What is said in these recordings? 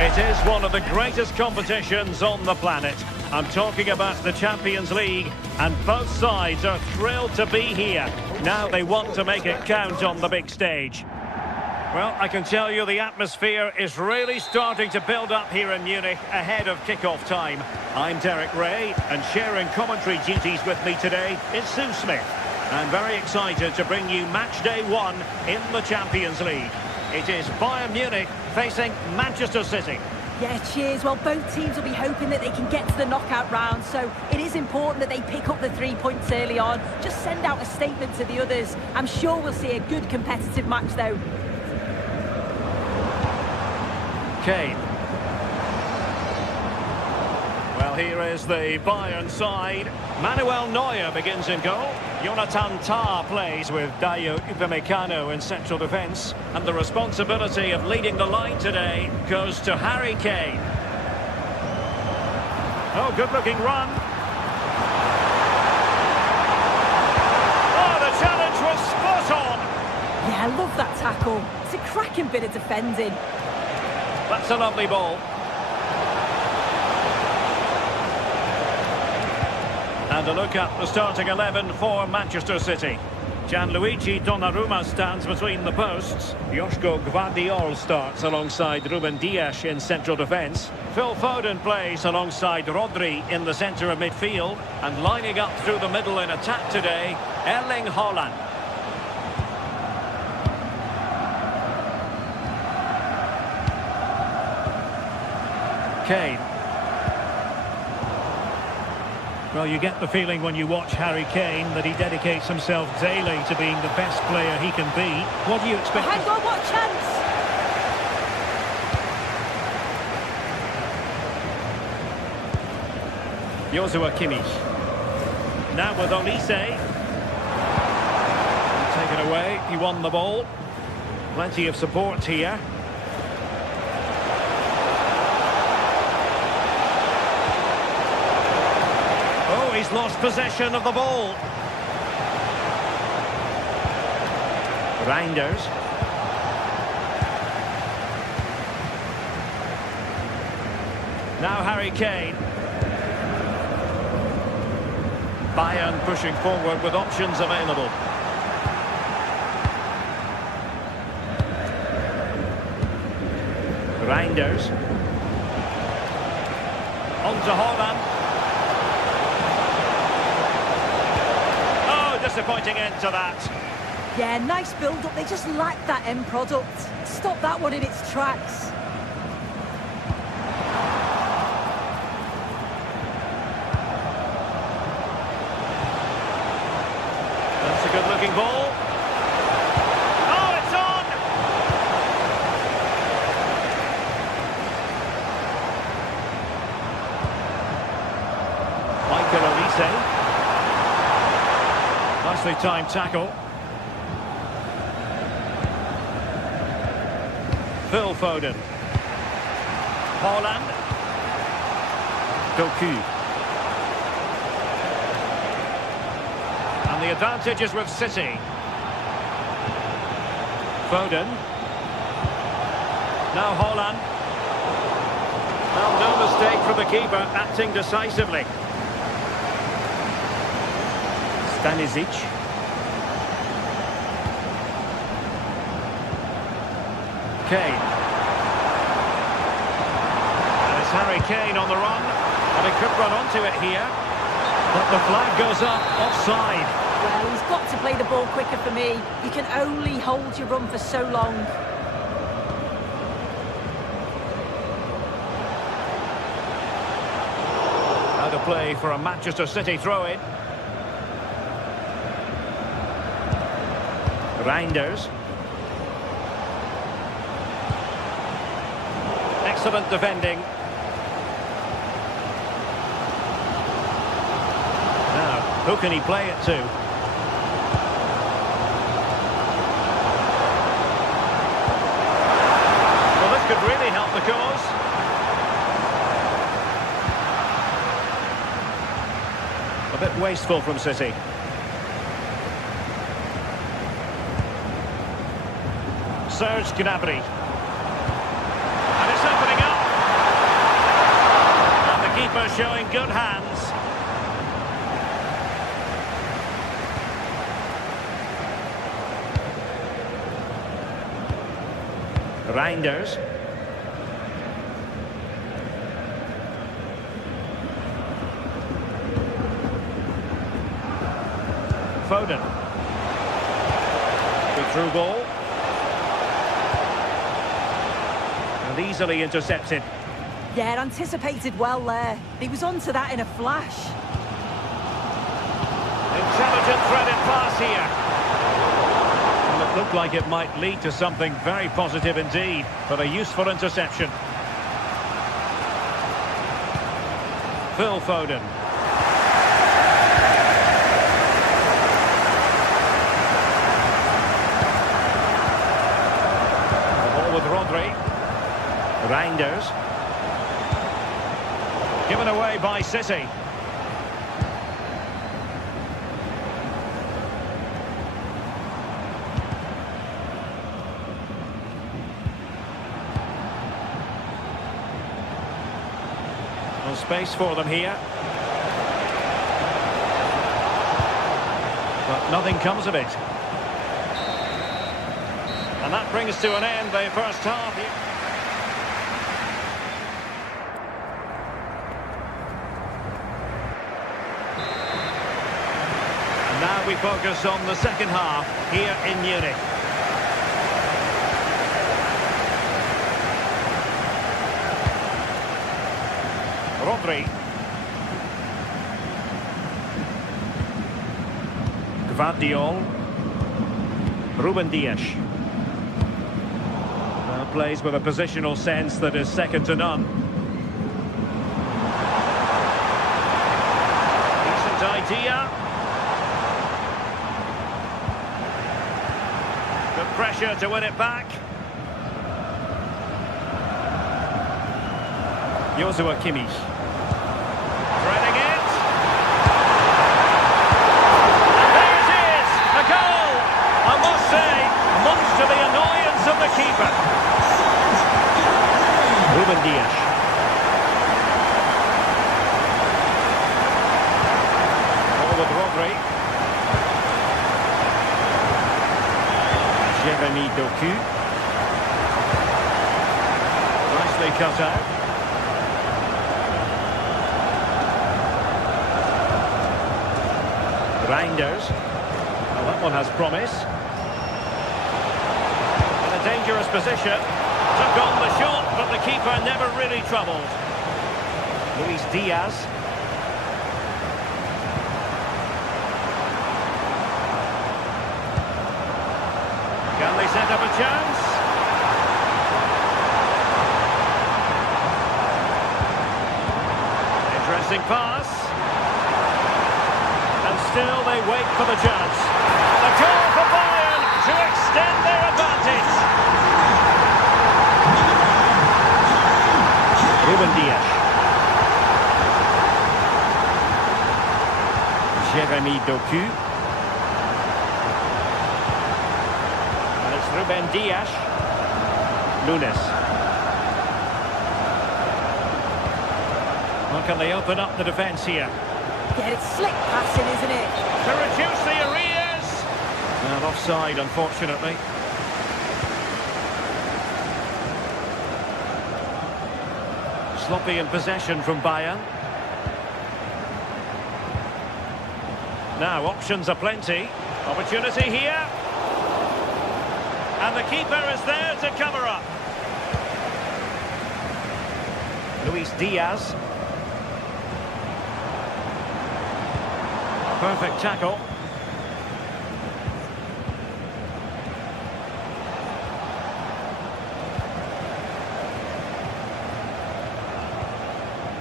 It is one of the greatest competitions on the planet. I'm talking about the Champions League, and both sides are thrilled to be here. Now they want to make it count on the big stage. Well, I can tell you the atmosphere is really starting to build up here in Munich ahead of kick-off time. I'm Derek Ray, and sharing commentary duties with me today is Sue Smith. I'm very excited to bring you match day 1 in the Champions League. It is Bayern Munich facing Manchester City. Yeah, cheers. Well, both teams will be hoping that they can get to the knockout round, so it is important that they pick up the 3 points early on. Just send out a statement to the others. I'm sure we'll see a good competitive match, though. Kane. Well, here is the Bayern side. Manuel Neuer begins in goal. Jonathan Tah plays with Dayo Upamecano in central defence. And the responsibility of leading the line today goes to Harry Kane. Oh, good-looking run. Oh, the challenge was spot on. Yeah, I love that tackle. It's a cracking bit of defending. That's a lovely ball. And a look at the starting 11 for Manchester City. Gianluigi Donnarumma stands between the posts. Joško Gvardiol starts alongside Ruben Dias in central defence. Phil Foden plays alongside Rodri in the centre of midfield. And lining up through the middle in attack today, Erling Haaland. Kane. Well, you get the feeling when you watch Harry Kane that he dedicates himself daily to being the best player he can be. What do you expect? Hang on, what chance! Joshua Kimmich. Now with Olise. Taken away, he won the ball. Plenty of support here. Oh, he's lost possession of the ball. Reinders. Now Harry Kane. Bayern pushing forward with options available. Reinders. On to Haaland. Disappointing end to that. Yeah, nice build-up. They just lacked that end product. Stop that one in its tracks. That's a good-looking ball. Oh, it's on! Michael Olise. Nicely timed tackle. Phil Foden. Haaland. Doku. And the advantage is with City. Foden. Now Haaland. Well, no mistake from the keeper, acting decisively. Stanisic. Kane. And it's Harry Kane on the run. And he could run onto it here. But the flag goes up, offside. Well, he's got to play the ball quicker for me. You can only hold your run for so long. Out of play for a Manchester City throw-in. Reinders. Excellent defending. Now, who can he play it to? Well, this could really help the cause. A bit wasteful from City. Serge Gnabry. And it's opening up. good hands. Reinders. Foden. Good through ball. And easily intercepted. Yeah, anticipated well there. He was onto that in a flash. Intelligent threaded pass here. Well, it looked like it might lead to something very positive indeed, but a useful interception. Phil Foden. The ball with Rodri. Reinders. Given away by City. No space for them here. But nothing comes of it. And that brings to an end the first half here. Now we focus on the second half here in Munich. Rodri. Gvardiol. Ruben Dias. Well, plays with a positional sense that is second to none. Decent idea. Pressure to win it back. Joshua Kimmich. Threading it. And there it is! A goal! I must say, much to the annoyance of the keeper. Ruben Dias. Ball with Rodri. Jeremy Doku. Nicely cut out. Reinders. Well, that one has promise. In a dangerous position. Took on the shot, but the keeper never really troubled. Luis Diaz. Can they set up a chance? Interesting pass. And still they wait for the chance. A goal for Bayern to extend their advantage. Ruben Dias. Jeremy Doku. Ruben Dias. Nunes. Well, can they open up the defence here? Yeah, it's slick passing, isn't it? To reduce the arrears. And offside, unfortunately. Sloppy in possession from Bayern. Now, options are plenty. Opportunity here. And the keeper is there to cover up. Luis Diaz. Perfect tackle.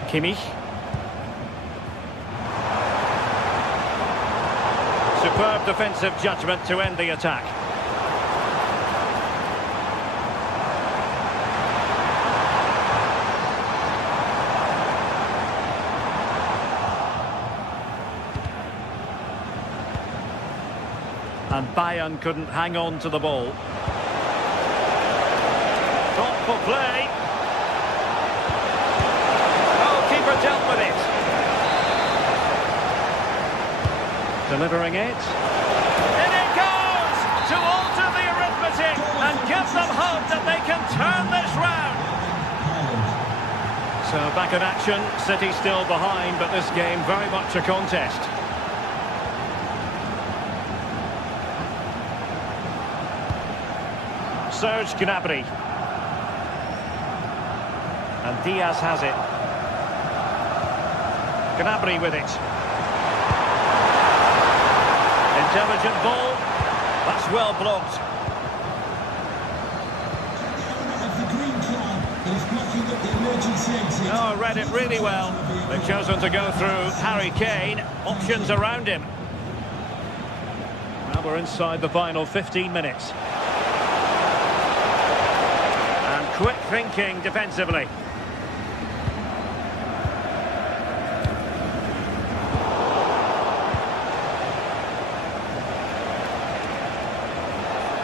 Kimmich. Superb defensive judgment to end the attack. And Bayern couldn't hang on to the ball. Thoughtful play. Oh, keeper dealt with it. Delivering it. In it goes! To alter the arithmetic and give them hope that they can turn this round. So back in action, City still behind, but this game very much a contest. Serge Gnabry. And Diaz has it. Gnabry with it. Intelligent ball. That's well blocked. Oh, read it really well. They've chosen to go through Harry Kane. Options around him. Now we're inside the final 15 minutes. And quick thinking defensively.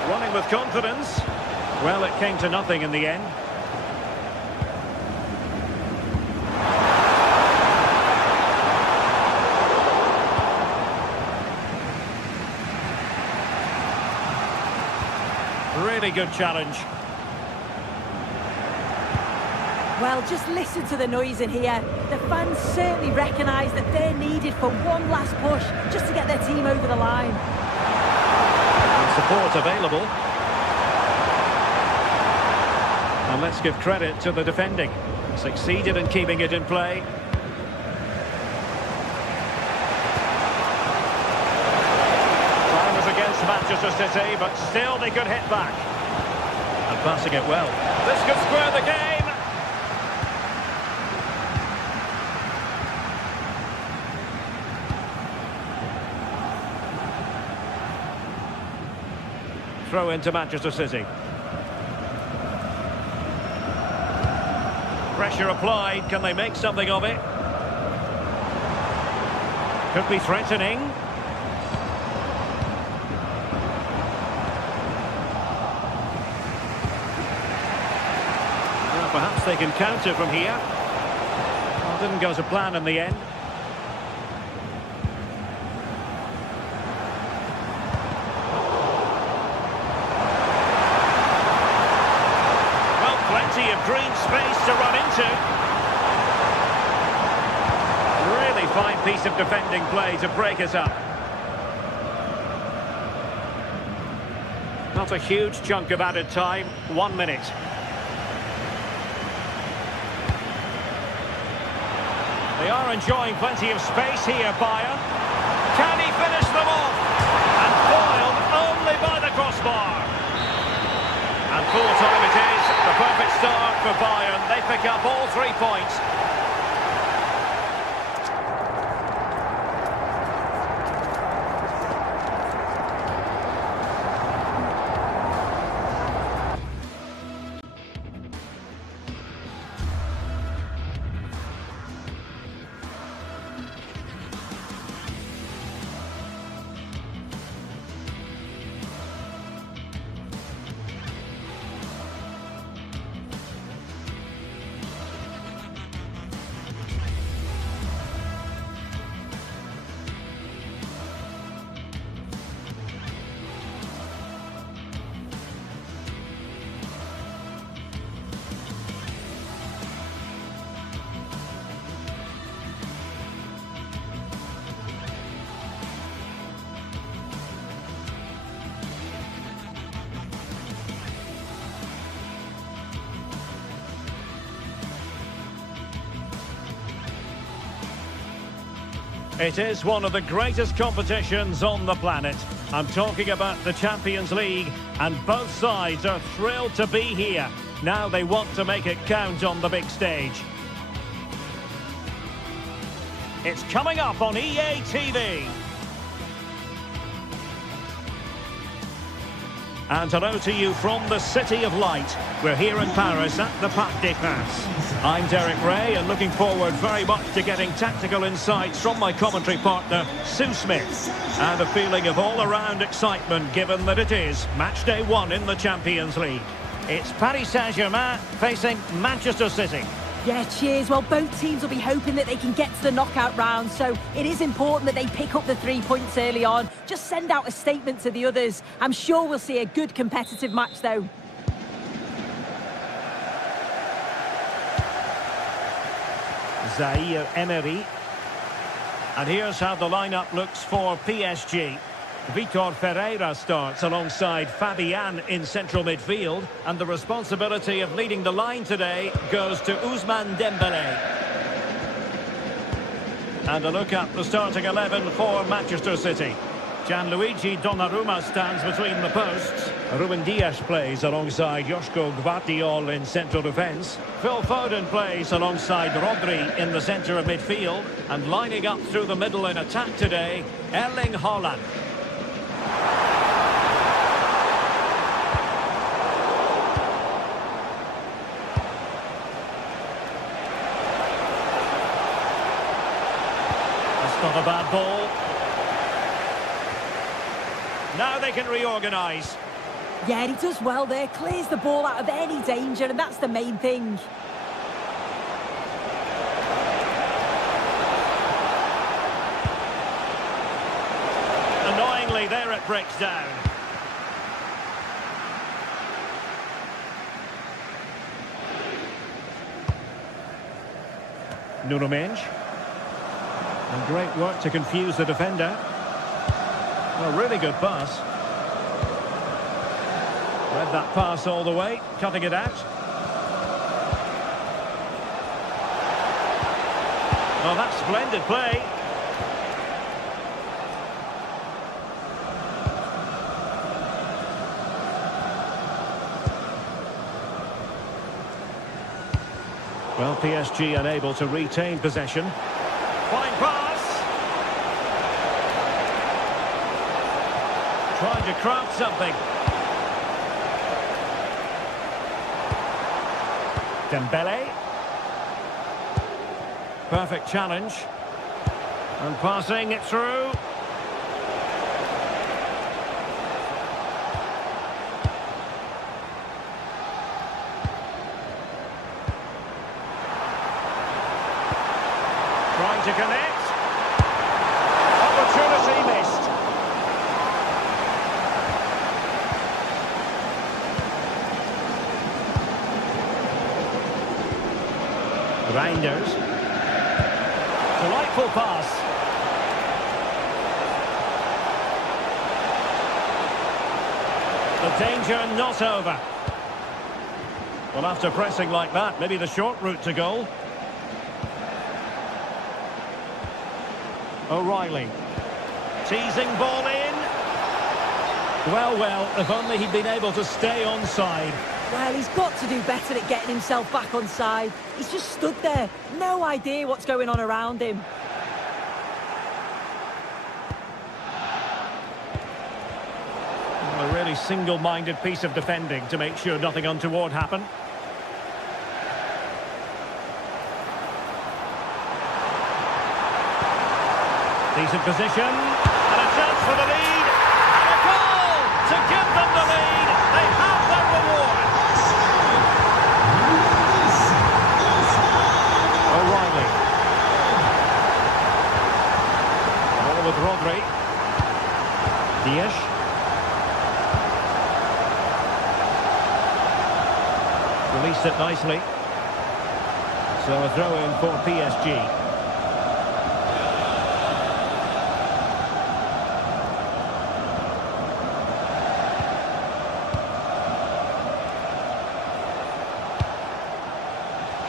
Running with confidence. Well, it came to nothing in the end. Really good challenge. Well, just listen to the noise in here. The fans certainly recognise that they're needed for one last push just to get their team over the line. And support available. And let's give credit to the defending. Succeeded in keeping it in play. Time is against Manchester City, but still they could hit back. And passing it well. This could square the game. Throw into Manchester City. Pressure applied. Can they make something of it? Could be threatening. Well, perhaps they can counter from here. Well, didn't go to plan in the end. Plenty of green space to run into. Really fine piece of defending play to break us up. Not a huge chunk of added time, 1 minute. They are enjoying plenty of space here, Bayern. Can he finish them off? And foiled only by the crossbar. And full time it is. The perfect start for Bayern. They pick up all 3 points. It is one of the greatest competitions on the planet. I'm talking about the Champions League, and both sides are thrilled to be here. Now they want to make it count on the big stage. It's coming up on EA TV. And hello to you from the City of Light. We're here in Paris at the Parc des Princes. I'm Derek Ray, and looking forward very much to getting tactical insights from my commentary partner, Sue Smith. And a feeling of all-around excitement, given that it is match day 1 in the Champions League. It's Paris Saint-Germain facing Manchester City. Yeah, cheers. Well, both teams will be hoping that they can get to the knockout round, so it is important that they pick up the 3 points early on. Just send out a statement to the others. I'm sure we'll see a good competitive match, though. Zaire Emery. And here's how the lineup looks for PSG. Vitor Ferreira starts alongside Fabian in central midfield, and the responsibility of leading the line today goes to Ousmane Dembélé. And a look at the starting 11 for Manchester City. Gianluigi Donnarumma stands between the posts. Ruben Dias plays alongside Joško Gvardiol in central defence. Phil Foden plays alongside Rodri in the centre of midfield. And lining up through the middle in attack today, Erling Haaland. That's not a bad ball. Now they can reorganise. Yeah, he does well there. Clears the ball out of any danger, and that's the main thing. Annoyingly, there it breaks down. Nuno Mendes. And great work to confuse the defender. A really good pass. Read that pass all the way, cutting it out. Oh, that's splendid play. Well, PSG unable to retain possession. Fine pass. Trying to craft something. Dembele. Perfect challenge. And passing it through. Trying to connect. Opportunity missed. Reinders. Delightful pass. The danger not over. Well, after pressing like that, maybe the short route to goal. O'Reilly. Teasing ball in. Well, if only he'd been able to stay onside. Well, he's got to do better at getting himself back on side. He's just stood there. No idea what's going on around him. A really single-minded piece of defending to make sure nothing untoward happened. Decent position. And a chance for the lead. And a goal to give them the lead. They have their reward. O'Reilly. Ball with Rodri. Dias. Released it nicely. So a throw in for PSG.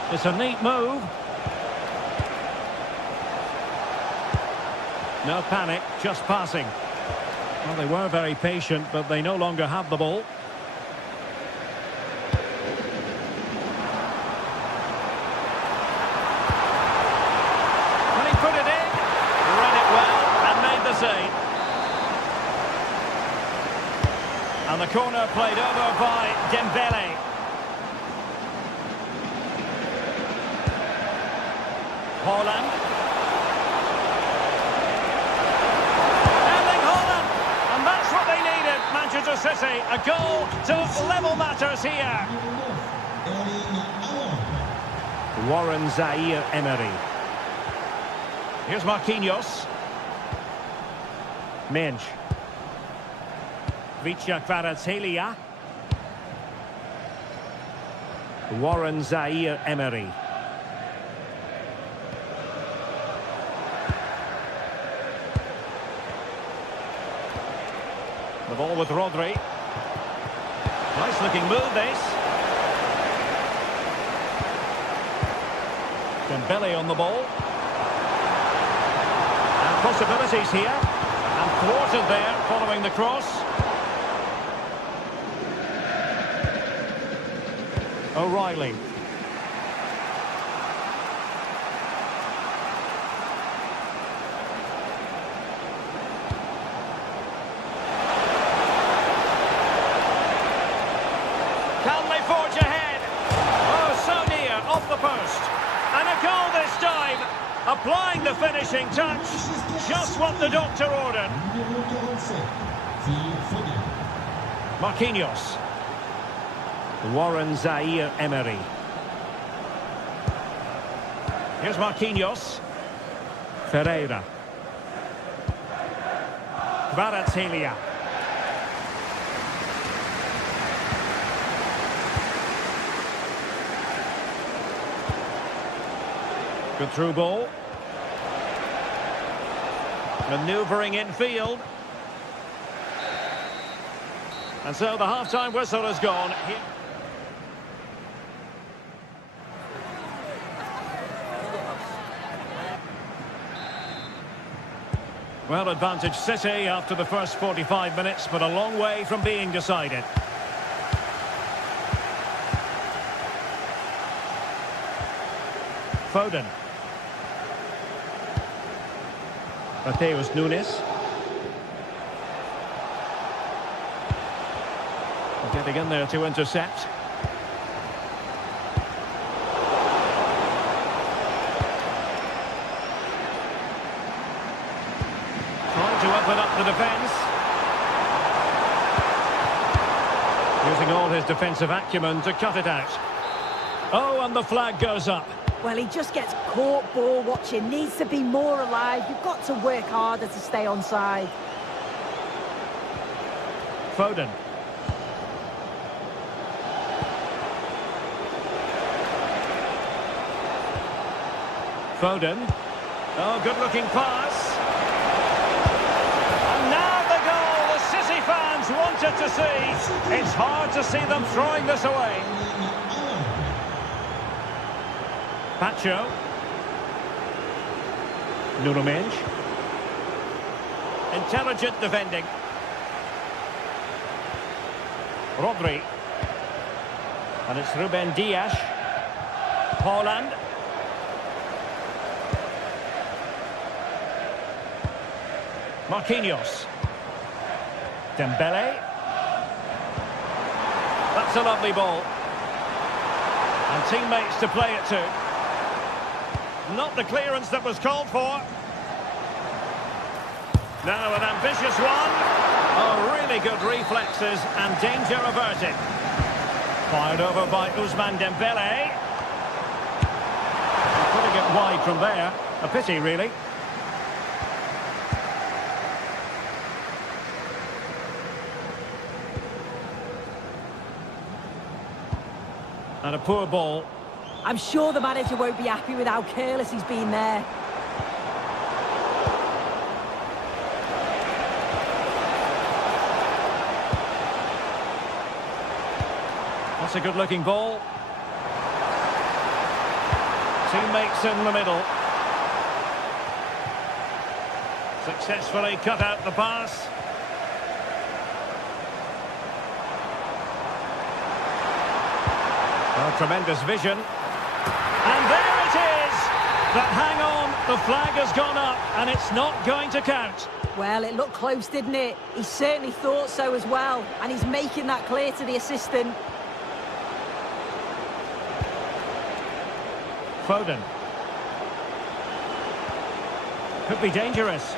It's a neat move. No panic, just passing. Well, they were very patient, but they no longer have the ball. Can he put it in? Read it well and made the save. And the corner played over by Dembele. Haaland. Erling Haaland. And that's what they needed, Manchester City. A goal to level matters here. Warren Zaire-Emery. Here's Marquinhos. Mensch. Vicha Kvaratskhelia. Warren Zaire-Emery. The ball with Rodri. Nice looking move this. Dembele on the ball. And possibilities here. And thwarted there following the cross. O'Reilly. Can they forge ahead? Oh, so near, off the post. And a goal this time. Applying the finishing touch. Just what the doctor ordered. Marquinhos. Warren Zaire-Emery. Here's Marquinhos. Ferreira. Kvaratskhelia. Good through ball. Manoeuvring infield. And so the half-time whistle has gone. Well, advantage City after the first 45 minutes, but a long way from being decided. Foden. Mateus Nunes. Getting in there to intercept. Trying to open up the defence. Using all his defensive acumen to cut it out. Oh, and the flag goes up. Well, he just gets caught ball watching. Needs to be more alive. You've got to work harder to stay onside. Foden. Foden. Oh, good-looking pass. And now the goal the City fans wanted to see. It's hard to see them throwing this away. Pacho. Nuno Mendes. Intelligent defending. Rodri. And it's Ruben Dias. Haaland. Marquinhos. Dembele. That's a lovely ball. And teammates to play it to. Not the clearance that was called for. Now an ambitious one. Oh, really good reflexes and danger averted. Fired over by Ousmane Dembele. Putting it wide from there. A pity, really. And a poor ball. I'm sure the manager won't be happy with how careless he's been there. That's a good-looking ball. Teammates in the middle. Successfully cut out the pass. Oh, tremendous vision. And there it is! But hang on, the flag has gone up and it's not going to count. Well, it looked close, didn't it? He certainly thought so as well. And he's making that clear to the assistant. Foden. Could be dangerous.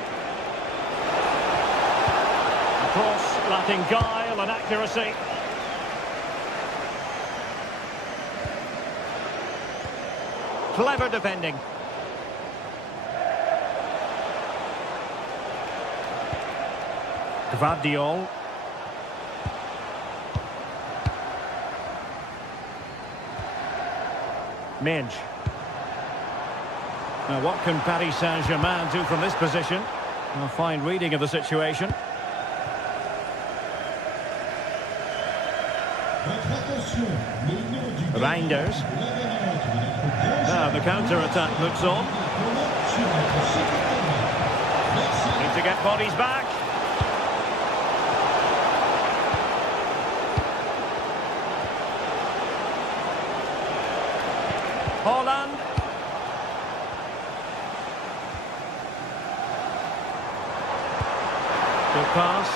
A cross lacking guile and accuracy. Clever defending. Gvardiol. Minge. Now what can Paris Saint-Germain do from this position? A fine reading of the situation. Reinders. Now the counter-attack looks on. Need to get bodies back. Holland. Good pass.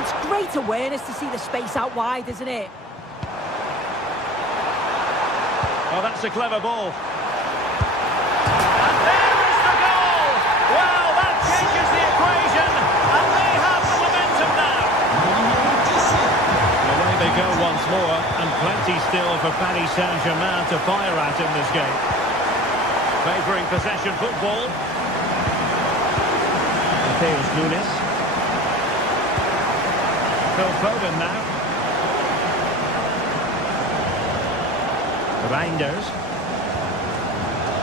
It's great awareness to see the space out wide, isn't it? Oh, that's a clever ball. And there is the goal! Well, that changes the equation, and they have the momentum now. Away they go once more, and plenty still for Paris Saint-Germain to fire at in this game. Favouring possession football. Mateus Nunes. Phil Foden now. Reinders.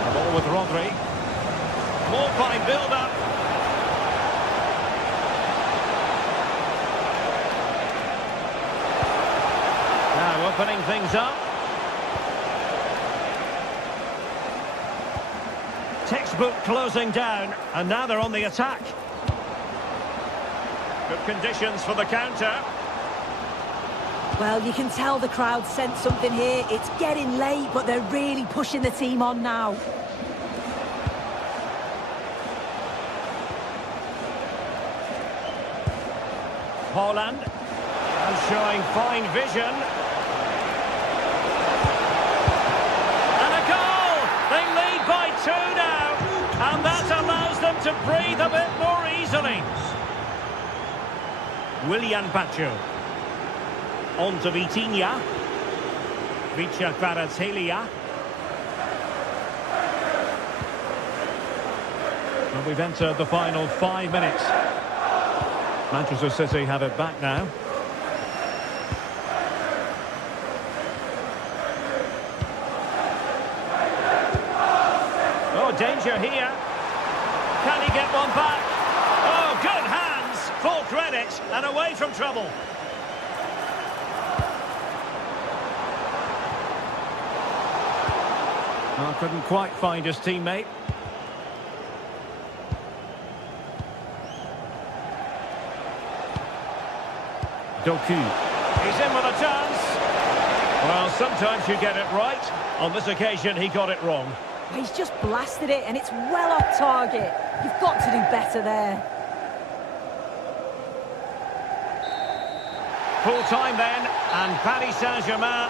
The ball with Rodri. More fine build-up. Now opening things up. Textbook closing down, and now they're on the attack. Good conditions for the counter. Well, you can tell the crowd sensed something here. It's getting late, but they're really pushing the team on now. Holland. And showing fine vision. And a goal! They lead by 2 now. And that allows them to breathe a bit more easily. Willian Pacho. On to Vitinha. Vicha Kvaratskhelia. And we've entered the final 5 minutes. Manchester City have it back now. Oh, danger here. Can he get one back? Oh, good hands. Full credit and away from trouble. Oh, couldn't quite find his teammate. Doku. He's in with a chance. Well, sometimes you get it right. On this occasion, he got it wrong. He's just blasted it, and it's well off target. You've got to do better there. Full time then, and Paris Saint-Germain.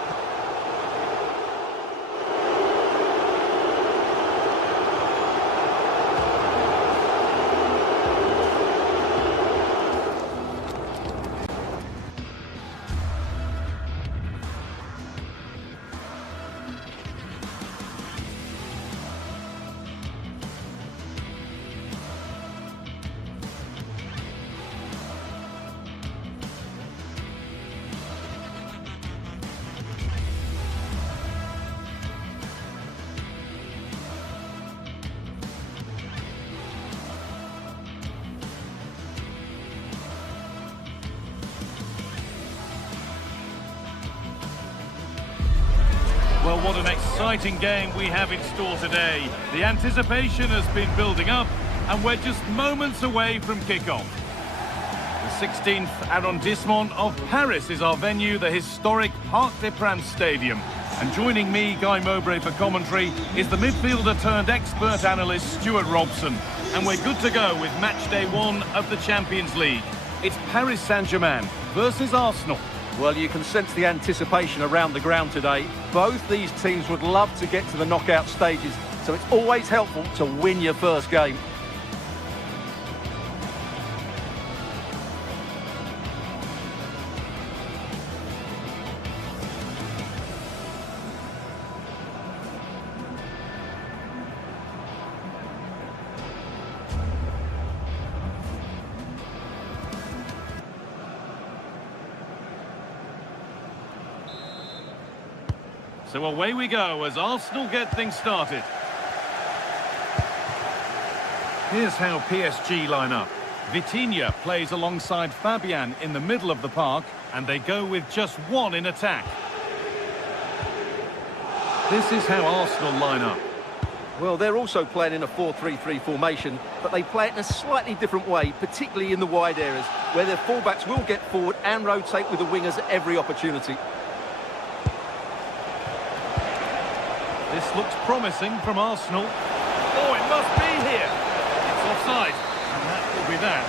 Well, what an exciting game we have in store today. The anticipation has been building up, and we're just moments away from kick-off. The 16th arrondissement of Paris is our venue, the historic Parc des Princes Stadium. And joining me, Guy Mowbray, for commentary is the midfielder-turned-expert analyst Stuart Robson. And we're good to go with match day 1 of the Champions League. It's Paris Saint-Germain versus Arsenal. Well, you can sense the anticipation around the ground today. Both these teams would love to get to the knockout stages, so it's always helpful to win your first game. So away we go as Arsenal get things started. Here's how PSG line up. Vitinha plays alongside Fabian in the middle of the park, and they go with just one in attack. This is how Arsenal line up. Well, they're also playing in a 4-3-3 formation, but they play it in a slightly different way, particularly in the wide areas, where their fullbacks will get forward and rotate with the wingers at every opportunity. This looks promising from Arsenal. Oh, it must be here. It's offside, and that will be that.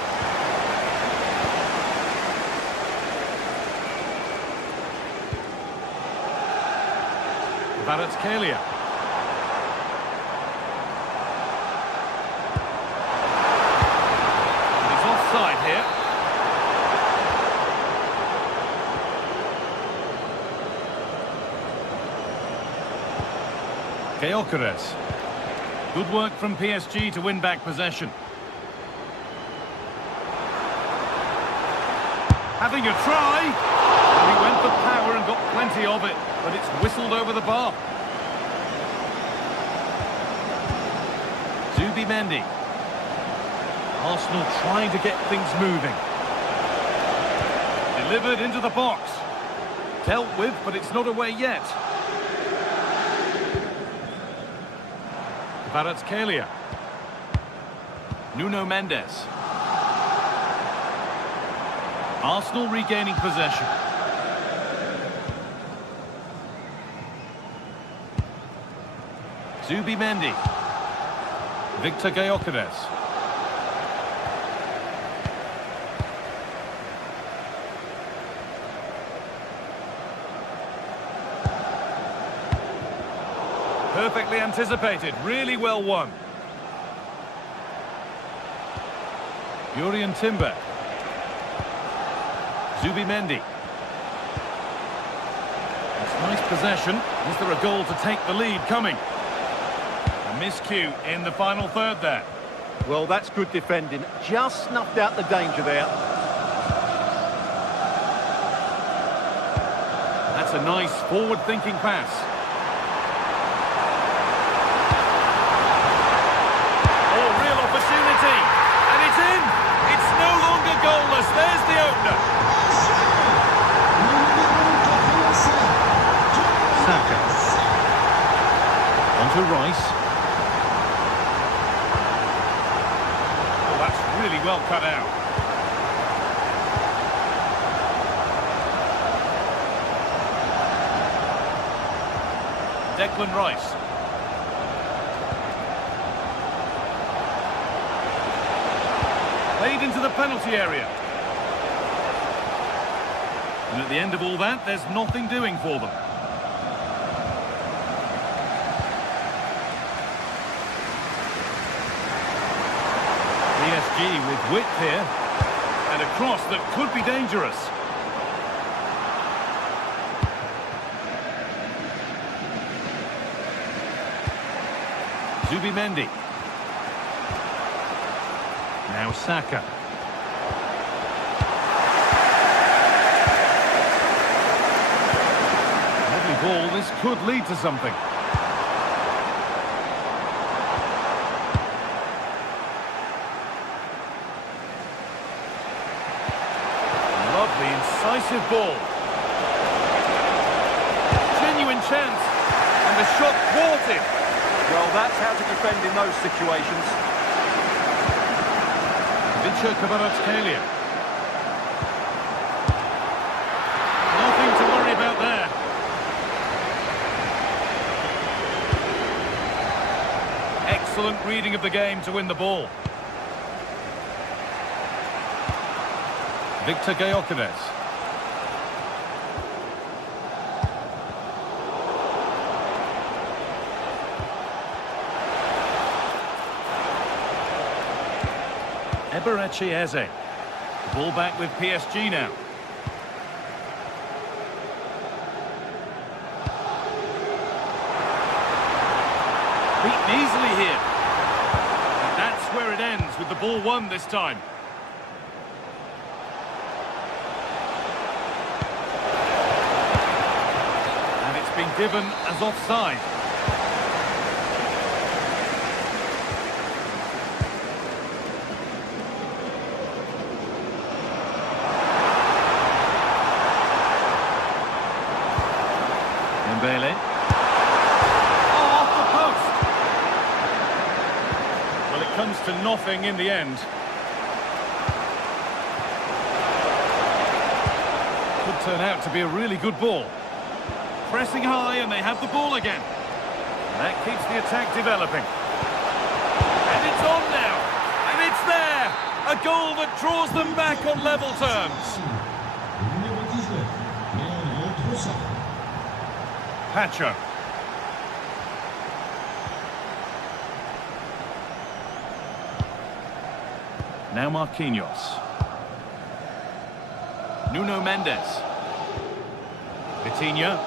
Kvaratskhelia. He's offside here. Gyökeres. Good work from PSG to win back possession. Having a try. He went for power and got plenty of it, but it's whistled over the bar. Zubimendi. Arsenal trying to get things moving. Delivered into the box. Dealt with, but it's not away yet. Kvaratskhelia. Nuno Mendes. Arsenal regaining possession. Zubimendi. Victor Gyökeres. Perfectly anticipated, really well won. Jurrien Timber. Zubimendi. It's nice possession. Is there a goal to take the lead coming? A miscue in the final third there. Well, that's good defending. Just snuffed out the danger there. That's a nice forward-thinking pass. Oh, real opportunity. And it's in. It's no longer goalless. There's the opener. Saka. Onto Rice. Oh, that's really well cut out. Declan Rice. Played into the penalty area. And at the end of all that, there's nothing doing for them. PSG with width here. And a cross that could be dangerous. Zubimendi. Now Saka. Lovely ball, this could lead to something. Lovely, incisive ball. Genuine chance. And the shot thwarted. Well, that's how to defend in those situations. Victor Kvaratskhelia. Nothing to worry about there. Excellent reading of the game to win the ball. Victor Gyökeres. Eberechi Eze. The ball back with PSG now. Beaten easily here. And that's where it ends, with the ball won this time. And it's been given as offside. Dembele. Oh, off the post! Well, it comes to nothing in the end. Could turn out to be a really good ball. Pressing high, and they have the ball again. That keeps the attack developing. And it's on now! And it's there! A goal that draws them back on level terms. Pacho. Now Marquinhos. Nuno Mendes. Vitinha.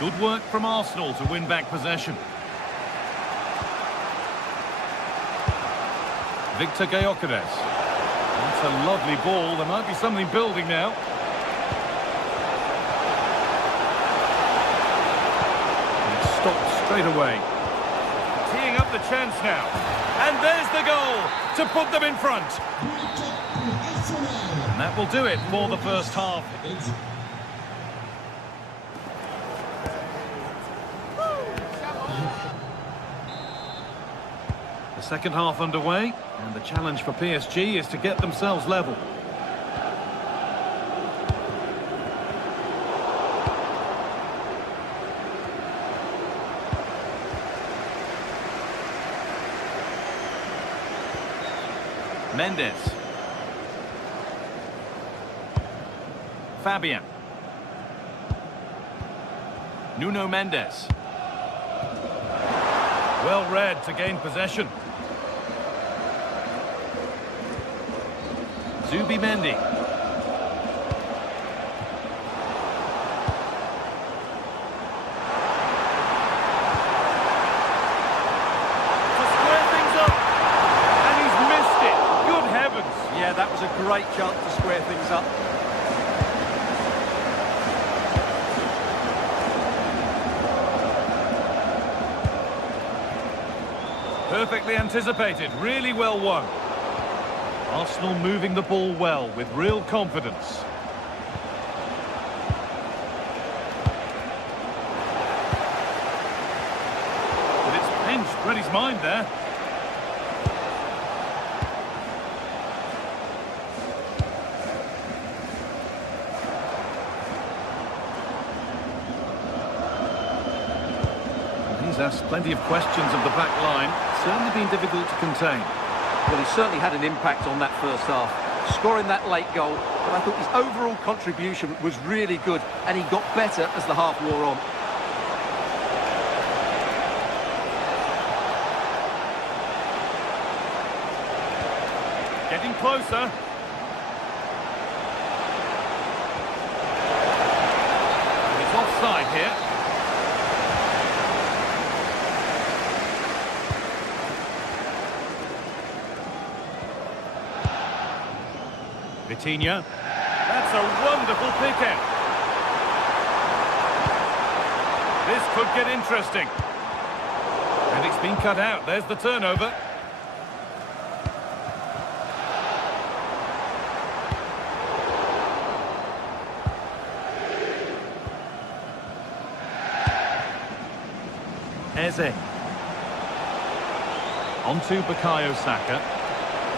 Good work from Arsenal to win back possession. Victor Gyökeres. That's a lovely ball. There might be something building now. And it's stopped straight away. Teeing up the chance now. And there's the goal to put them in front. And that will do it for the first half. The second half underway, and the challenge for PSG is to get themselves level. Mendes. Fabian. Nuno Mendes. Well read to gain possession. Zubimendi. Yeah, that was a great chance to square things up. Perfectly anticipated, really well won. Arsenal moving the ball well with real confidence. But it's pinched Reddy's mind there. He's asked plenty of questions of the back line. Certainly been difficult to contain. Well, he certainly had an impact on that first half, scoring that late goal, but I thought his overall contribution was really good, and he got better as the half wore on. Getting closer. It's offside here. Vitinha. That's a wonderful pick out. This could get interesting. And it's been cut out. There's the turnover. Eze. On to Bukayo Saka.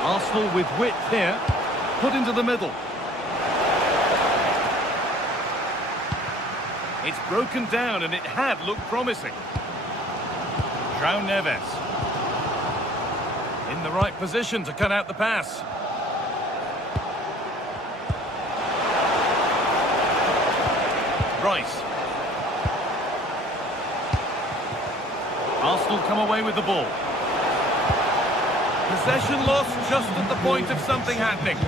Arsenal with width here. Put into the middle. It's broken down and it had looked promising. João Neves. In the right position to cut out the pass. Rice. Arsenal come away with the ball. Possession lost just at the point of something happening.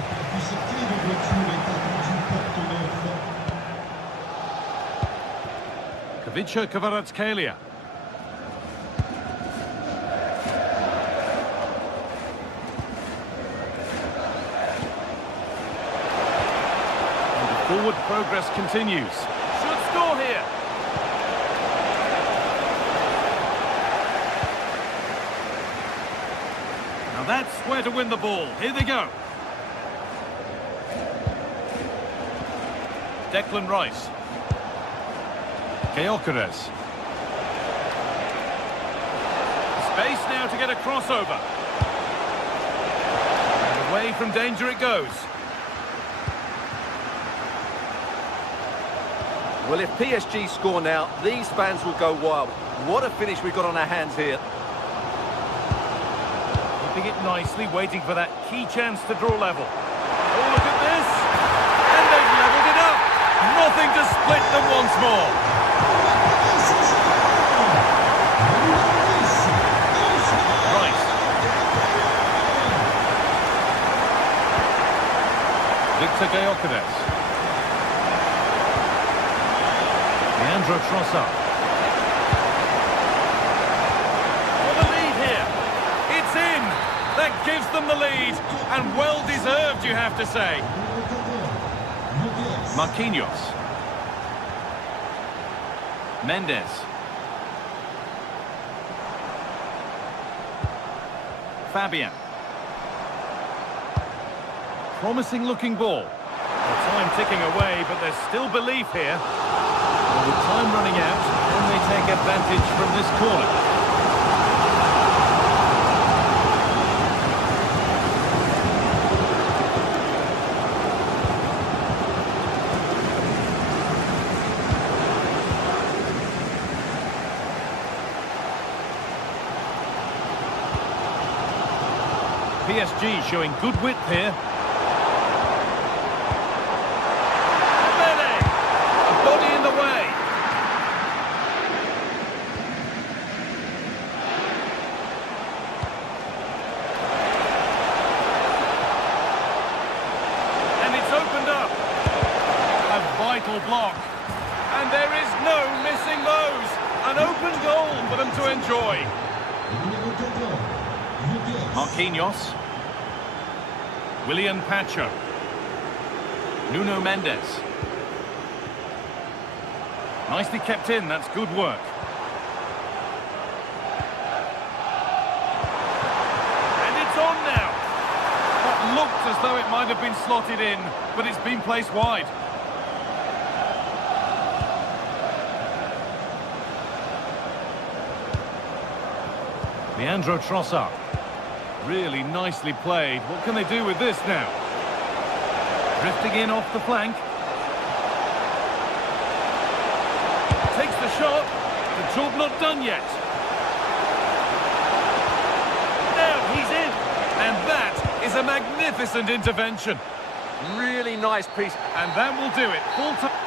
Kavica Kvaratskhelia. Forward progress continues. Should score here. Now that's where to win the ball. Here they go. Declan Rice. Gyökeres. Space now to get a crossover. And away from danger it goes. Well, if PSG score now, these fans will go wild. What a finish we've got on our hands here. Keeping it nicely, waiting for that key chance to draw level. Oh, look at this! And they've levelled it up! Nothing to split them once more. Rice. Victor Gyökeres. Leandro Trossard. For the lead here. It's in. That gives them the lead. And well deserved, you have to say. Marquinhos. Mendes. Fabian. Promising looking ball. The time ticking away, but there's still belief here. Well, with time running out, can they take advantage from this corner? PSG showing good width here. A body in the way. And it's opened up. A vital block. And there is no missing those. An open goal for them to enjoy. Marquinhos. Willian Pacho. Nuno Mendes. Nicely kept in, that's good work. And it's on now. That looked as though it might have been slotted in, but it's been placed wide. Leandro Trossard. Really nicely played. What can they do with this now? Drifting in off the flank. Takes the shot. The job not done yet. Now he's in. And that is a magnificent intervention. Really nice piece. And that will do it. Full time.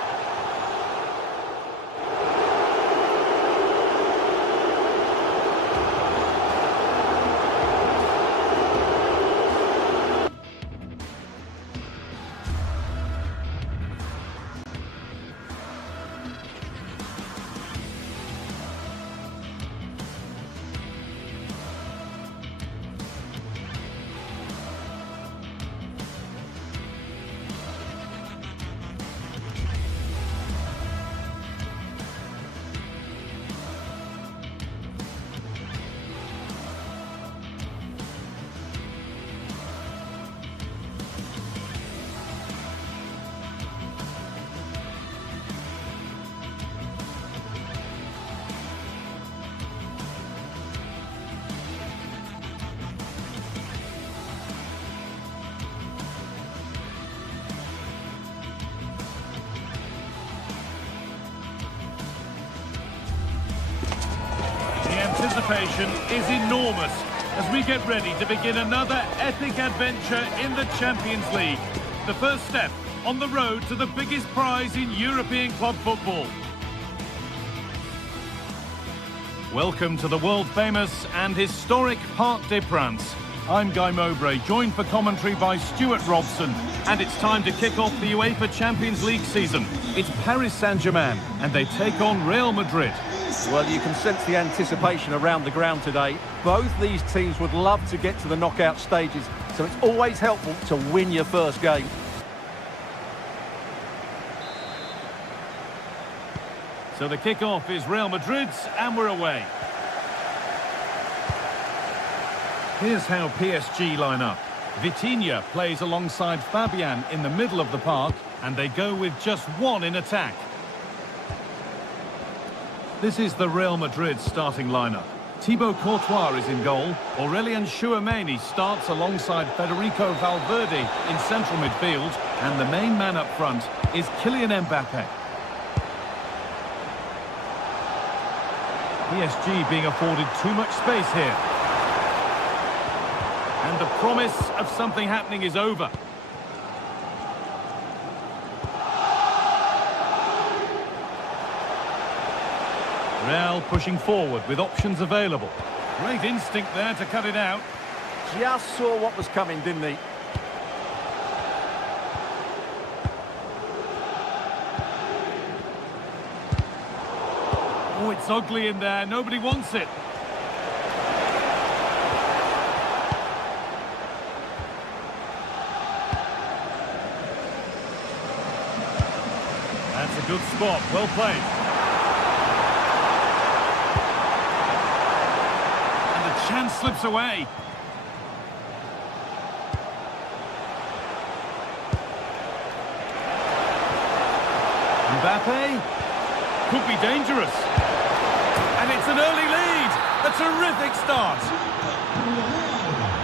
Anticipation is enormous as we get ready to begin another epic adventure in the Champions League. The first step on the road to the biggest prize in European club football. Welcome to the world-famous and historic Parc des Princes. I'm Guy Mowbray, joined for commentary by Stuart Robson. And it's time to kick off the UEFA Champions League season. It's Paris Saint-Germain, and they take on Real Madrid. Well, you can sense the anticipation around the ground today. Both these teams would love to get to the knockout stages, so it's always helpful to win your first game. So the kickoff is Real Madrid's, and we're away. Here's how PSG line up. Vitinha plays alongside Fabian in the middle of the park, and they go with just one in attack. This is the Real Madrid starting lineup. Thibaut Courtois is in goal. Aurelien Tchouameni starts alongside Federico Valverde in central midfield, and the main man up front is Kylian Mbappe. PSG being afforded too much space here. And the promise of something happening is over. Real pushing forward with options available. Great instinct there to cut it out. Just saw what was coming, didn't he? Oh, it's ugly in there. Nobody wants it. That's a good spot. Well played. Chance slips away. Mbappe could be dangerous. And it's an early lead. A terrific start.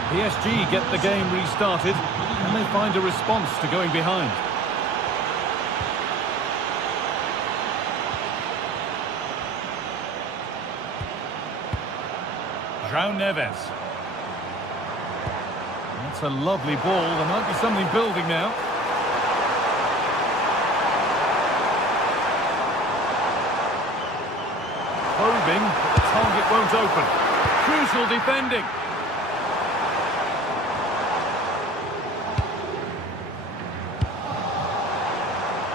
PSG get the game restarted, and they find a response to going behind. João Neves. That's a lovely ball. There might be something building now. Probing, but the target won't open. Crucial defending.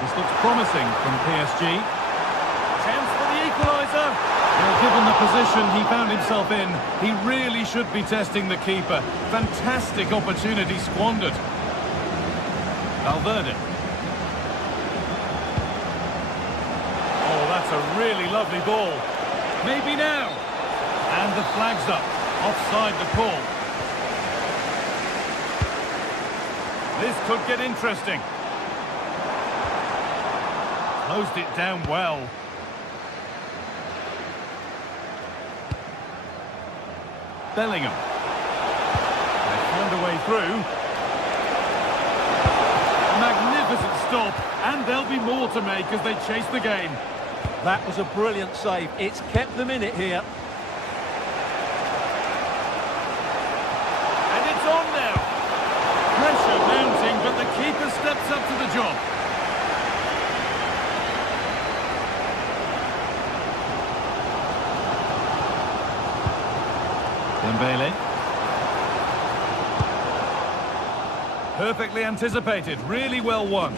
This looks promising from PSG. Chance for the equaliser. Well, given the position he found himself in, he really should be testing the keeper. Fantastic opportunity squandered. Valverde. Oh, that's a really lovely ball. Maybe now. And the flag's up. Offside the call. This could get interesting. Closed it down well. Bellingham. They found a way through. Magnificent stop, and there'll be more to make as they chase the game. That was a brilliant save. It's kept them in it here. And it's on now. Pressure mounting, but the keeper steps up to the job. Dembele. Perfectly anticipated, really well won.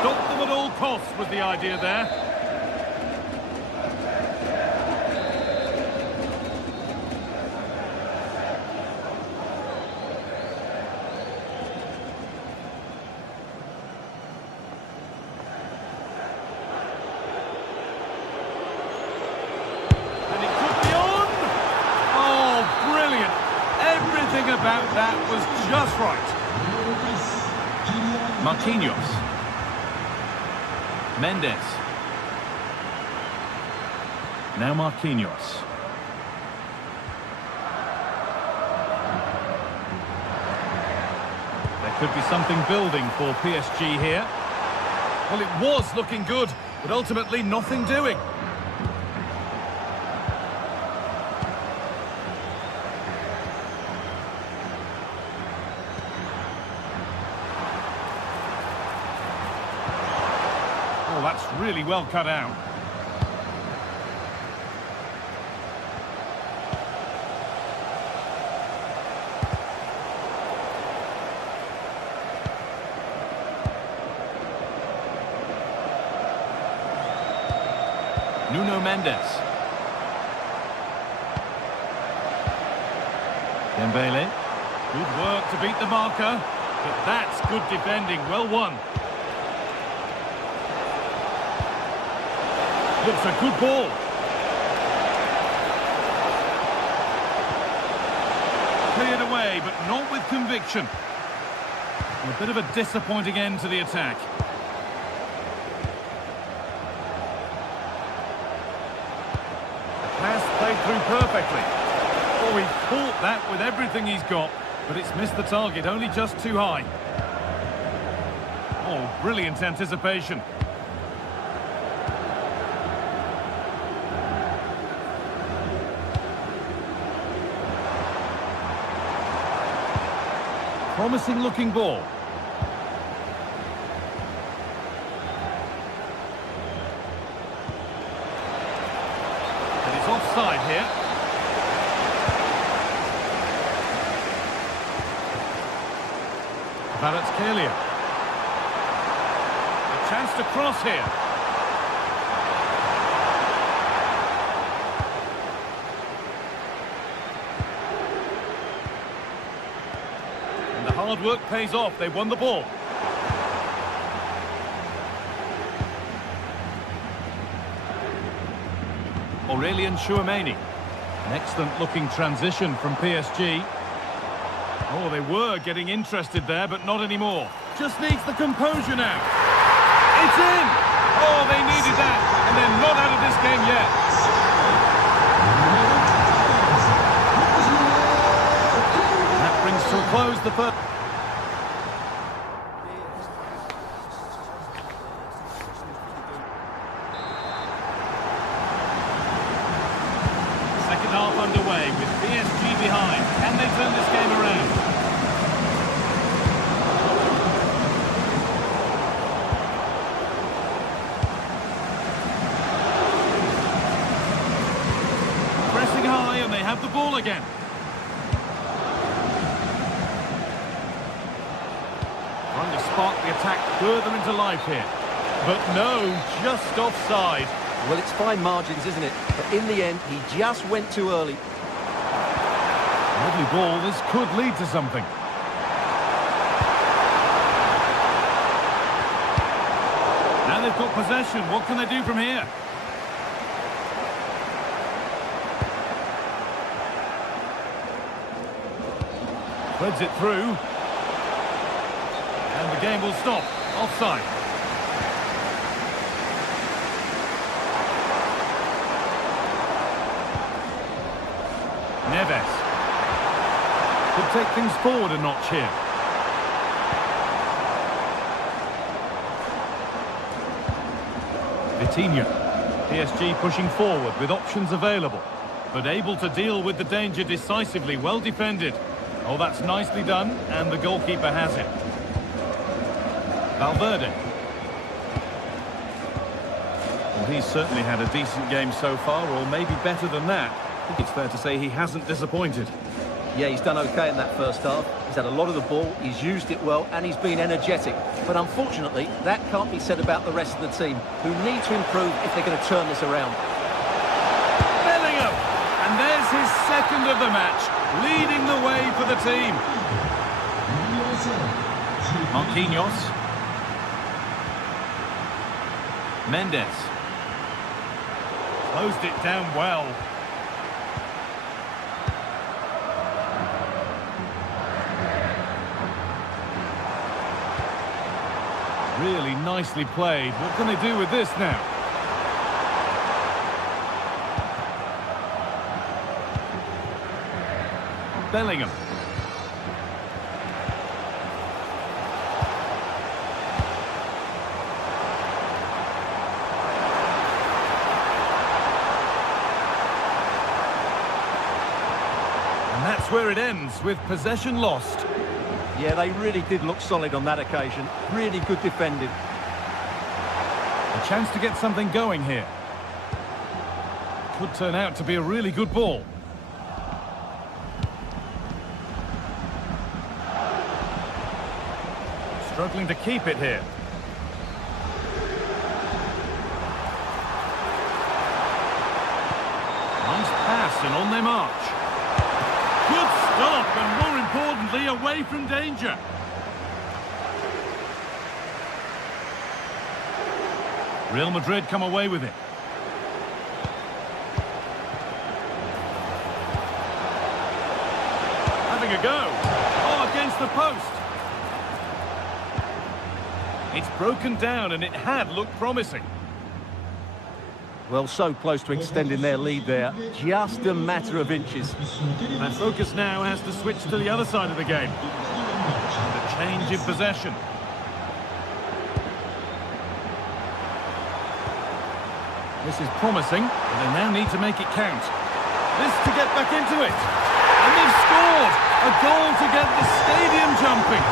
Stop them at all costs was the idea there. About that was just right. Marquinhos. Mendes. Now Marquinhos. There could be something building for PSG here. Well, it was looking good, but ultimately nothing doing. Oh, that's really well cut out. Nuno Mendes. Dembele. Good work to beat the marker, but that's good defending. Well won. Looks a good ball. Cleared away, but not with conviction. A bit of a disappointing end to the attack. The pass played through perfectly. Oh, he caught that with everything he's got, but it's missed the target, only just too high. Oh, brilliant anticipation. Promising looking ball. And it's offside here. Kvaratskhelia. A chance to cross here. And the hard work pays off. They won the ball. Aurelien Chouameni. An excellent looking transition from PSG. Oh, they were getting interested there, but not anymore. Just needs the composure now. It's in! Oh, they needed that, and they're not out of this game yet. And that brings to a close the first. Second half underway with PSG behind. Can they turn this game around? Pressing high, and they have the ball again. Trying to spark the attack further into life here. But no, just offside. Well, it's fine margins, isn't it? But in the end, he just went too early. Lovely ball, this could lead to something. Now they've got possession, what can they do from here? Threads it through. And the game will stop. Offside. Neves. Could take things forward a notch here. Vitinha. PSG pushing forward with options available, but able to deal with the danger decisively. Well defended. Oh, that's nicely done, and the goalkeeper has it. Valverde. Well, he's certainly had a decent game so far, or maybe better than that. I think it's fair to say he hasn't disappointed. Yeah, he's done okay in that first half. He's had a lot of the ball, he's used it well, and he's been energetic. But unfortunately, that can't be said about the rest of the team, who need to improve if they're going to turn this around. Bellingham! And there's his second of the match, leading the way for the team. Marquinhos. Mendes. Closed it down well. Really nicely played. What can they do with this now? Bellingham. And that's where it ends, with possession lost. Yeah, they really did look solid on that occasion. Really good defending. A chance to get something going here. Could turn out to be a really good ball. Struggling to keep it here. Nice pass and on their march. Good stop, and more importantly, away from danger. Real Madrid come away with it. a go. Oh, against the post. It's broken down and it had looked promising. Well, so close to extending their lead there. Just a matter of inches. And focus now has to switch to the other side of the game. The change in possession. This is promising, but they now need to make it count. This to get back into it. And they've scored! A goal to get the stadium jumping.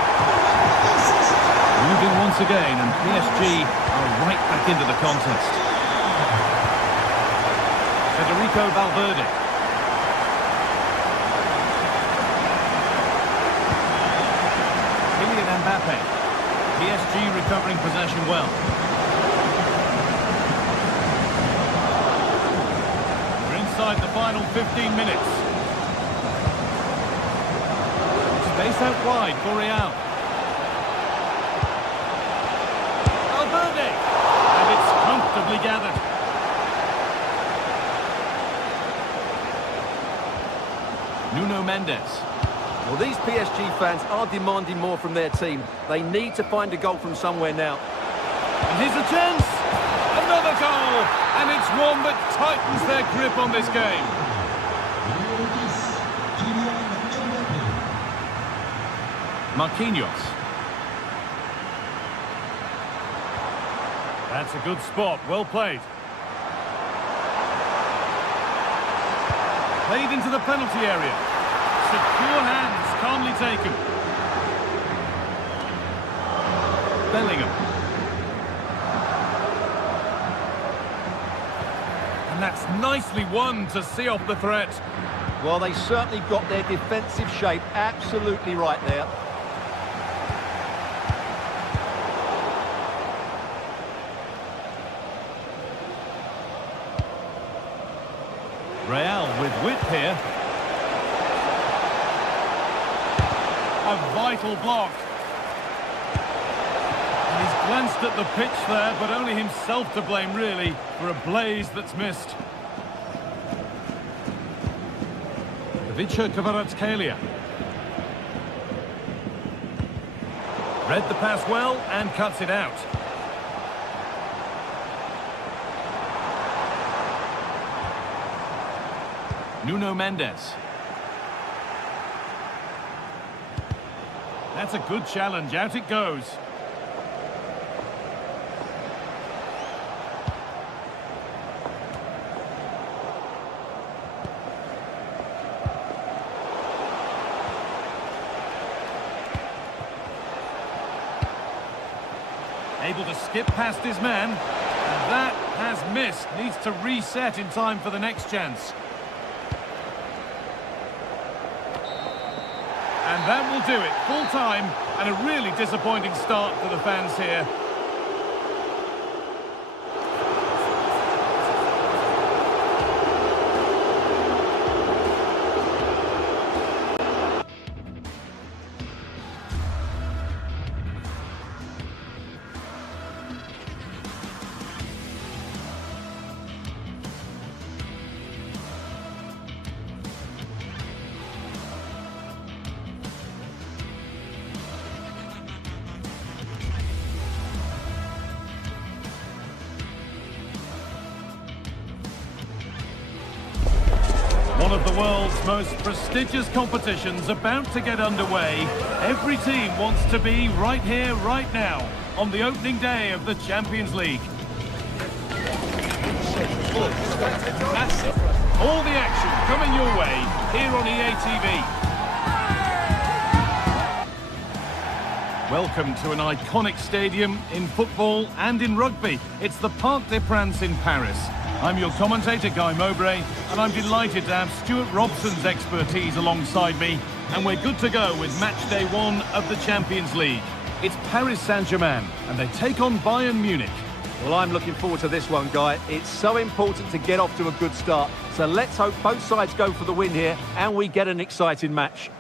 Moving once again, and PSG are right back into the contest. Federico Valverde. Kylian Mbappe. PSG recovering possession well. We're inside the final 15 minutes. Space out wide for Real. Valverde! And it's comfortably gathered. Nuno Mendes. Well, these PSG fans are demanding more from their team. They need to find a goal from somewhere now. And here's a chance. Another goal. And it's one that tightens their grip on this game. Marquinhos. That's a good spot. Well played. Played into the penalty area. Secure hands, calmly taken. Bellingham. And that's nicely won to see off the threat. Well, they certainly got their defensive shape absolutely right there. Real with width here. A vital block. And he's glanced at the pitch there, but only himself to blame, really, for a blaze that's missed. Ivica Kvaratskhelia. Read the pass well and cuts it out. Nuno Mendes. That's a good challenge. Out it goes. Able to skip past his man. And that has missed. Needs to reset in time for the next chance. And that will do it. Full time and a really disappointing start for the fans here. One of the world's most prestigious competitions about to get underway. Every team wants to be right here, right now, on the opening day of the Champions League. All the action coming your way here on EA TV. Welcome to an iconic stadium in football and in rugby. It's the Parc des Princes in Paris. I'm your commentator, Guy Mowbray, and I'm delighted to have Stuart Robson's expertise alongside me, and we're good to go with match day 1 of the Champions League. It's Paris Saint-Germain, and they take on Bayern Munich. Well, I'm looking forward to this one, Guy. It's so important to get off to a good start, so let's hope both sides go for the win here, and we get an exciting match.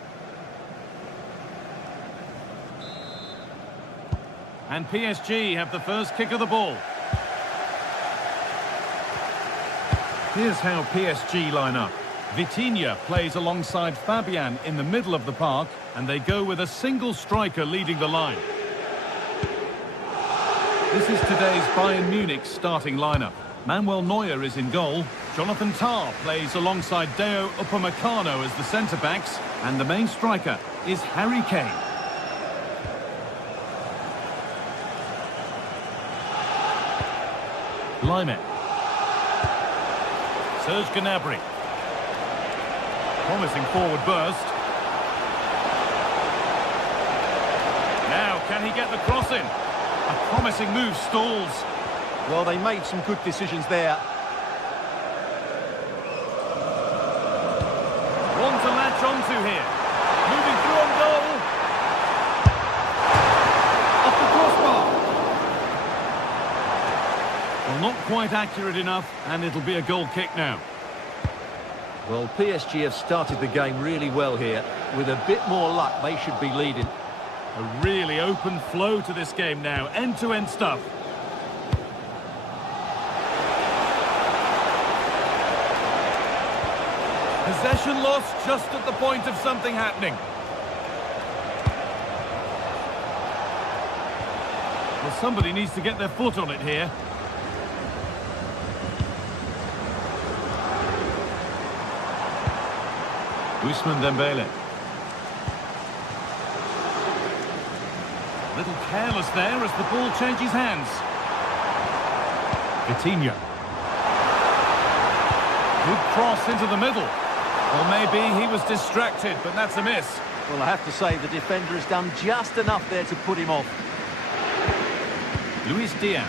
And PSG have the first kick of the ball. Here's how PSG line up. Vitinha plays alongside Fabian in the middle of the park, and they go with a single striker leading the line. This is today's Bayern Munich starting lineup. Manuel Neuer is in goal. Jonathan Tah plays alongside Deo Upamecano as the centre-backs, and the main striker is Harry Kane. Lime. Serge Gnabry. Promising forward burst. Now, can he get the cross in? A promising move stalls. Well, they made some good decisions there. One to latch onto here. Moving through on goal. Off the crossbar. Well, not quite accurate enough, and it'll be a goal kick now. Well, PSG have started the game really well here. With a bit more luck, they should be leading. A really open flow to this game now. End-to-end stuff. Possession lost just at the point of something happening. Well, somebody needs to get their foot on it here. Ousmane Dembele. A little careless there as the ball changes hands. Vitinha. Good cross into the middle. Well, maybe he was distracted, but that's a miss. Well, I have to say the defender has done just enough there to put him off. Luis Diaz.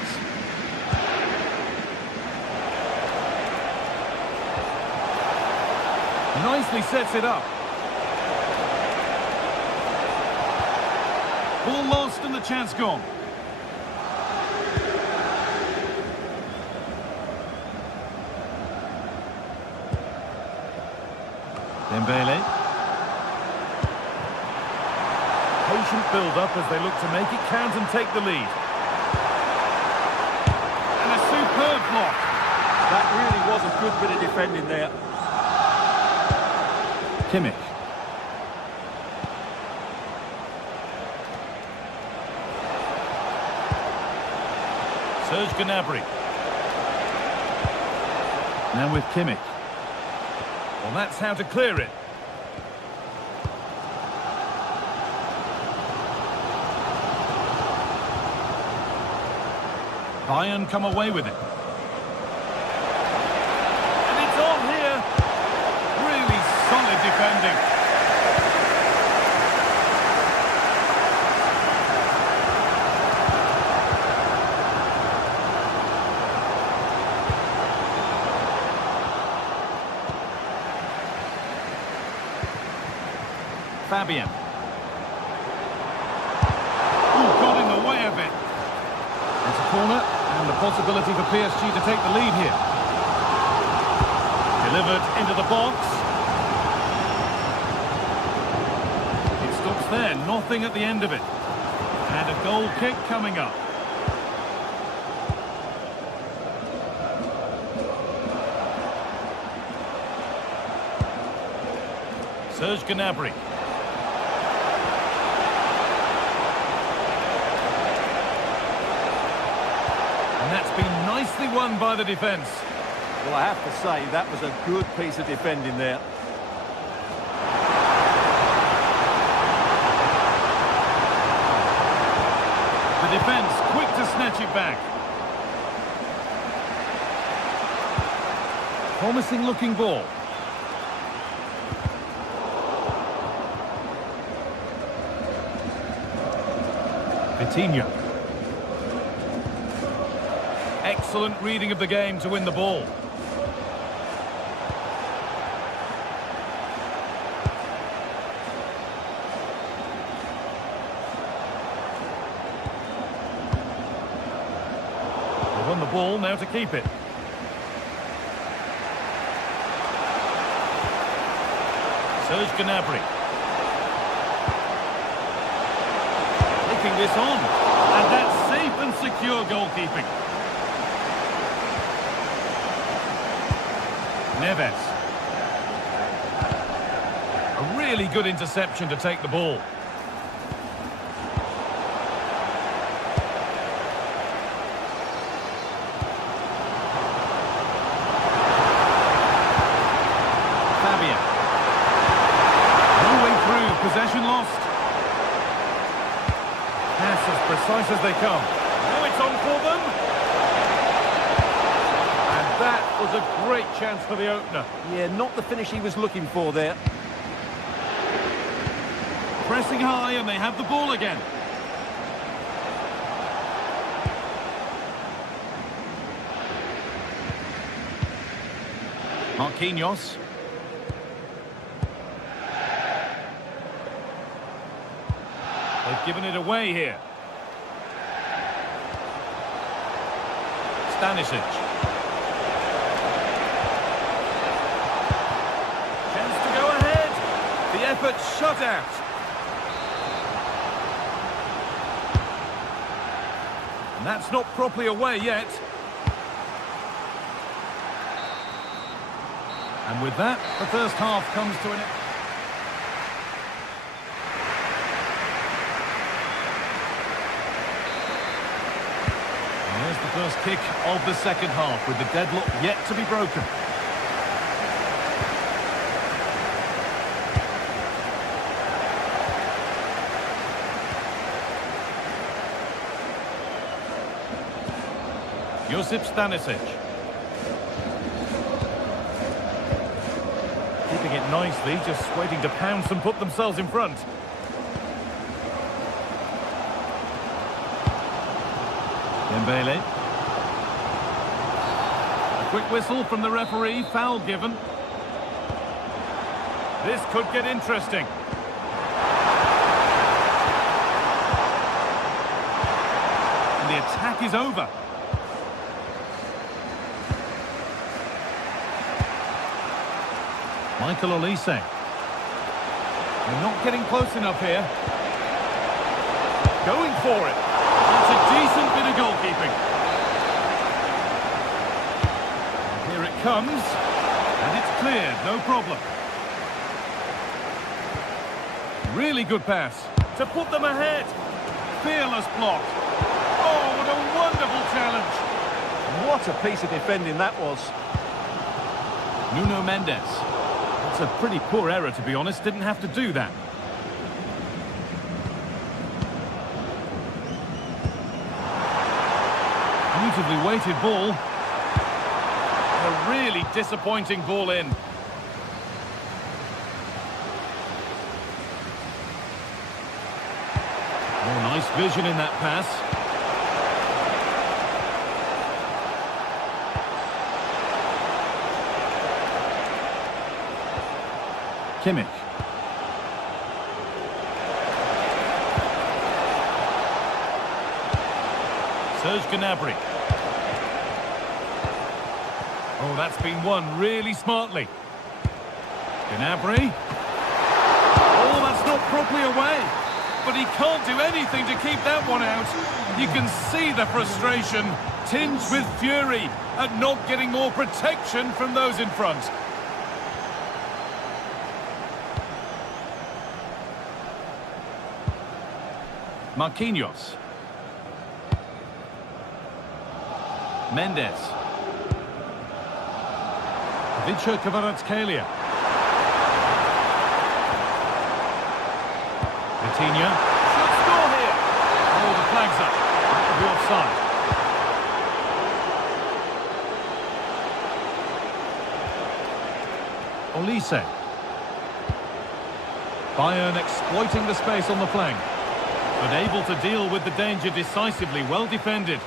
Nicely sets it up. Ball lost and the chance gone. Dembele. Patient build-up as they look to make it count and take the lead. And a superb block. That really was a good bit of defending there. Kimmich. Serge Gnabry. Now with Kimmich. Well, that's how to clear it. Bayern come away with it. And it's on here. Really solid defending. Fabian. Ooh, got in the way of it. It's a corner, and the possibility for PSG to take the lead here. Delivered into the box. It stops there, nothing at the end of it. And a goal kick coming up. Serge Gnabry. And that's been nicely won by the defence. Well, I have to say, that was a good piece of defending there. The defence quick to snatch it back. Promising looking ball. Vitinha. Excellent reading of the game to win the ball. They won the ball, now to keep it. Serge Gnabry. Taking this on. And that's safe and secure goalkeeping. Neves. Really good interception to take the ball. Possession lost. Pass as precise as they come. Now it's on for them. And that was a great chance for the opener. Yeah, not the finish he was looking for there. Pressing high and they have the ball again. Marquinhos. They've given it away here. Stanisic. Chance to go ahead. The effort shut out. And that's not properly away yet. And with that, the first half comes to an end. There's the first kick of the second half, with the deadlock yet to be broken. Josip Stanisic. Keeping it nicely, just waiting to pounce and put themselves in front. Dembele. A quick whistle from the referee, foul given. This could get interesting. And the attack is over. Michael Olise. They're not getting close enough here. Going for it. That's a decent bit of goalkeeping. Here it comes, and it's cleared, no problem. Really good pass to put them ahead. Fearless block. Oh, what a wonderful challenge. What a piece of defending that was. Nuno Mendes. That's a pretty poor error, to be honest. Didn't have to do that. Beautifully weighted ball. A really disappointing ball in. Oh, nice vision in that pass. Kimmich. Serge Gnabry. Oh, that's been won really smartly. Gnabry. Oh, that's not properly away. But he can't do anything to keep that one out. You can see the frustration, tinged with fury, at not getting more protection from those in front. Marquinhos. Mendes. Vicha Kvaratskhelia. Vitinha. Should score here. Oh, the flag's up. That will be offside. Olise. Bayern exploiting the space on the flank, but able to deal with the danger decisively. Well defended.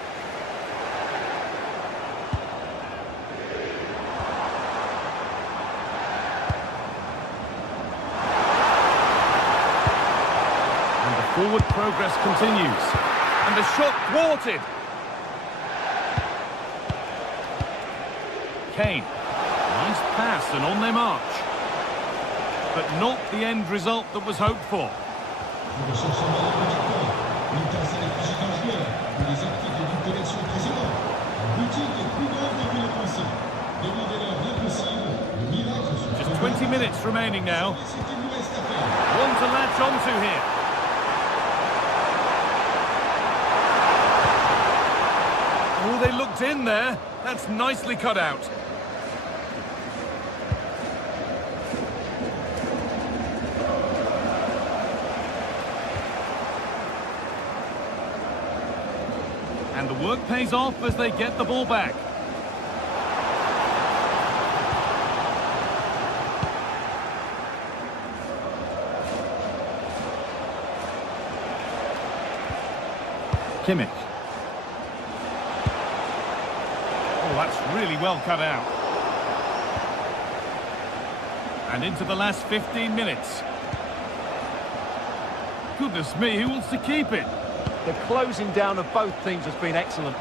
Forward progress continues. And the shot thwarted. Kane. Nice pass and on their march. But not the end result that was hoped for. Just 20 minutes remaining now. latch onto here. Oh, they looked in there. That's nicely cut out. And the work pays off as they get the ball back. Kimmich. Oh, that's really well cut out. And into the last 15 minutes. Goodness me, who wants to keep it? The closing down of both teams has been excellent.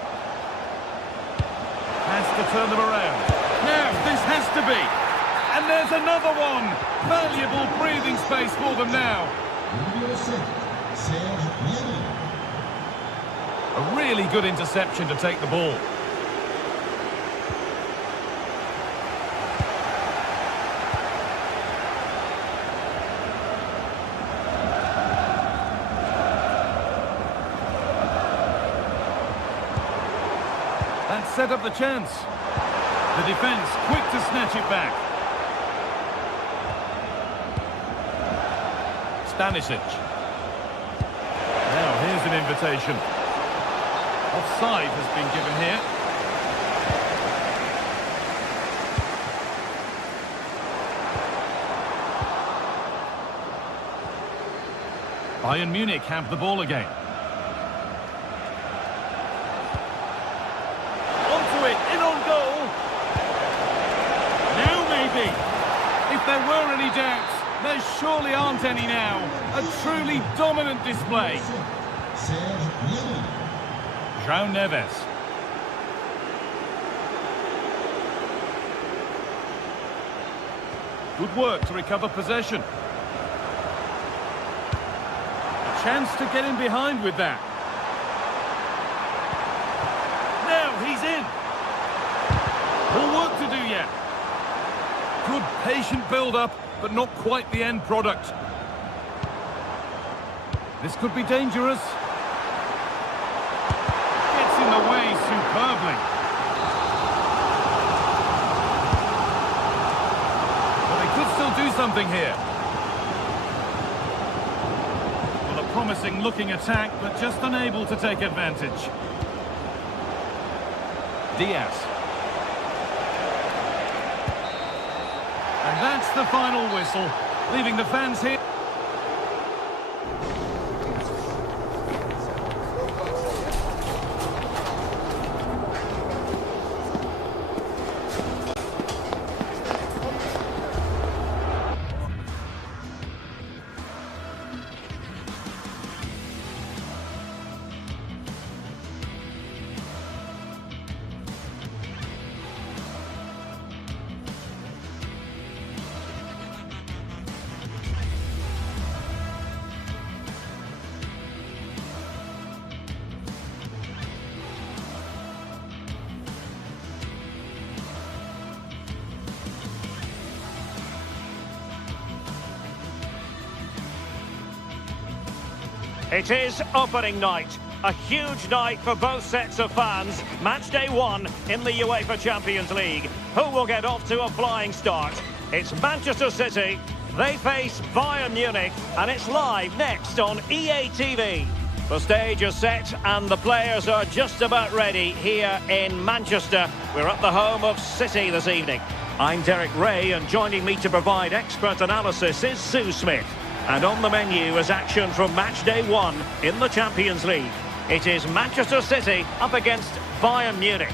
Has to turn them around. Now, this has to be. And there's another one. Valuable breathing space for them now. A really good interception to take the ball. That set up the chance. The defence quick to snatch it back. Stanisic. Now here's an invitation. Offside has been given here. Bayern Munich have the ball again. Onto it, in on goal. Now maybe. If there were any doubts, there surely aren't any now. A truly dominant display. João Neves. Good work to recover possession. A chance to get in behind with that. Now he's in. More work to do yet. Good patient build-up, but not quite the end product. This could be dangerous. In the way superbly. But they could still do something here. Well, a promising looking attack, but just unable to take advantage. Diaz. And that's the final whistle, leaving the fans here. It is opening night. A huge night for both sets of fans. Match day 1 in the UEFA Champions League. Who will get off to a flying start? It's Manchester City. They face Bayern Munich, and it's live next on EA TV. The stage is set and the players are just about ready here in Manchester. We're at the home of City this evening. I'm Derek Ray, and joining me to provide expert analysis is Sue Smith. And on the menu is action from match day 1 in the Champions League. It is Manchester City up against Bayern Munich.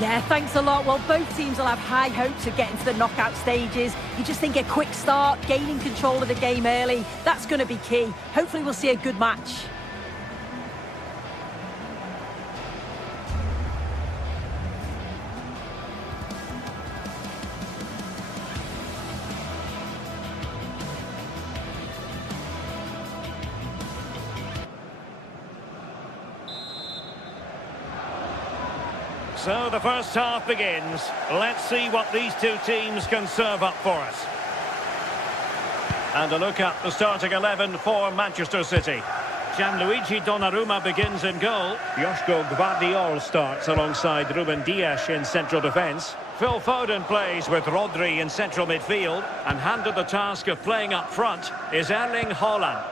Yeah, thanks a lot. Well, both teams will have high hopes of getting to the knockout stages. You just think a quick start, gaining control of the game early, that's going to be key. Hopefully we'll see a good match. So the first half begins. Let's see what these two teams can serve up for us. And a look at the starting 11 for Manchester City. Gianluigi Donnarumma begins in goal. Joško Gvardiol starts alongside Ruben Dias in central defence. Phil Foden plays with Rodri in central midfield. And handed the task of playing up front is Erling Haaland.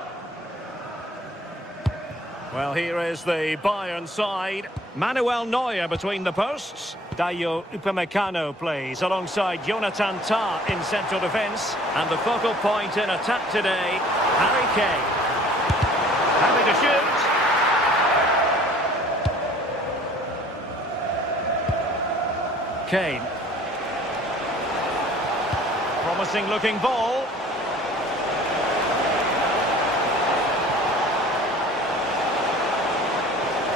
Well, here is the Bayern side. Manuel Neuer between the posts. Dayo Upamecano plays alongside Jonathan Tah in central defence. And the focal point in attack today, Harry Kane. Having to shoot. Kane. Promising looking ball.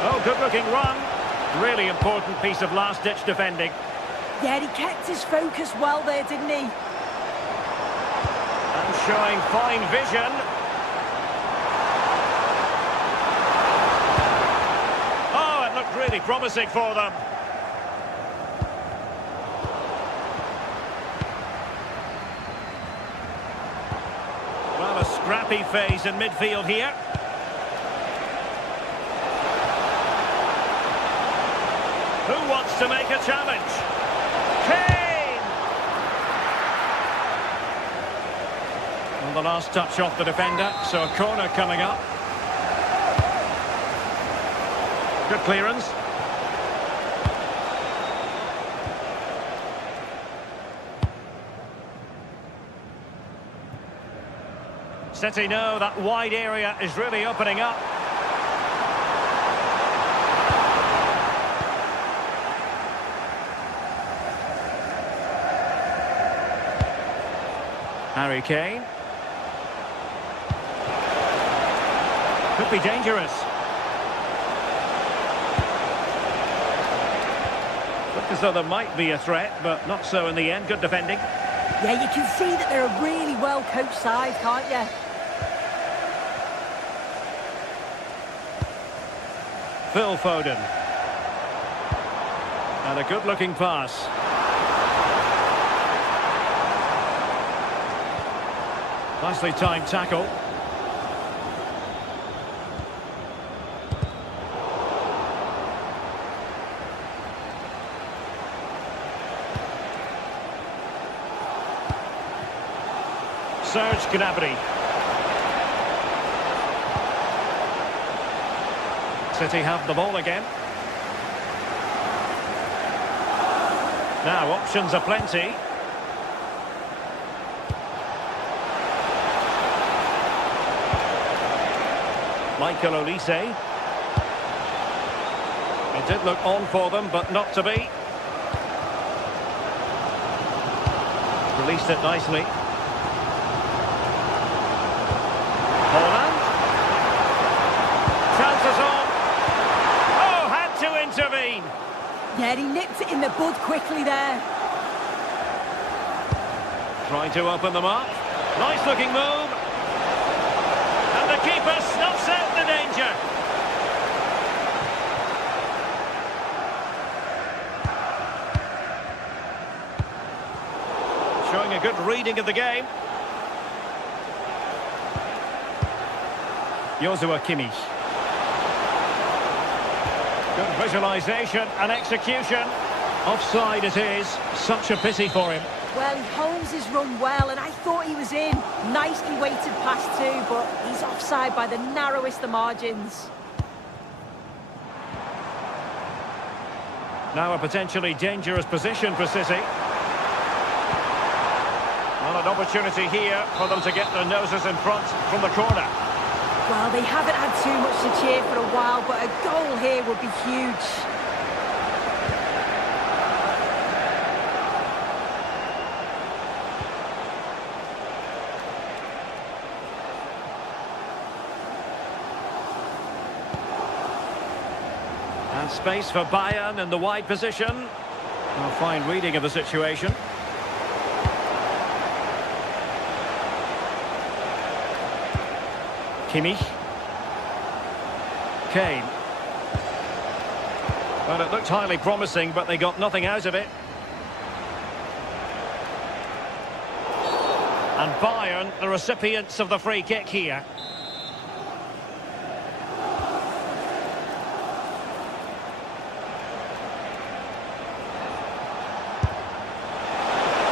Oh, good looking run. Really important piece of last-ditch defending. Yeah, he kept his focus well there, didn't he? And showing fine vision. Oh, it looked really promising for them. Well, a scrappy phase in midfield here. Who wants to make a challenge? Kane! Well, the last touch off the defender, so a corner coming up. Good clearance. City know that wide area is really opening up. Harry Kane. Could be dangerous. Looked as though there might be a threat, but not so in the end. Good defending. Yeah, you can see that they're a really well-coached side, can't you? Phil Foden. And a good-looking pass. Nicely timed tackle. Serge Gnabry. City have the ball again. Now options are plenty. Michael Olise. It did look on for them, but not to be. Released it nicely. Haaland. Chances on. Oh, had to intervene. Yeah, he nipped it in the bud quickly there. Trying to open them up. Nice looking move. And the keeper snuffs out the danger. Showing a good reading of the game. Joshua Kimmich. Good visualisation and execution. Offside it is. Such a pity for him. Well, he holds his run well, and I thought he was in. Nicely weighted pass too, but he's offside by the narrowest of margins. Now a potentially dangerous position for City. Well, an opportunity here for them to get their noses in front from the corner. Well, they haven't had too much to cheer for a while, but a goal here would be huge. And space for Bayern in the wide position. A fine reading of the situation. Kimmich. Kane. Well, it looked highly promising, but they got nothing out of it. And Bayern, the recipients of the free kick here.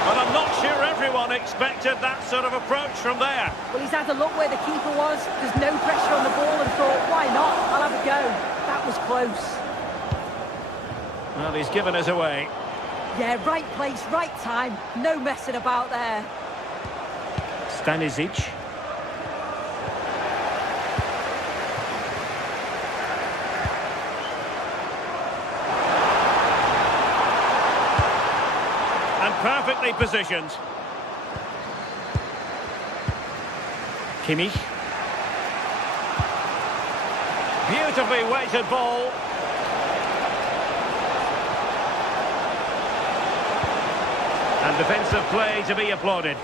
But I'm not sure everyone expected that sort of approach from there. Well, he's had a look where the keeper was. There's no pressure on the ball and thought, why not? I'll have a go. That was close. Well, he's given us away. Yeah, right place, right time. No messing about there. Stanisic. And perfectly positioned. Kimmich. Beautifully weighted ball. And defensive play to be applauded.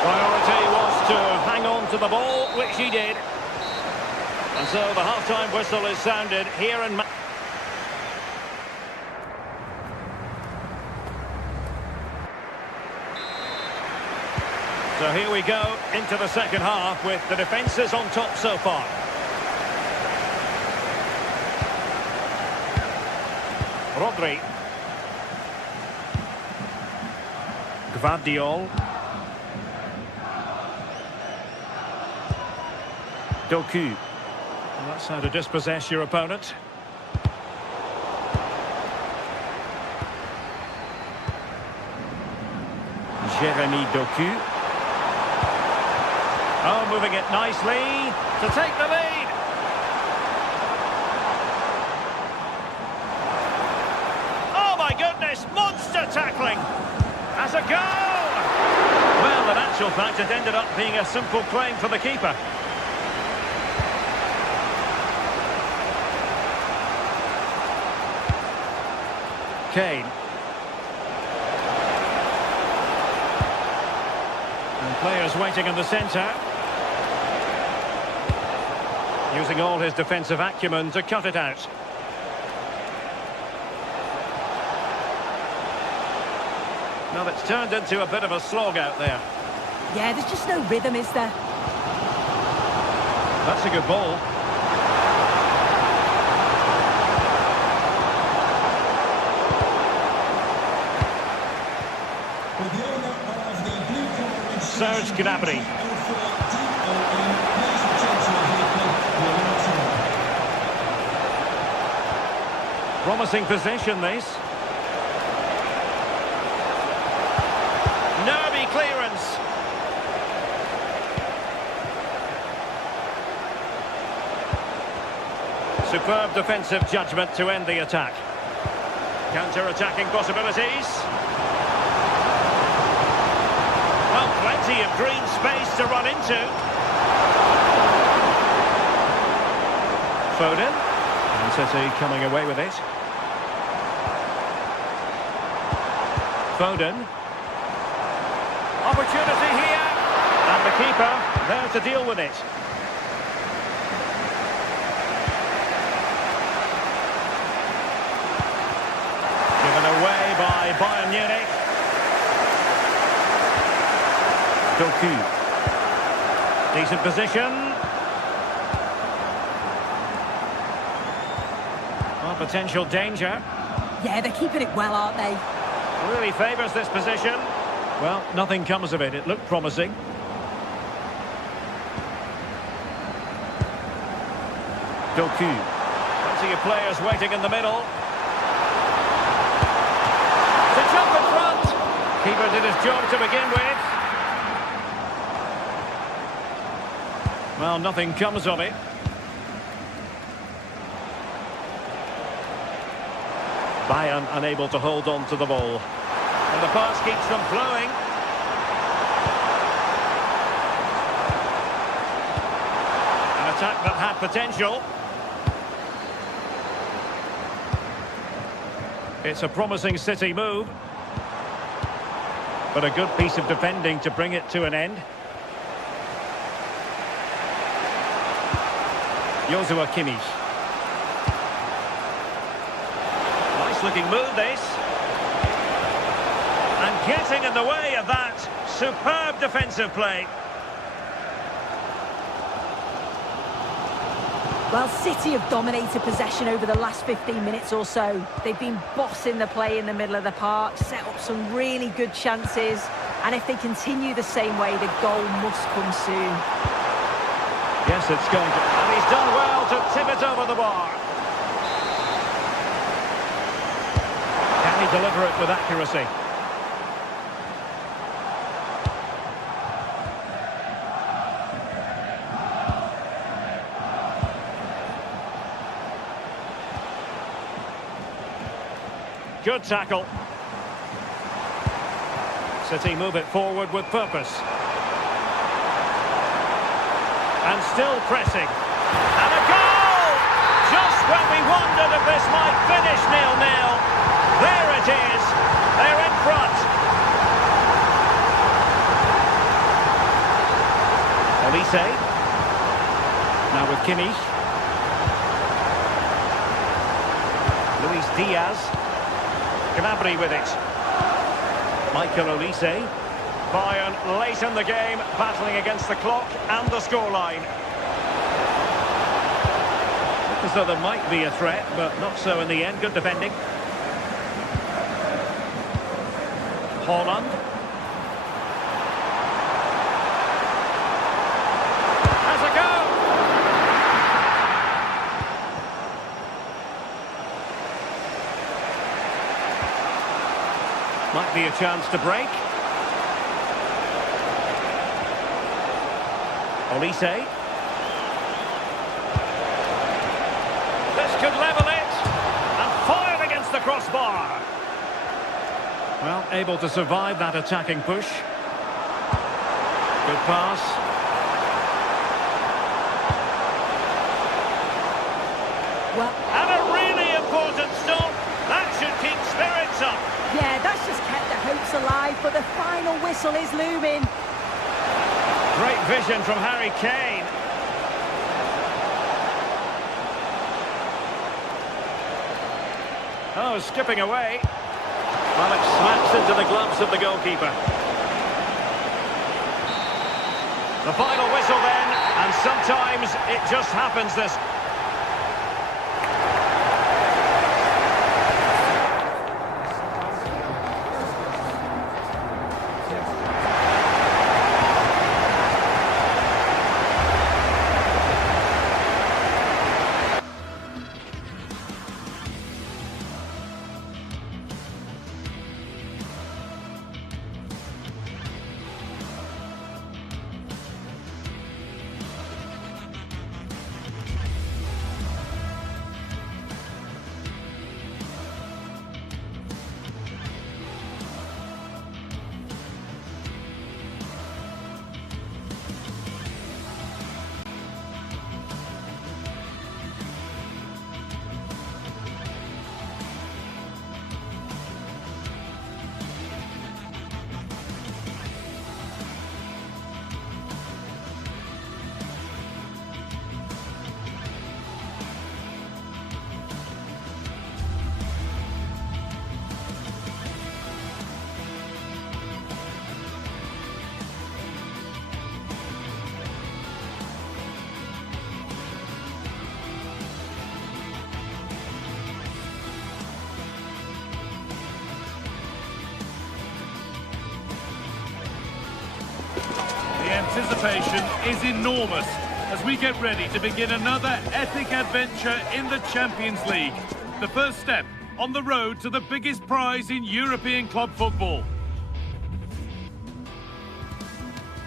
Priority was to hang on to the ball, which he did. And so the half-time whistle is sounded here in... So here we go into the second half with the defences on top so far. Rodri. Gvardiol. Doku. Well, that's how to dispossess your opponent. Jeremy Doku. Oh, moving it nicely to take the lead. Oh my goodness, monster tackling. As a goal. Well, in actual fact, it ended up being a simple claim for the keeper. Kane. And players waiting in the centre. Using all his defensive acumen to cut it out. Well, it's turned into a bit of a slog out there. Yeah, there's just no rhythm, is there? That's a good ball. Serge Gnabry. Promising possession, this. Nervy clearance. Superb defensive judgment to end the attack. Counter-attacking possibilities. Well, plenty of green space to run into. Foden. And City coming away with it. Foden. Opportunity here. And the keeper there to deal with it. Given away by Bayern Munich. Doku. Decent position. Well, potential danger. Yeah, they're keeping it well, aren't they? Really favours this position. Well, nothing comes of it. It looked promising. Doku. Plenty of players waiting in the middle. To jump in front. Keeper did his job to begin with. Well, nothing comes of it. Bayern unable to hold on to the ball. And the pass keeps them flowing. An attack that had potential. It's a promising City move. But a good piece of defending to bring it to an end. Joshua Kimmich. Dangerous-looking move, this. And getting in the way of that. Superb defensive play. Well, City have dominated possession over the last 15 minutes or so. They've been bossing the play in the middle of the park, set up some really good chances, and if they continue the same way, the goal must come soon. Yes, it's going to. And he's done well to tip it over the bar. Can he deliver it with accuracy? Good tackle. City move it forward with purpose. And still pressing. And a goal! Just when we wondered if this might finish 0-0. There it is. They're in front. Olise. Now with Kimmich. Luis Diaz. Gnabry with it. Michael Olise. Bayern late in the game, battling against the clock and the scoreline. Looked as though there might be a threat, but not so in the end. Good defending. Haaland. Has a go! Might be a chance to break. Olise. This could level it. And fired against the crossbar. Well, able to survive that attacking push. Good pass. Well, And a really important stop. That should keep spirits up. yeah, that's just kept the hopes alive, but the final whistle is looming. Great vision from Harry Kane. Oh, skipping away. Well, it smacks into the gloves of the goalkeeper. The final whistle then, and sometimes it just happens this. The anticipation is enormous as we get ready to begin another epic adventure in the Champions League. The first step on the road to the biggest prize in European club football.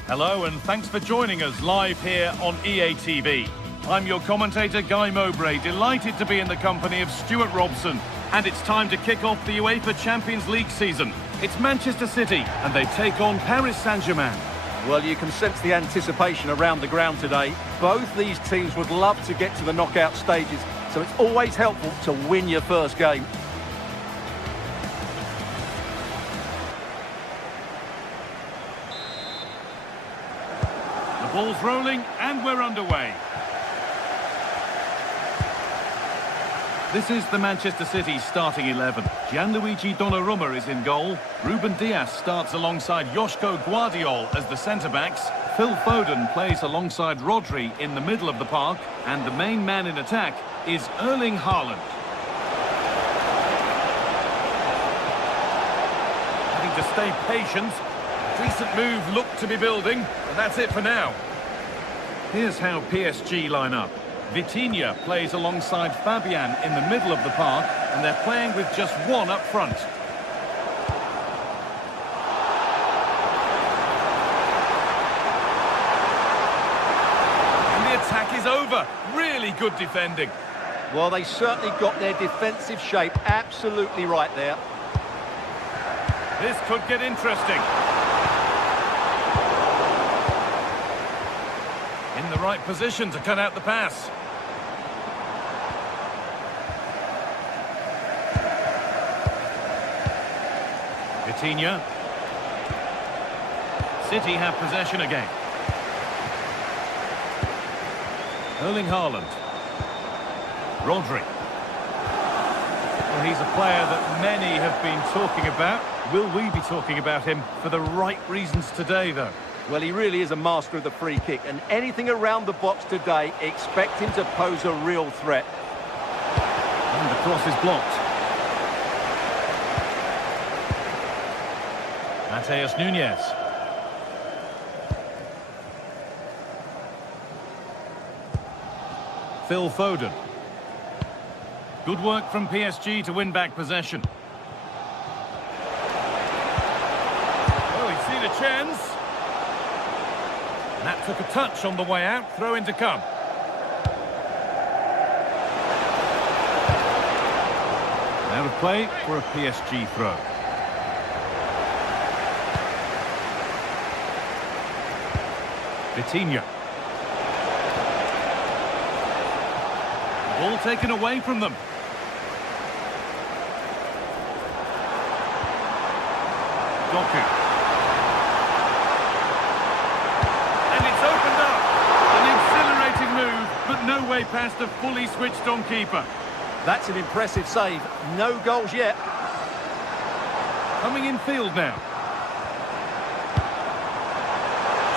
Hello and thanks for joining us live here on EA TV. I'm your commentator Guy Mowbray, delighted to be in the company of Stuart Robson. And it's time to kick off the UEFA Champions League season. It's Manchester City and they take on Paris Saint-Germain. Well, you can sense the anticipation around the ground today. Both these teams would love to get to the knockout stages, so it's always helpful to win your first game. The ball's rolling and we're underway. This is the Manchester City starting 11. Gianluigi Donnarumma is in goal. Ruben Dias starts alongside Joško Guardiol as the centre-backs. Phil Foden plays alongside Rodri in the middle of the park. And the main man in attack is Erling Haaland. Having to stay patient. Decent move looked to be building, but that's it for now. Here's how PSG line up. Vitinha plays alongside Fabian in the middle of the park, and they're playing with just one up front. And the attack is over. Really good defending. Well, they certainly got their defensive shape absolutely right there. This could get interesting. In the right position to cut out the pass. Vitinha. City have possession again. Erling Haaland. Rodri. Well, he's a player that many have been talking about. Will we be talking about him for the right reasons today, though? Well, he really is a master of the free kick, and anything around the box today, expect him to pose a real threat. And the cross is blocked. Mateus Nunes. Phil Foden. Good work from PSG to win back possession. Well, he's seen a chance. And that took a touch on the way out. Throw in to come. Out of play for a PSG throw. Vitinha. Ball taken away from them. Doku. And it's opened up. An exhilarating move, but no way past a fully switched on keeper. That's an impressive save. No goals yet. Coming in field now.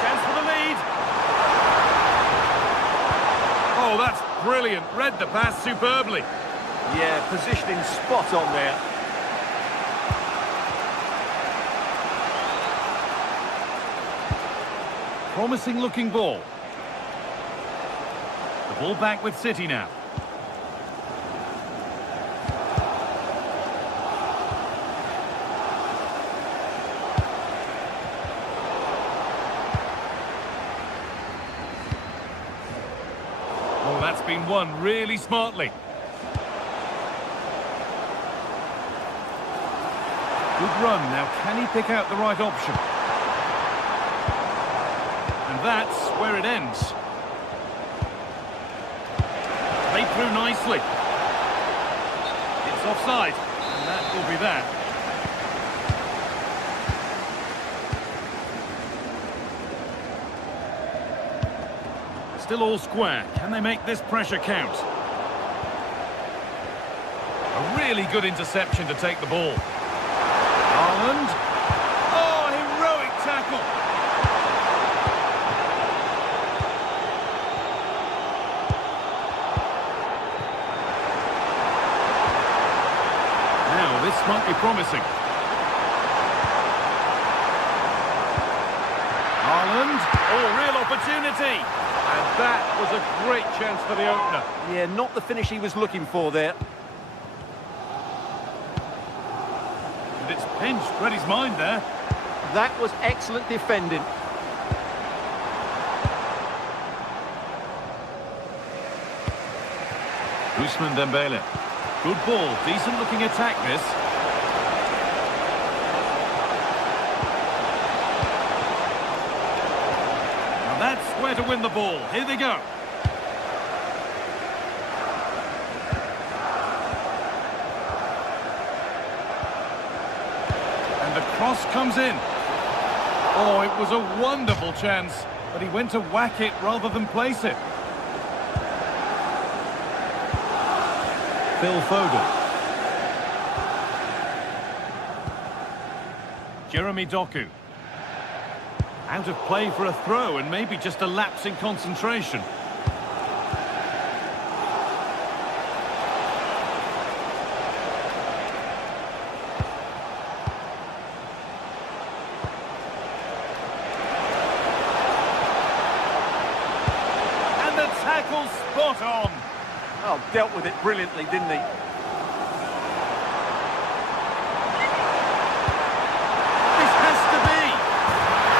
Chance for the lead. Oh, that's brilliant. Read the pass superbly. Yeah, positioning spot on there. Promising looking ball. The ball back with City now. Oh, that's been won really smartly. Good run. Now, can he pick out the right option? And that's where it ends. Played through nicely. It's offside, and that will be that. Still all square. Can they make this pressure count? A really good interception to take the ball. Haaland. Oh, heroic tackle. Now, this might be promising. Haaland. Oh, real opportunity. And that was a great chance for the opener. Yeah, not the finish he was looking for there. And it's pinched. Read his mind there. That was excellent defending. Ousmane Dembele. Good ball. Decent looking attack this. Now that's where to win the ball. Here they go. And the cross comes in. Oh, it was a wonderful chance, but he went to whack it rather than place it. Phil Foden. Jeremy Doku. Out of play for a throw and maybe just a lapse in concentration. And the tackle spot on. Oh, dealt with it brilliantly, didn't he? This has to be.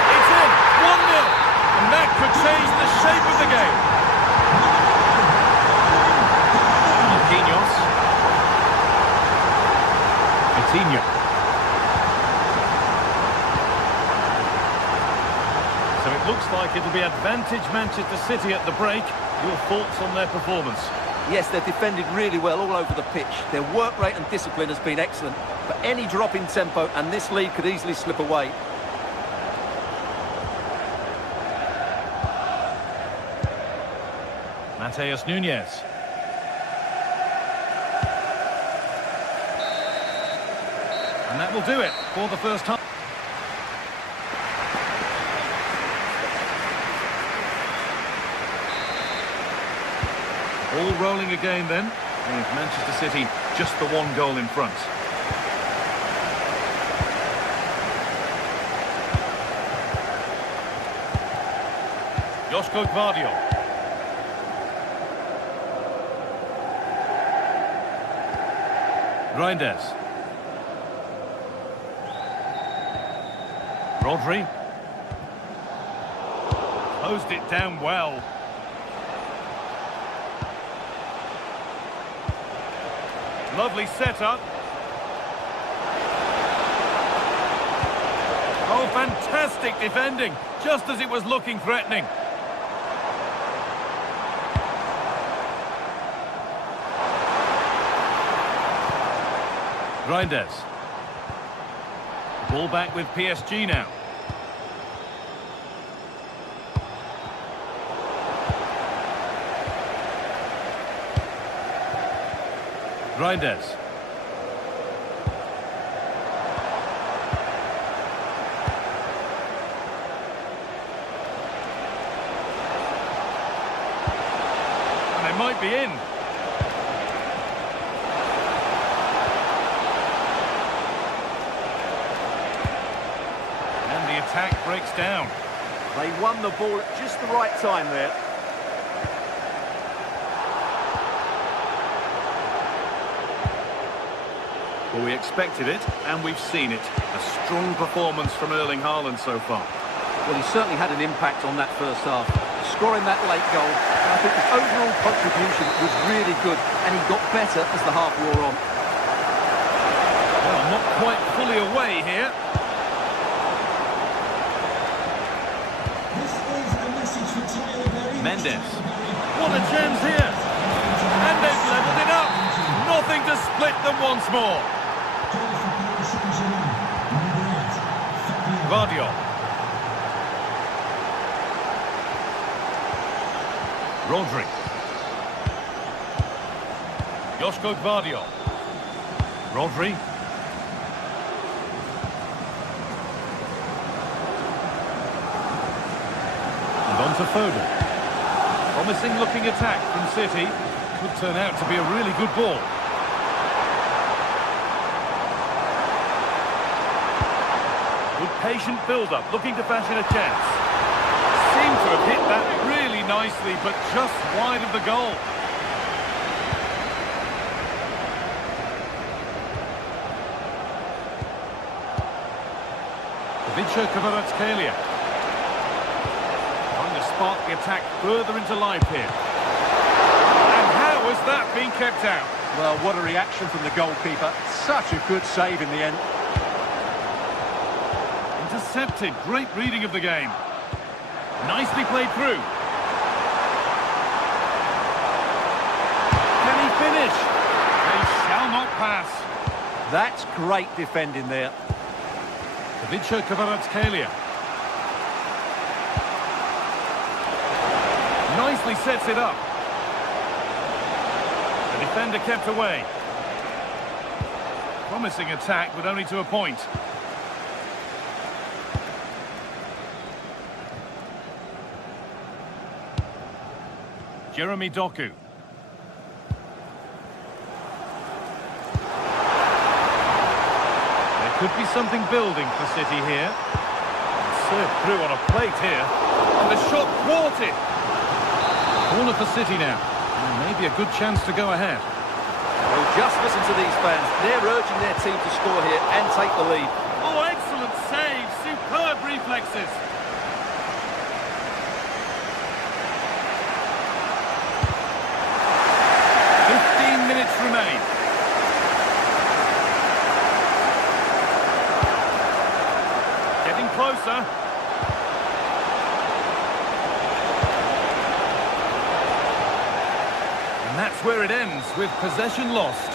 It's in. 1-0. And that could change the shape of the game. Marquinhos. Coutinho. So it looks like it'll be advantage Manchester City at the break. Your thoughts on their performance? Yes, they've defended really well all over the pitch. Their work rate and discipline has been excellent. But any drop in tempo and this lead could easily slip away. Mateus Nunes. And that will do it for the first half. All rolling again then, with Manchester City just the one goal in front. Josko Gvardiol. Reinders. Rodri. Closed it down well. Lovely setup. Oh, fantastic defending, just as it was looking threatening. Reinders. Ball back with PSG now. Reinders. And they might be in. And the attack breaks down. They won the ball at just the right time there. Well, we expected it, and we've seen it. A strong performance from Erling Haaland so far. Well, he certainly had an impact on that first half. Scoring that late goal, and I think his overall contribution was really good, and he got better as the half wore on. Well, not quite fully away here. Mendes. What a chance here. And they've levelled it up. Nothing to split them once more. Gvardiol. Rodri. Josko Gvardiol. Rodri. And on to Foden. Promising looking attack from City. Could turn out to be a really good ball. Good patient build-up, looking to fashion a chance. Seemed to have hit that really nicely, but just wide of the goal. Kvaratskhelia. Trying to spark the attack further into life here. And how has that been kept out? Well, what a reaction from the goalkeeper. Such a good save in the end. Intercepted. Great reading of the game. Nicely played through. Can he finish? They shall not pass. That's great defending there. Kvaratskhelia. Nicely sets it up. And Defender kept away. Promising attack, but only to a point. Jeremy Doku. There could be something building for City here. Served through on a plate here. And the shot thwarted. Corner for City now. And maybe a good chance to go ahead. Well, just listen to these fans. They're urging their team to score here and take the lead. Oh, excellent save. Superb reflexes. Minutes remain. Getting closer. And that's where it ends, with possession lost.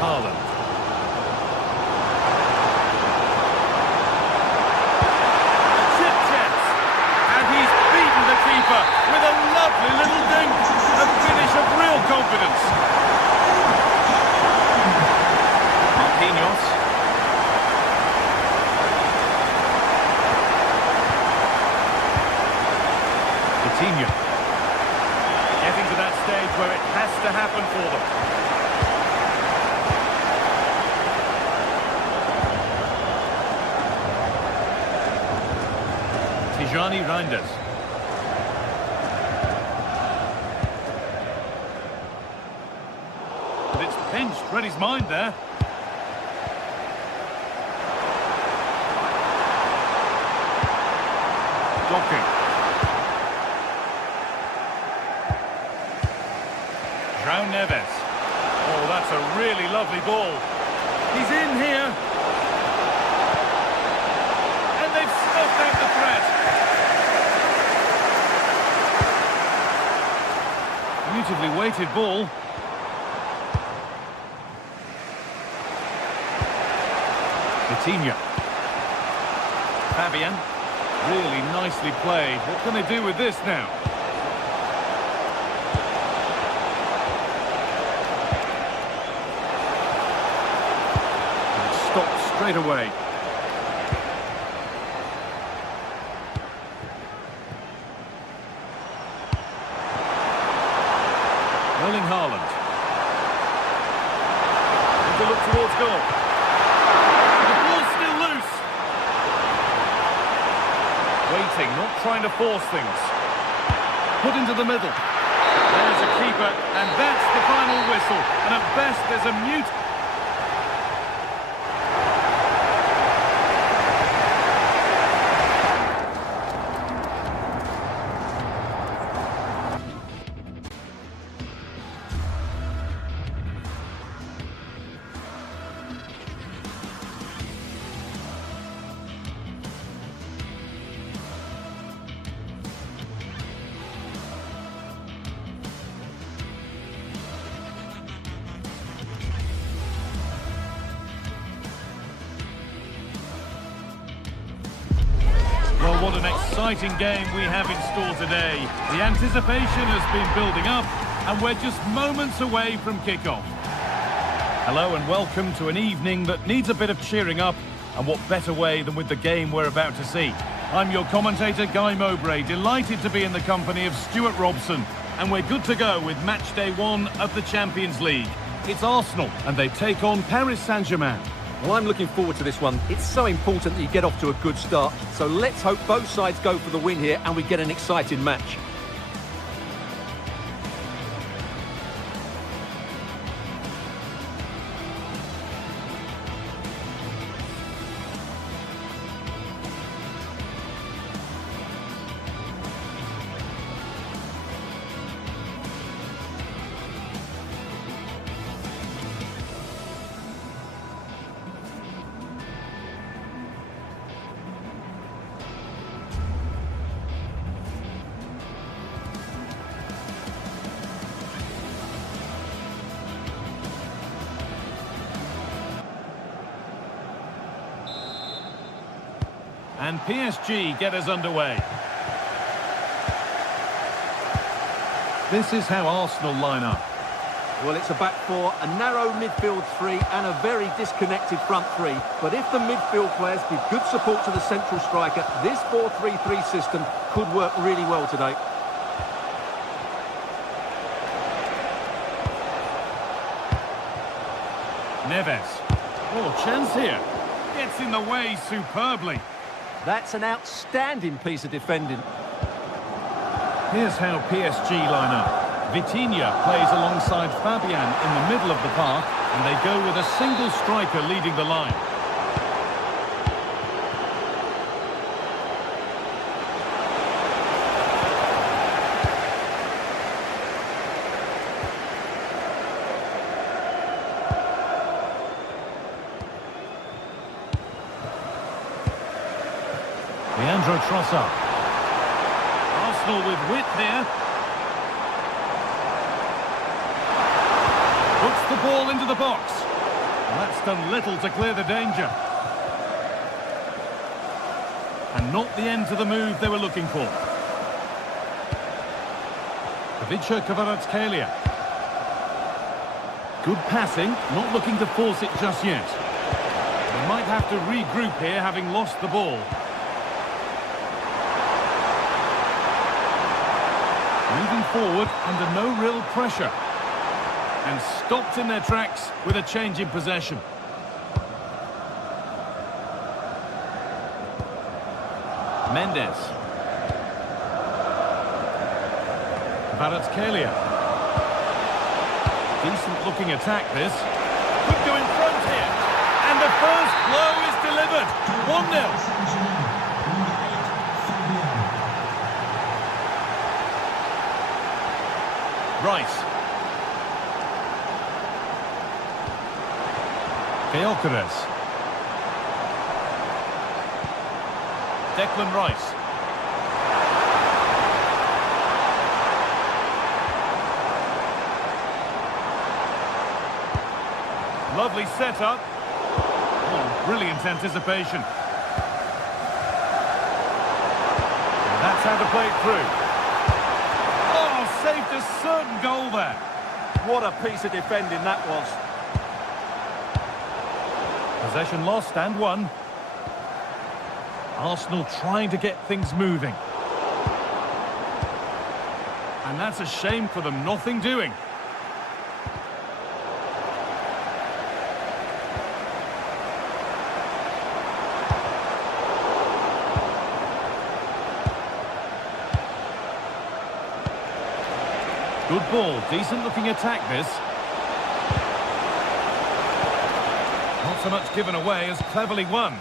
Haaland. With a lovely little dink, a finish of real confidence. Marquinhos. Coutinho. Getting to that stage where it has to happen for them. Tijani Reinders. Pinched, read his mind there. Doku. João Neves. Oh, that's a really lovely ball. He's in here. And they've snuffed out the threat. Beautifully weighted ball. Coutinho. Fabian. Really nicely played. What can they do with this now? And stopped straight away. Erling Haaland. And to look towards goal. Waiting, not trying to force things. Put into the middle. There's a keeper, and that's the final whistle. And at best, there's a mute. Well, what an exciting game we have in store today. The anticipation has been building up, and we're just moments away from kickoff. Hello and welcome to an evening that needs a bit of cheering up, and what better way than with the game we're about to see. I'm your commentator, Guy Mowbray, delighted to be in the company of Stuart Robson, and we're good to go with match day 1 of the Champions League. It's Arsenal, and they take on Paris Saint-Germain. Well, I'm looking forward to this one. It's so important that you get off to a good start. So let's hope both sides go for the win here and we get an exciting match. And PSG get us underway. This is how Arsenal line up. Well, it's a back four, a narrow midfield three and a very disconnected front three. But if the midfield players give good support to the central striker, this 4-3-3 system could work really well today. Neves. Oh, chance here. Gets in the way superbly. That's an outstanding piece of defending. Here's how PSG line up. Vitinha plays alongside Fabian in the middle of the park, and they go with a single striker leading the line. Leandro Trossard. Arsenal with width here. Puts the ball into the box. Well, that's done little to clear the danger. And not the end to the move they were looking for. Ivica Kvaratskhelia. Good passing, not looking to force it just yet. They might have to regroup here, having lost the ball. Moving forward under no real pressure. And stopped in their tracks with a change in possession. Mendes. Kvaratskhelia. Decent looking attack this. Could go in front here. And the first blow is delivered. 1-0. Rice. Gyökeres. Declan Rice. Lovely setup. Oh, brilliant anticipation. And that's how to play it through. Oh, saved a certain goal there. What a piece of defending that was. Possession lost and won. Arsenal trying to get things moving. And that's a shame for them, nothing doing. Good ball, decent looking attack this. Not so much given away as cleverly won.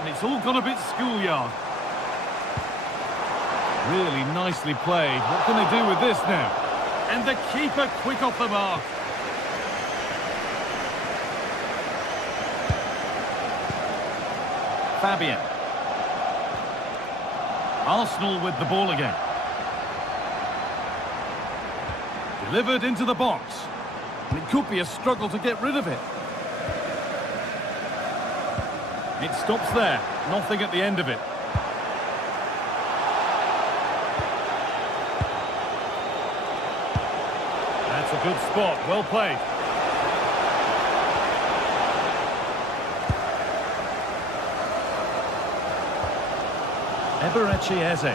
And it's all gone a bit schoolyard. Really nicely played. What can they do with this now? And the keeper quick off the mark. Fabian. Arsenal with the ball again. Delivered into the box. And it could be a struggle to get rid of it. It stops there. Nothing at the end of it. That's a good spot. Well played. Eberechi Eze.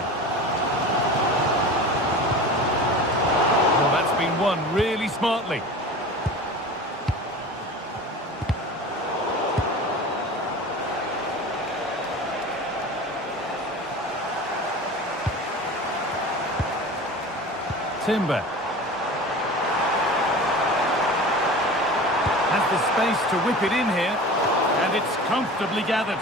Well, that's been won really smartly. Timber. Has the space to whip it in here, and it's comfortably gathered.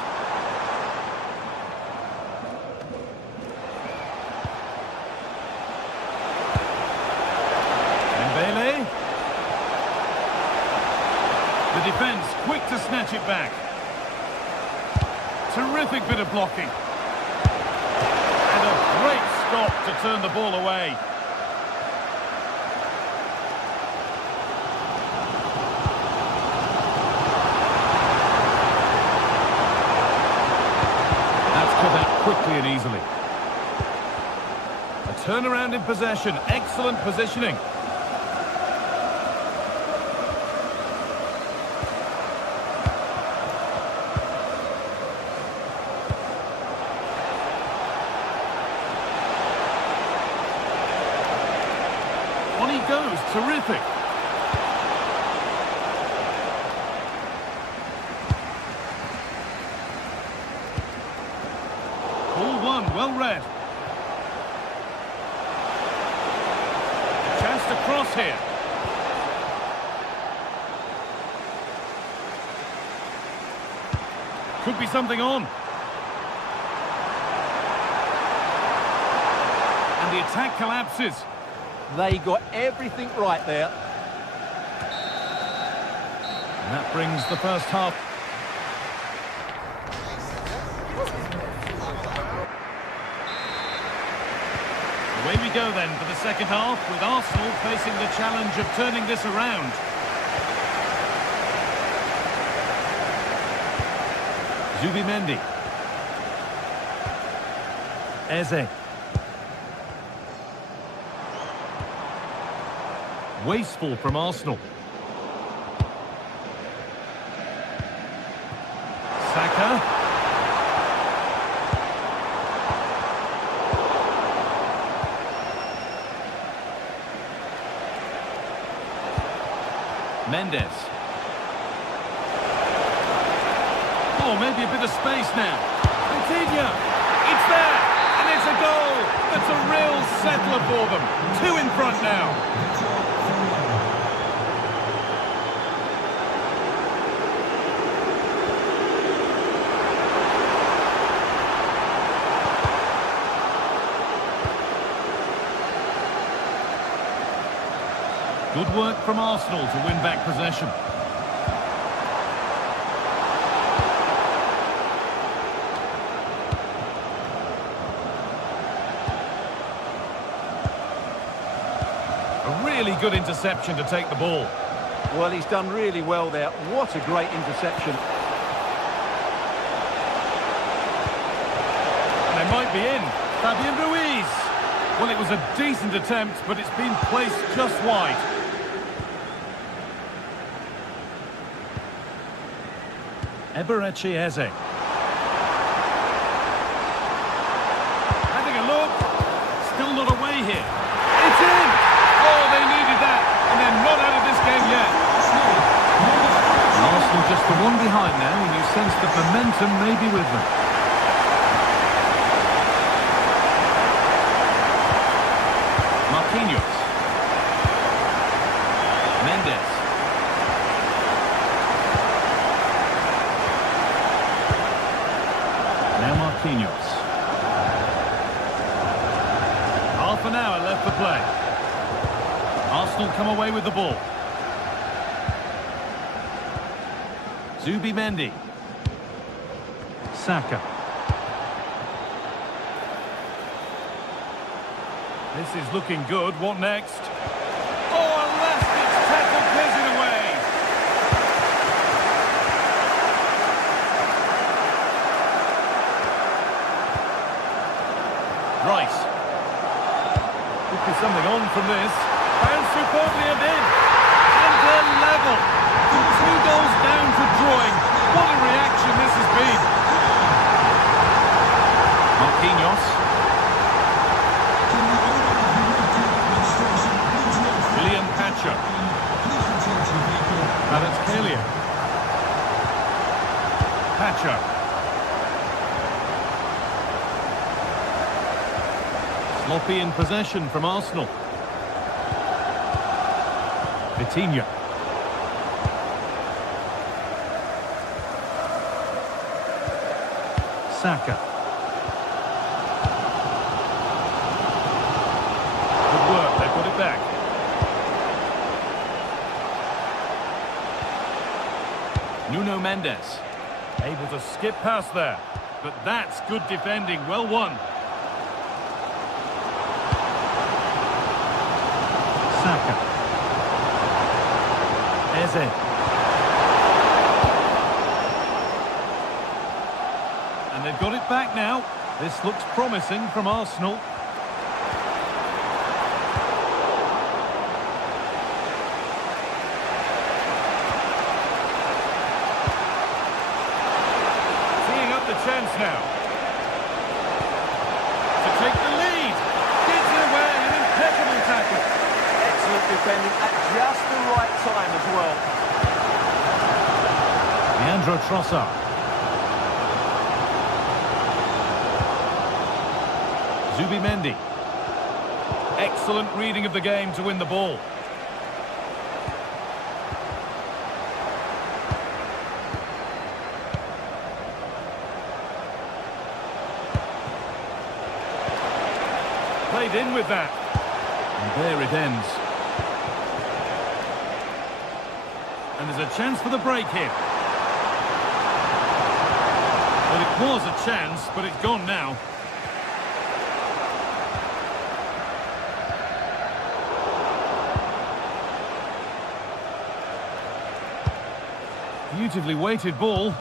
The defence quick to snatch it back. Terrific bit of blocking. And a great stop to turn the ball away. quickly and easily. A turnaround in possession. Excellent positioning. On he goes. Terrific. Ball one. Well read. Chance to cross here. Could be something on. And the attack collapses. They got everything right there. And that brings the first half. Away we go then for the second half, with Arsenal facing the challenge of turning this around. Zubimendi. Eze. Wasteful from Arsenal. Saka. Mendes. Oh, maybe a bit of space now. Coutinho. It's there. And it's a goal. That's a real settler for them. 2 in front now. Good work from Arsenal to win back possession. A really good interception to take the ball. Well, he's done really well there. What a great interception. And they might be in. Fabian Ruiz. Well, it was a decent attempt, but it's been placed just wide. Eberechi Eze. Having a look. Still not away here. It's in! Oh, they needed that. And they're not out of this game yet. Arsenal just the one behind now, and you sense that momentum may be with them. Marquinhos. Mendes. Now Marquinhos. Half an hour left to play. Arsenal come away with the ball. Zubimendi. Saka. This is looking good. What next? Oh, elastic tackle clears it away. Rice. Could be something on from this. Bounced superbly and in. And they're level. 2 goals down to drawing. What a reaction this has been. Marquinhos. William Patcher. Kvaratskhelia. Patcher. Sloppy in possession from Arsenal. Coutinho. Saka. Good work, they've got it back. Nuno Mendes. Able to skip past there. But that's good defending, well won. Saka. Eze. And they've got it back now. This looks promising from Arsenal. Teeing up the chance now. To take the lead. Gets it away, an impeccable tackle. Excellent defending at just the right time as well. Leandro Trossard. Zubimendi. Excellent reading of the game to win the ball. Played in with that. And there it ends. And there's a chance for the break here. Well, it was a chance, but it's gone now. Beautifully weighted ball.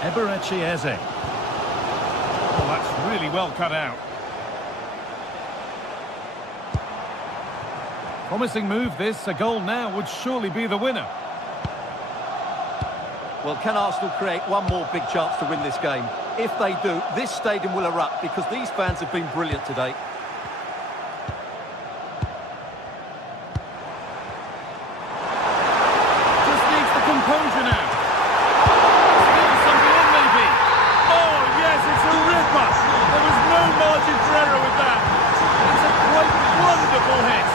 Eberechi Eze. Oh, that's really well cut out. Promising move this. A goal now would surely be the winner. Well, can Arsenal create one more big chance to win this game? If they do, this stadium will erupt because these fans have been brilliant today. Just needs the composure now. Still something in maybe. Oh, yes, it's a ripper. There was no margin for error with that. It's a quite wonderful hit.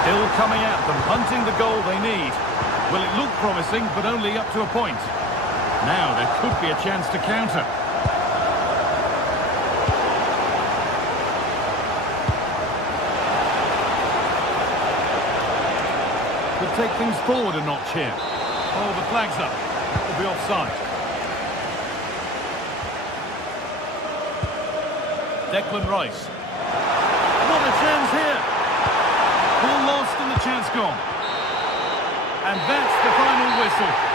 Still coming at them, hunting the goal they need. Well, it looked promising, but only up to a point. Now there could be a chance to counter. Could take things forward a notch here. Oh, the flag's up. That will be offside. Declan Rice. What a chance here. Ball lost and the chance gone. And that's the final whistle.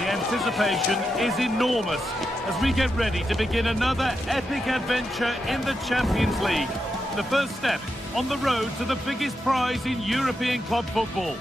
The anticipation is enormous as we get ready to begin another epic adventure in the Champions League. The first step on the road to the biggest prize in European club football.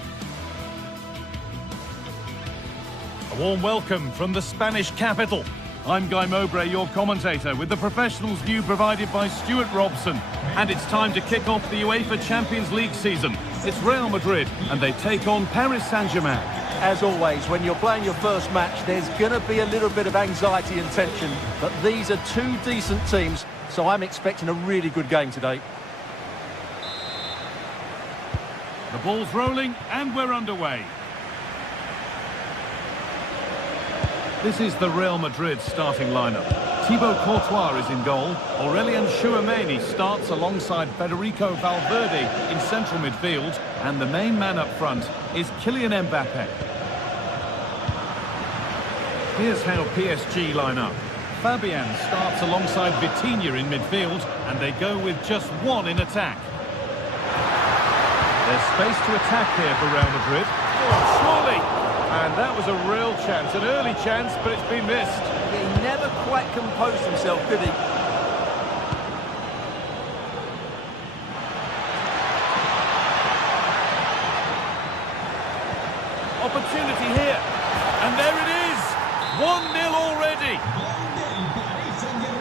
A warm welcome from the Spanish capital. I'm Guy Mowbray, your commentator, with the professionals' view provided by Stuart Robson. And it's time to kick off the UEFA Champions League season. It's Real Madrid, and they take on Paris Saint-Germain. As always, when you're playing your first match, there's going to be a little bit of anxiety and tension. But these are two decent teams, so I'm expecting a really good game today. The ball's rolling, and we're underway. This is the Real Madrid starting lineup. Thibaut Courtois is in goal. Aurelien Chouameni starts alongside Federico Valverde in central midfield. And the main man up front is Kylian Mbappe. Here's how PSG line up. Fabian starts alongside Vitinha in midfield, and they go with just one in attack. There's space to attack here for Real Madrid. Oh, surely! And that was a real chance, an early chance, but it's been missed. He never quite composed himself, did he? Opportunity here, and there it is! 1-0 already!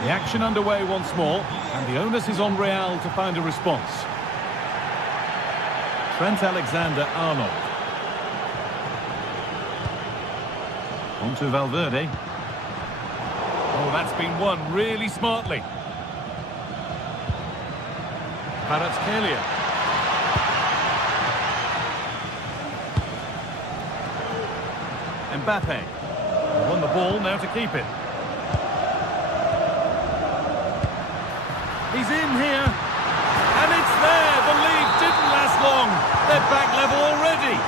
The action underway once more, and the onus is on Real to find a response. Trent Alexander-Arnold. On to Valverde. Oh, that's been won really smartly. Kvaratskhelia. Mbappe. Won the ball, now to keep it. He's in here. And it's there. The lead didn't last long. They're back level already.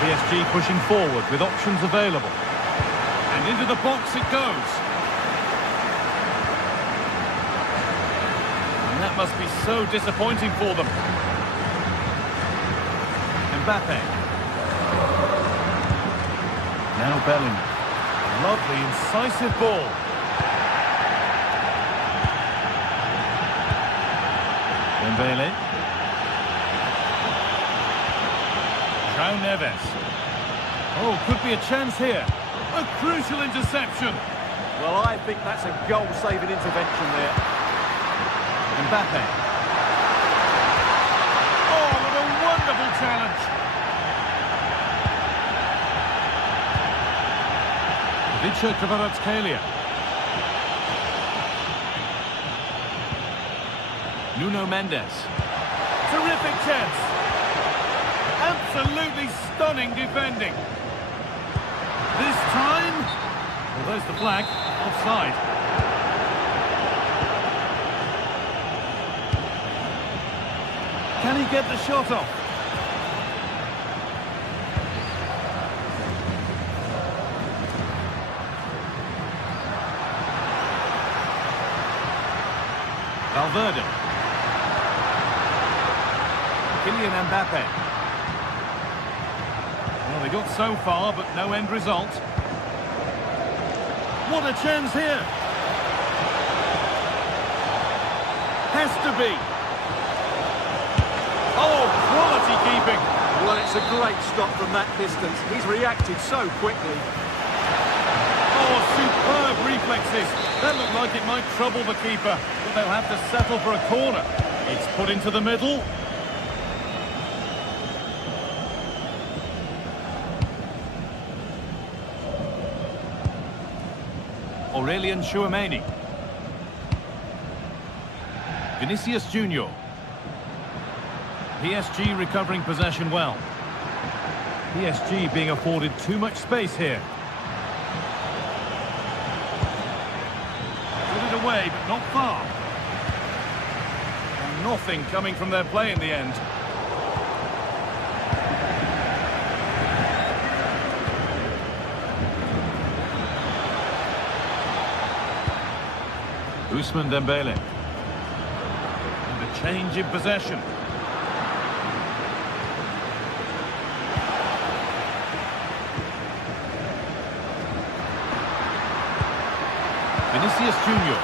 PSG pushing forward with options available. And into the box it goes. And that must be so disappointing for them. Mbappe. Now Bellingham. Lovely, incisive ball. Dembele. João Neves. Oh, could be a chance here. A crucial interception. Well, I think that's a goal-saving intervention there. Mbappe. Oh, what a wonderful challenge. Vicha Kvaratskhelia. Nuno Mendes. Terrific chance. Absolutely stunning defending. This time... Well, there's the flag. Offside. Can he get the shot off? Valverde. Kylian Mbappe. Well, they got so far, but no end result. What a chance here! Has to be. Oh, quality keeping. Well, it's a great stop from that distance. He's reacted so quickly. Oh, superb reflexes. That looked like it might trouble the keeper, but they'll have to settle for a corner. It's put into the middle. Aurelien Chouameni. Vinicius Junior. PSG recovering possession well. PSG being afforded too much space here. Put it away, but not far. And nothing coming from their play in the end. Ousmane Dembele. And a change in possession. Vinicius Junior.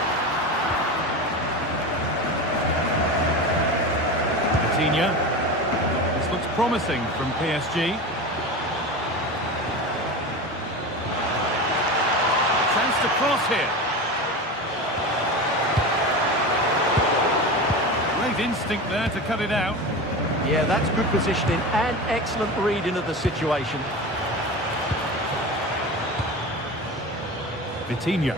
Vitinha. This looks promising from PSG. Chance to cross here. Great instinct there to cut it out. Yeah, that's good positioning and excellent reading of the situation. Vitinha.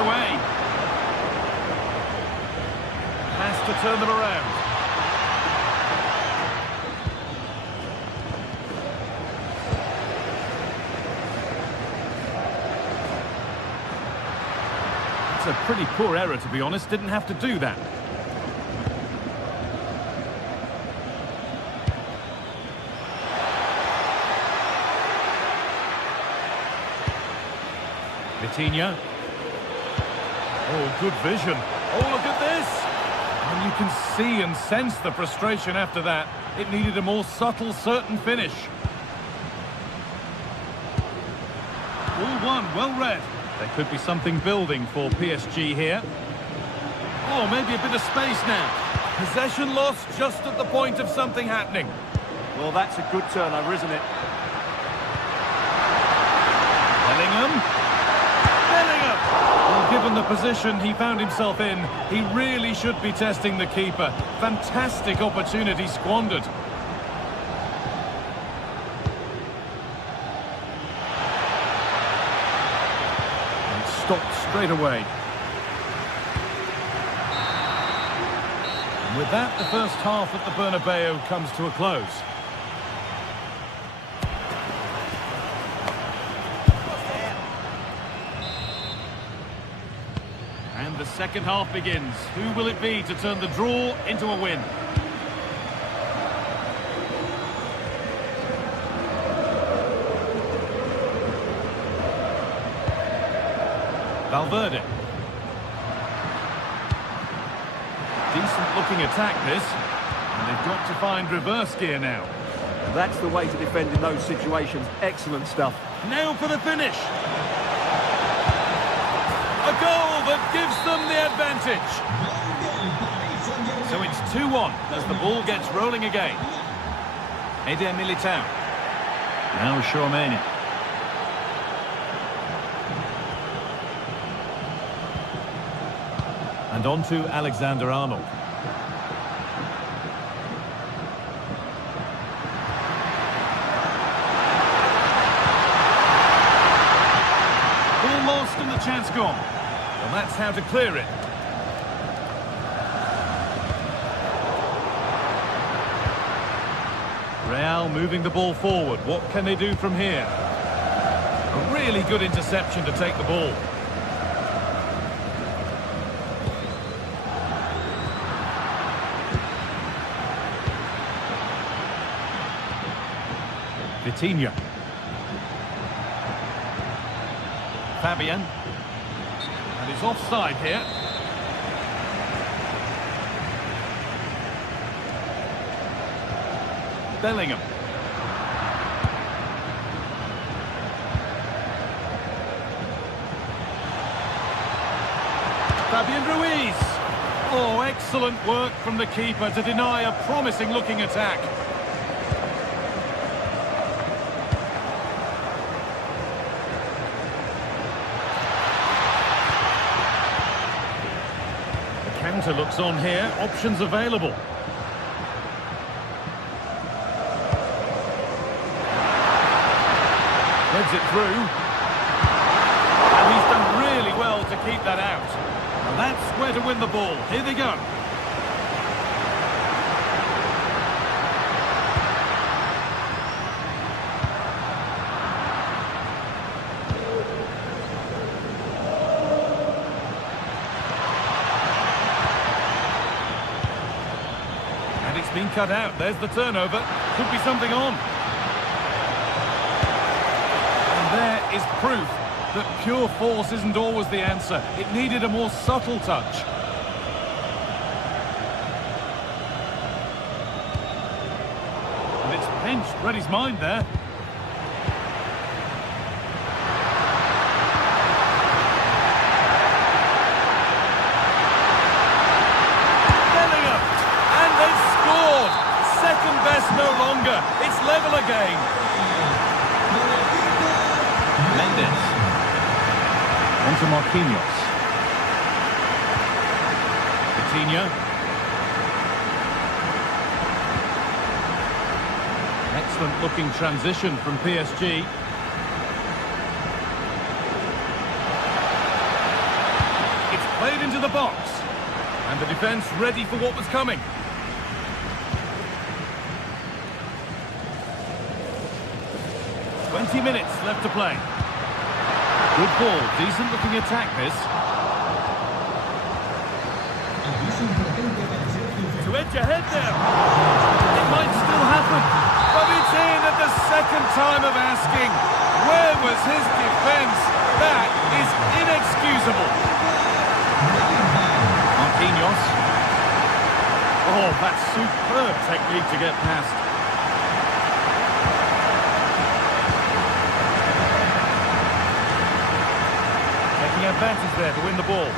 away. Has to turn them around. It's a pretty poor error, to be honest. Didn't have to do that. Vitinha. Oh, good vision. Oh, look at this! And you can see and sense the frustration after that. It needed a more subtle, certain finish. All one, well read. There could be something building for PSG here. Oh, maybe a bit of space now. Possession lost just at the point of something happening. Well, that's a good turnover, isn't it? Bellingham. Well, given the position he found himself in, he really should be testing the keeper. Fantastic opportunity squandered. And stopped straight away. And with that, the first half at the Bernabeu comes to a close. And the second half begins. Who will it be to turn the draw into a win? Valverde. Decent looking attack this. And they've got to find reverse gear now. That's the way to defend in those situations. Excellent stuff. Now for the finish. A goal that gives them the advantage. So it's 2-1 as the ball gets rolling again. Eder Militao. Now Tchouaméni. And on to Alexander-Arnold. Ball lost and the chance gone. Well, that's how to clear it. Real moving the ball forward. What can they do from here? A really good interception to take the ball. Vitinha. Fabian. And he's offside here. Bellingham. Fabian Ruiz. Oh, excellent work from the keeper to deny a promising looking attack. Counter looks on here, options available. Threads it through. And he's done really well to keep that out. And that's where to win the ball. Here they go. Been cut out. There's the turnover. Could be something on. And there is proof that pure force isn't always the answer. It needed a more subtle touch. And it's pinched. Read his mind there. No longer. It's level again. Mendes. On to Marquinhos. Vitinha. Excellent looking transition from PSG. it into the box. And the defence ready for what was coming. "20 minutes left to play. Good ball, decent looking attack this. To edge ahead there. It might still happen, but it's in at the second time of asking. Where was his defence? That is inexcusable. Marquinhos. Oh, that's superb technique to get past. Taking advantage there to win the ball.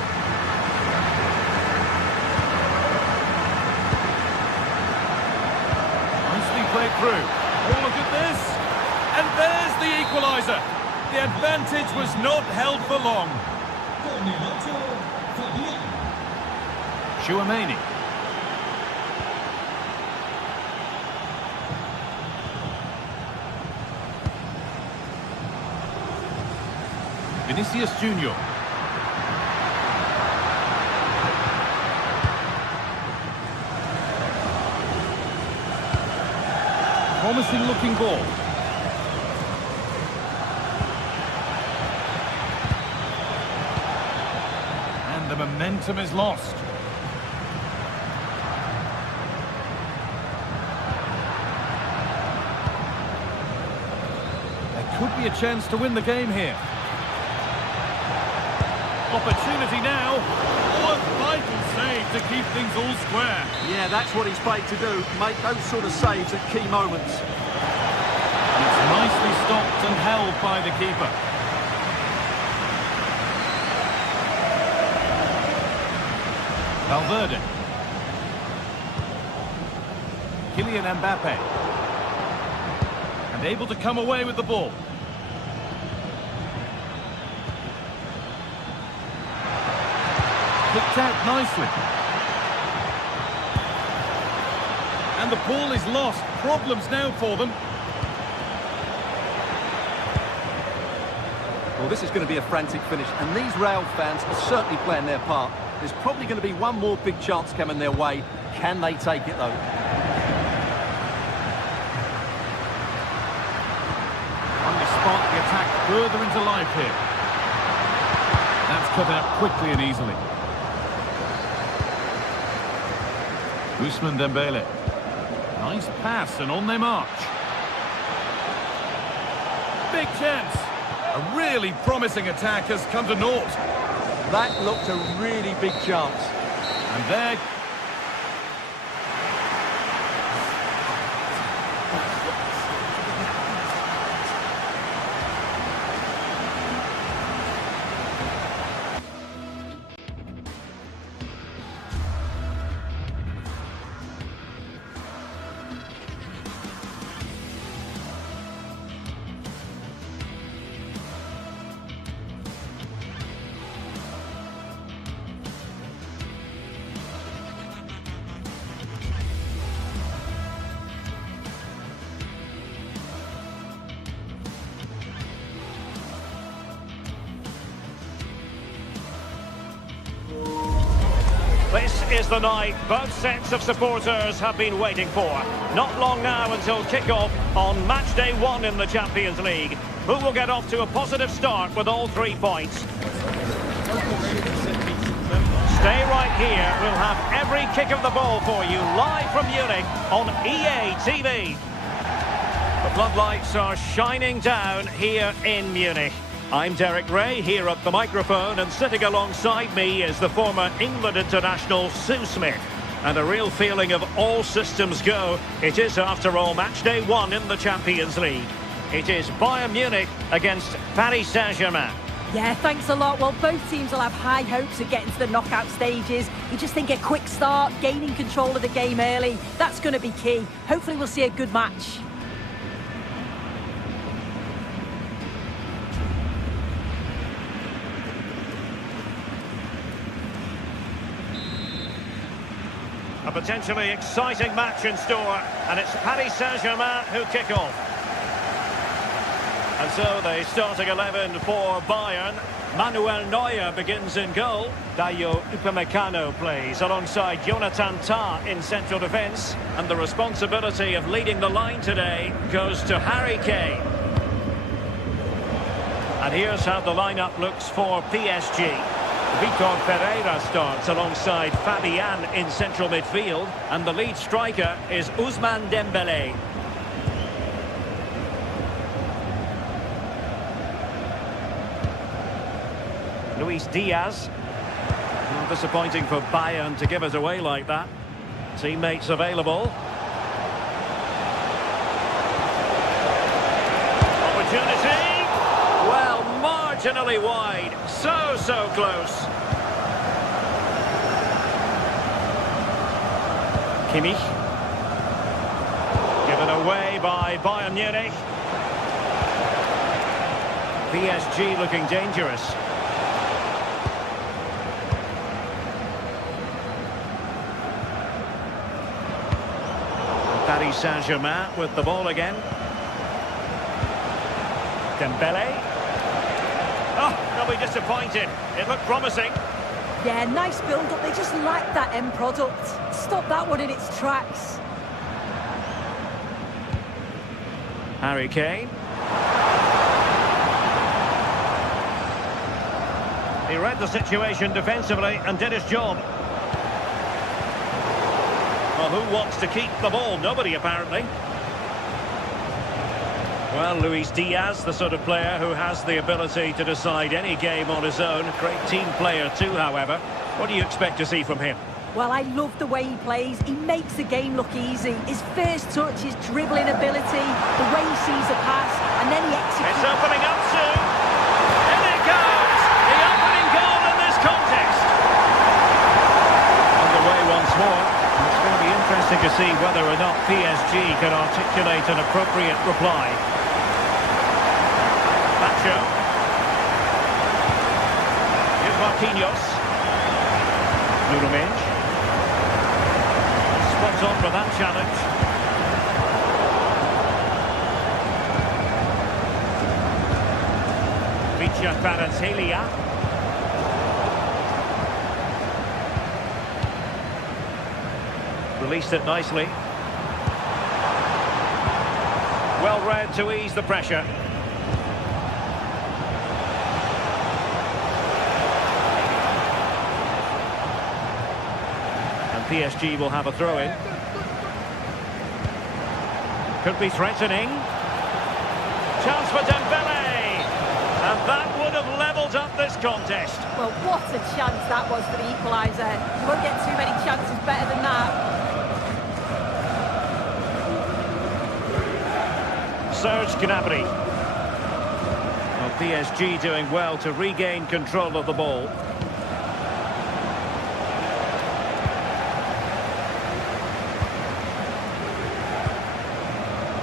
Nicely played through. Oh, look at this. And there's the equaliser. The advantage was not held for long. Chouameni. Vinicius Junior. Promising looking ball. And the momentum is lost. There could be a chance to win the game here. Opportunity now. Oh, a vital save to keep things all square. Yeah, that's what he's paid to do, make those sort of saves at key moments. It's nicely stopped and held by the keeper. Valverde. Kylian Mbappe. And able to come away with the ball. Picked out nicely. And the ball is lost. Problems now for them. Well, this is going to be a frantic finish, and these Real fans are certainly playing their part. There's probably going to be one more big chance coming their way. Can they take it, though? Only spark the attack further into life here. That's cut out quickly and easily. Ousmane Dembele. Nice pass, and on they march. Big chance. A really promising attack has come to naught. That looked a really big chance. And there... This is the night both sets of supporters have been waiting for. Not long now until kick-off on match day 1 in the Champions League. Who will get off to a positive start with all 3 points? Stay right here. We'll have every kick of the ball for you live from Munich on EA TV. The floodlights are shining down here in Munich. I'm Derek Ray, here at the microphone, and sitting alongside me is the former England international Sue Smith. And a real feeling of all systems go. It is, after all, match day 1 in the Champions League. It is Bayern Munich against Paris Saint-Germain. Yeah, thanks a lot. Well, both teams will have high hopes of getting to the knockout stages. You just think a quick start, gaining control of the game early, that's going to be key. Hopefully we'll see a good match. A potentially exciting match in store, and it's Paris Saint-Germain who kick off. And so the starting 11 for Bayern. Manuel Neuer begins in goal. Dayo Upamecano plays alongside Jonathan Tah in central defence. And the responsibility of leading the line today goes to Harry Kane. And here's how the lineup looks for PSG. Vitor Pereira starts alongside Fabian in central midfield. And the lead striker is Ousmane Dembélé. Luis Diaz. Not disappointing for Bayern to give it away like that. Teammates available. Opportunity. Well, marginally wide. So close. Kimmich. Given away by Bayern Munich. PSG looking dangerous. Paris Saint-Germain with the ball again. Dembélé. Oh, they'll be disappointed. It looked promising. Yeah, nice build-up. They just lacked that end product. Stop that one in its tracks. Harry Kane. He read the situation defensively and did his job. Well, who wants to keep the ball? Nobody, apparently. Well, Luis Diaz, the sort of player who has the ability to decide any game on his own. Great team player too, however. What do you expect to see from him? Well, I love the way he plays. He makes the game look easy. His first touch, his dribbling ability, the way he sees a pass, and then he executes. It's opening up soon. In it goes! The opening goal in this contest. Underway once more. It's going to be interesting to see whether or not PSG can articulate an appropriate reply. Pacho. Here's Marquinhos. Nuno Mendes. Spot on for that challenge. Vicha Kvaratskhelia. Released it nicely. Well read to ease the pressure. And PSG will have a throw-in. Could be threatening. Chance for Dembélé. And that would have levelled up this contest. Well, what a chance that was for the equaliser. You won't get too many chances better than that. Serge Gnabry. Well, PSG doing well to regain control of the ball.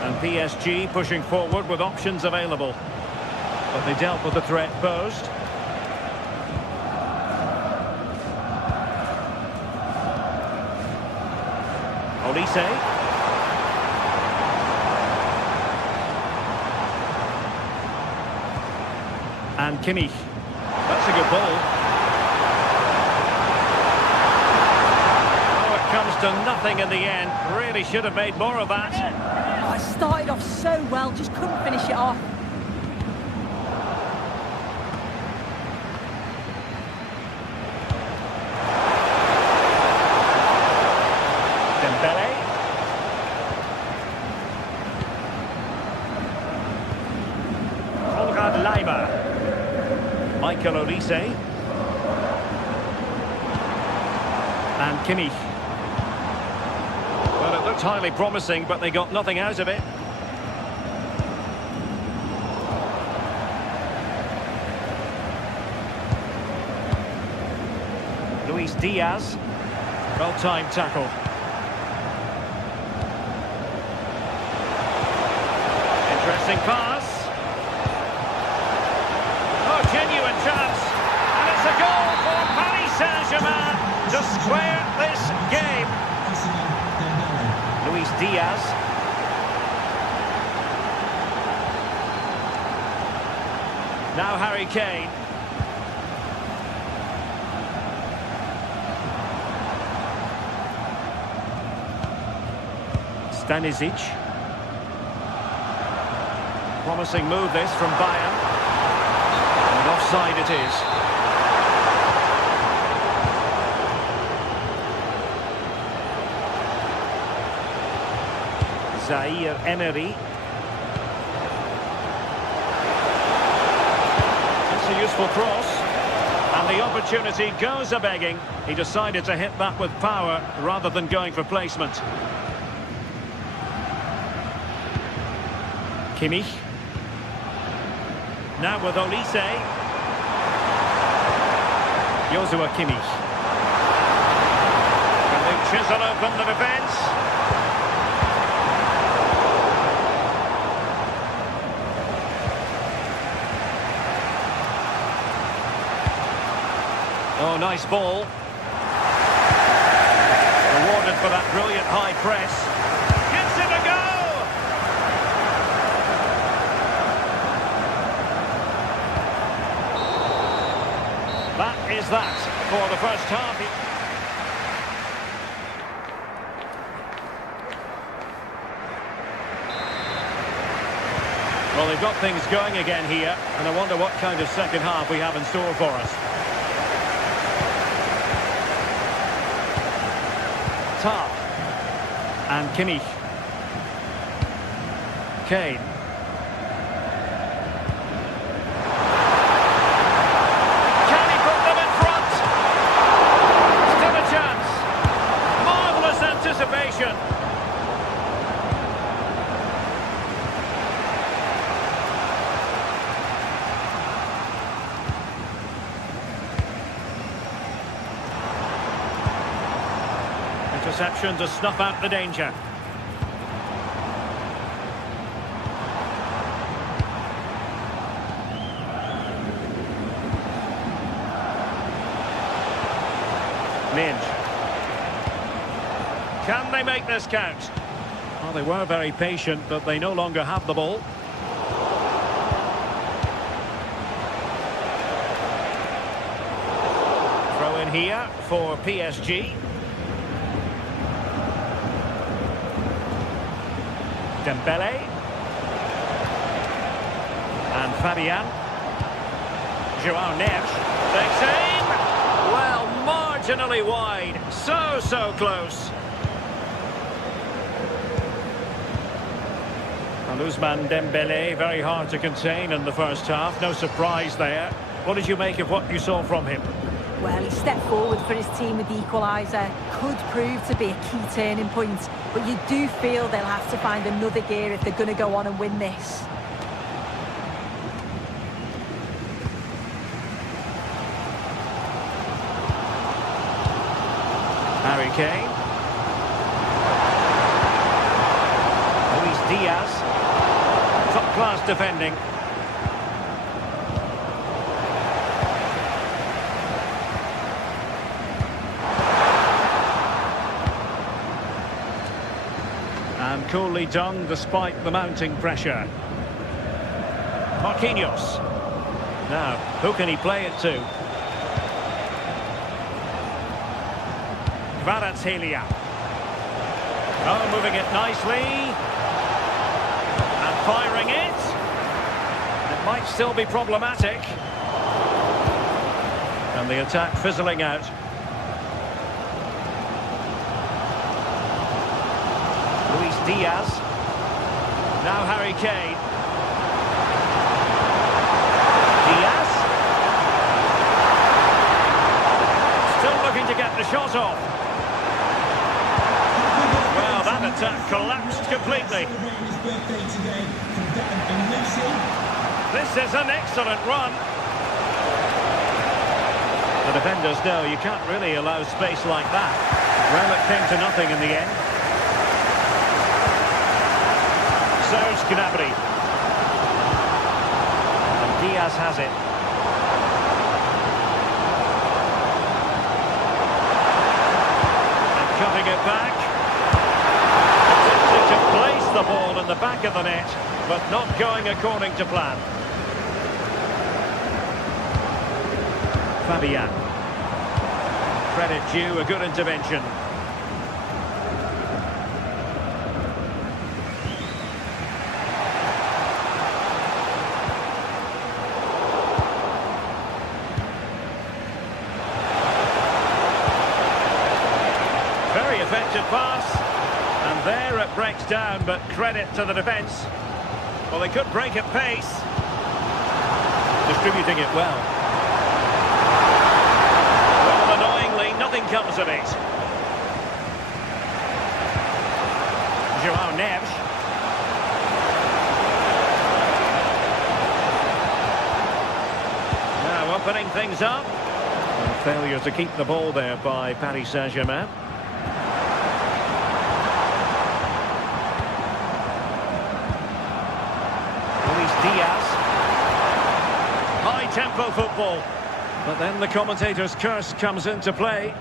And PSG pushing forward with options available. But they dealt with the threat posed. Olise. And Kimmich. That's a good ball. Oh, it comes to nothing in the end. Really should have made more of that. Oh, it started off so well, just couldn't finish it off. Dembélé. Konrad Leiber. Michael Olise. And Kimmich. Well, it looked highly promising, but they got nothing out of it. Luis Diaz. Well-timed tackle. Interesting pass. Genuine chance, and it's a goal for Paris Saint-Germain to square this game. Luis Diaz. Now Harry Kane. Stanisic. Promising move this from Bayern. And offside it is. Zaire Emery. It's a useful cross. And the opportunity goes a-begging. He decided to hit that with power rather than going for placement. Kimmich. Now with Olise. Joshua Kimmich. Can they chisel open the defence? Oh, nice ball. Rewarded for that brilliant high press. Gives it a go! That is that for the first half. Well, they've got things going again here, and I wonder what kind of second half we have in store for us. Tarp and Kimmich. Kane. Can he put them in front? Still a chance. Marvellous anticipation. Interception to snuff out the danger. Minge. Can they make this count? Well, they were very patient, but they no longer have the ball. Throw in here for PSG. Dembele and Fabian. Joao Neves takes aim. Well, marginally wide. So close. And Ousmane Dembele, very hard to contain in the first half. No surprise there. What did you make of what you saw from him? Well, he stepped forward for his team with the equaliser. Could prove to be a key turning point. But you do feel they'll have to find another gear if they're going to go on and win this. Harry Kane. Luis Diaz. Top-class defending. And coolly done despite the mounting pressure. Marquinhos. Now, who can he play it to? Kvaratskhelia. Oh, moving it nicely. And firing it. It might still be problematic. And the attack fizzling out. Luis Diaz. Now Harry Kane. Diaz. Still looking to get the shot off. Well, that attack collapsed completely. This is an excellent run. The defenders know you can't really allow space like that. Well, it came to nothing in the end. Serge Gnabry. And Diaz has it. And cutting it back. Attempting to place the ball in the back of the net, but not going according to plan. Fabian. Credit due, a good intervention. Intercepted pass. And there it breaks down, but credit to the defence. Well, they could break at pace. Distributing it well. Well, annoyingly, nothing comes of it. João Neves. Now opening things up. And failure to keep the ball there by Paris Saint-Germain. Diaz. High-tempo football. But then the commentator's curse comes into play.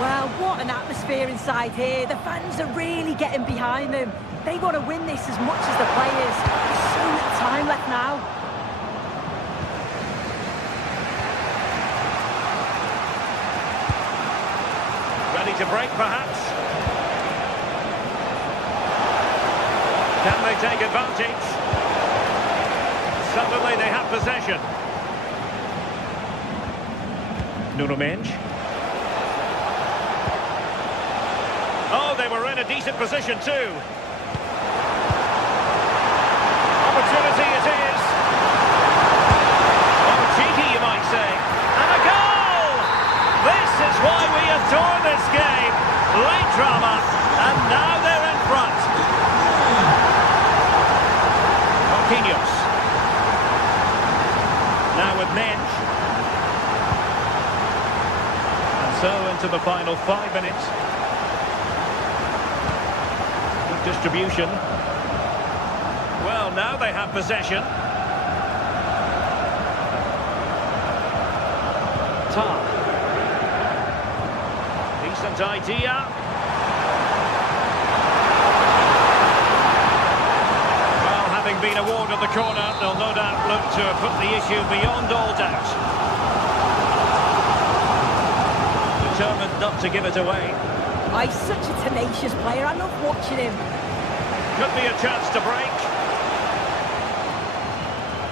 Well, what an atmosphere inside here. The fans are really getting behind them. They want to win this as much as the players. There's so little time left now. Ready to break, perhaps? Can they take advantage? Suddenly they have possession. Nuno Mendes. Oh, they were in a decent position too. Opportunity it is. Oh, cheeky you might say. And a goal! This is why we adore this game. Late drama, and now they're in front. Marquinhos. Now with Mendes. And so into the final 5 minutes. Good distribution. Well, now they have possession. Tar. Decent idea. Having been awarded the corner, they'll no doubt look to put the issue beyond all doubt. Determined not to give it away. Oh, he's such a tenacious player. I love watching him. Could be a chance to break.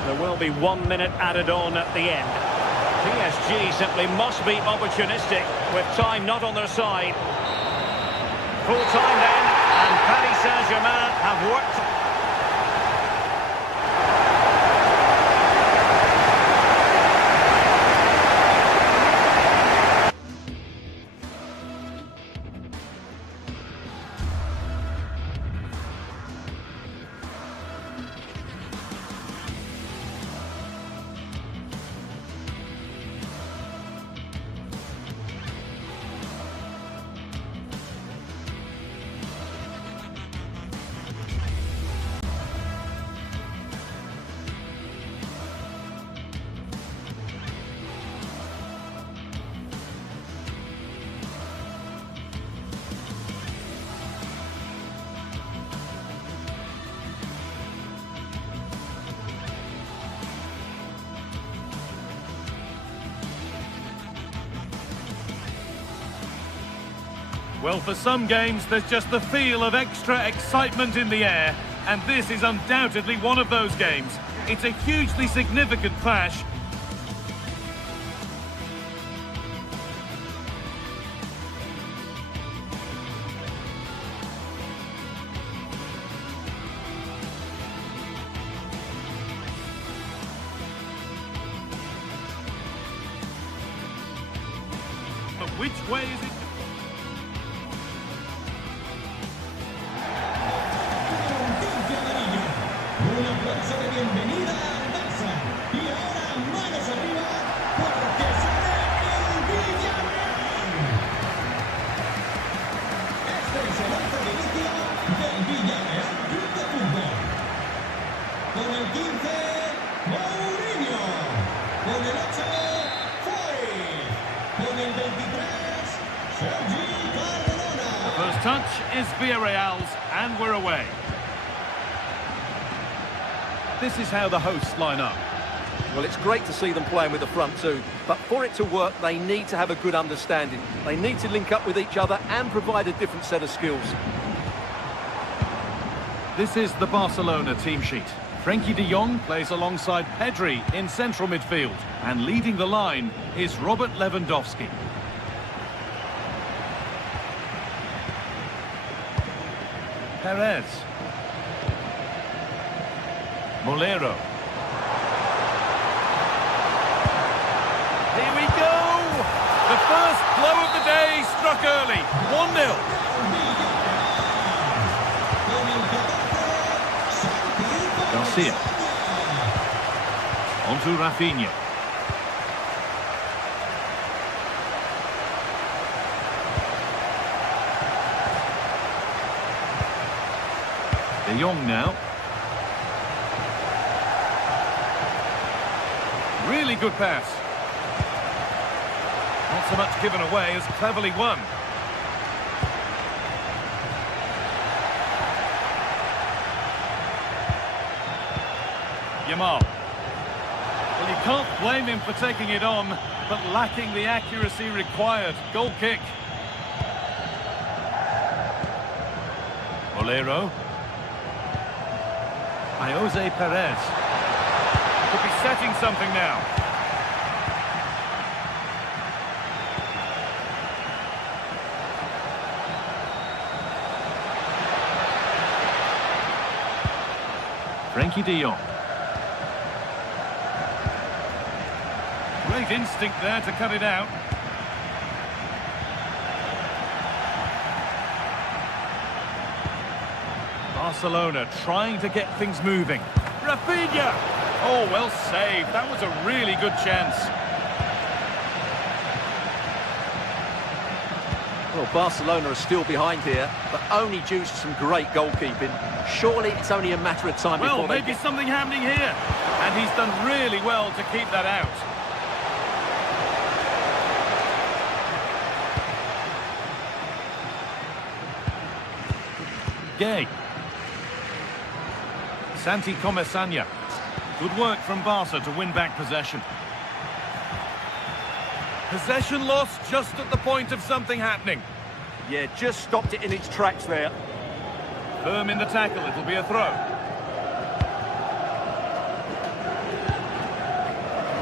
There will be 1 minute added on at the end. PSG simply must be opportunistic with time not on their side. Full time then, and Paris Saint-Germain have worked. Well, for some games, there's just the feel of extra excitement in the air, and this is undoubtedly one of those games. It's a hugely significant clash. But which way is it? Un aplauso de bienvenida al Barça. Y ahora manos arriba porque sale el Villarreal. Este es el once de inicio del Villarreal Club de Fútbol. Con el 15, Mourinho. Con el 8, Foy. Con el 23, Sergi Cardona. The first touch is Villarreal's, and we're away. This is how the hosts line up. Well, it's great to see them playing with the front two, but for it to work, they need to have a good understanding. They need to link up with each other and provide a different set of skills. This is the Barcelona team sheet. Frenkie de Jong plays alongside Pedri in central midfield. And leading the line is Robert Lewandowski. Perez. Molero. Here we go! The first blow of the day struck early. 1-0. Garcia. On to Rafinha. De Jong now. Really good pass. Not so much given away as cleverly won. Yamal. Well, you can't blame him for taking it on, but lacking the accuracy required. Goal kick. Molero. Jose Perez. Could be setting something now. Frenkie de Jong. Great instinct there to cut it out. Barcelona trying to get things moving. Rafinha! Oh, well saved. That was a really good chance. Well, Barcelona are still behind here, but only due to some great goalkeeping. Surely it's only a matter of time Well, before they maybe something happening here. And he's done really well to keep that out. Gay. Santi Comesanya. Good work from Barca to win back possession. Possession lost just at the point of something happening. Yeah, just stopped it in its tracks there. Firm in the tackle, it'll be a throw.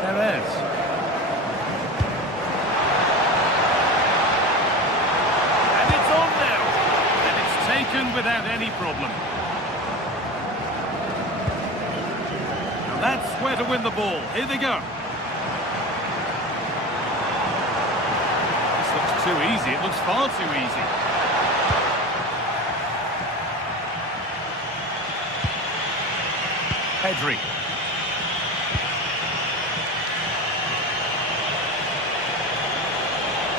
Perez. And it's on now. And it's taken without any problem. Now that's where to win the ball. Here they go. This looks too easy. It looks far too easy. Pedri.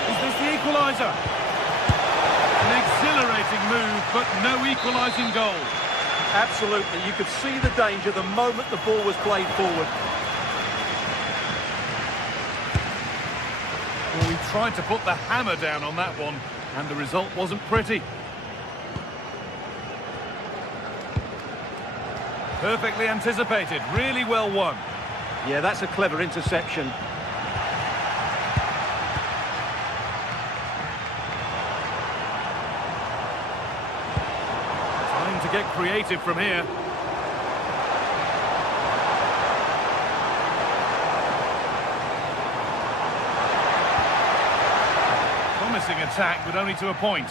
Is this the equaliser? An exhilarating move, but no equalising goal. Absolutely, you could see the danger the moment the ball was played forward. Well, we tried to put the hammer down on that one, and the result wasn't pretty. Perfectly anticipated, really well won. Yeah, that's a clever interception. Time to get creative from here. Promising attack, but only to a point.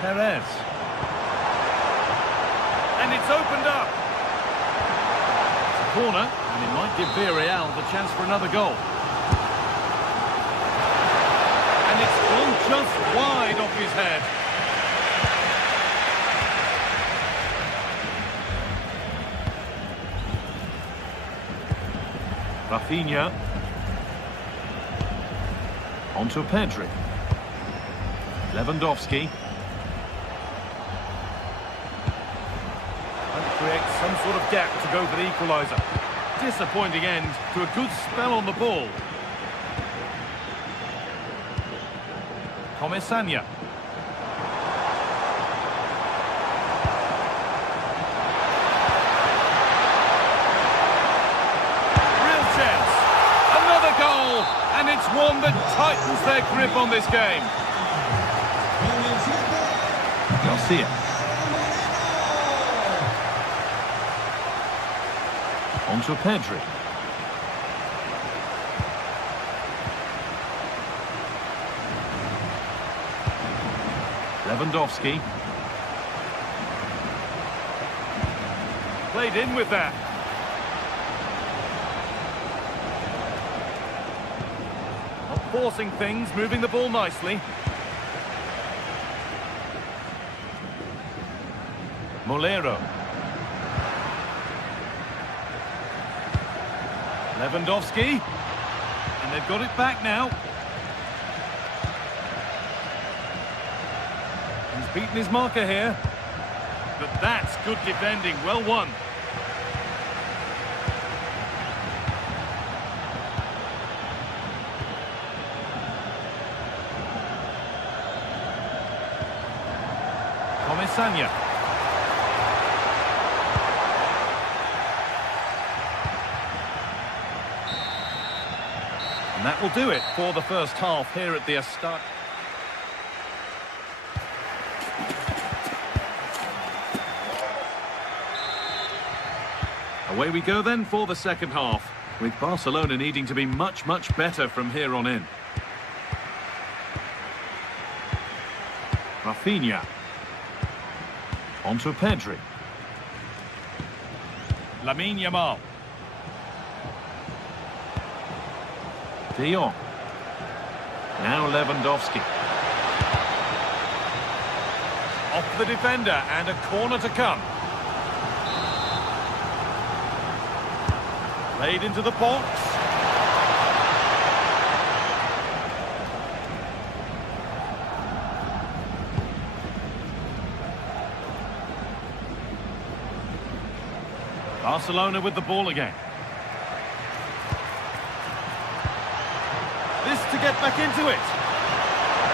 Perez. And it's opened up. It's a corner, and it might give Villarreal the chance for another goal. And it's gone just wide off his head. Rafinha. On to Pedri. Lewandowski. Create some sort of gap to go for the equaliser. Disappointing end to a good spell on the ball. Comesanya. Real chance. Another goal, and it's one that tightens their grip on this game. Garcia. On to Pedri. Lewandowski. Played in with that. Not forcing things, moving the ball nicely. Molero. Lewandowski. And they've got it back now. He's beaten his marker here. But that's good defending. Well won. Comesaña. And that will do it for the first half here at the start. Away we go then for the second half, with Barcelona needing to be much, much better from here on in. Rafinha. On to Pedri. Lamine Yamal. De Jong. Now Lewandowski. Off the defender and a corner to come. Played into the box. Barcelona with the ball again. This to get back into it.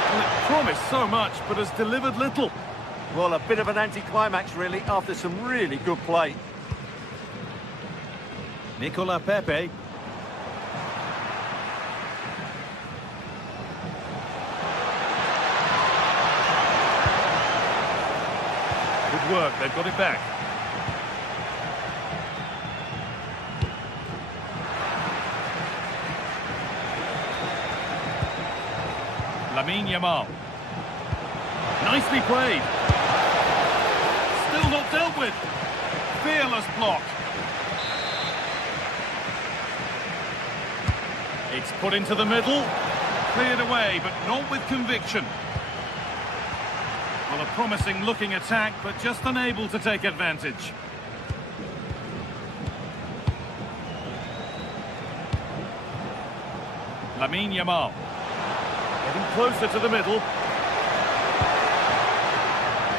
Well, it promised so much, but has delivered little. Well, a bit of an anticlimax, really, after some really good play. Nicola Pepe. Good work, they've got it back. Lamine Yamal. Nicely played. Still not dealt with. Fearless block. It's put into the middle. Cleared away, but not with conviction. Well, a promising looking attack, but just unable to take advantage. Lamine Yamal. Getting closer to the middle.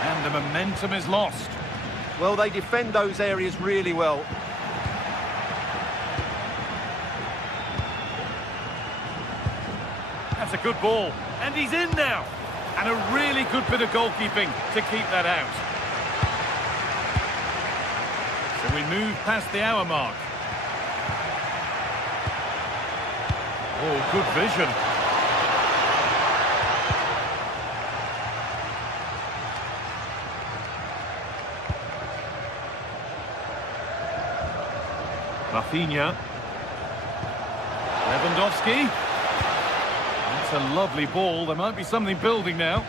And the momentum is lost. Well, they defend those areas really well. That's a good ball. And he's in now. And a really good bit of goalkeeping to keep that out. So we move past the hour mark. Oh, good vision. Rafinha. Lewandowski. That's a lovely ball. There might be something building now.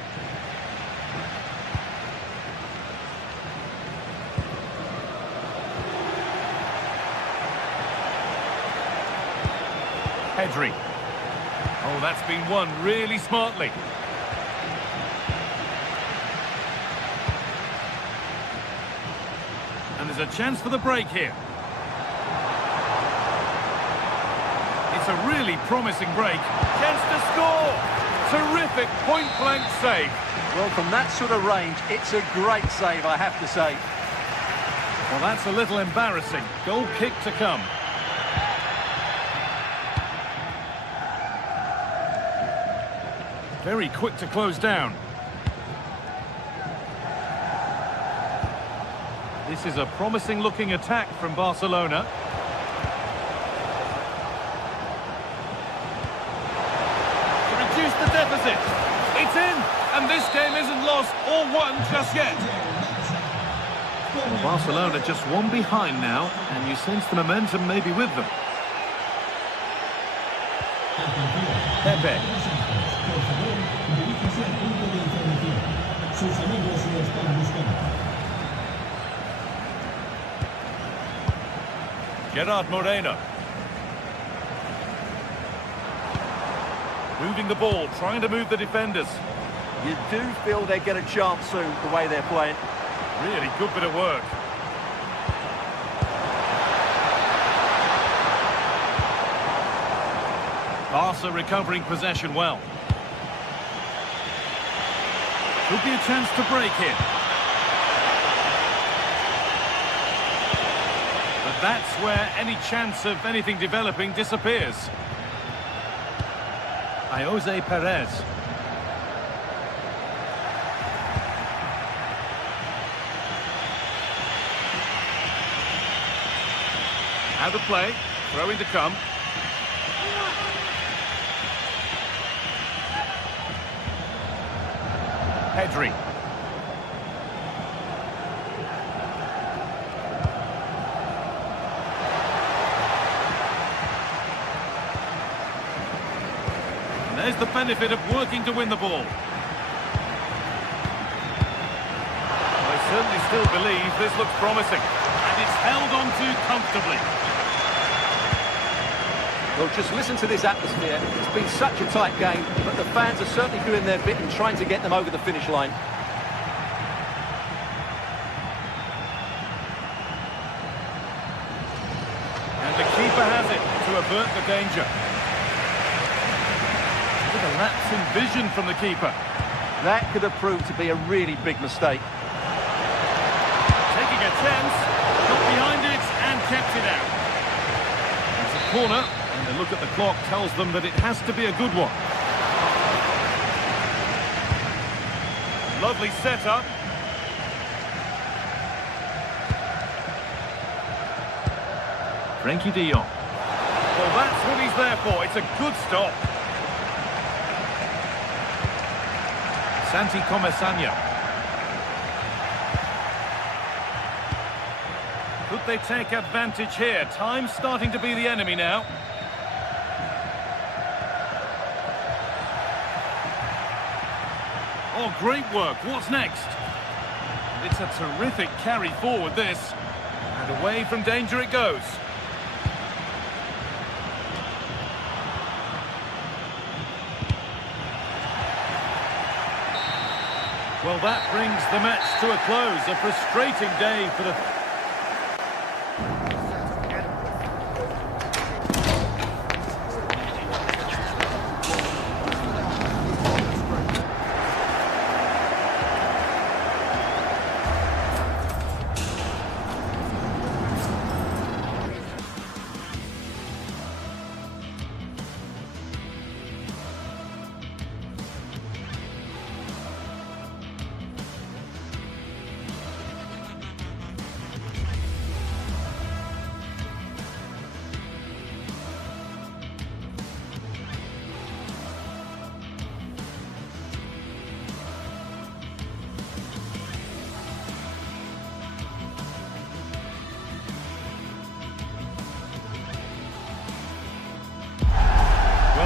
Pedri. Oh, that's been won really smartly. And there's a chance for the break here. It's a really promising break. Chance to score! Terrific point-blank save. Well, from that sort of range, it's a great save, I have to say. Well, that's a little embarrassing. Goal kick to come. Very quick to close down. This is a promising-looking attack from Barcelona. And this game isn't lost or won just yet. Barcelona just one behind now, and you sense the momentum may be with them. Pepe. Gerard Moreno. Moving the ball, trying to move the defenders. You do feel they get a chance soon, the way they're playing. Really good bit of work. Barca recovering possession well. Could be a chance to break in. But that's where any chance of anything developing disappears. Jose Perez. Out of play, throwing to come. Pedri. And there's the benefit of working to win the ball. I certainly still believe this looks promising. And it's held on to comfortably. Well, just listen to this atmosphere. It's been such a tight game, but the fans are certainly doing their bit in trying to get them over the finish line. And the keeper has it to avert the danger. With a lapse in vision from the keeper. That could have proved to be a really big mistake. Taking a chance, got behind it and kept it out. It's a corner. And a look at the clock tells them that it has to be a good one. Lovely setup. Frankie de Jong. Well, that's what he's there for. It's a good stop. Santi Comesaña. Could they take advantage here? Time's starting to be the enemy now. Oh, great work. What's next? It's a terrific carry forward, this. And away from danger it goes. Well, that brings the match to a close. A frustrating day for the...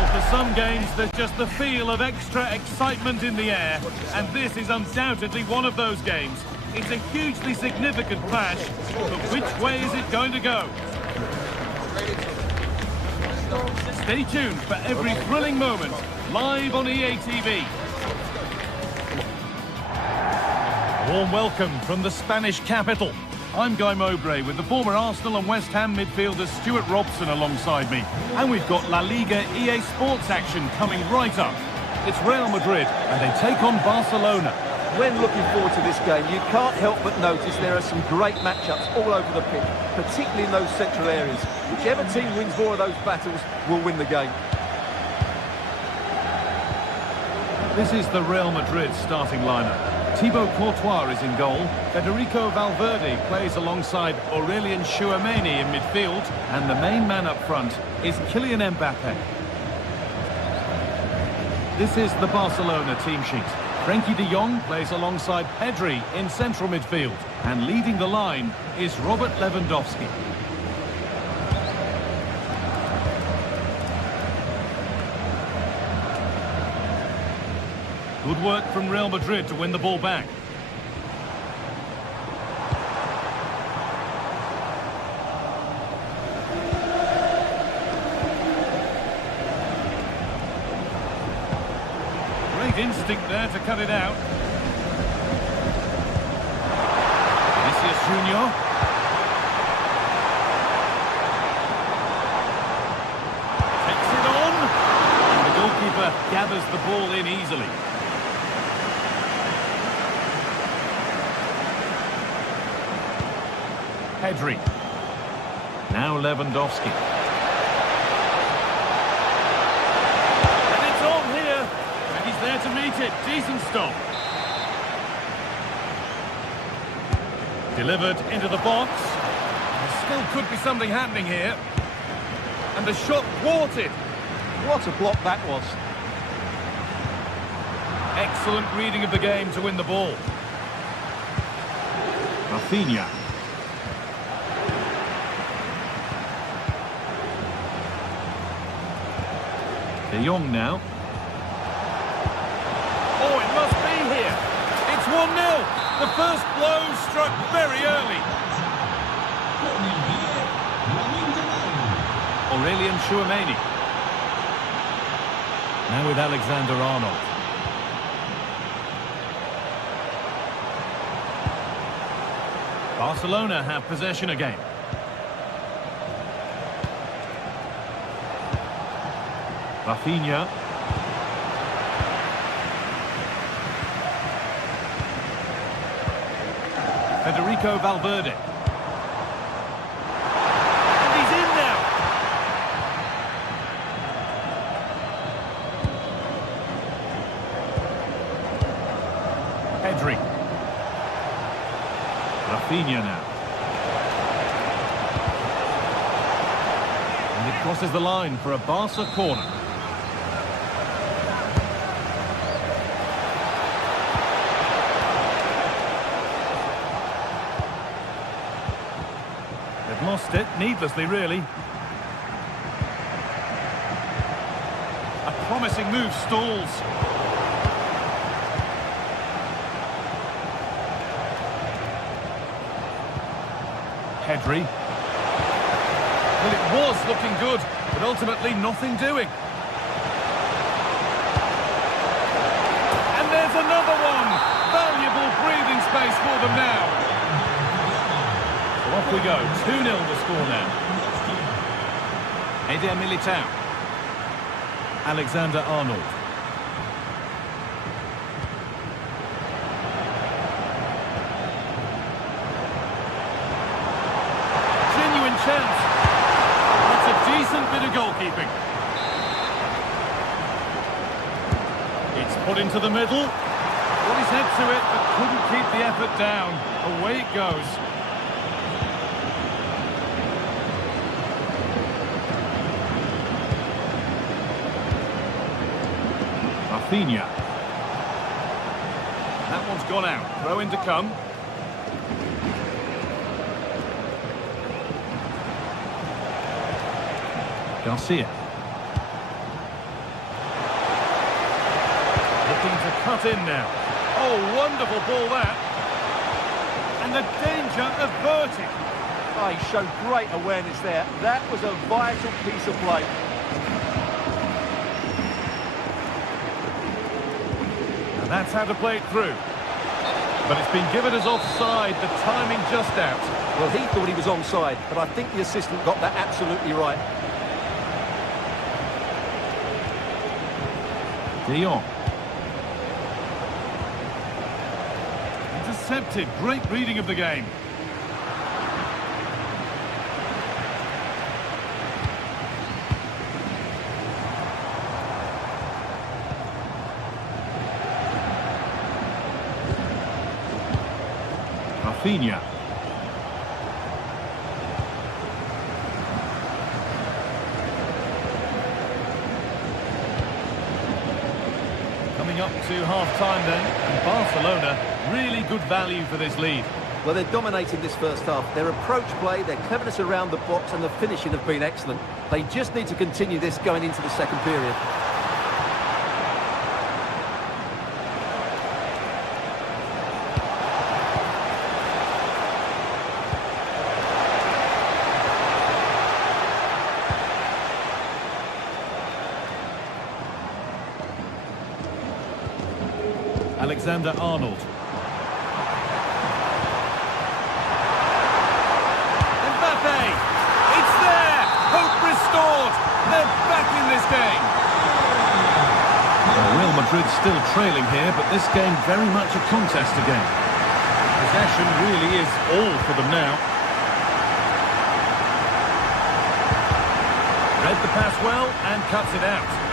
For some games, there's just the feel of extra excitement in the air, and this is undoubtedly one of those games. It's a hugely significant clash, but which way is it going to go? Stay tuned for every thrilling moment, live on EA TV. Warm welcome from the Spanish capital. I'm Guy Mowbray with the former Arsenal and West Ham midfielder Stuart Robson alongside me. And we've got La Liga EA Sports action coming right up. It's Real Madrid and they take on Barcelona. When looking forward to this game, you can't help but notice there are some great matchups all over the pitch, particularly in those central areas. Whichever team wins more of those battles will win the game. This is the Real Madrid starting lineup. Thibaut Courtois is in goal. Federico Valverde plays alongside Aurelien Tchouameni in midfield. And the main man up front is Kylian Mbappe. This is the Barcelona team sheet. Frenkie de Jong plays alongside Pedri in central midfield. And leading the line is Robert Lewandowski. Good work from Real Madrid to win the ball back. Great instinct there to cut it out. Vinicius Junior. Takes it on. And the goalkeeper gathers the ball in easily. Pedri. Now Lewandowski. And it's on here. And he's there to meet it. Decent stop. Delivered into the box. There still could be something happening here. And the shot thwarted. What a block that was. Excellent reading of the game to win the ball. Rafinha. De Jong now. Oh, it must be here. It's 1-0. The first blow struck very early. Aurelian Chouameni. Now with Alexander-Arnold. Barcelona have possession again. Rafinha. Federico Valverde. And he's in now. Pedri. Rafinha now. And it crosses the line for a Barca corner. They've lost it, needlessly really. A promising move stalls. Pedri. Well, it was looking good, but ultimately nothing doing. And there's another one. Valuable breathing space for them now. So off we go. 2-0 the score now. Eder Militao. Alexander-Arnold. Genuine chance. That's a decent bit of goalkeeping. It's put into the middle. Got his head to it, but couldn't keep the effort down. Away it goes. Rafinha. That one's gone out. Throw in to come. Garcia. Looking to cut in now. Oh, wonderful ball that. And the danger averted. Oh, he showed great awareness there. That was a vital piece of play. And that's how to play it through. But it's been given as offside, the timing just out. Well, he thought he was onside, but I think the assistant got that absolutely right. De Jong. Intercepted, great reading of the game. Rafinha. coming up to half-time then, and Barcelona, really good value for this lead. Well, they're dominating this first half. Their approach play, their cleverness around the box and the finishing have been excellent. They just need to continue this going into the second period. Alexander-Arnold. Mbappe! It's there! Hope restored! They're back in this game! Well, Real Madrid still trailing here, but this game very much a contest again. Possession really is all for them now. Read the pass well and cuts it out.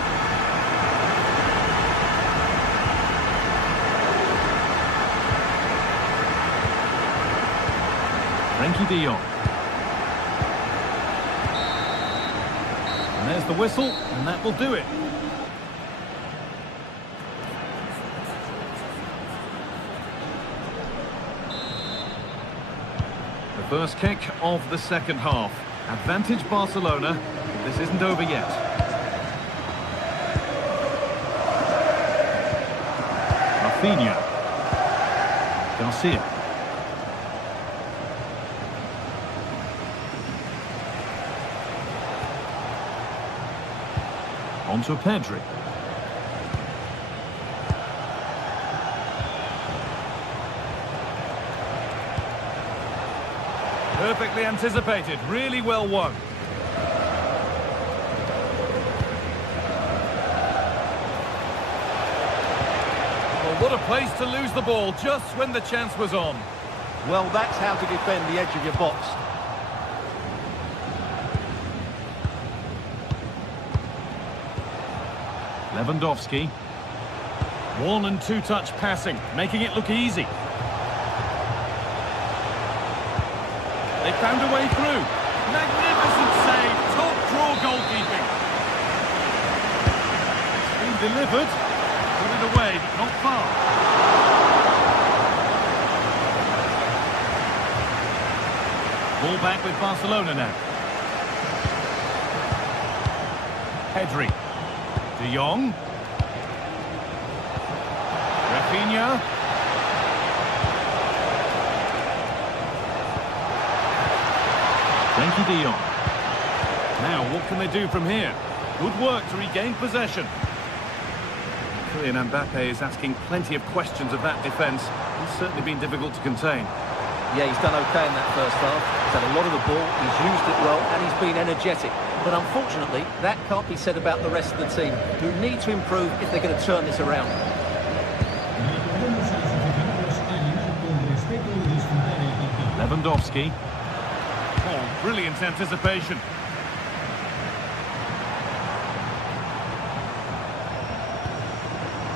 Frenkie de Jong. And there's the whistle, and that will do it. The first kick of the second half. Advantage Barcelona, but this isn't over yet. Rafinha. Garcia. On to Pedri. Perfectly anticipated, really well won. Well, what a place to lose the ball just when the chance was on. Well, that's how to defend the edge of your box. Lewandowski. One and two touch passing, making it look easy. They found a way through. Magnificent save, top draw goalkeeping. It's been delivered. Put it away, but not far. Ball back with Barcelona now. Pedri. De Jong. Rafinha. Frenkie de Jong. Now, what can they do from here? Good work to regain possession. Kylian Mbappe is asking plenty of questions of that defence. It's certainly been difficult to contain. Yeah, he's done okay in that first half. He's had a lot of the ball, he's used it well, and he's been energetic. But unfortunately, that can't be said about the rest of the team, who need to improve if they're going to turn this around. Lewandowski. Oh, brilliant anticipation.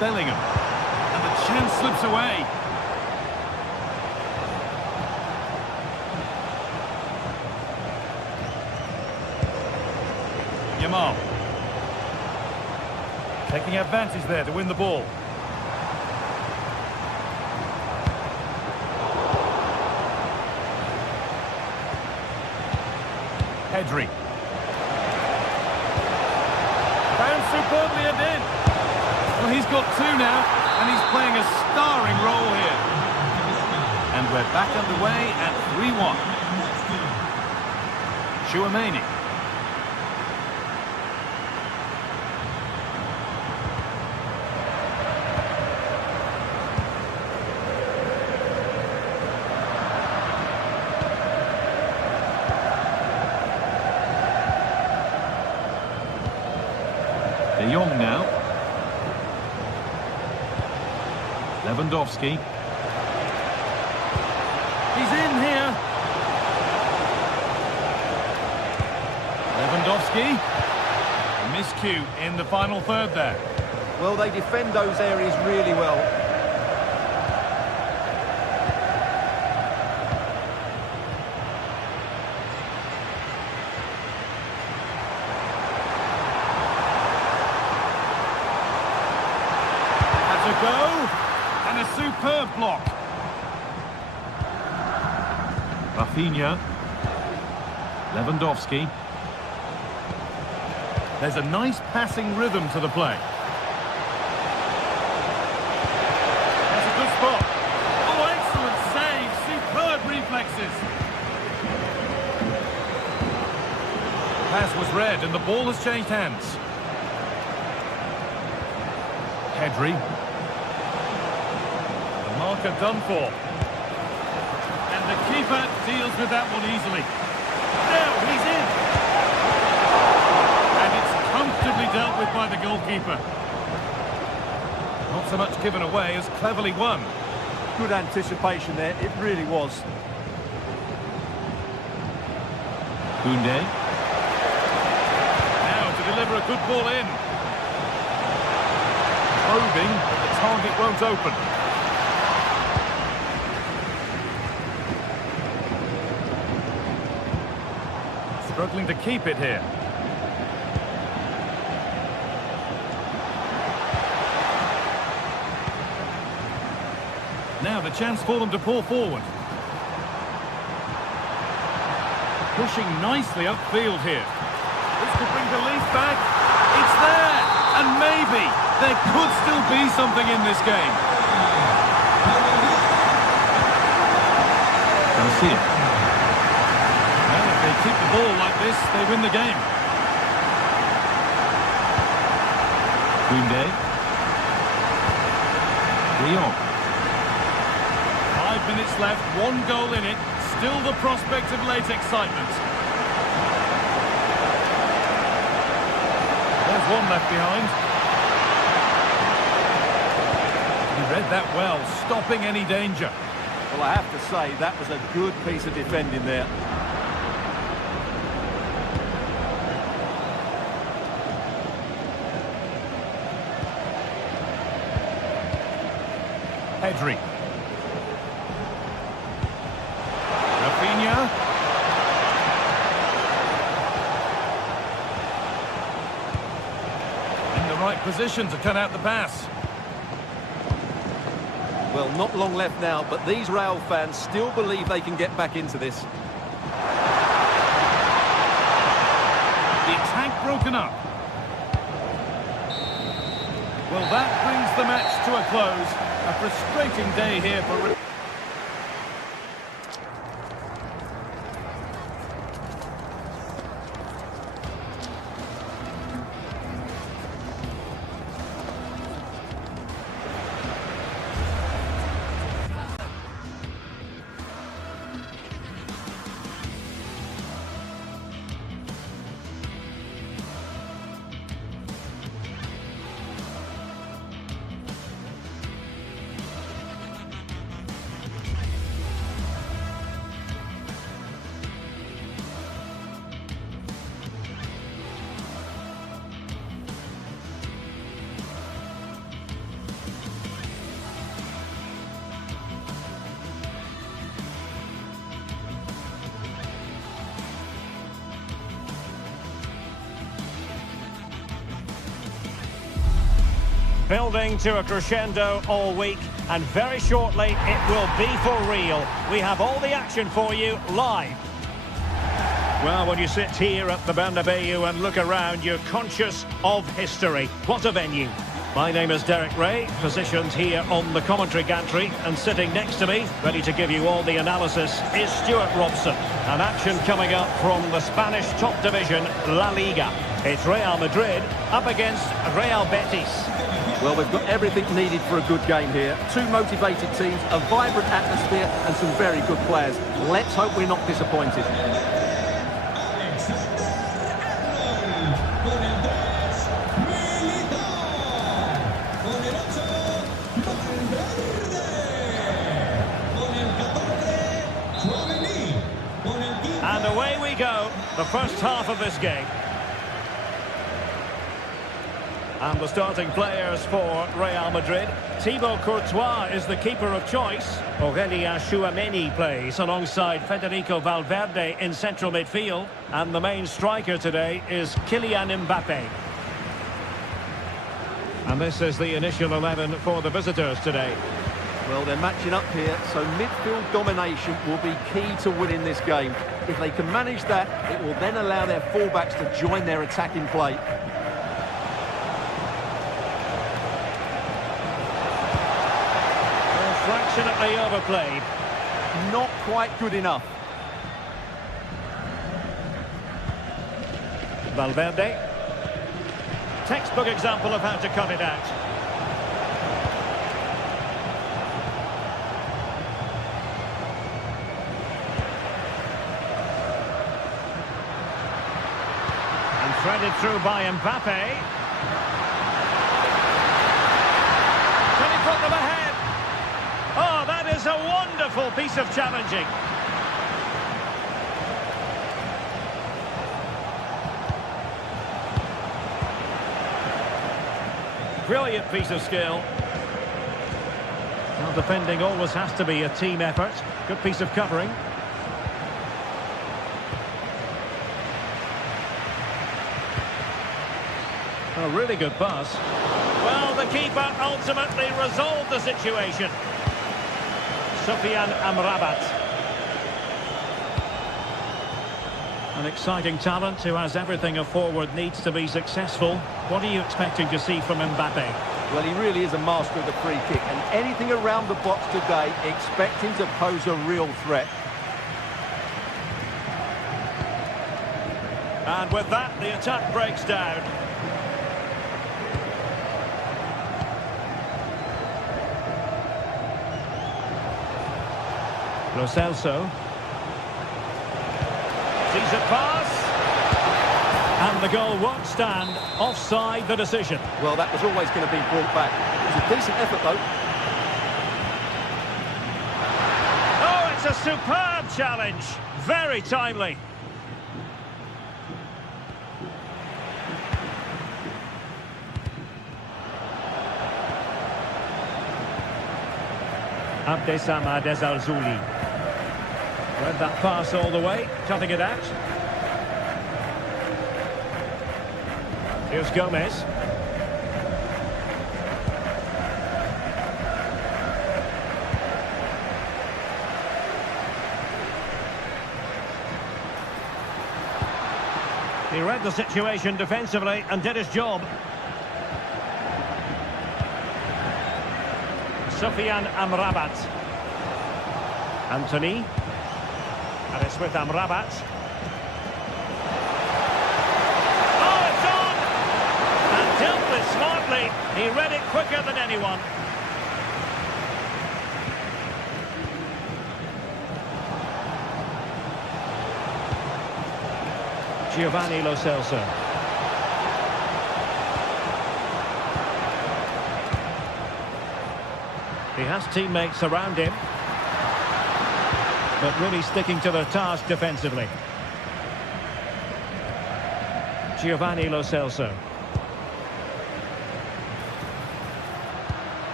Bellingham. And the chance slips away. Yamal. Taking advantage there to win the ball. Pedri. Found superbly and in. Well, he's got two now, and he's playing a starring role here. And we're back underway at 3-1. Tchouaméni. De Jong now. Lewandowski. He's in here. Lewandowski. A miscue in the final third there. Well, they defend those areas really well. Superb block. Rafinha. Lewandowski. There's a nice passing rhythm to the play. That's a good spot. Oh, excellent save. Superb reflexes. Pass was read and the ball has changed hands. Pedri. The marker done for. And the keeper deals with that one easily. Now he's in. And it's comfortably dealt with by the goalkeeper. Not so much given away as cleverly won. Good anticipation there, it really was. Koundé. Now to deliver a good ball in. Probing, but the target won't open. Struggling to keep it here. Now the chance for them to pull forward. Pushing nicely upfield here. This could bring the lead back. It's there! And maybe there could still be something in this game. Garcia. Well, if they keep the ball like this, they win the game. Koundé. De Jong. 5 minutes left, 1 goal in it. Still the prospect of late excitement. There's one left behind. He read that well, stopping any danger. Well, I have to say, that was a good piece of defending there. Pedri. Rafinha. In the right position to cut out the pass. Well, not long left now, but these Real fans still believe they can get back into this. The attack broken up. Well, that brings the match to a close. A frustrating day here for... Building to a crescendo all week, and very shortly it will be for real. We have all the action for you live. Well, when you sit here at the Bernabeu and look around, you're conscious of history. What a venue. My name is Derek Ray, positioned here on the commentary gantry, and sitting next to me, ready to give you all the analysis, is Stuart Robson. An action coming up from the Spanish top division, La Liga. It's Real Madrid up against Real Betis. Well, we've got everything needed for a good game here. Two motivated teams, a vibrant atmosphere and some very good players. Let's hope we're not disappointed. And away we go, the first half of this game. And the starting players for Real Madrid. Thibaut Courtois is the keeper of choice. Aurélien Tchouameni plays alongside Federico Valverde in central midfield. And the main striker today is Kylian Mbappe. And this is the initial 11 for the visitors today. Well, they're matching up here, so midfield domination will be key to winning this game. If they can manage that, it will then allow their fullbacks to join their attacking play. Fortunately overplayed. Not quite good enough. Valverde. Textbook example of how to cut it out. And threaded through by Mbappe. Can he put them ahead? Oh, that is a wonderful piece of challenging. Brilliant piece of skill. Well, defending always has to be a team effort. Good piece of covering. A really good pass. Well, the keeper ultimately resolved the situation. Sofyan Amrabat. An exciting talent who has everything a forward needs to be successful. What are you expecting to see from Mbappe? Well, he really is a master of the free kick, and anything around the box today, expect him to pose a real threat. And with that, the attack breaks down. Lo Celso. Decent pass. And the goal won't stand. Offside the decision. Well, that was always going to be brought back. It was a decent effort, though. Oh, it's a superb challenge. Very timely. Abdessamad Ezalzouli. Read that pass all the way, cutting it out. Here's Gomez. He read the situation defensively and did his job. Sofyan Amrabat. Anthony. And it's with Amrabat. Oh, it's on! And dealt with smartly. He read it quicker than anyone. Giovanni Lo Celso. He has teammates around him, but really sticking to their task defensively. Giovanni Lo Celso.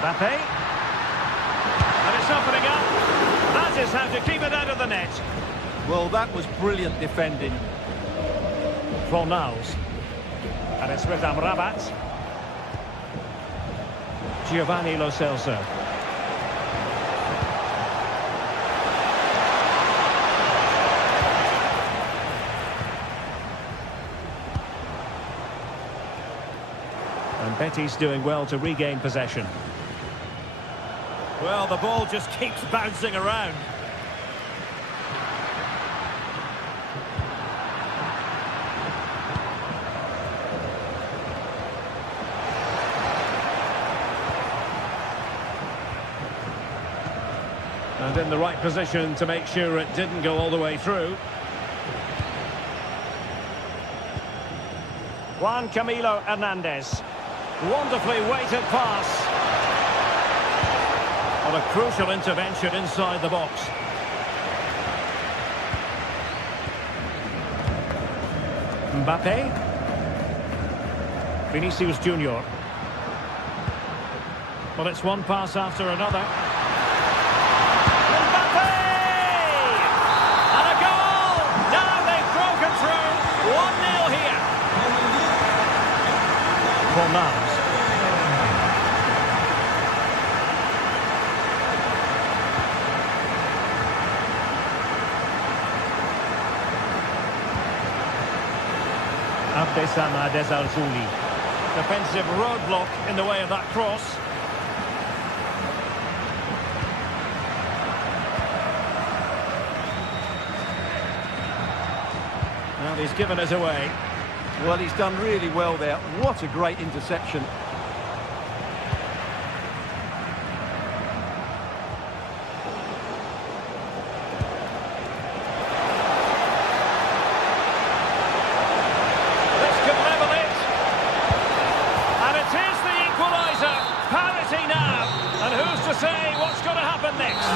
Mbappe. And it's opening up. That is how to keep it out of the net. Well, that was brilliant defending. Fornals. And it's with Amrabat. Giovanni Lo Celso. And Betty's doing well to regain possession. Well, the ball just keeps bouncing around. And in the right position to make sure it didn't go all the way through. Juan Camilo Hernandez. Wonderfully weighted pass. On a crucial intervention inside the box. Mbappe. Vinicius Junior. Well, it's one pass after another. Fornals. Besama Desarzuli. Defensive roadblock in the way of that cross. And he's given us away. Well, he's done really well there. What a great interception. This could level it. And it is the equaliser. Parity now. And who's to say what's going to happen next?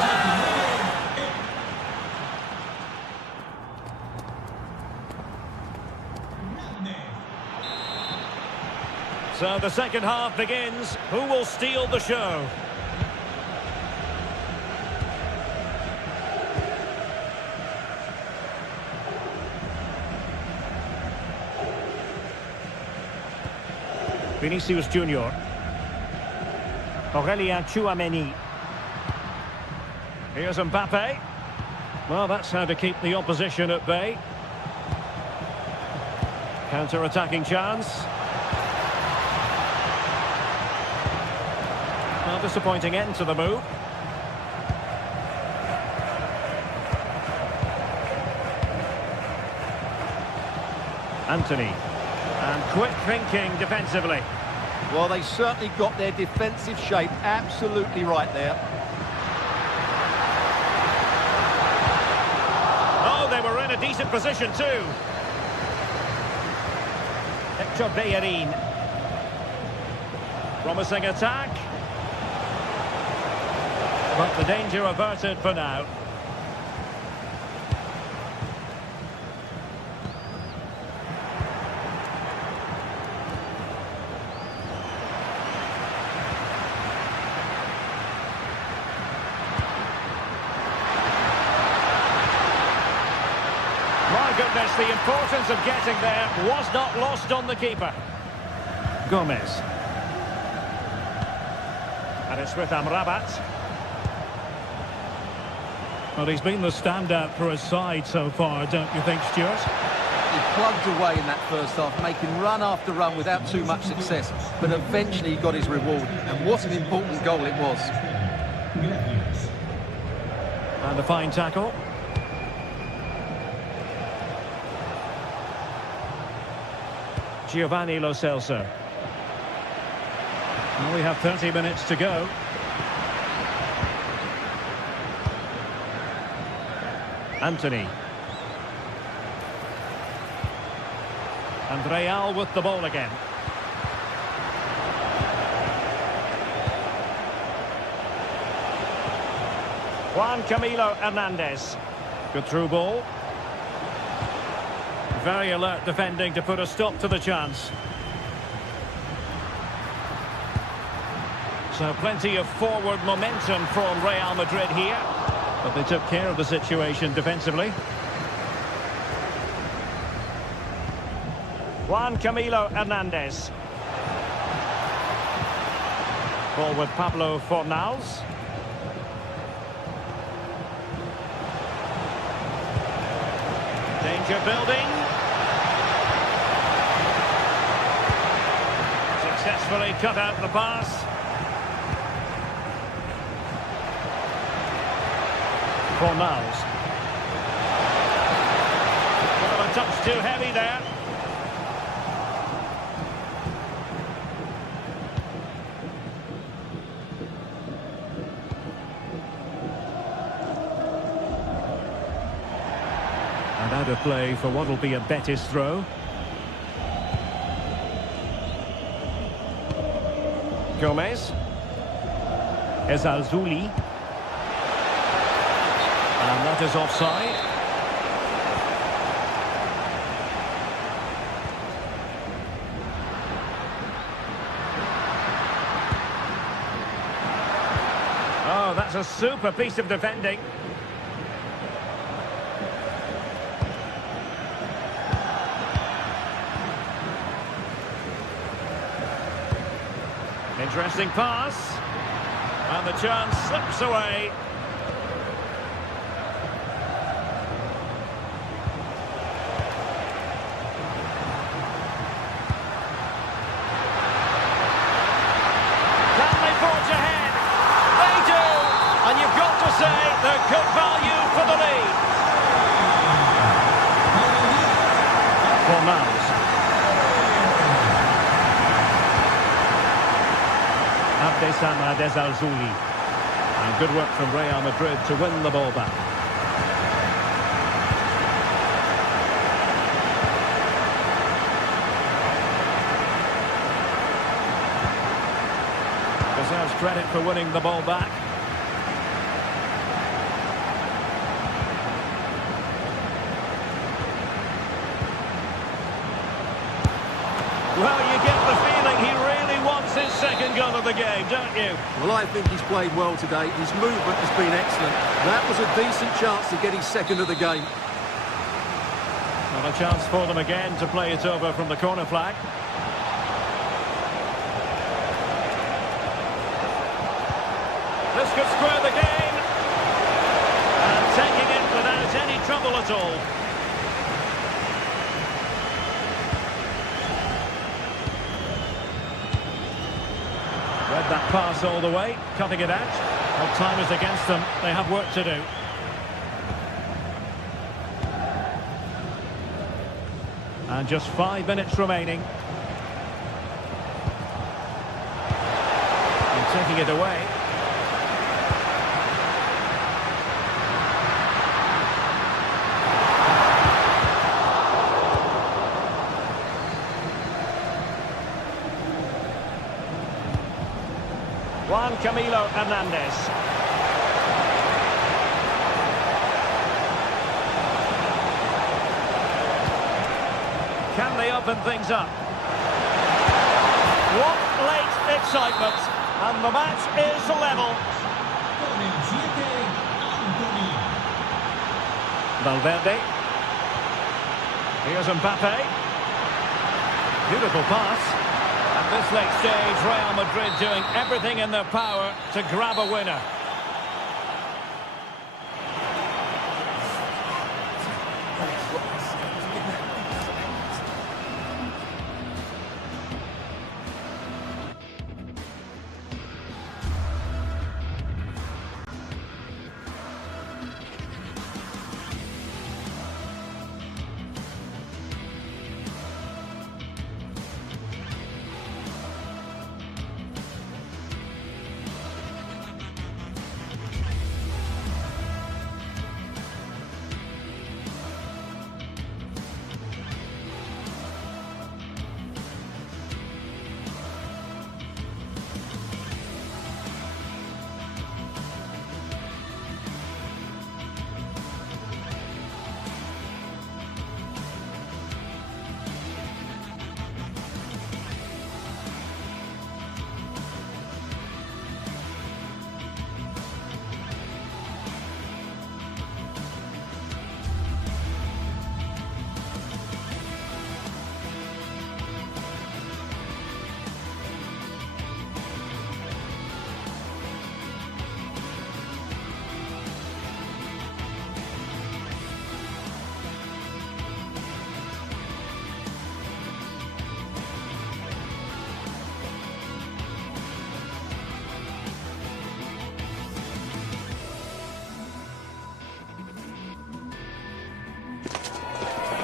So the second half begins. Who will steal the show? Vinicius Junior. Aurélien Tchouameni. Here's Mbappe. Well, that's how to keep the opposition at bay. Counter-attacking chance. Well, disappointing end to the move. Anthony. And quick thinking defensively. Well, they certainly got their defensive shape absolutely right there. Oh, they were in a decent position too. Hector Bellerin. Promising attack. But the danger averted for now. My goodness, the importance of getting there was not lost on the keeper. Gomez. And it's with Amrabat. Well, he's been the standout for his side so far, don't you think, Stuart? He plugged away in that first half, making run after run without too much success. But eventually he got his reward. And what an important goal it was. And a fine tackle. Giovanni Lo Celso. Well, we have 30 minutes to go. Anthony. And Real with the ball again. Juan Camilo Hernandez. Good through ball. Very alert defending to put a stop to the chance. So plenty of forward momentum from Real Madrid here. But they took care of the situation defensively. Juan Camilo Hernandez. Ball with Pablo Fornals. Danger building. Successfully cut out the pass. Fornals. Well, a touch too heavy there. And out of play for what will be a Betis throw. Gomez. Ezarzuli. And that is offside. Oh, that's a super piece of defending. Interesting pass. And the chance slips away. play, they're good value for the lead. For Miles. Abdesama Desazuli. And good work from Real Madrid to win the ball back. Deserves credit for winning the ball back. Well, you get the feeling he really wants his second goal of the game, don't you? Well, I think he's played well today. His movement has been excellent. That was a decent chance to get his second of the game. Well, a chance for them again to play it over from the corner flag. This could square the game. And taking it without any trouble at all. Read that pass all the way, cutting it out. Well, time is against them. They have work to do. And just 5 minutes remaining. And taking it away. Juan Camilo Hernandez. Can they open things up? What late excitement. And the match is level. Valverde. Here's Mbappe. Beautiful pass. At this late stage, Real Madrid doing everything in their power to grab a winner.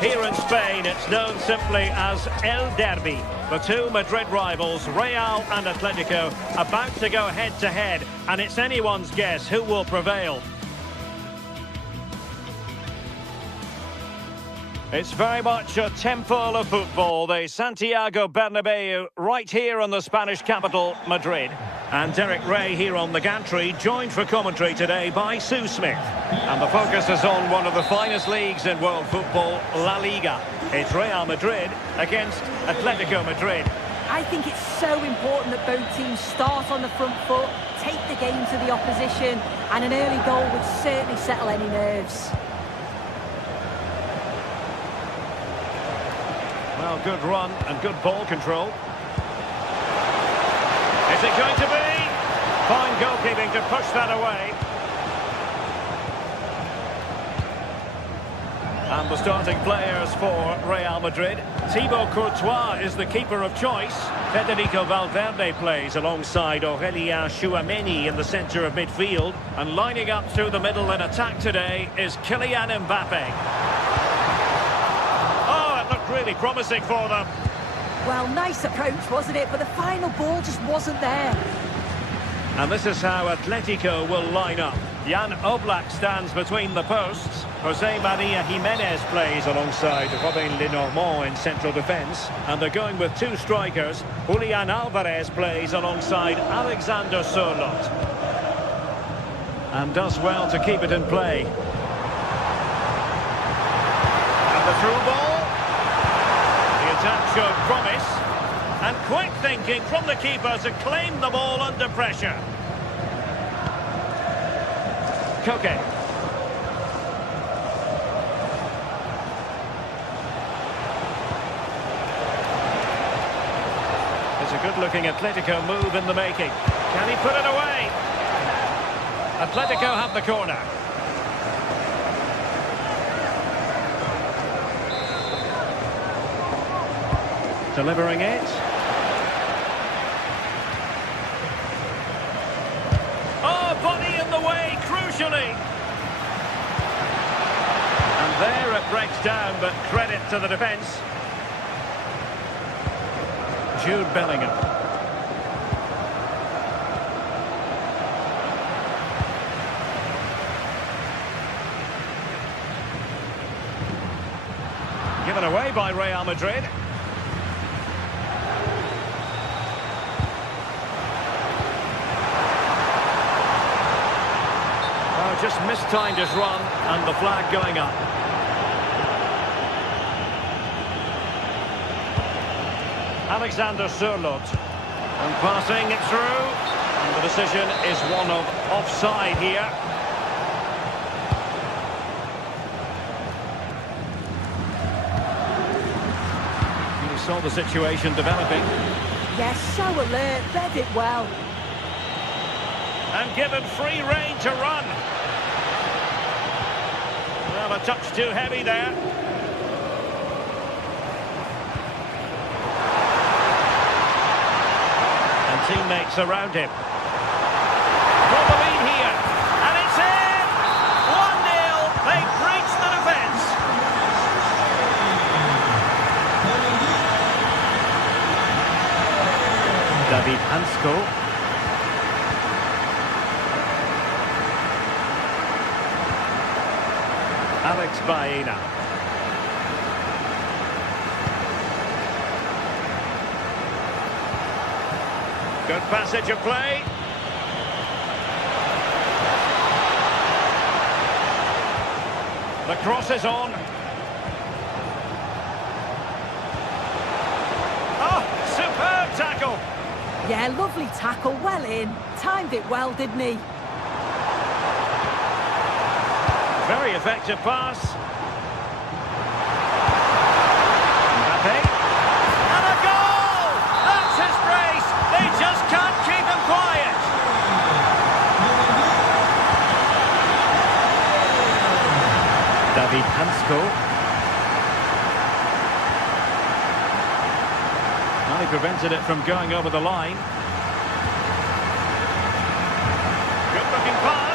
Here in Spain, it's known simply as El Derby. The two Madrid rivals, Real and Atletico, about to go head-to-head, and it's anyone's guess who will prevail. It's very much a temple of football, the Santiago Bernabeu, right here in the Spanish capital, Madrid. And Derek Ray here on the gantry, joined for commentary today by Sue Smith. And the focus is on one of the finest leagues in world football, La Liga. It's Real Madrid against Atletico Madrid. I think it's so important that both teams start on the front foot, take the game to the opposition, and an early goal would certainly settle any nerves. Well, good run and good ball control. Is it going to be? Fine goalkeeping to push that away. And the starting players for Real Madrid. Thibaut Courtois is the keeper of choice. Federico Valverde plays alongside Aurelien Chouameni in the centre of midfield. And lining up through the middle in attack today is Kylian Mbappe. Oh, it looked really promising for them. Well, nice approach, wasn't it? But the final ball just wasn't there. And this is how Atletico will line up. Jan Oblak stands between the posts. Jose Maria Jimenez plays alongside Robin Lenormand in central defence. And they're going with two strikers. Julian Alvarez plays alongside Alexander Sørloth. And does well to keep it in play. And the through ball. The attack showed promise. And quick thinking from the keeper to claim the ball under pressure. Koke. It's a good-looking Atletico move in the making. Can he put it away? Atletico have the corner. Delivering it. Oh, body in the way, crucially. And there it breaks down, but credit to the defence. Jude Bellingham. Given away by Real Madrid. Just mistimed his run, and the flag going up. Alexander Sørloth. And passing it through. And the decision is one of offside here. You saw the situation developing. Yes, so alert, read it well. And given free rein to run. Well, a touch too heavy there. And teammates around him. For the lead here. And it's in! 1-0. They breach the defence. David Hansko. Alex Baena. Good passage of play. The cross is on. Oh, superb tackle. Yeah, lovely tackle, well in. Timed it well, didn't he? Very effective pass. Mbappe. And a goal! That's his brace. They just can't keep him quiet. David Hansko. Well, he prevented it from going over the line. Good-looking pass.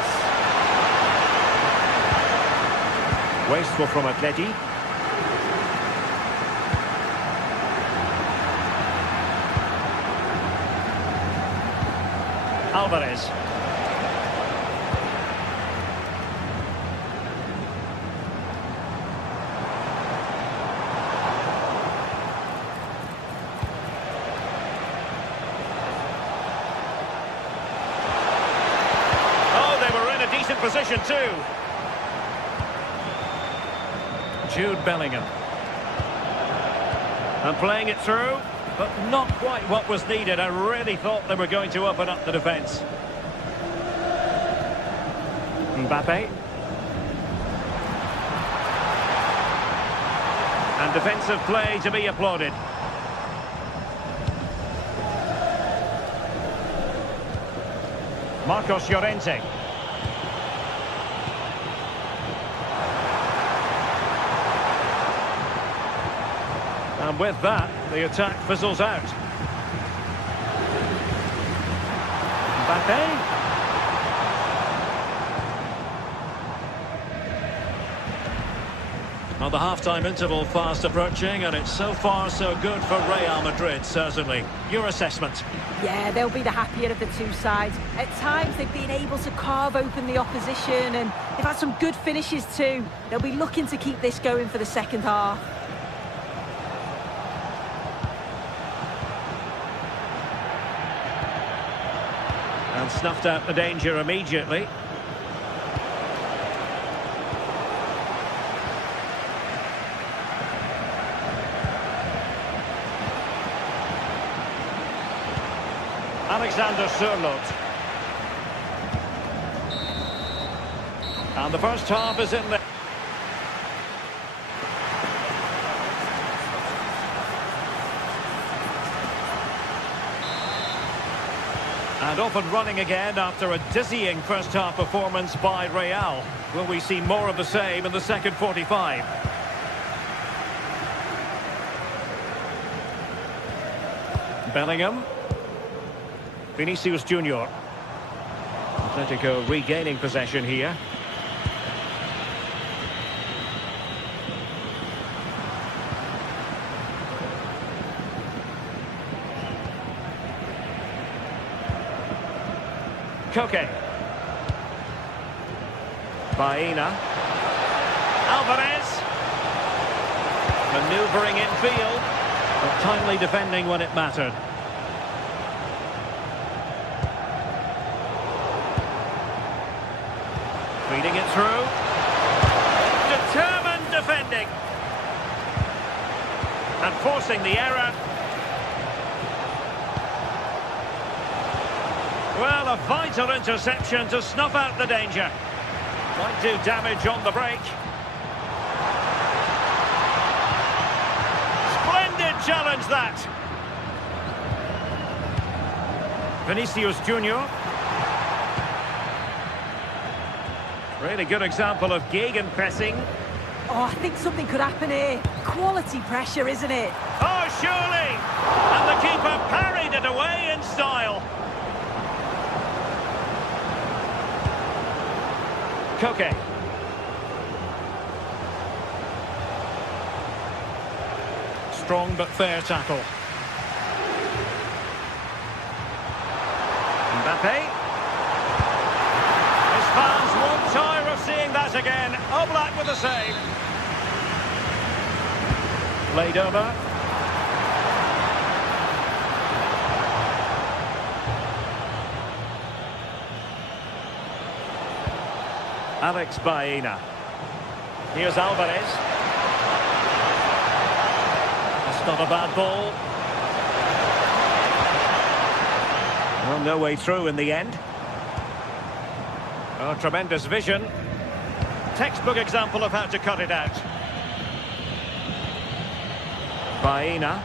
Wasteful from Atleti. Alvarez. Oh, they were in a decent position too. Jude Bellingham. And playing it through, but not quite what was needed. I really thought they were going to open up the defence. Mbappe. And defensive play to be applauded. Marcos Llorente. And with that, the attack fizzles out. Mbappe. Well, the half-time interval fast approaching, and it's so far so good for Real Madrid, certainly. Your assessment? Yeah, they'll be the happier of the two sides. At times, they've been able to carve open the opposition, and they've had some good finishes too. They'll be looking to keep this going for the second half. And snuffed out the danger immediately. Alexander Sørloth. And the first half is in there. And off and running again after a dizzying first half performance by Real. Will we see more of the same in the second 45? Bellingham. Vinicius Junior. Atletico regaining possession here. Koke. Baena. Alvarez. Manoeuvring infield, but timely defending when it mattered. Feeding it through. Determined defending. And forcing the error. Well, a vital interception to snuff out the danger. Might do damage on the break. Splendid challenge, that. Vinicius Junior. Really good example of gegenpressing. Oh, I think something could happen here. Quality pressure, isn't it? Oh, surely! And the keeper parried it away in style. Koke. Strong but fair tackle. Mbappe. His fans won't tire of seeing that again. Oblak with a save. Laid over. Alex Baena. Here's Alvarez. That's not a bad ball. Well, no way through in the end. Oh, tremendous vision. Textbook example of how to cut it out. Baena.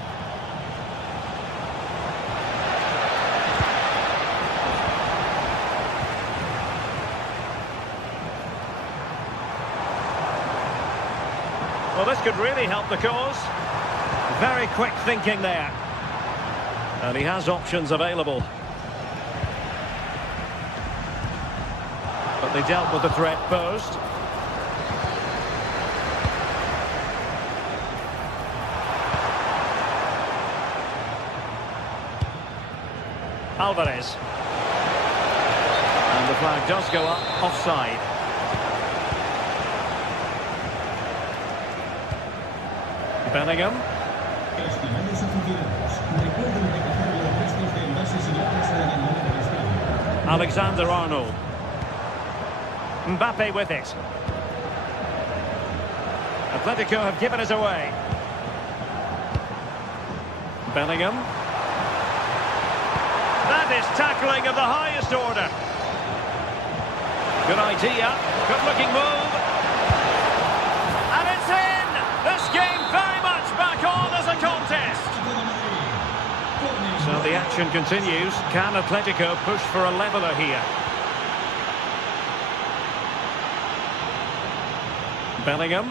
Well, this could really help the cause. Very quick thinking there. And he has options available. But they dealt with the threat posed. Alvarez. And the flag does go up, offside. Bellingham. Estimados aficionados, recuerden recoger los restos de envases y latas en el momento del estadio. Alexander-Arnold. Mbappe with it. Atletico have given it away. Bellingham. That is tackling of the highest order. Good idea. Good looking move. And it's in! This game very much back on as a contest. So the action continues. Can Atletico push for a leveller here? Bellingham.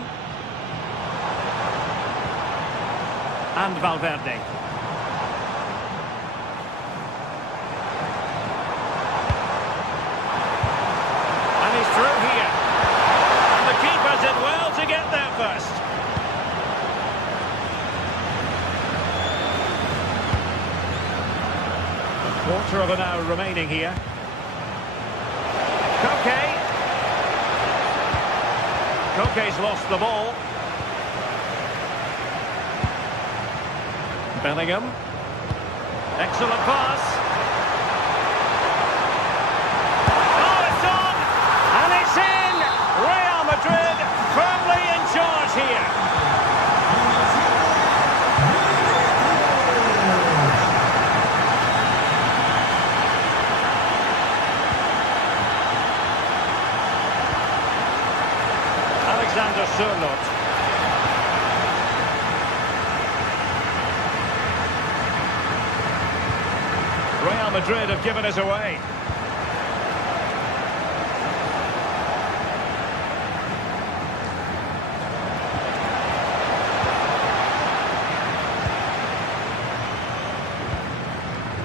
And Valverde. hour remaining here. Koke. Koke's lost the ball. Bellingham. Excellent pass. Oh, it's on! And it's in! Real Madrid firmly in charge here. Alexander Sørloth. Real Madrid have given us away.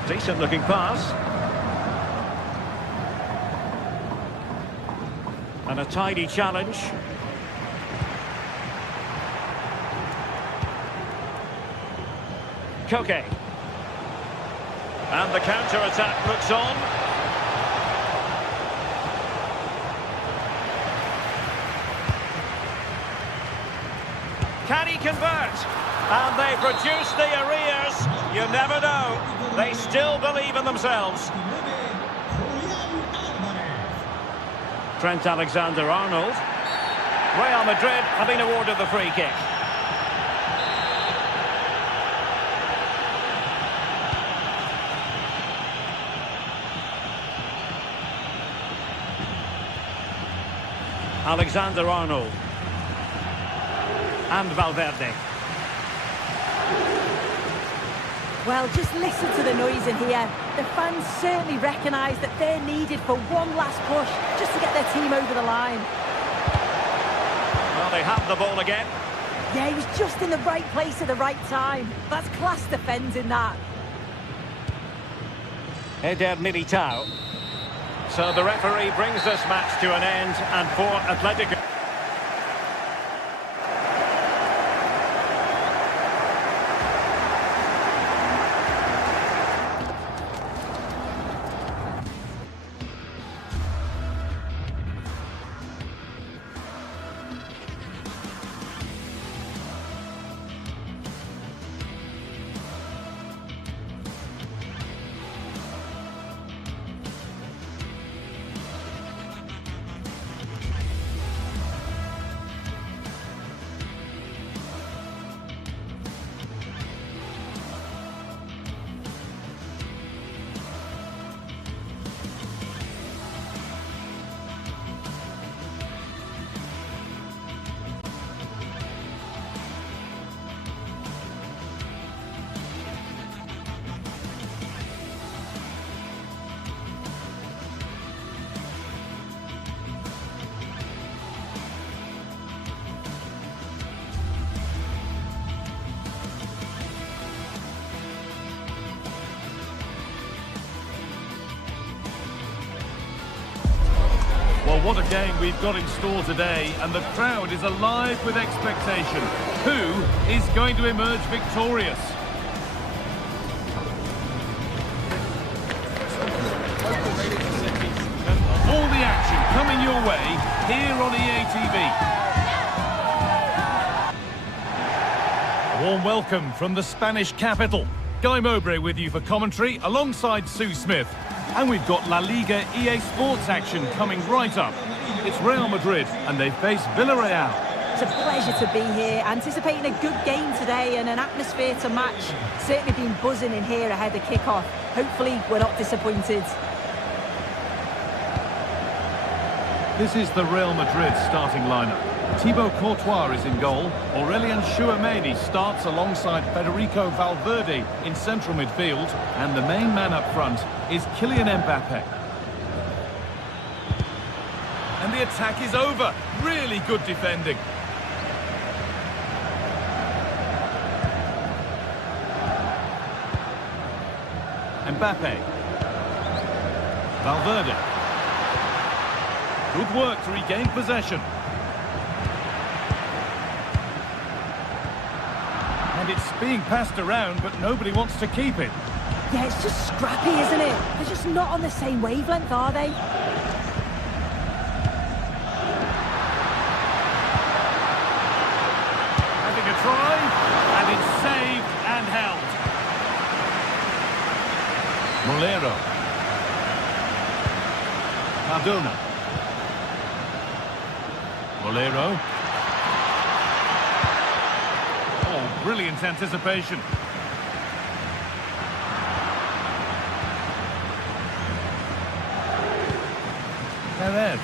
Decent looking pass. And a tidy challenge. Koke. And the counter-attack looks on. Can he convert? And they produce the arrears. You never know. They still believe in themselves. Trent Alexander-Arnold. Real Madrid have been awarded the free kick. Alexander-Arnold. And Valverde. Well, just listen to the noise in here. The fans certainly recognise that they're needed for one last push, just to get their team over the line. Well, they have the ball again. Yeah, he was just in the right place at the right time. That's class defending, that. Eder Militao. So the referee brings this match to an end, and for Atletico... Well, what a game we've got in store today, and the crowd is alive with expectation. Who is going to emerge victorious? All the action coming your way here on EA TV. A warm welcome from the Spanish capital. Guy Mowbray with you for commentary alongside Sue Smith. And we've got La Liga EA Sports action coming right up. It's Real Madrid and they face Villarreal. It's a pleasure to be here, anticipating a good game today and an atmosphere to match. Certainly been buzzing in here ahead of kick-off. Hopefully we're not disappointed. This is the Real Madrid starting lineup. Thibaut Courtois is in goal. Aurelien Tchouameni starts alongside Federico Valverde in central midfield. And the main man up front is Kylian Mbappe. And the attack is over. Really good defending. Mbappe. Valverde. Good work to regain possession. And it's being passed around, but nobody wants to keep it. Yeah, it's just scrappy, isn't it? They're just not on the same wavelength, are they? Having a try, and it's saved and held. Molero. Cardona. Molero. Oh, brilliant anticipation. Perez.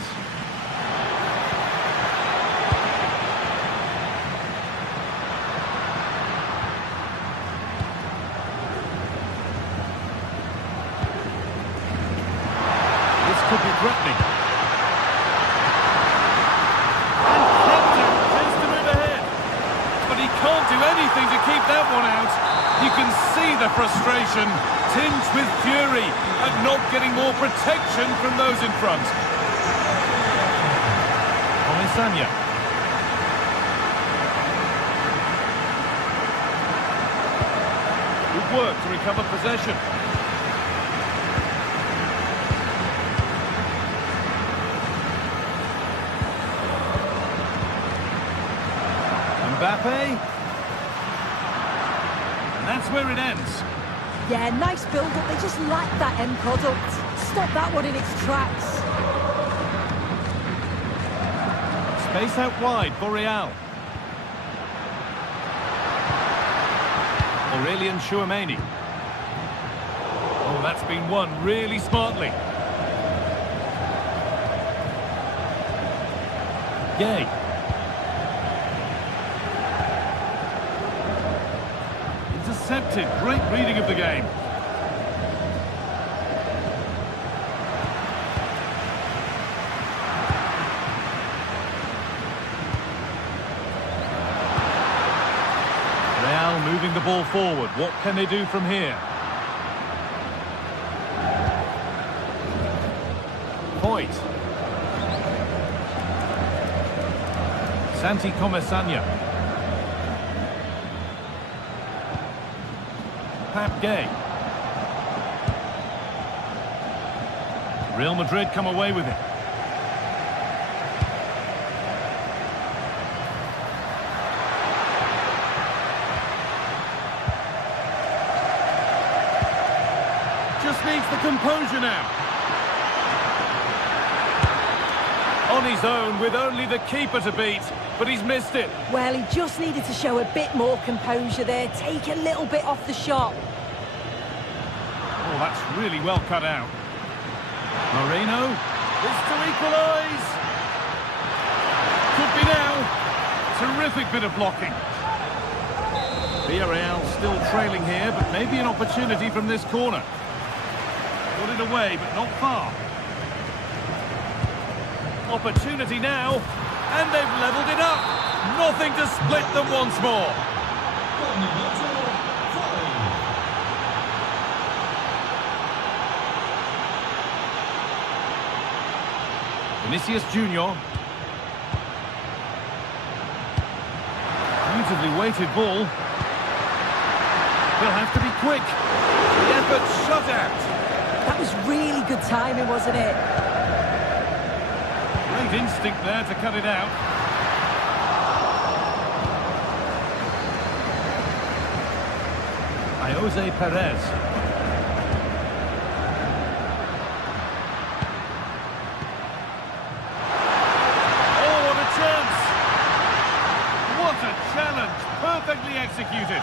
This could be threatening. And kept it, tends to move ahead. But he can't do anything to keep that one out. You can see the frustration, tinged with fury, at not getting more protection from those in front. Sanya. Good work to recover possession. Mbappe. And that's where it ends. Yeah, nice build-up. They just lack that end product. Stop that one in its tracks. Space out wide for Real. Aurelian Chouameni. Oh, that's been won really smartly. Gay. Intercepted. Great reading of the game. Moving the ball forward. What can they do from here? Point. Santi Comesanya. Pap Gay. Real Madrid come away with it. Just needs the composure now. On his own with only the keeper to beat, but he's missed it. Well, he just needed to show a bit more composure there, take a little bit off the shot. Oh, that's really well cut out. Moreno, this to equalise. Could be now. Terrific bit of blocking. Villarreal still trailing here, but maybe an opportunity from this corner. Got it away, but not far. Opportunity now, and they've levelled it up. Nothing to split them once more. Vinicius Junior. Beautifully weighted ball. He'll have to be quick. The effort shut out. That was really good timing, wasn't it? Great instinct there to cut it out. Jose Perez. Oh, what a chance! What a challenge! Perfectly executed.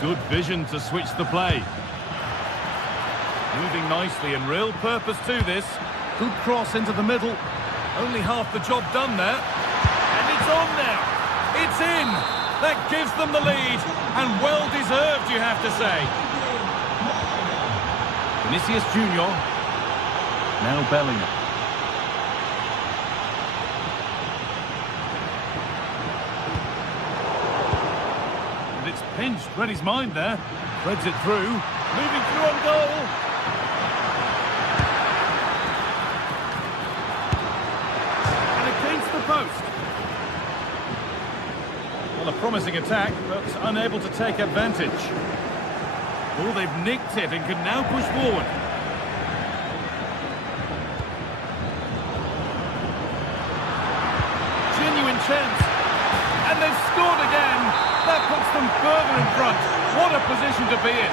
Good vision to switch the play. Moving nicely and real purpose to this. Good cross into the middle. Only half the job done there. And it's on now. It's in. That gives them the lead. And well deserved, you have to say. Vinicius Junior. Now Bellingham. And it's pinched. Read his mind there. Threads it through. Moving through on goal. Post. Well, a promising attack, but unable to take advantage. Oh, they've nicked it and can now push forward. Genuine chance. And they've scored again. That puts them further in front. What a position to be in.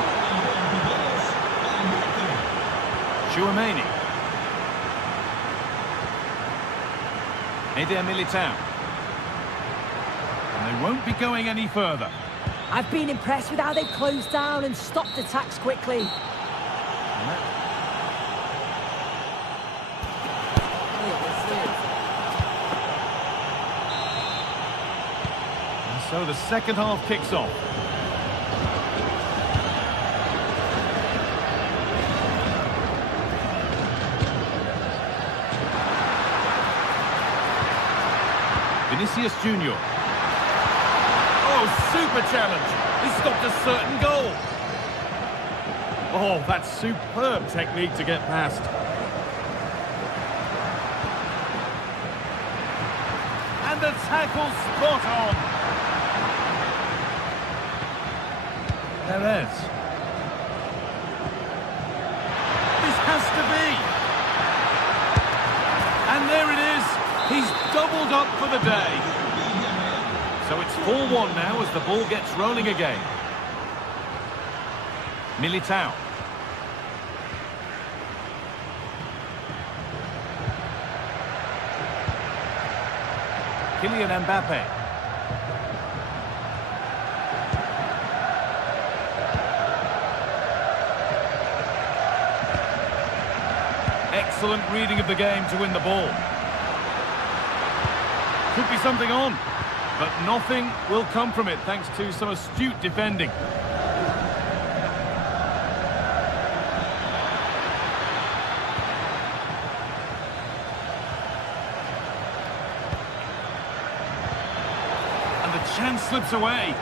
Chouameni. Eder Militao. And they won't be going any further. I've been impressed with how they've closed down and stopped attacks quickly. And so the second half kicks off. Vinicius Junior. Oh, super challenge. He stopped a certain goal. Oh, that's superb technique to get past. And the tackle spot on. Perez. This has to be. And there it is. He's doubled up for the day. So it's 4-1 now as the ball gets rolling again. Militao. Kylian Mbappe. Excellent reading of the game to win the ball. Could be something on. But nothing will come from it thanks to some astute defending. And the chance slips away.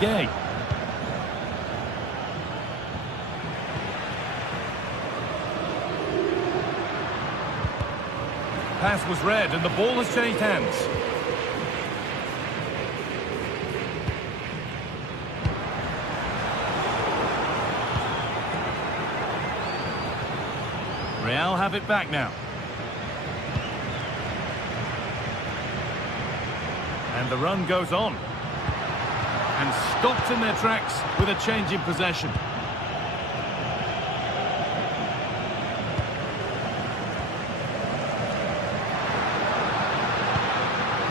Gay. Pass was read and the ball has changed hands. Real have it back now. And the run goes on. And stopped in their tracks with a change in possession.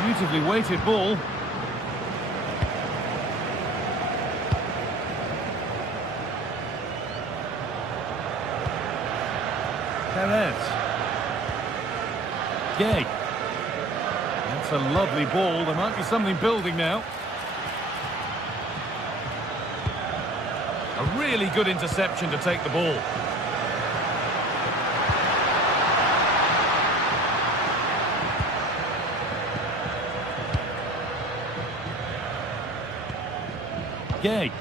Beautifully weighted ball. Perez. Gay. That's a lovely ball. There might be something building now. A really good interception to take the ball. Gay.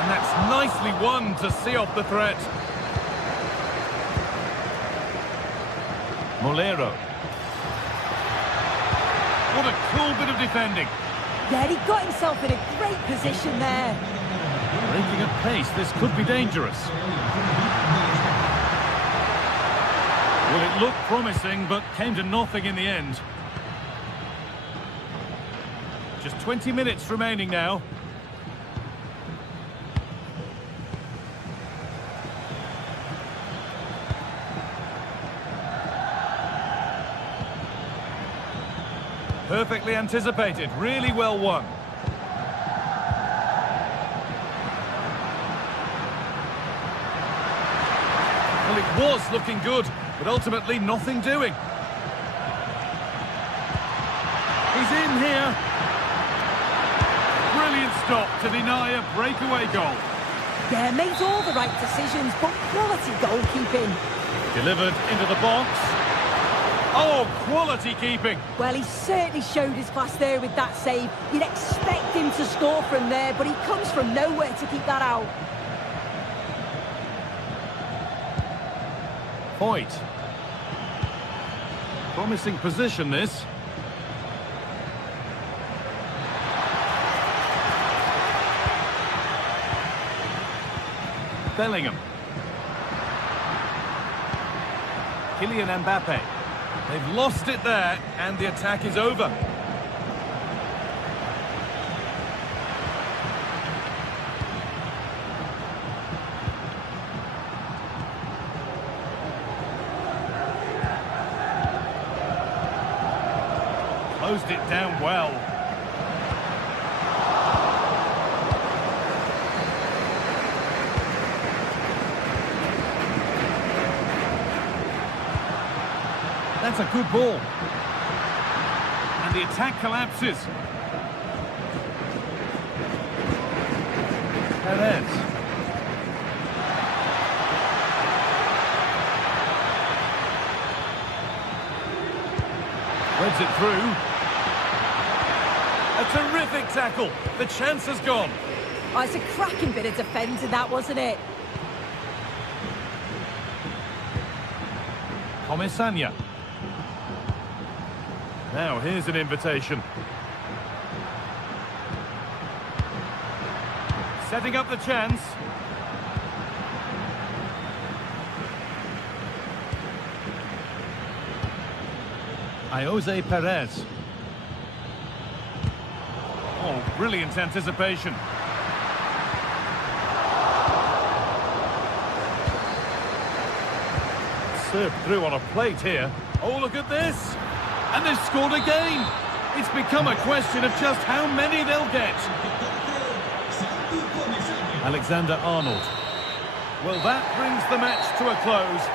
And that's nicely won to see off the threat. Molero. What a cool bit of defending. Yeah, he got himself in a great position there. Breaking at pace, this could be dangerous. Well, it looked promising, but came to nothing in the end. Just 20 minutes remaining now. Perfectly anticipated, really well won. Well, it was looking good, but ultimately nothing doing. He's in here. Brilliant stop to deny a breakaway goal. Yeah, made all the right decisions, but quality goalkeeping. Delivered into the box. Oh, quality keeping. Well, he certainly showed his class there with that save. You'd expect him to score from there, but he comes from nowhere to keep that out. Foyt. Promising position, this. Bellingham. Kylian Mbappe. They've lost it there, and the attack is over. Closed it down well. That's a good ball. And the attack collapses. Perez. Threads it through. A terrific tackle. The chance has gone. Oh, it's a cracking bit of defending, that, wasn't it? Comesaña. Now, here's an invitation. Setting up the chance. Jose Perez. Oh, brilliant anticipation. Served through on a plate here. Oh, look at this. And they've scored again. It's become a question of just how many they'll get. Alexander-Arnold. Well, that brings the match to a close.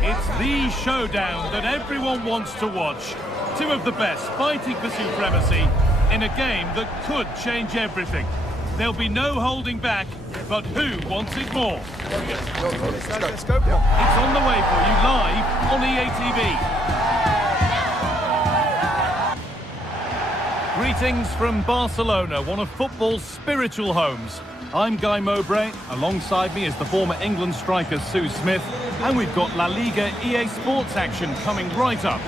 It's the showdown that everyone wants to watch. Two of the best fighting for supremacy in a game that could change everything. There'll be no holding back, but who wants it more? Let's go. It's on the way for you live on EA TV. Greetings from Barcelona, one of football's spiritual homes. I'm Guy Mowbray. Alongside me is the former England striker Sue Smith. And we've got La Liga EA Sports action coming right up.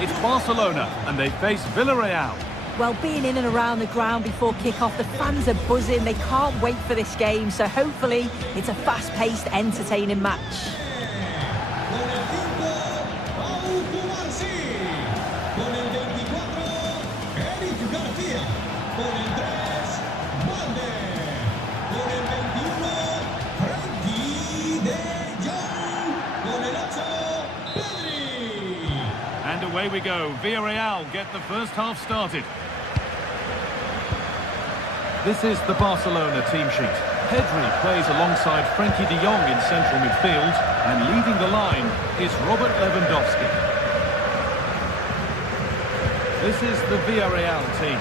It's Barcelona and they face Villarreal. Well, being in and around the ground before kick-off, the fans are buzzing. They can't wait for this game, so hopefully it's a fast-paced, entertaining match. And away we go. Villarreal get the first half started. This is the Barcelona team sheet. Pedri plays alongside Frenkie de Jong in central midfield, and leading the line is Robert Lewandowski. This is the Villarreal team.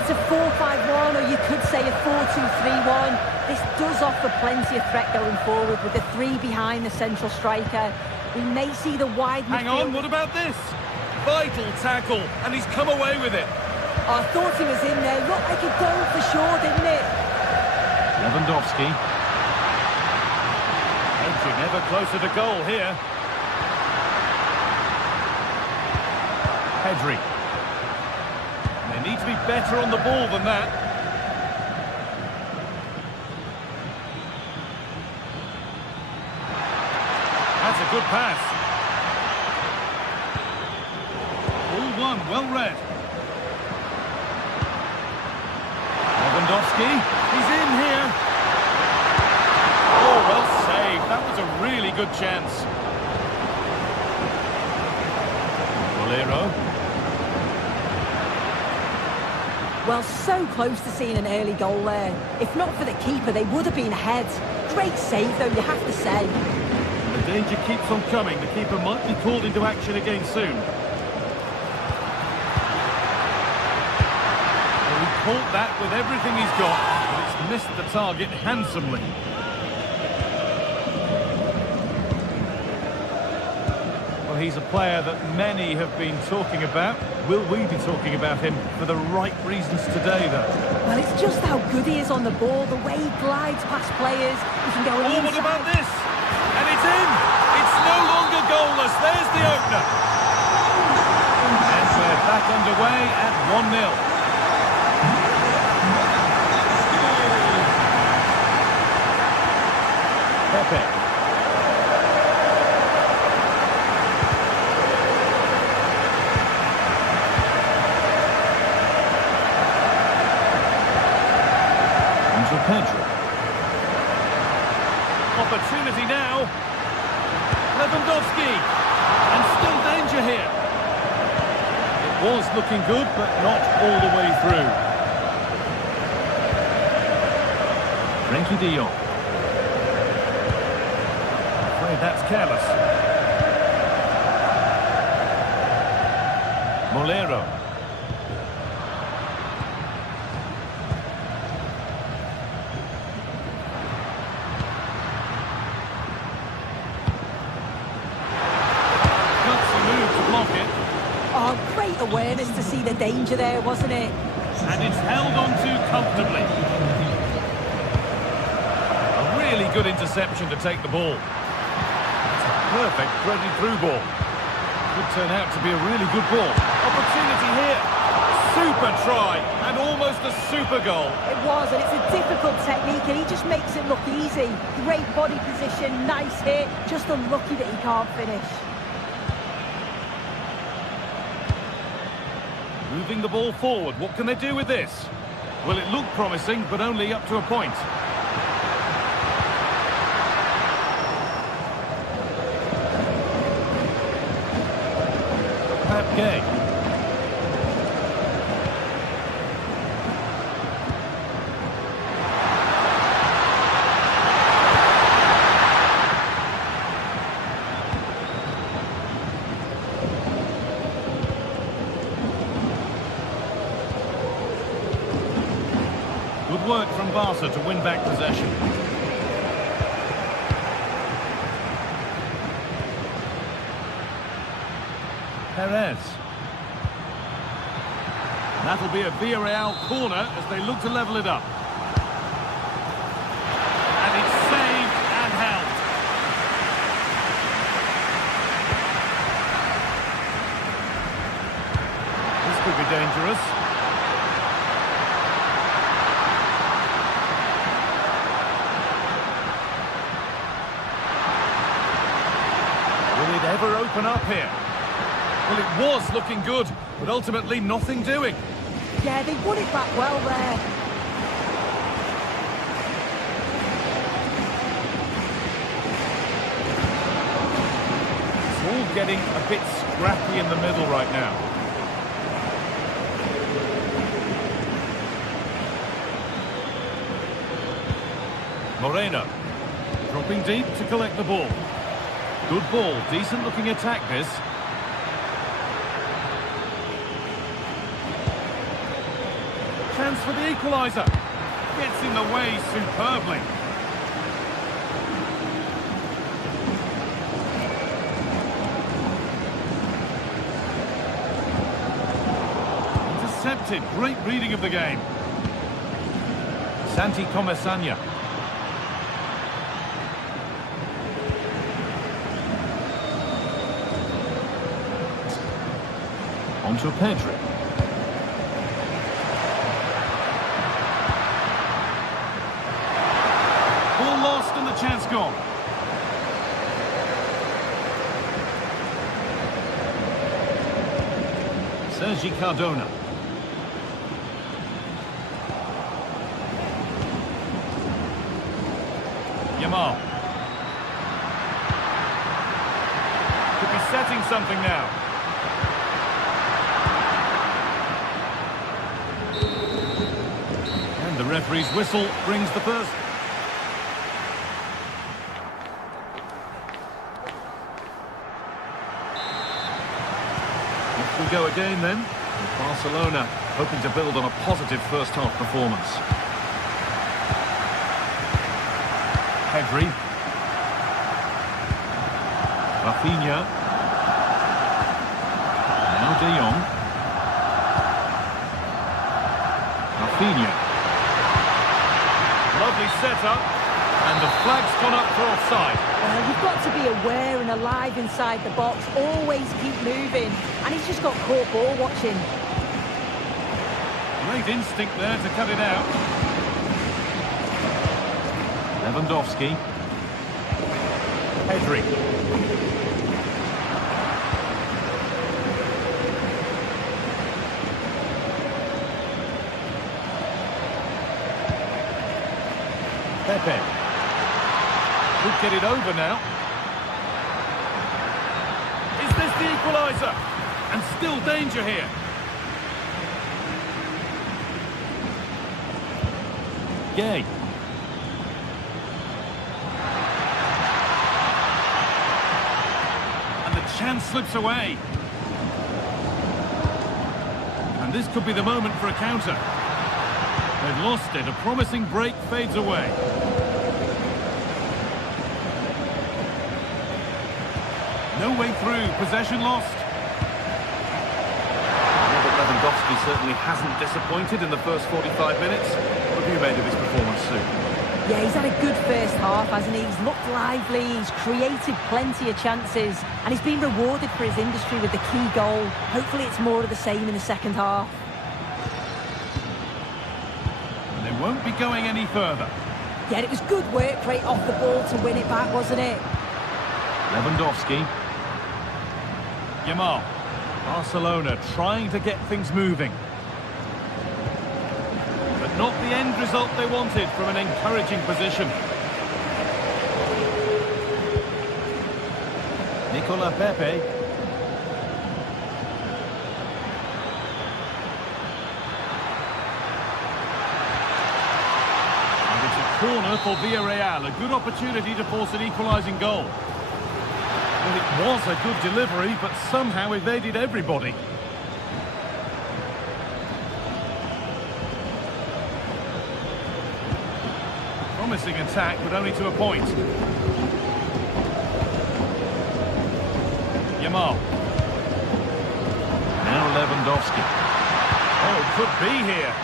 It's a 4-5-1, or you could say a 4-2-3-1. This does offer plenty of threat going forward with the three behind the central striker. We may see the wide midfield. Hang on, what about this? Vital tackle, and he's come away with it. Oh, I thought he was in there. Looked like a goal for sure, didn't it? Lewandowski. Edging ever closer to goal here. Pedri. They need to be better on the ball than that. That's a good pass. All one, well read. Lewandowski, he's in here. Oh, well saved. That was a really good chance. Bolero. Well, so close to seeing an early goal there. If not for the keeper, they would have been ahead. Great save, though, you have to say. The danger keeps on coming. The keeper might be called into action again soon. Well, he caught that with everything he's got, but it's missed the target handsomely. Well, he's a player that many have been talking about. Will we be talking about him for the right reasons today, though? Well, it's just how good he is on the ball, the way he glides past players. He can go inside. What about this? And it's in! It's no longer goalless. There's the opener. And we're back underway at 1-0. Pepe. Pedri. Opportunity now. Lewandowski. And still danger here. It was looking good, but not all the way through. Frenkie de Jong. Afraid that's careless. Bolero. Oh, great awareness to see the danger there, wasn't it? And it's held on to comfortably. A really good interception to take the ball. It's a perfect threaded through ball. Could turn out to be a really good ball. Opportunity here. Super try and almost a super goal. It was, and it's a difficult technique, and he just makes it look easy. Great body position, nice hit. Just unlucky that he can't finish. Moving the ball forward, what can they do with this? Well, it looked promising, but only up to a point. Pepe. Good work from Barca to win back possession. Perez. That'll be a Villarreal corner as they look to level it up. And it's saved and held. This could be dangerous. Will it ever open up here? Well, it was looking good, but ultimately nothing doing. Yeah, they won it back well there. It's all getting a bit scrappy in the middle right now. Moreno, dropping deep to collect the ball. Good ball, decent looking attack this. Chance for the equaliser. Gets in the way superbly. Intercepted. Great reading of the game. Santi Comesaña. On to Pedri. Ball lost and the chance gone. Sergi Cardona. Yamal. Could be setting something now. And the referee's whistle brings the first. Off we go again then. With Barcelona hoping to build on a positive first half performance. Pedri. Rafinha. Now De Jong. Rafinha. Lovely setup. And the flag's gone up for offside. You've got to be aware and alive inside the box. Always keep moving. And he's just got caught ball watching. Great instinct there to cut it out. Lewandowski. Pedri. Pepe. Could get it over now. Is this the equaliser? And still danger here. Gay. And the chance slips away. And this could be the moment for a counter. They've lost it. A promising break fades away. No way through. Possession lost. Lewandowski certainly hasn't disappointed in the first 45 minutes. What have you made of his performance, Sue? Yeah, he's had a good first half, hasn't he? He's looked lively, he's created plenty of chances, and he's been rewarded for his industry with the key goal. Hopefully it's more of the same in the second half. And they won't be going any further. Yeah, it was good work right off the ball to win it back, wasn't it? Lewandowski. Yamal. Barcelona trying to get things moving. But not the end result they wanted from an encouraging position. Nicola Pepe. And it's a corner for Villarreal. A good opportunity to force an equalising goal. Well, it was a good delivery, but somehow evaded everybody. Promising attack, but only to a point. Yamal. Now Lewandowski. Oh, could be here.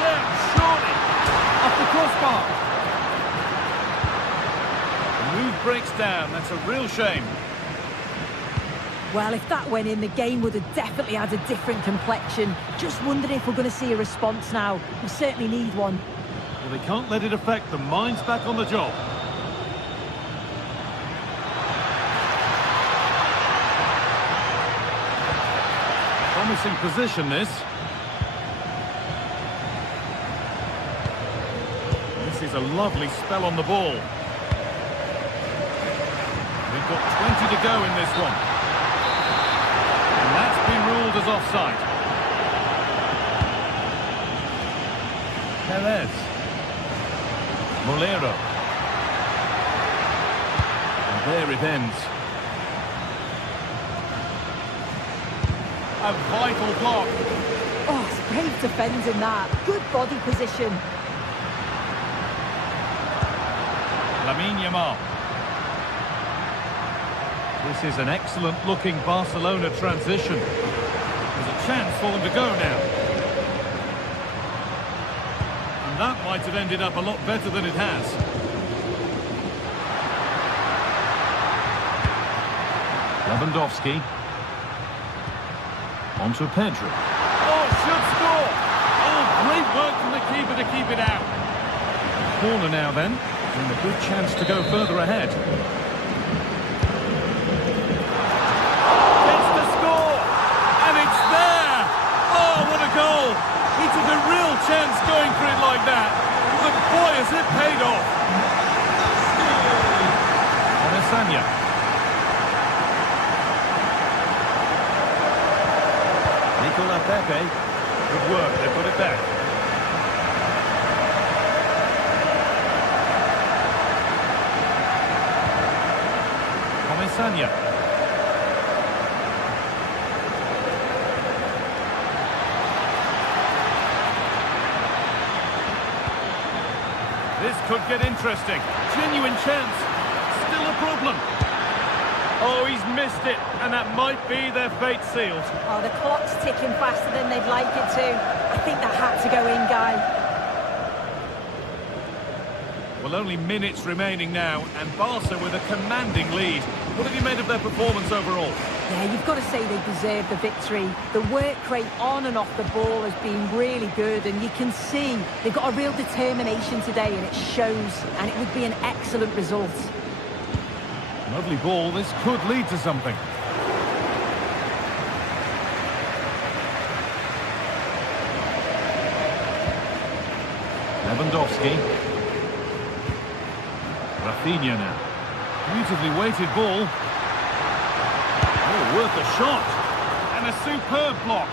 Now, surely. Off the crossbar. The move breaks down. That's a real shame. Well, if that went in, the game would have definitely had a different complexion. Just wondering if we're going to see a response now. We certainly need one. Well, they can't let it affect them. Mind's back on the job. Promising position, this. This is a lovely spell on the ball. We've got 20 to go in this one. And that's been ruled as offside. Perez. Molero. And there it ends. A vital block. Oh, it's brave defending that. Good body position. Lamine Yamal. This is an excellent-looking Barcelona transition. There's a chance for them to go now. And that might have ended up a lot better than it has. Lewandowski. On to Pedro. Oh, should score! Oh, great work from the keeper to keep it out. Corner now then, and a good chance to go further ahead. Gets the score! And it's there! Oh, what a goal! He took a real chance going for it like that. But boy, has it paid off! Onesanya. Nicola Pepe. Good work, they put it back. Onesanya. This could get interesting. Genuine chance. Still a problem. Oh, he's missed it, and that might be their fate sealed. Oh, the clock's ticking faster than they'd like it to. I think that had to go in, Guy. Well, only minutes remaining now, and Barca with a commanding lead. What have you made of their performance overall? Yeah, you've got to say they deserve the victory. The work rate on and off the ball has been really good, and you can see they've got a real determination today, and it shows, and it would be an excellent result. Lovely ball, this could lead to something. Lewandowski. Rafinha now. Beautifully weighted ball. Oh, worth a shot. And a superb block.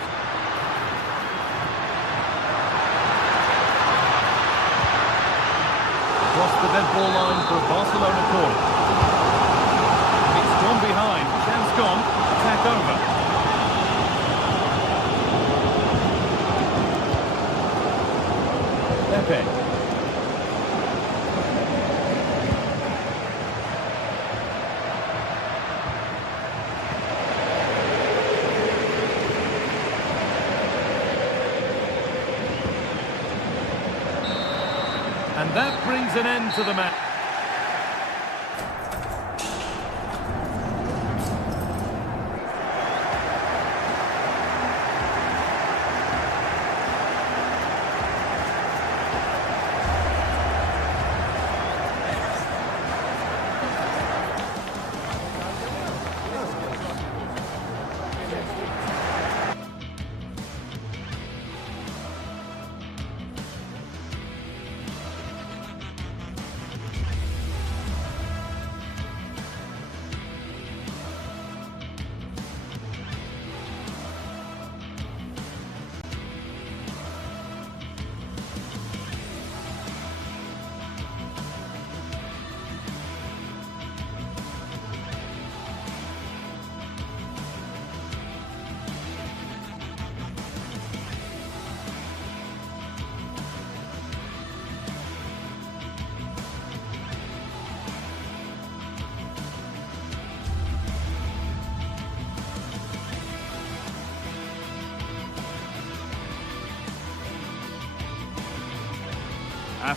Across the dead ball line for a Barcelona corner. Gone behind, chance gone, attack over. Pepe. And that brings an end to the match.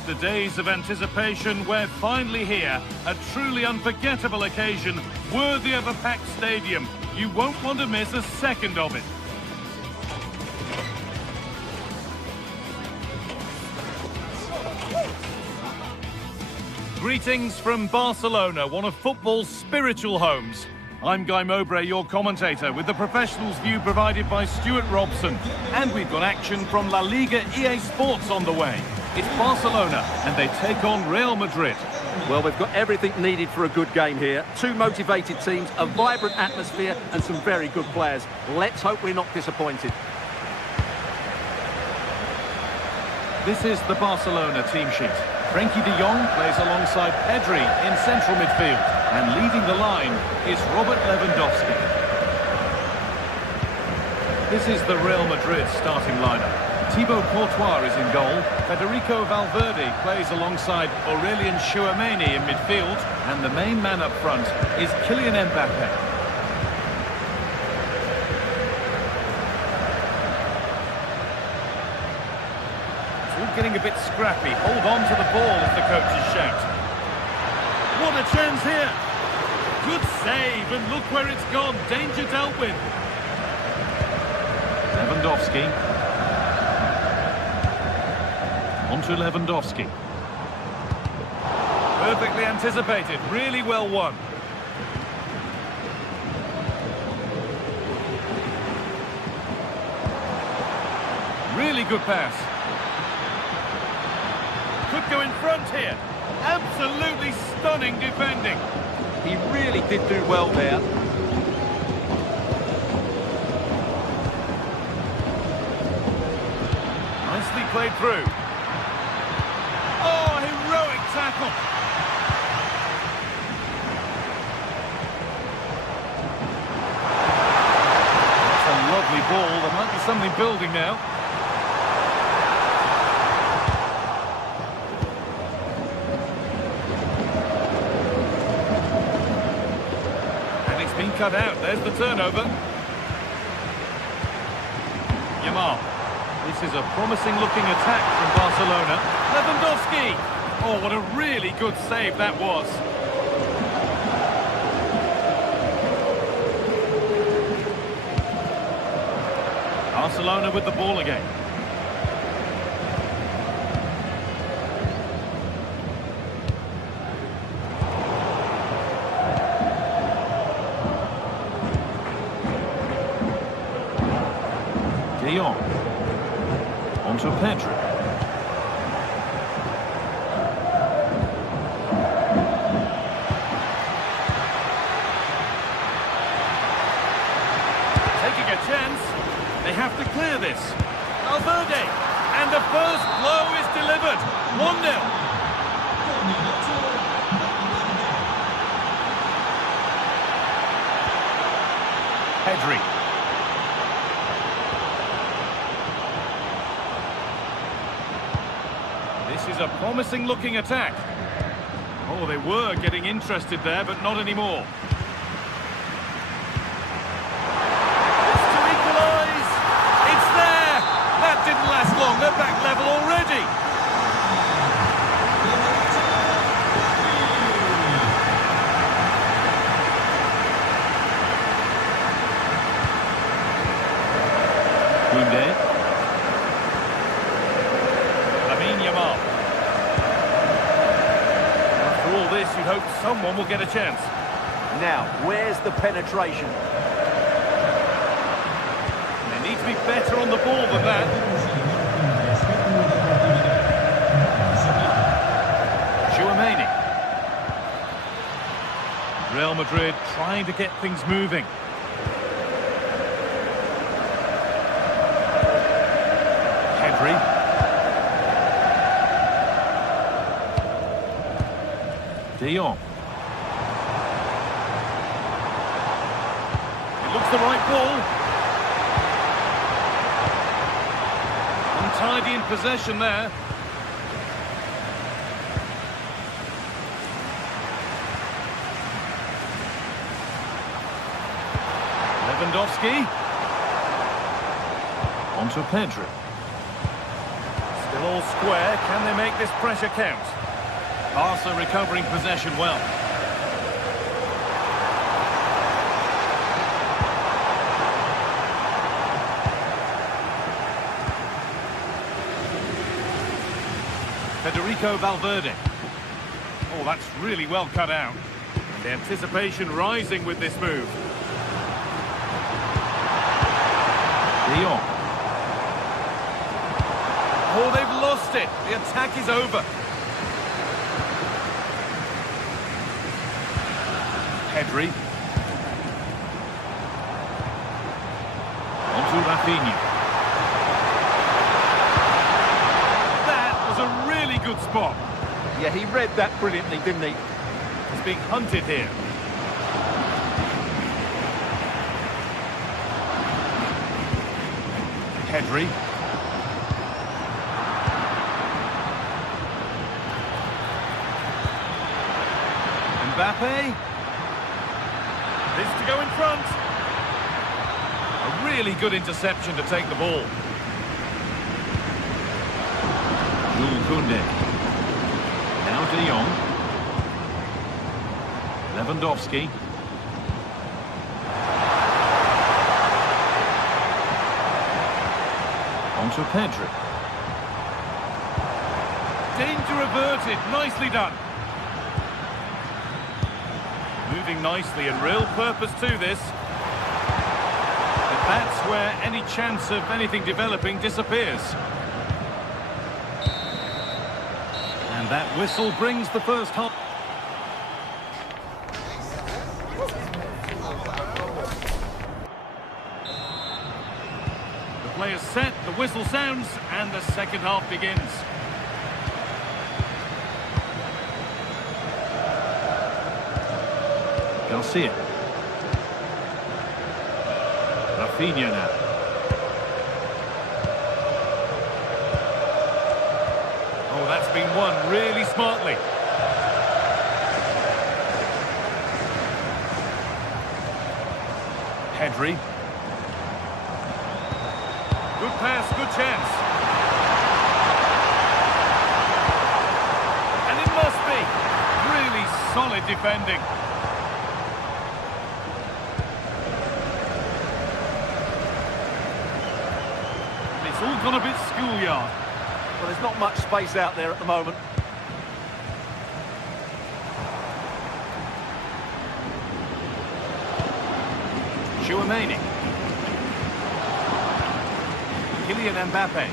After days of anticipation, we're finally here. A truly unforgettable occasion, worthy of a packed stadium. You won't want to miss a second of it. Greetings from Barcelona, one of football's spiritual homes. I'm Guy Mowbray, your commentator, with the professionals' view provided by Stuart Robson. And we've got action from La Liga GTSports on the way. It's Barcelona, and they take on Real Madrid. Well, we've got everything needed for a good game here. Two motivated teams, a vibrant atmosphere, and some very good players. Let's hope we're not disappointed. This is the Barcelona team sheet. Frenkie de Jong plays alongside Pedri in central midfield. And leading the line is Robert Lewandowski. This is the Real Madrid starting lineup. Thibaut Courtois is in goal. Federico Valverde plays alongside Aurelien Tchouameni in midfield. And the main man up front is Kylian Mbappe. Getting a bit scrappy. Hold on to the ball as the coaches shout. What a chance here. Good save, and look where it's gone. Danger dealt with. Lewandowski. On to Lewandowski. Perfectly anticipated. Really well won. Really good pass. Could go in front here. Absolutely stunning defending. He really did do well there. Nicely played through. Oh, heroic tackle. That's a lovely ball. There might be something building now. Been cut out. There's the turnover. Yamal. This is a promising looking attack from Barcelona. Lewandowski. Oh, what a really good save that was. Barcelona with the ball again. De Jong. On to Pedri. Taking a chance. They have to clear this. Valverde. And the first blow is delivered. 1-0. Pedri. This is a promising looking attack. Oh, they were getting interested there, but not anymore. It's to equalise. It's there. That didn't last long. They're back level already. Koundé. Yamal. After all this, you'd hope someone will get a chance. Now, where's the penetration? They need to be better on the ball than that. Tchouameni. Real Madrid trying to get things moving. Pedri. De Jong. It looks the right ball. Untidy in possession there. Lewandowski. On to Pedri. Still all square. Can they make this pressure count? Barca recovering possession well. Federico Valverde. Oh, that's really well cut out. And the anticipation rising with this move. De Jong. Oh, they've lost it. The attack is over. Pedri. On to Rafinha. That was a really good spot. Yeah, he read that brilliantly, didn't he? He's being hunted here. Pedri. Mbappe. This to go in front. A really good interception to take the ball. Jules Koundé. Now De Jong. Lewandowski. On to Pedri. Danger averted. Nicely done. Moving nicely and real purpose to this. But that's where any chance of anything developing disappears. And that whistle brings the first half. The players set, the whistle sounds, and the second half begins. Garcia. Rafinha now. Oh, that's been won really smartly. Pedri. Good pass, good chance. And it must be. Really solid defending. It's all gone a bit schoolyard. Well, there's not much space out there at the moment. Chouameni. Kylian Mbappe.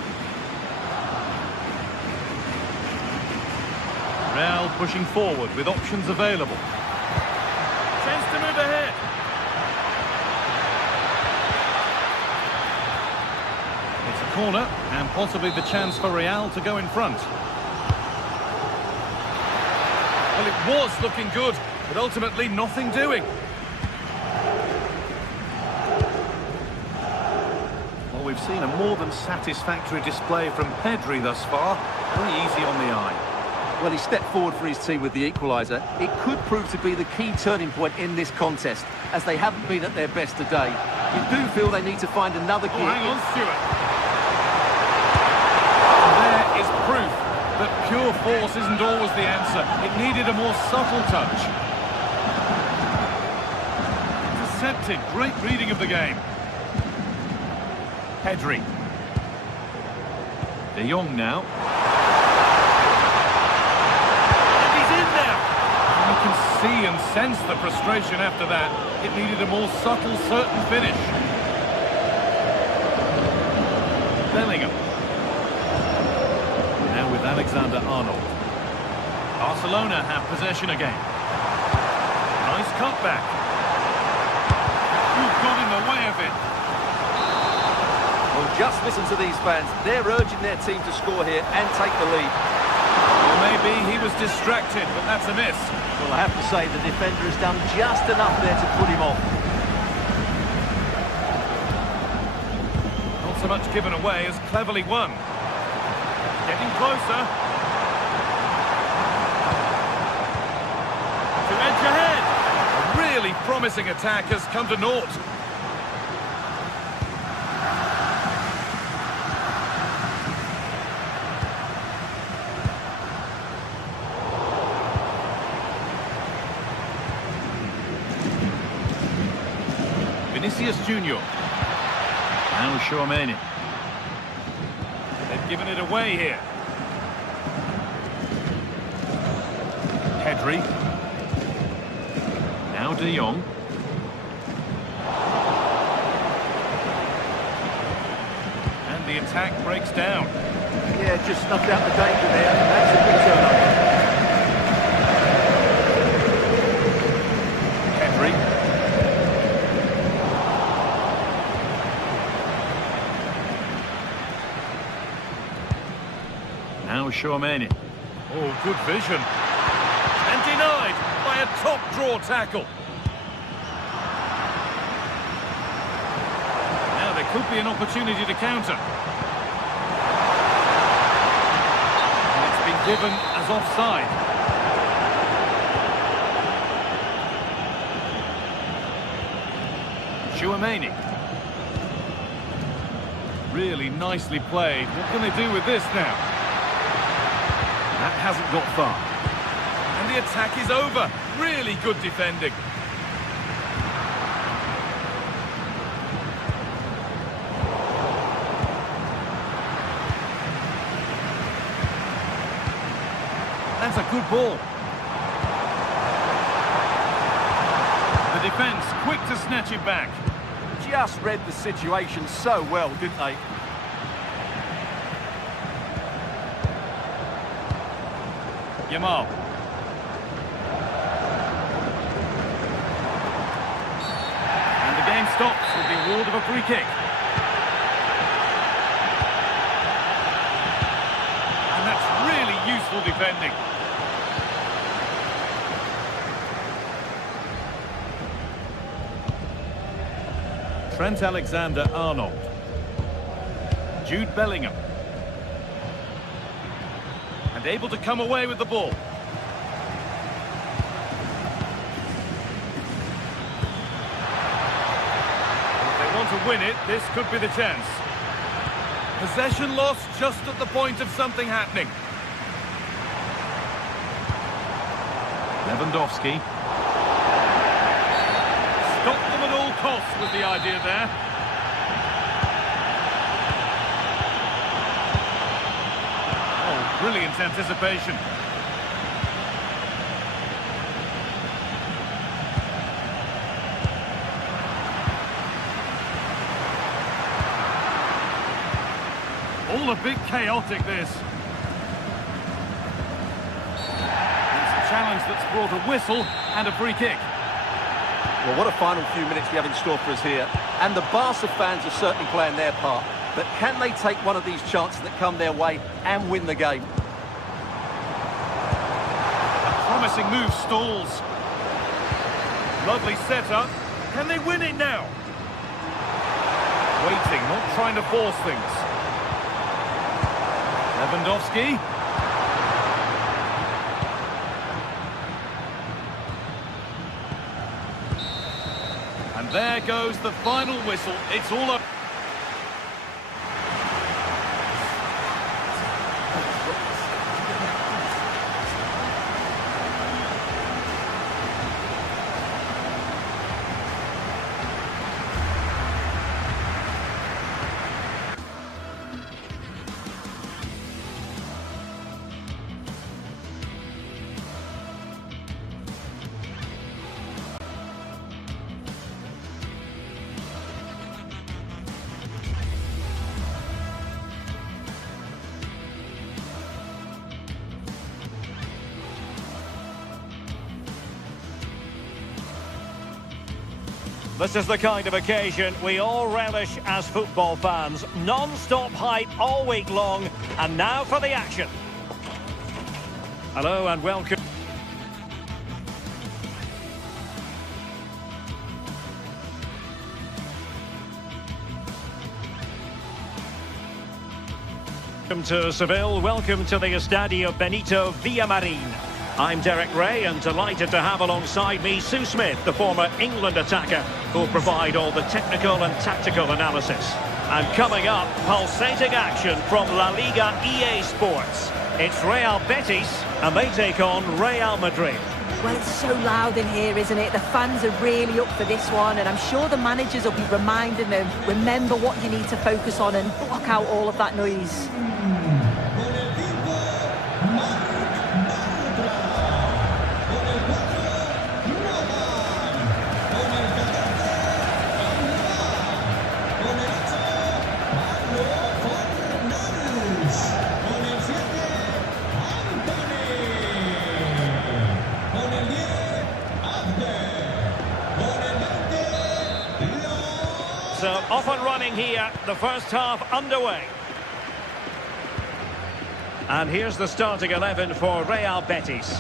Real pushing forward with options available. Chance to move ahead. It's a corner and possibly the chance for Real to go in front. Well, it was looking good, but ultimately nothing doing. Well, we've seen a more than satisfactory display from Pedri thus far. Very easy on the eye. Well, he stepped forward for his team with the equaliser. It could prove to be the key turning point in this contest, as they haven't been at their best today. You do feel they need to find another gear. Oh, hang on, Stuart. There is proof that pure force isn't always the answer. It needed a more subtle touch. Intercepted. Great reading of the game. Pedri. De Jong now. You can see and sense the frustration after that. It needed a more subtle, certain finish. Bellingham. Now with Alexander-Arnold. Barcelona have possession again. Nice cutback. Who got in the way of it? Well, just listen to these fans. They're urging their team to score here and take the lead. Well, maybe he was distracted, but that's a miss. Well, I have to say the defender has done just enough there to put him off. Not so much given away as cleverly won. Getting closer. To edge ahead. A really promising attack has come to naught. Vinicius Junior. Now Chouameni. They've given it away here. Pedri. Now De Jong. And the attack breaks down. Yeah, just snuffed out the danger there. That's a good turnover. Pedri. Now Chouameni. Oh, good vision. And denied by a top draw tackle. Now there could be an opportunity to counter. And it's been given as offside. Chouameni. Really nicely played. What can they do with this now? That hasn't got far. And the attack is over. Really good defending. That's a good ball. The defence quick to snatch it back. Just read the situation so well, didn't they? Yamal. And the game stops with the award of a free kick. And that's really useful defending. Trent Alexander-Arnold. Jude Bellingham. And able to come away with the ball. If they want to win it, this could be the chance. Possession lost just at the point of something happening. Lewandowski. Stop them at all costs was the idea there. Oh, brilliant anticipation. All a bit chaotic, this. It's a challenge that's brought a whistle and a free kick. Well, what a final few minutes we have in store for us here. And the Barca fans are certainly playing their part. But can they take one of these chances that come their way and win the game? A promising move stalls. Lovely setup. Can they win it now? Waiting, not trying to force things. Lewandowski. And there goes the final whistle. It's all up. This is the kind of occasion we all relish as football fans. Non-stop hype all week long, and now for the action. Hello and welcome. Welcome to Seville, welcome to the Estadio Benito Villamarin. I'm Derek Ray and delighted to have alongside me Sue Smith, the former England attacker, who'll provide all the technical and tactical analysis. And coming up, pulsating action from La Liga EA Sports. It's Real Betis and they take on Real Madrid. Well, it's so loud in here, isn't it? The fans are really up for this one, and I'm sure the managers will be reminding them, remember what you need to focus on and block out all of that noise. Con el 5, Marc Bartra. Con el 4, Roman. Con el 14, Emma. Con el 8, Pablo Fornals. Con el 7, Anthony. Con el 10, Abde. Con el 20, Leo. So off and running here, the first half underway. And here's the starting 11 for Real Betis.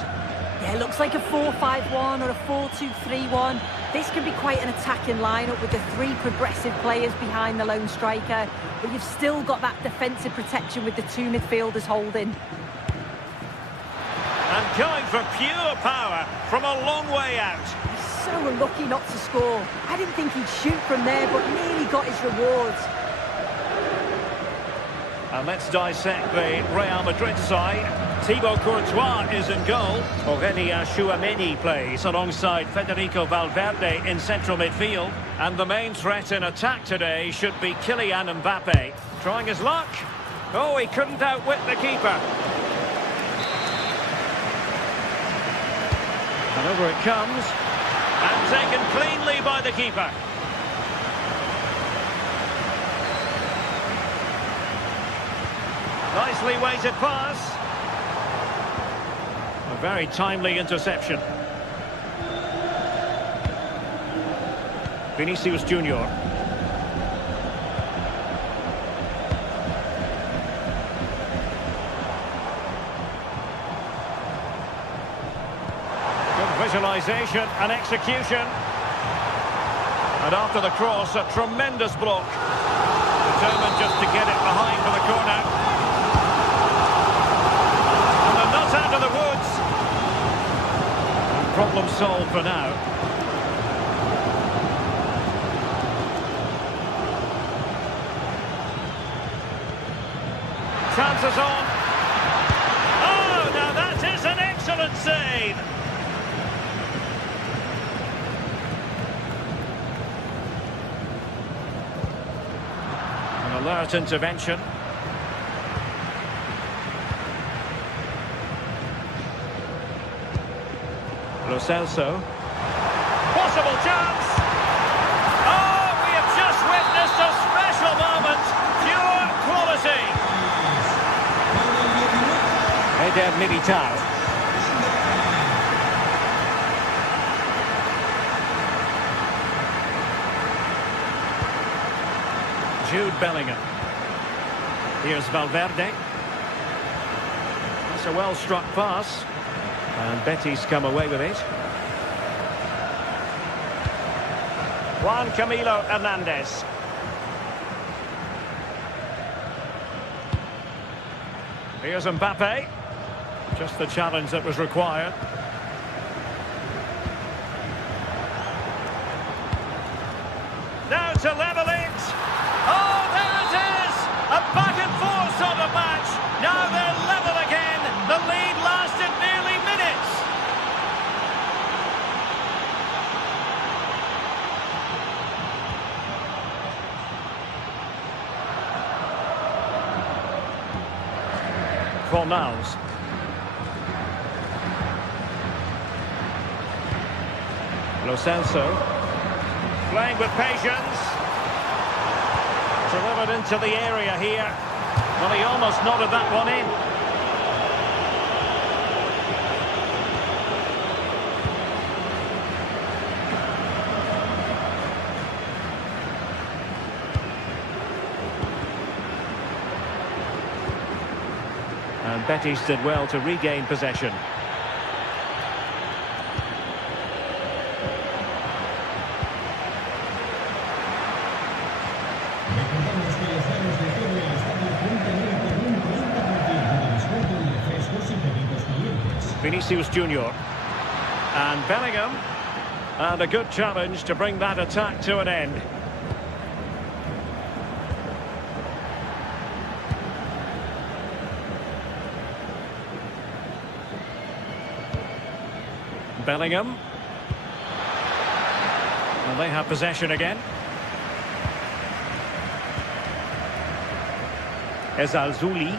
Yeah, it looks like a 4-5-1 or a 4-2-3-1. This can be quite an attacking lineup with the three progressive players behind the lone striker, but you've still got that defensive protection with the two midfielders holding. And going for pure power from a long way out. He's so unlucky not to score. I didn't think he'd shoot from there, but nearly got his rewards. And let's dissect the Real Madrid side. Thibaut Courtois is in goal. Aurélien Tchouameni plays alongside Federico Valverde in central midfield. And the main threat in attack today should be Kylian Mbappe. Trying his luck. Oh, he couldn't outwit the keeper. And over it comes. And taken cleanly by the keeper. Nicely weighted pass. A very timely interception. Vinicius Junior. Good visualization and execution. And after the cross, a tremendous block. Determined just to get it behind for the corner. Out of the woods. Problem solved for now. Chances on. Oh, now that is an excellent save. An alert intervention. Lo Celso. Possible chance. Oh, we have just witnessed a special moment. Pure quality. Eder Militao. Jude Bellingham. Here's Valverde. That's a well-struck pass. And Betis come away with it. Juan Camilo Hernandez. Here's Mbappe. Just the challenge that was required. Now to level it. Oh, there it is! A back and forth sort of match. Now they're level again. The lead lasted nearly minutes. Fornals. Lo Celso. Playing with patience. Delivered into the area here. Well, he almost nodded that one in. And Betis did well to regain possession. Recordamos que los bares de todo el estadio cuentan hoy con un 30% de descuento en refrescos y bebidas calientes. Vinicius Junior. And Bellingham. And a good challenge to bring that attack to an end. Bellingham. And they have possession again. Ezalzouli.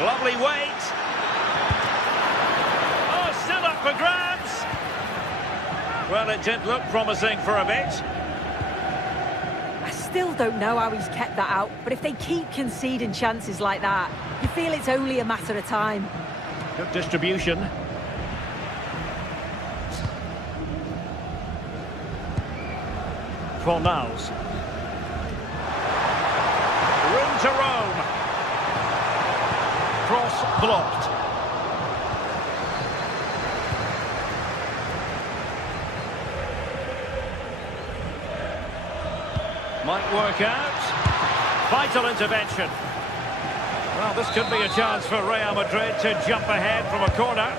Lovely weight. Oh, still up for grabs. Well, it did look promising for a bit. I still don't know how he's kept that out, but if they keep conceding chances like that, you feel it's only a matter of time. Good distribution. Fornals. Room to roam. Cross blocked. Might work out. Vital intervention. Well, this could be a chance for Real Madrid to jump ahead from a corner.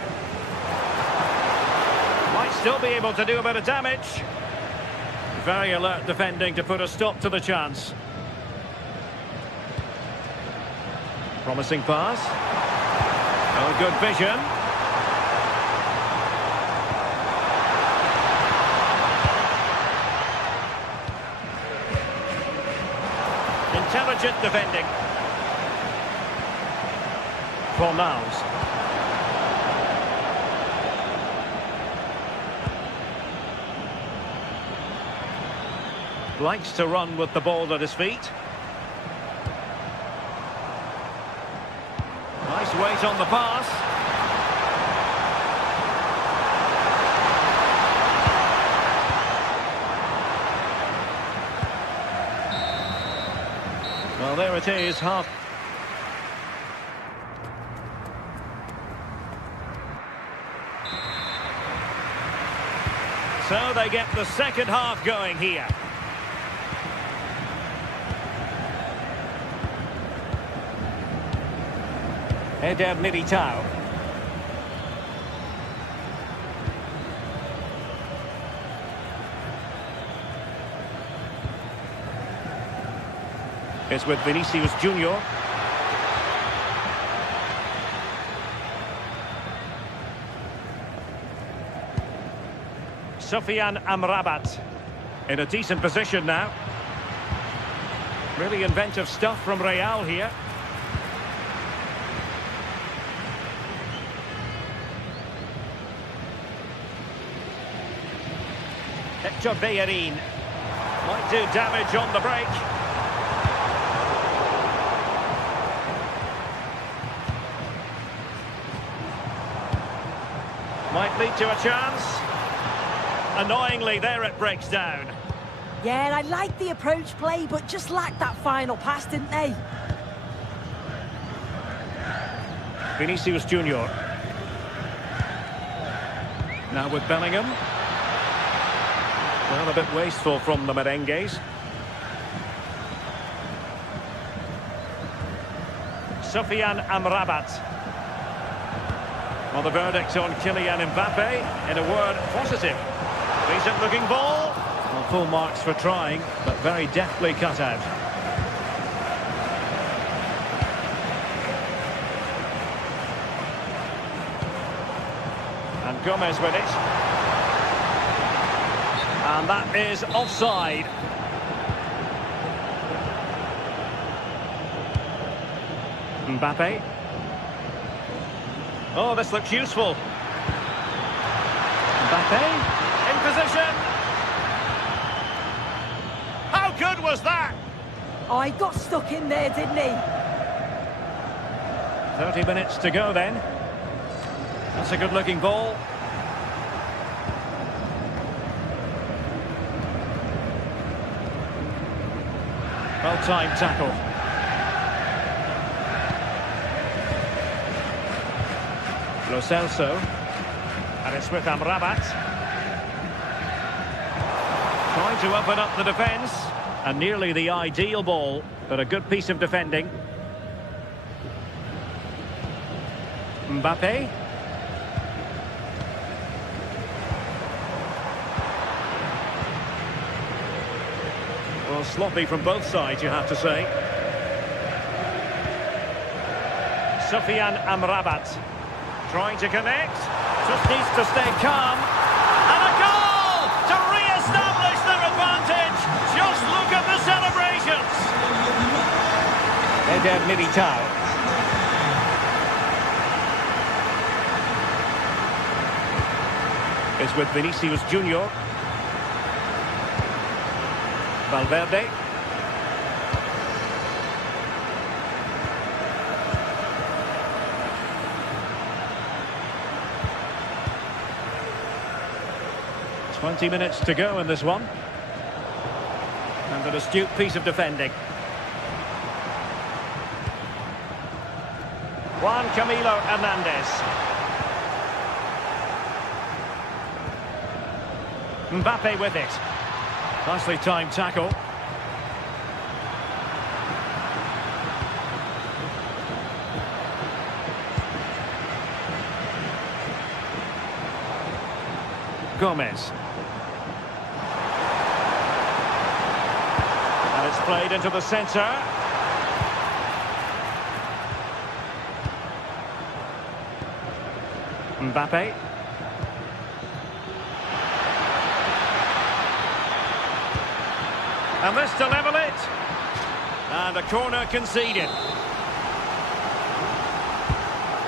Might still be able to do a bit of damage. Very alert defending to put a stop to the chance. Promising pass. Oh, good vision. Intelligent defending. Fornals. Likes to run with the ball at his feet. Nice weight on the pass. Well, there it is, half. So they get the second half going here. Eder Militao. It's with Vinicius Junior. Sofiane Amrabat in a decent position now. Really inventive stuff from Real here. Hector Bellerin might do damage on the break. Might lead to a chance. Annoyingly, there it breaks down. Yeah, and I like the approach play, but just lacked that final pass, didn't they? Vinicius Junior. Now with Bellingham. Well, a bit wasteful from the merengues. Sofiane Amrabat. Well, the verdict on Kylian Mbappe, in a word, positive. Decent looking ball. Well, full marks for trying, but very deftly cut out. And Gomez with it. And that is offside. Mbappe. Oh, this looks useful. Mbappe in position. How good was that? Oh, he got stuck in there, didn't he? 30 minutes to go then. That's a good-looking ball. Well-timed tackle. Lo Celso. And it's with Amrabat. Trying to open up the defence. And nearly the ideal ball, but a good piece of defending. Mbappe. Well, sloppy from both sides, you have to say. Sufyan Amrabat. Trying to connect. Just needs to stay calm. And a goal to re-establish their advantage. Just look at the celebrations. Eder Militao. It's with Vinicius Junior. Valverde. "20 minutes to go in this one. And an astute piece of defending. Juan Camilo Hernandez. Mbappe with it. Nicely timed tackle. Gomez. And it's played into the centre. Mbappe. And this to level it. And a corner conceded.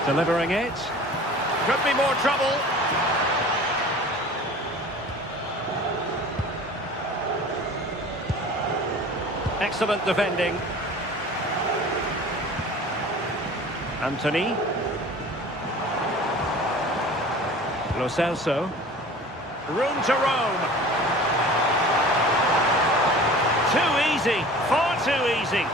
Delivering it. Could be more trouble. Excellent defending. Anthony. Lo Celso. Room to roam. Too easy, far too easy.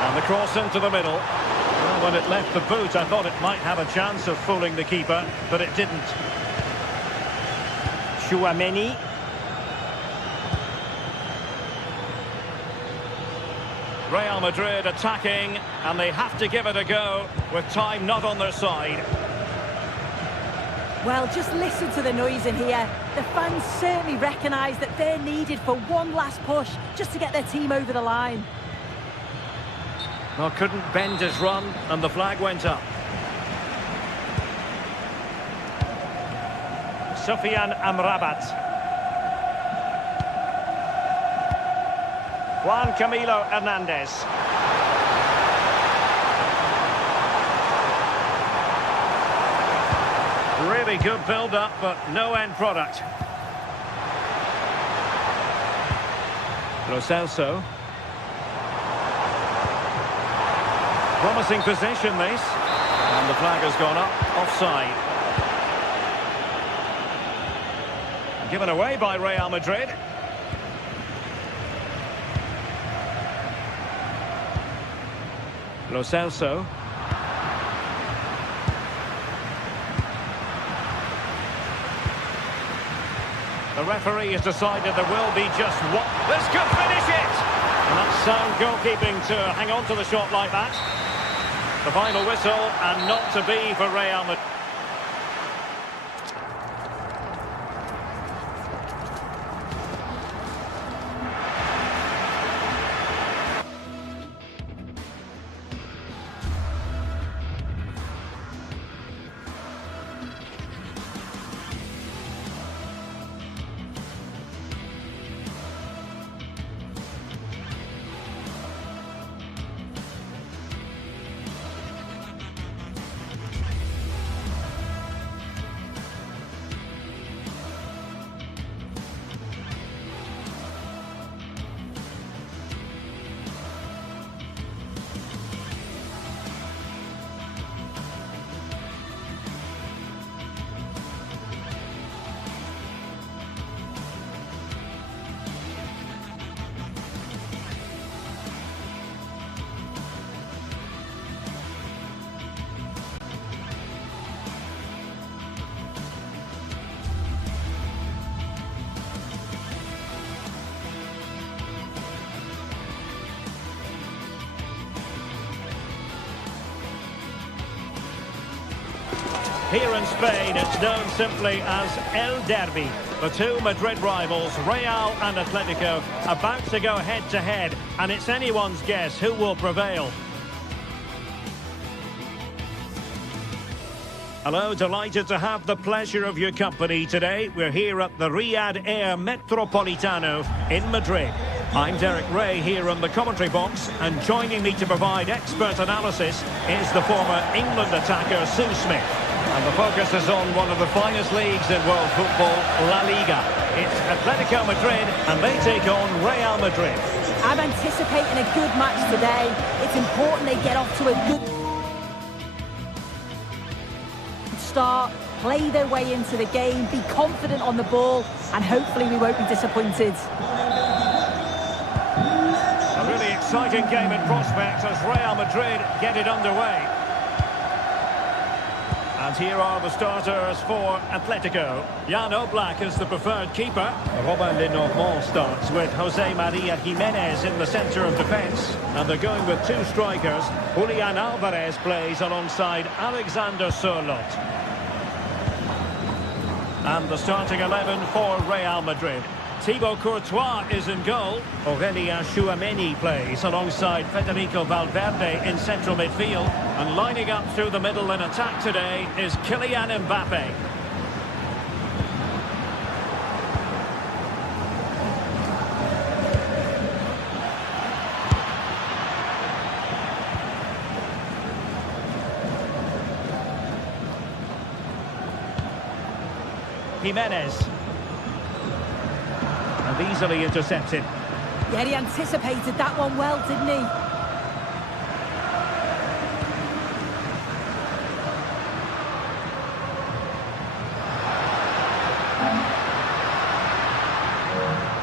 And the cross into the middle. Well, when it left the boot, I thought it might have a chance of fooling the keeper, but it didn't. Chouameni. Real Madrid attacking, and they have to give it a go, with time not on their side. Well, just listen to the noise in here. The fans certainly recognise that they're needed for one last push, just to get their team over the line. Well, couldn't bend his run, and the flag went up. Sufyan Amrabat. Juan Camilo Hernandez. Really good build-up, but no end product. Lo Celso. Promising position, this. And the flag has gone up, offside. Given away by Real Madrid. Lo Celso. The referee has decided there will be just one. This could finish it! And that's sound goalkeeping to hang on to the shot like that. The final whistle, and not to be for Real Madrid. Here in Spain, it's known simply as El Derby. The two Madrid rivals, Real and Atletico, about to go head-to-head, and it's anyone's guess who will prevail. Hello, delighted to have the pleasure of your company today. We're here at the Riyadh Air Metropolitano in Madrid. I'm Derek Ray here on the commentary box, and joining me to provide expert analysis is the former England attacker Sue Smith. And the focus is on one of the finest leagues in world football, La Liga. It's Atletico Madrid, and they take on Real Madrid. I'm anticipating a good match today. It's important they get off to a good start, play their way into the game, be confident on the ball, and hopefully we won't be disappointed. A really exciting game in prospect as Real Madrid get it underway. And here are the starters for Atletico. Jan Oblak is the preferred keeper. Robin Lenormand starts with Jose Maria Jimenez in the centre of defence. And they're going with two strikers. Julian Alvarez plays alongside Alexander Sørloth. And the starting 11 for Real Madrid. Thibaut Courtois is in goal. Aurélien Tchouameni plays alongside Federico Valverde in central midfield. And lining up through the middle in attack today is Kylian Mbappe. Jimenez. And easily intercepted. Yeah, he anticipated that one well, didn't he?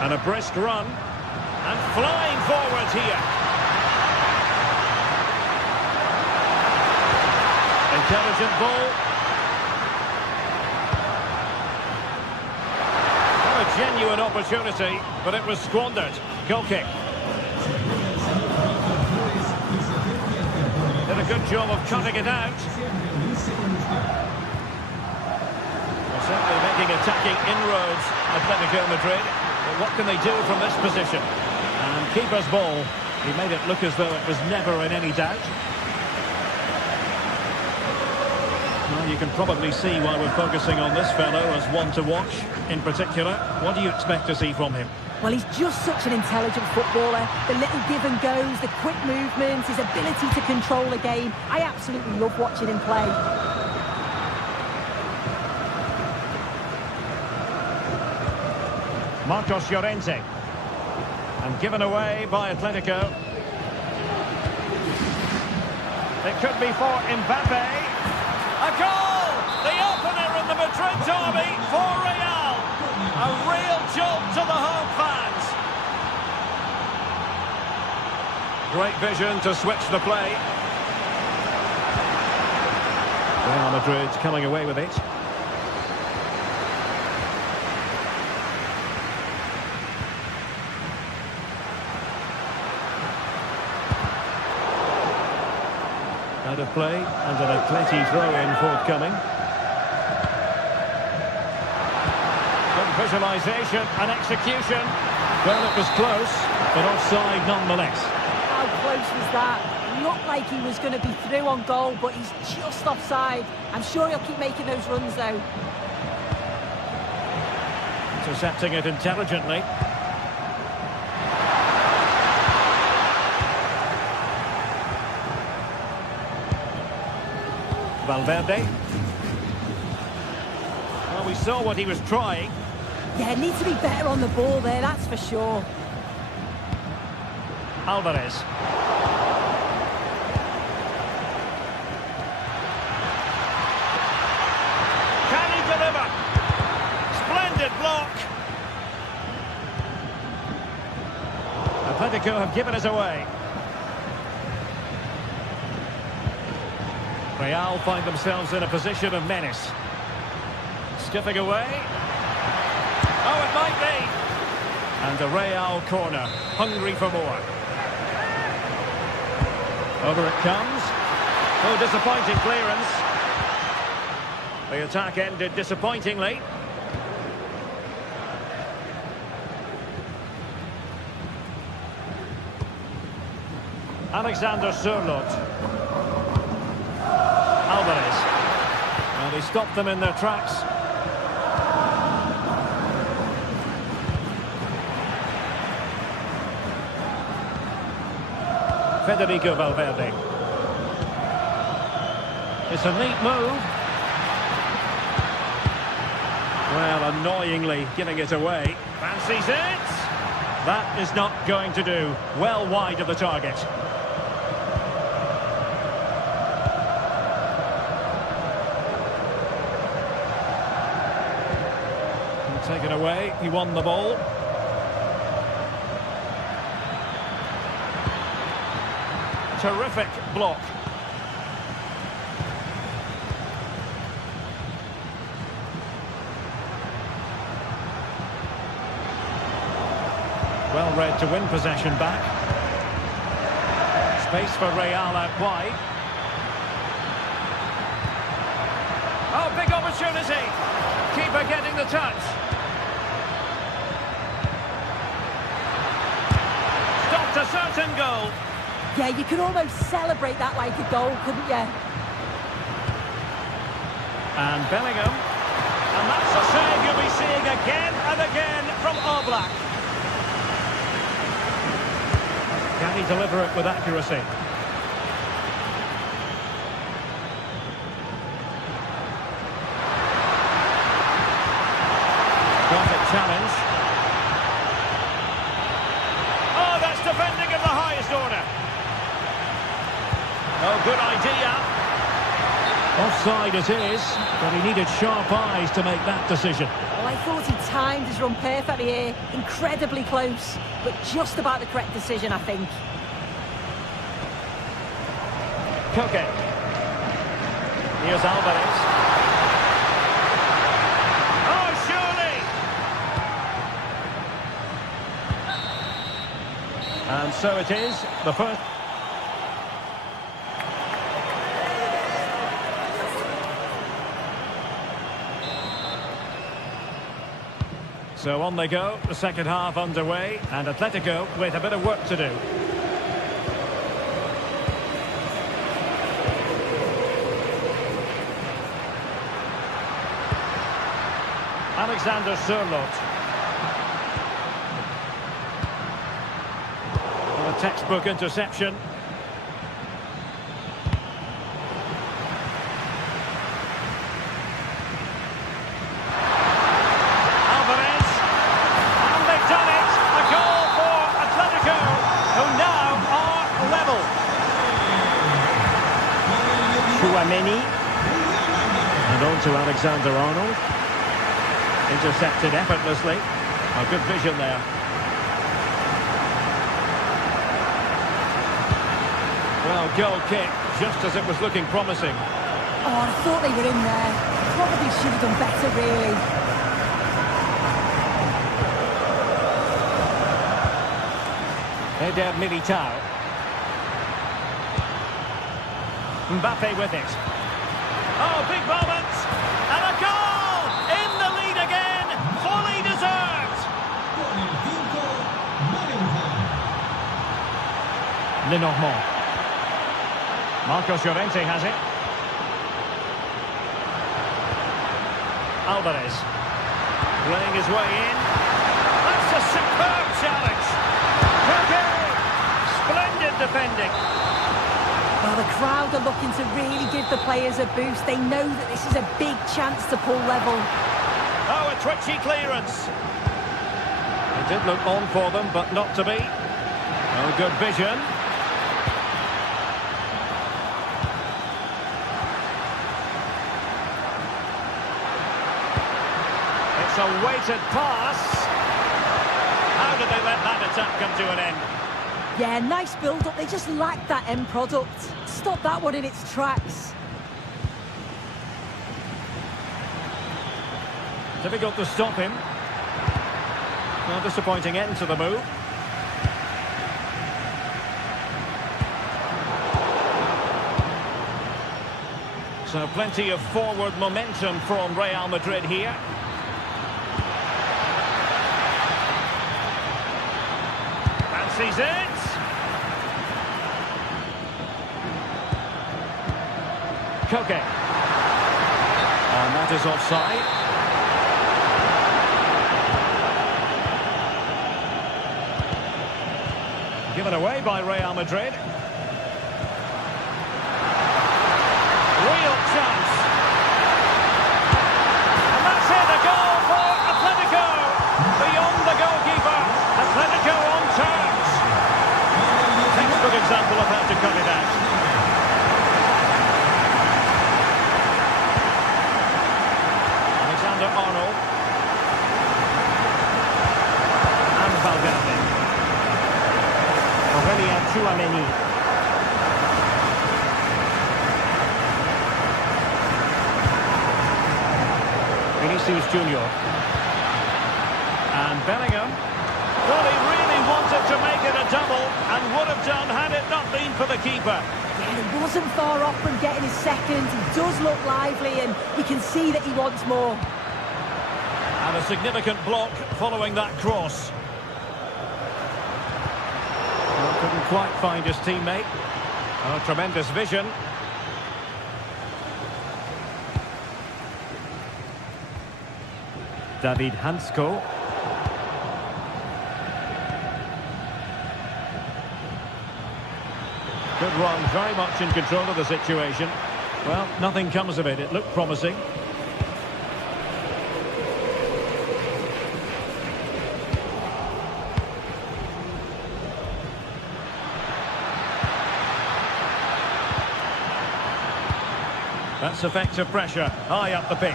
And a brisk run. And flying forward here. Intelligent ball. Genuine opportunity, but it was squandered. Goal kick. Did a good job of cutting it out. Well, certainly making attacking inroads, Atletico Madrid. But what can they do from this position? And keeper's ball. He made it look as though it was never in any doubt. Well, you can probably see why we're focusing on this fellow as one to watch in particular. What do you expect to see from him? Well, he's just such an intelligent footballer. The little give and goes, the quick movements, his ability to control the game. I absolutely love watching him play. Marcos Llorente. And given away by Atletico. It could be for Mbappe. A goal! The opener in the Madrid derby for Real. A real jolt to the home fans. Great vision to switch the play. Real Madrid coming away with it. Out of play, and an Atleti throw-in forthcoming. Good visualisation and execution. Well, it was close, but offside nonetheless. How close was that? Looked like he was going to be through on goal, but he's just offside. I'm sure he'll keep making those runs, though. Intercepting it intelligently. Valverde. Well, we saw what he was trying. Yeah, needs to be better on the ball there, that's for sure. Alvarez. Can he deliver? Splendid block. Atletico have given us away. Real find themselves in a position of menace. Skipping away. Oh, it might be. And a Real corner, hungry for more. Over it comes. Oh, disappointing clearance. The attack ended disappointingly. Alexander Sørloth. Alvarez. And He stopped them in their tracks. Federico Valverde. It's a neat move. Well, annoyingly giving it away. Fancies it. That is not going to do. Well wide of the target. Taken away. He won the ball. Terrific block. Well read to win possession back. Space for Real out wide. Oh, big opportunity. Keeper getting the touch. Stopped a certain goal. Yeah, you could almost celebrate that like a goal, couldn't you? And Bellingham. And that's a save you'll be seeing again and again from Oblak. Can he deliver it with accuracy? Perfect challenge. Oh, that's defending of the highest order. Oh, good idea. Offside it is, but he needed sharp eyes to make that decision. Well, I thought he timed his run perfectly here. Incredibly close, but just about the correct decision, I think. Koke. Here's Alvarez. Oh, surely! And so it is, the first... So on they go, the second half underway, and Atletico with a bit of work to do. Alexander Sørloth. Well, a textbook interception. And on to Alexander-Arnold. Intercepted effortlessly. A good vision there. Well, goal kick, just as it was looking promising. Oh, I thought they were in there. Probably should have done better, really. Eder Militao. Mbappe with it. Oh, big moment! And a goal! In the lead again! Fully deserved! Lenormand. Marcos Llorente has it. Alvarez. Playing his way in. That's a superb challenge! Okay. Splendid defending. Well, the crowd are looking to really give the players a boost. They know that this is a big chance to pull level. Oh, a twitchy clearance. It did look on for them, but not to be. Oh, good vision. It's a weighted pass. How did they let that attack come to an end? Yeah, nice build-up. They just lacked that end product. Stop that one in its tracks. Difficult to stop him. Well, disappointing end to the move. So plenty of forward momentum from Real Madrid here. Fancies it. Koke. That is offside. Given away by Real Madrid. Real chance. And that's it, a goal for Atletico. Beyond the goalkeeper. Atletico on terms. Textbook example of how to cut it out. Arnold and Valverde. Aurelien Tchouameni. Vinicius Junior and Bellingham. Well, he really wanted to make it a double and would have done had it not been for the keeper. Yeah, he wasn't far off from getting his second. He does look lively and you can see that he wants more. And a significant block following that cross. Well, couldn't quite find his teammate. Oh, tremendous vision. David Hansko. Good run, very much in control of the situation. Well, nothing comes of it. It looked promising. That's effective pressure, high up the pitch.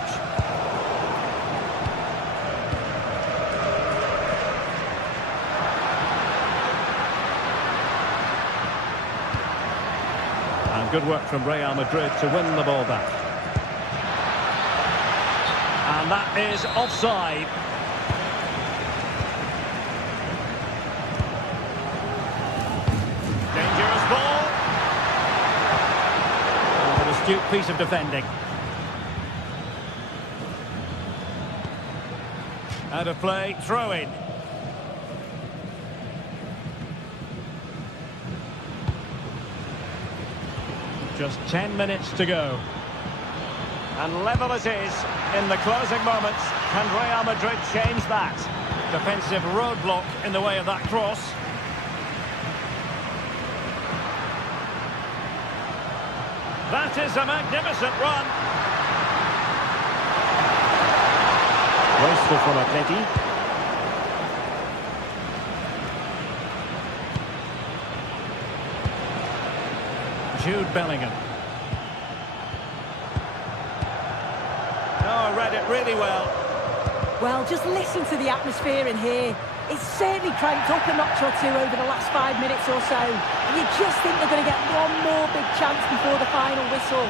And good work from Real Madrid to win the ball back. And that is offside. Dangerous ball. Astute piece of defending. Out of play, throw in. Just 10 minutes to go. And level it is in the closing moments. Can Real Madrid change that? Defensive roadblock in the way of that cross. That is a magnificent run. Wasteful from Atleti. Jude Bellingham. Oh, read it really well. Well, just listen to the atmosphere in here. It's certainly cranked up a notch or two over the last 5 minutes or so. And you just think they're going to get one more big chance before the final whistle.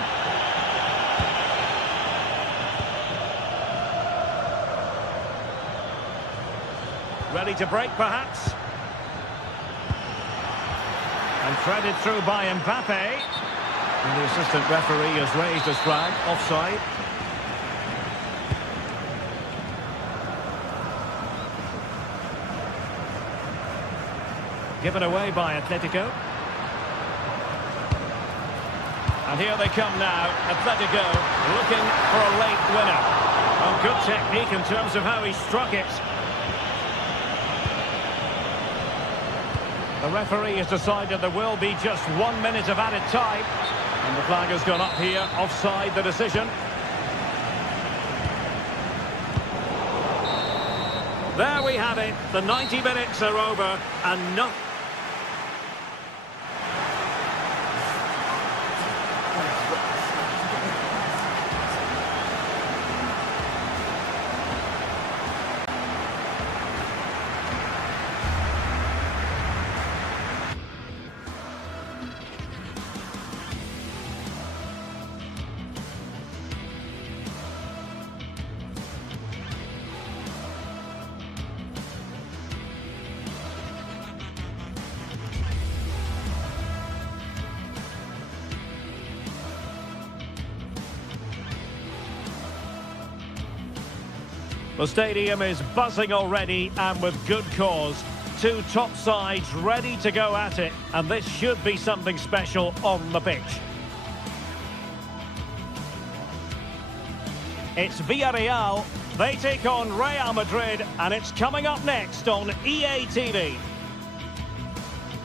Ready to break, perhaps. And threaded through by Mbappe. And the assistant referee has raised his flag, offside. Given away by Atletico. And here they come now, Atletico looking for a late winner. Oh, good technique in terms of how he struck it. The referee has decided there will be just 1 minute of added time. And the flag has gone up here, offside the decision. There we have it, the 90 minutes are over and nothing. The stadium is buzzing already, and with good cause. Two top sides ready to go at it, and this should be something special on the pitch. It's Villarreal. They take on Real Madrid, and it's coming up next on EA TV.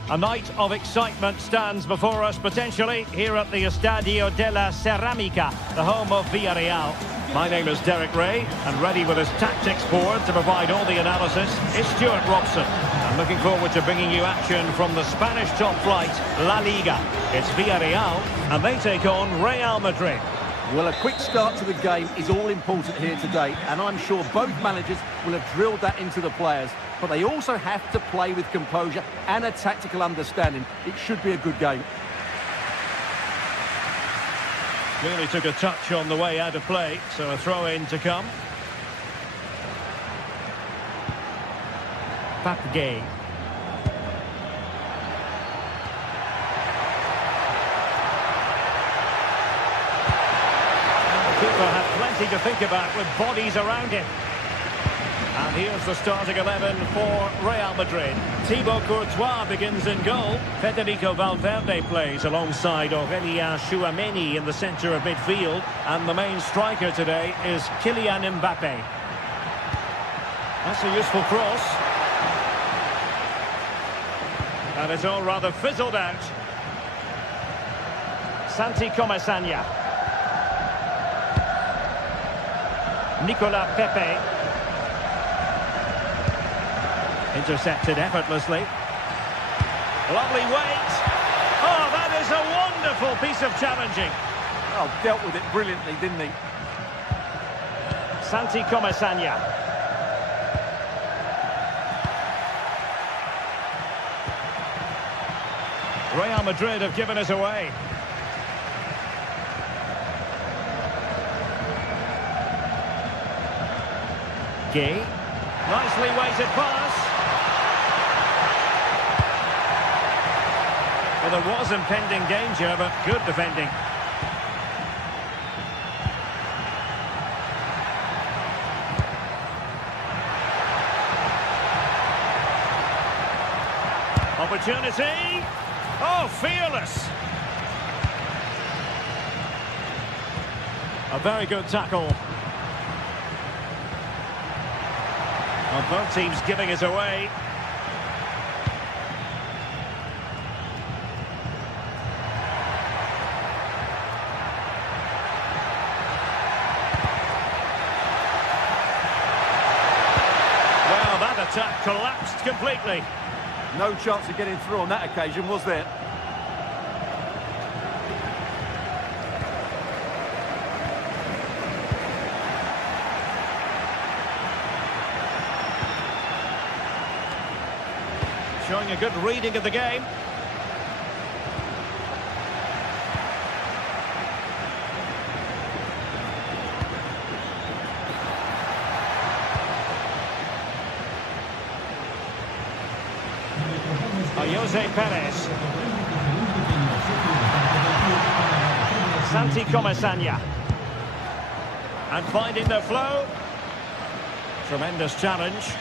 A night of excitement stands before us, potentially, here at the Estadio de la Ceramica, the home of Villarreal. My name is Derek Ray, and ready with his tactics board to provide all the analysis is Stuart Robson. I'm looking forward to bringing you action from the Spanish top flight, La Liga. It's Villarreal, and they take on Real Madrid. Well, a quick start to the game is all important here today, and I'm sure both managers will have drilled that into the players. But they also have to play with composure and a tactical understanding. It should be a good game. Clearly took a touch on the way out of play, so a throw-in to come. Papgay. The keeper had plenty to think about with bodies around him. And here's the starting 11 for Real Madrid. Thibaut Courtois begins in goal. Federico Valverde plays alongside Aurélien Tchouameni in the centre of midfield. And the main striker today is Kylian Mbappe. That's a useful cross. And it's all rather fizzled out. Santi Comasagna. Nicolas Pepe. Intercepted effortlessly. Lovely weight. Oh, that is a wonderful piece of challenging. Oh, dealt with it brilliantly, didn't he? Santi Comasagna. Real Madrid have given us away. Gay. Nicely weighted pass. Well, there was impending danger, but good defending. Opportunity. Oh, fearless. A very good tackle. Well, both teams giving it away. Well, that attack collapsed completely. No chance of getting through on that occasion, was there? Showing a good reading of the game. Jose Perez. Santi Comasagna. And finding the flow. Tremendous challenge.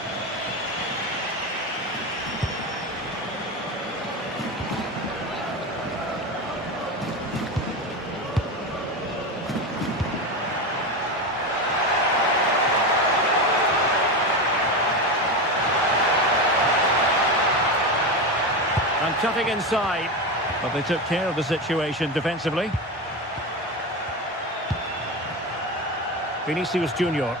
And cutting inside, but they took care of the situation defensively. Vinicius Junior.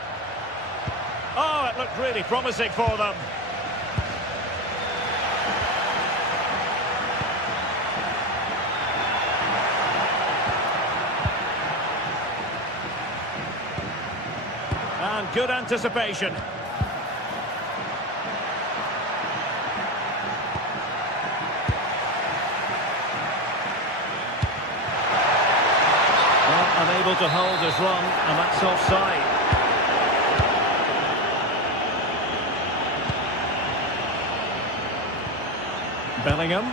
Oh, it looked really promising for them. And good anticipation. Unable to hold his run, and that's offside. Bellingham.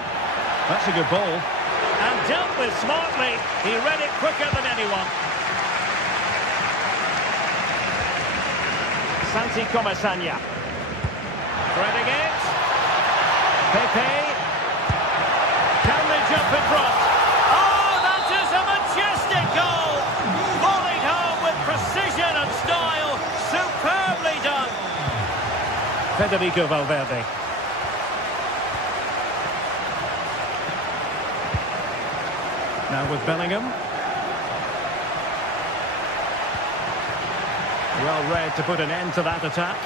That's a good ball. And dealt with smartly. He read it quicker than anyone. Santi Comasagna. Threading it. Pepe. Can they jump in front? Oh, that is a majestic goal! Volleyed home with precision and Federico Valverde. Now with Bellingham. Well read to put an end to that attack.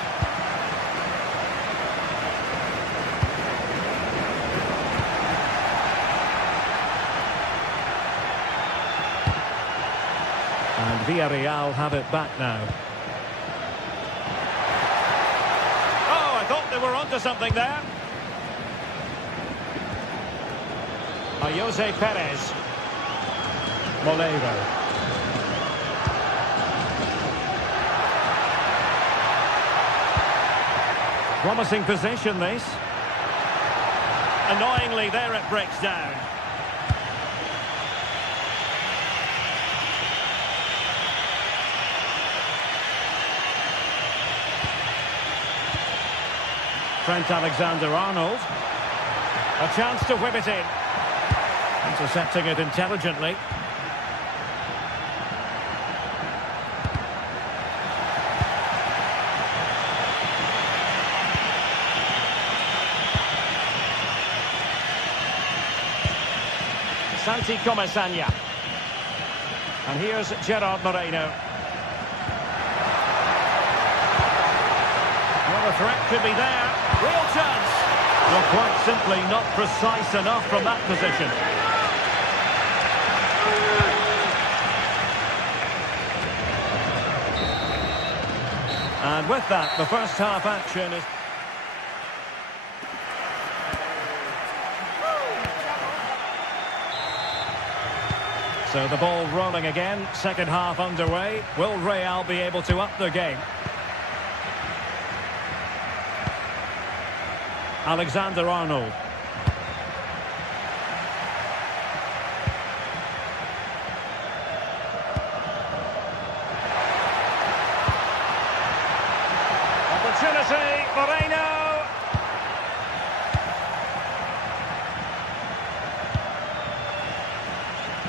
And Villarreal have it back now. Oh, I thought they were onto something there. Jose Perez. Molero. Promising position, this. Annoyingly, there it breaks down. Trent Alexander-Arnold. A chance to whip it in. Intercepting it intelligently. Santi Comesaña. And here's Gerard Moreno. Well, the threat could be there. Real chance. Well, quite simply not precise enough from that position. And with that, the first half action is... So the ball rolling again, second half underway. Will Real be able to up the game? Alexander-Arnold. Opportunity, Moreno.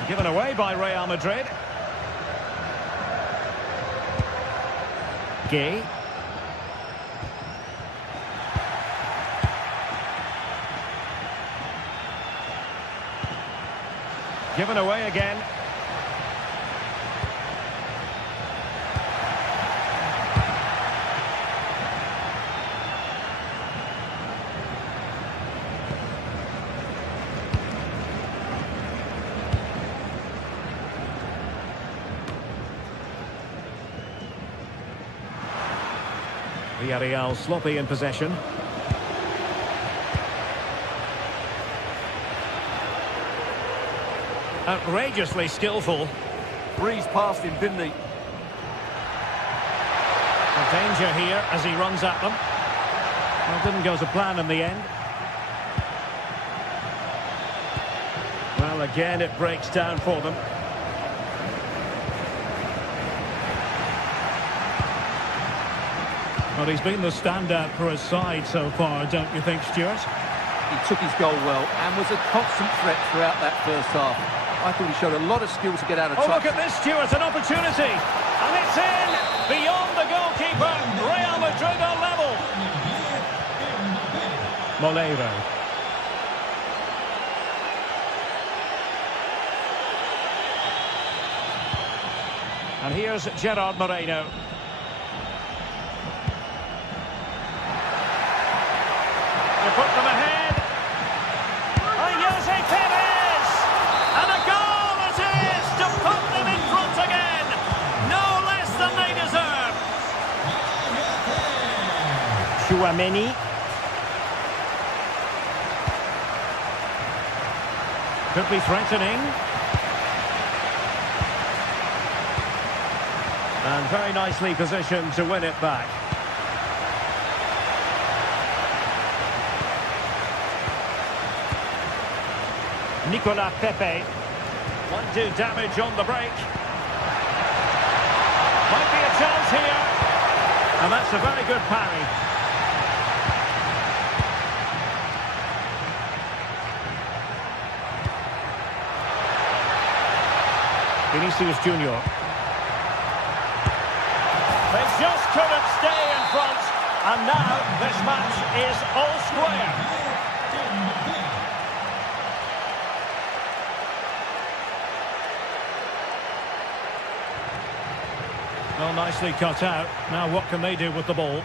Given away by Real Madrid. Gay. Given away again. Villarreal sloppy in possession. Outrageously skillful. Breezed past him, didn't he? A danger here as he runs at them. Well, didn't go to plan in the end. Well, again, it breaks down for them. Well, he's been the standout for his side so far, don't you think, Stuart? He took his goal well and was a constant threat throughout that first half. I thought he showed a lot of skill to get out of touch. Oh, look at this, Stuart, an opportunity. And it's in, beyond the goalkeeper. Real Madrid are level. Molero. And here's Gerard Moreno. They put them ahead. Jose Perez! And a goal it is to put them in front again. No less than they deserve. Chouameni. Could be threatening. And very nicely positioned to win it back. Nicolas Pepe. Won't do damage on the break. Might be a chance here. And that's a very good parry. Vinicius Junior. They just couldn't stay in front. And now this match is all square. Well, nicely cut out. Now what can they do with the ball?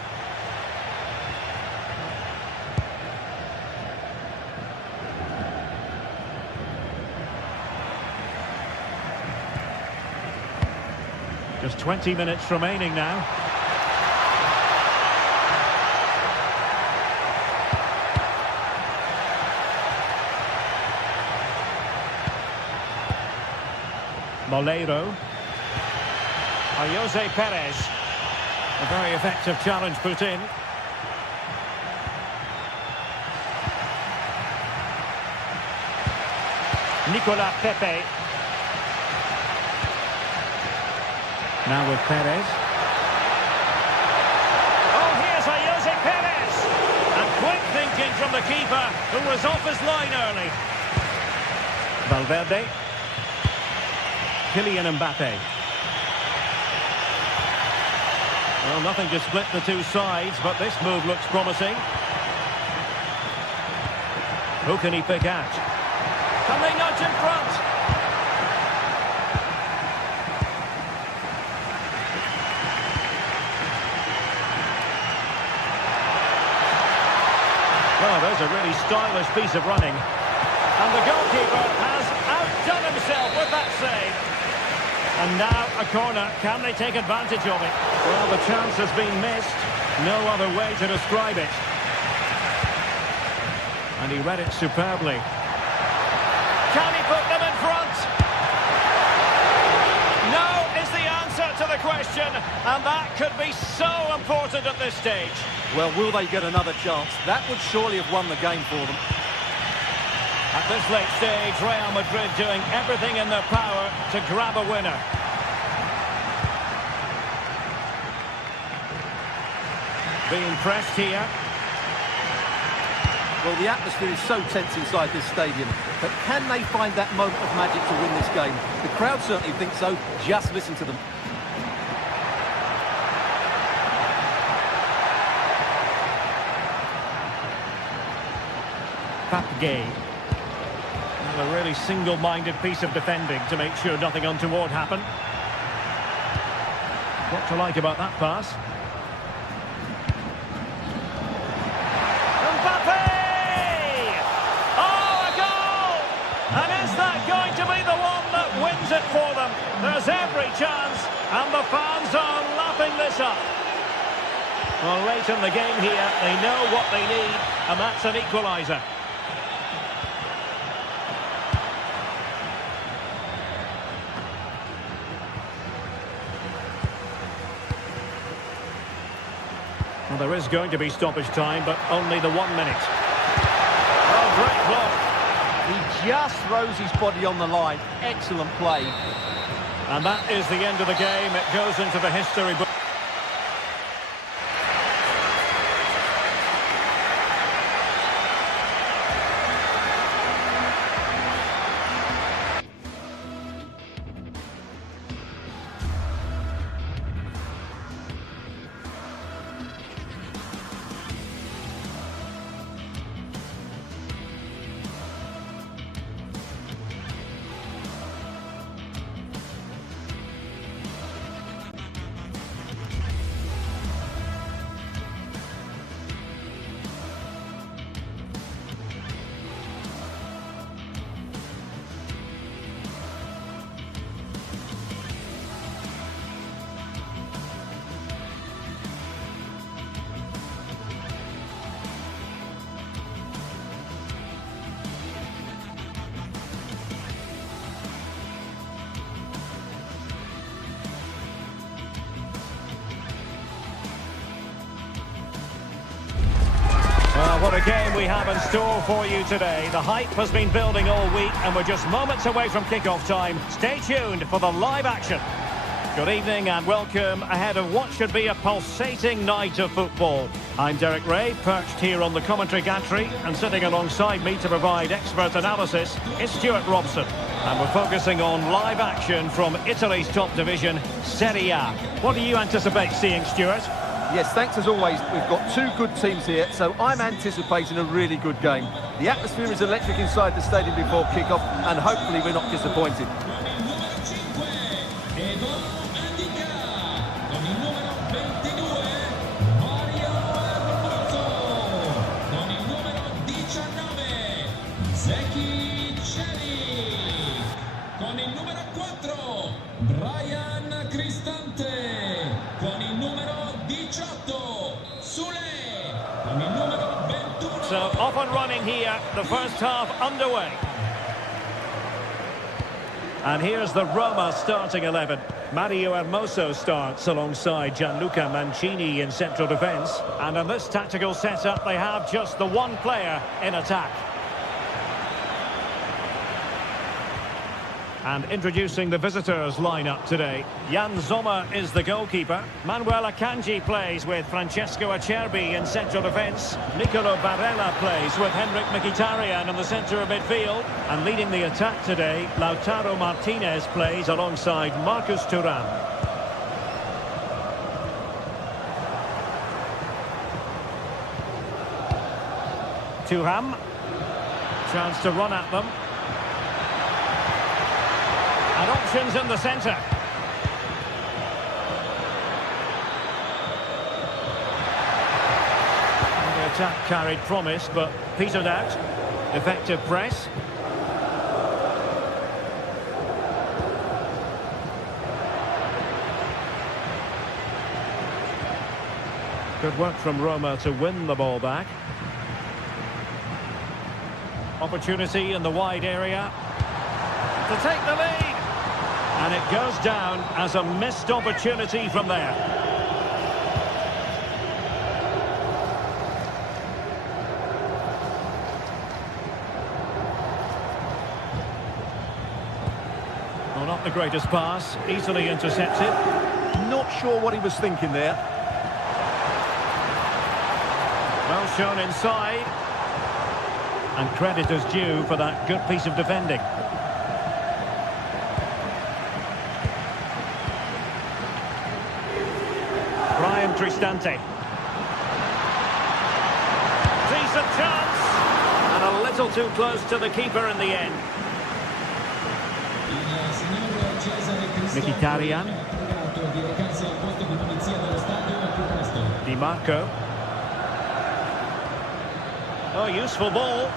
Just 20 minutes remaining now. Moleiro. Jose Perez. A very effective challenge put in. Nicolas Pepe. Now with Perez. Oh, here's Jose Perez. And quick thinking from the keeper, who was off his line early. Valverde. Kylian Mbappe. Well, nothing to split the two sides, but this move looks promising. Who can he pick out? Can they nudge in front? Well, there's a really stylish piece of running. And the goalkeeper has outdone himself with that save. And now a corner. Can they take advantage of it? Well, the chance has been missed. No other way to describe it. And he read it superbly. Can he put them in front? No is the answer to the question. And that could be so important at this stage. Well, will they get another chance? That would surely have won the game for them. At this late stage, Real Madrid doing everything in their power to grab a winner. Being pressed here. Well, the atmosphere is so tense inside this stadium, but can they find that moment of magic to win this game? The crowd certainly think so. Just listen to them. Papgay. A really single-minded piece of defending to make sure nothing untoward happened. What to like about that pass? Mbappe! Oh, a goal! And is that going to be the one that wins it for them? There's every chance, and the fans are lapping this up. Well, late in the game here, they know what they need, and that's an equaliser. Well, there is going to be stoppage time, but only the 1 minute. Oh, great block. He just throws his body on the line. Excellent play. And that is the end of the game. It goes into the history book. Well, what a game we have in store for you today. The hype has been building all week and we're just moments away from kickoff time. Stay tuned for the live action. Good evening and welcome ahead of what should be a pulsating night of football. I'm Derek Ray, perched here on the commentary gantry, and sitting alongside me to provide expert analysis is Stuart Robson. And we're focusing on live action from Italy's top division, Serie A. What do you anticipate seeing, Stuart? Yes, thanks as always. We've got two good teams here, so I'm anticipating a really good game. The atmosphere is electric inside the stadium before kick-off, and hopefully we're not disappointed. Con il numero 4 Brian Cristante, con il numero 18 Sule, con il numero 21. So off and running here, the first half underway. And here's the Roma starting 11. Mario Hermoso starts alongside Gianluca Mancini in central defence. And in this tactical setup, they have just the one player in attack. And introducing the visitors lineup today. Jan Sommer is the goalkeeper. Manuel Akanji plays with Francesco Acerbi in central defence. Nicolo Barella plays with Henrik Mkhitaryan in the centre of midfield. And leading the attack today, Lautaro Martinez plays alongside Marcus Thuram. Thuram. Chance to run at them. And options in the centre. And the attack carried promise, but petered out. Effective press. Good work from Roma to win the ball back. Opportunity in the wide area to take the lead. And it goes down as a missed opportunity from there. Well, not the greatest pass, easily intercepted. Not sure what he was thinking there. Well shown inside. And credit is due for that good piece of defending. Cristante. Decent chance. And a little too close to the keeper in the end. Mkhitaryan. Di Marco. Oh, useful ball.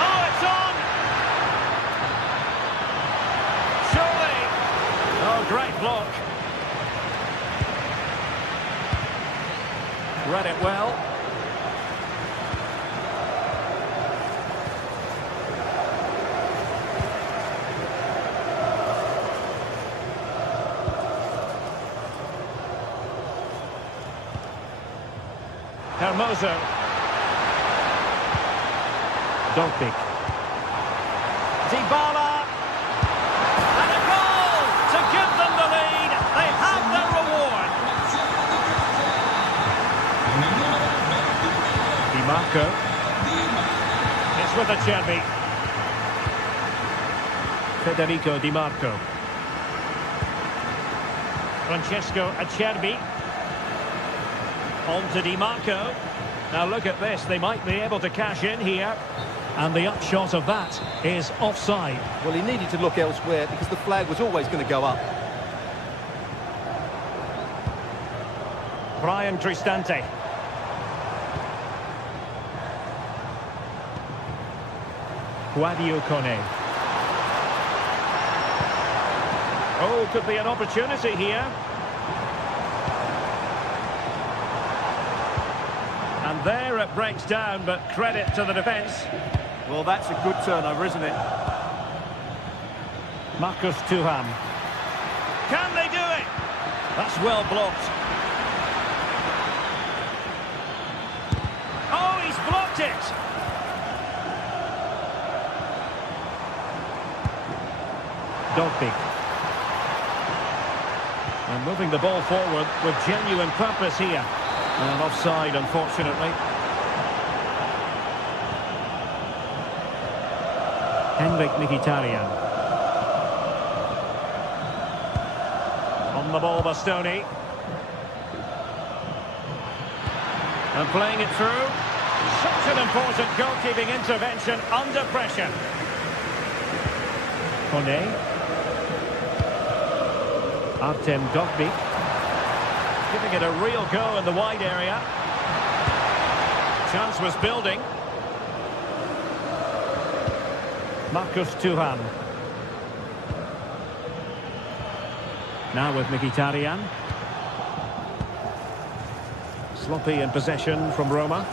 Oh, it's on! Surely! Oh, great block. Read it well. Hermoso. Dolpik. Dybala. And a goal to give them the lead. They have their reward. Di Marco. It's with Acerbi. Federico Di Marco. Francesco Acerbi. On to Di Marco. Now look at this, they might be able to cash in here. And the upshot of that is offside. Well, he needed to look elsewhere because the flag was always going to go up. Brian Cristante. Guadio Kone. Oh, could be an opportunity here. And there it breaks down, but credit to the defence. Well, that's a good turnover, isn't it? Marcus Thuram. Can they do it? That's well blocked. Oh, he's blocked it. Dolpik. And moving the ball forward with genuine purpose here. And offside, unfortunately. Henrik Mkhitaryan. On the ball, Bastoni. And playing it through. Such an important goalkeeping intervention under pressure. Kone. Artem Dovbyk. Giving it a real go in the wide area. Chance was building. Marcus Thuram. Now with Mkhitaryan. Sloppy in possession from Roma.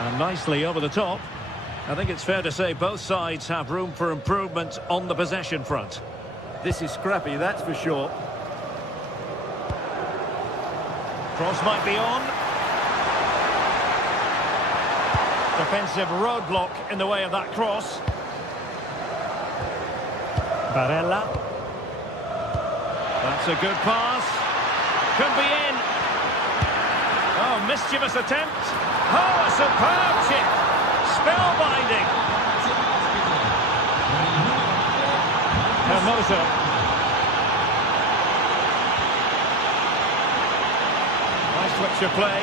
And nicely over the top. I think it's fair to say both sides have room for improvement on the possession front. This is scrappy, that's for sure. Cross might be on. Defensive roadblock in the way of that cross. Barella. That's a good pass. Could be in. Oh, mischievous attempt. Oh, a superb chip. Spellbinding. Hermoso. Nice switch of play.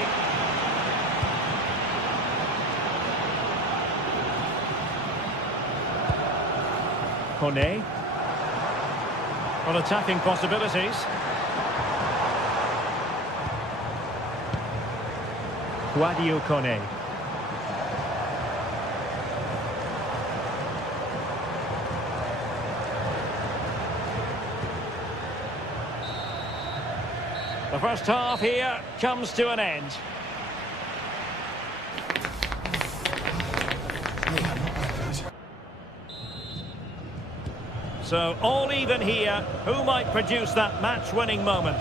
Kone. On attacking possibilities. Guadio Kone. The first half here comes to an end. So all even here. Who might produce that match-winning moment?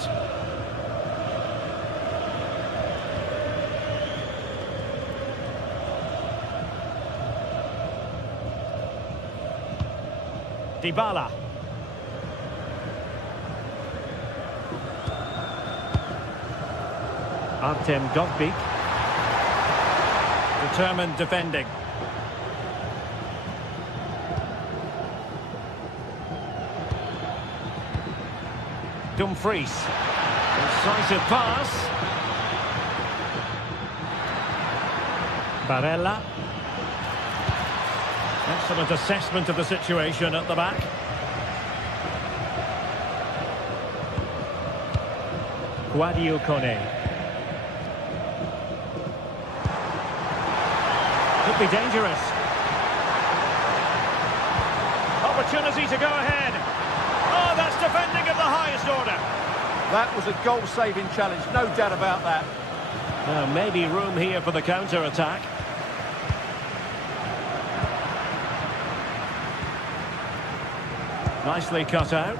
Dybala. Artem Dovbyk. Determined defending. Dumfries. Decisive pass. Barella. Excellent assessment of the situation at the back. Guadio Kone. Could be dangerous. Opportunity to go ahead. Oh, that's defending of the highest order. That was a goal-saving challenge, no doubt about that. Maybe room here for the counter-attack. Nicely cut out.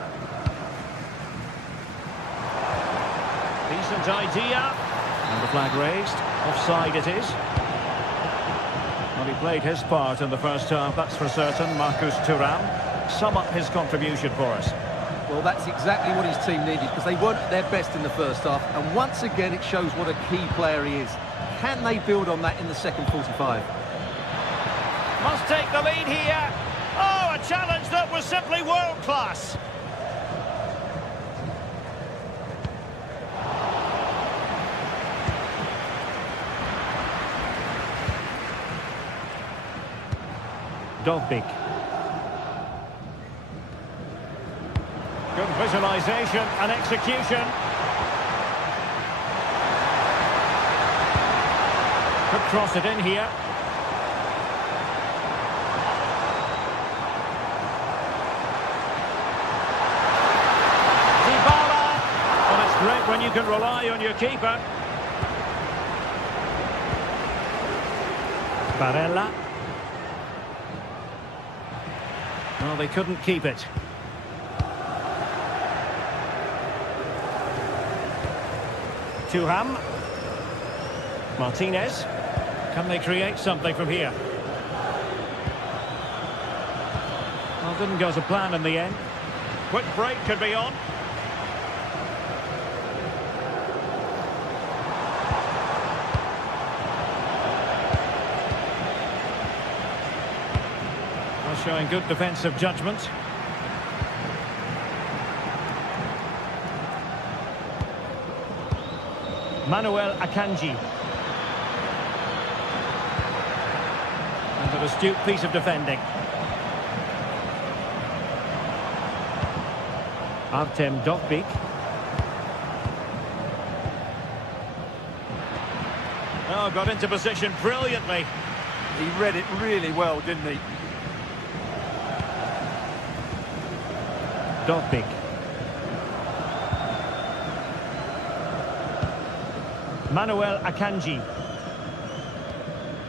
Decent idea. And the flag raised. Offside it is. Well, he played his part in the first half, that's for certain. Marcus Thuram. Sum up his contribution for us. Well, that's exactly what his team needed, because they weren't at their best in the first half. And once again, it shows what a key player he is. Can they build on that in the second 45? Must take the lead here. Oh, a challenge that was simply world-class. Dovbyk. Good visualization and execution. Could cross it in here. Dybala. Well, it's great when you can rely on your keeper. Barella. Well, they couldn't keep it. Thuram. Martinez. Can they create something from here? Well, didn't go to plan in the end. Quick break could be on. Showing good defensive judgment. Manuel Akanji. And an astute piece of defending. Artem Dovbyk. Oh, got into position brilliantly. He read it really well, didn't he? Dovbyk. Manuel Akanji.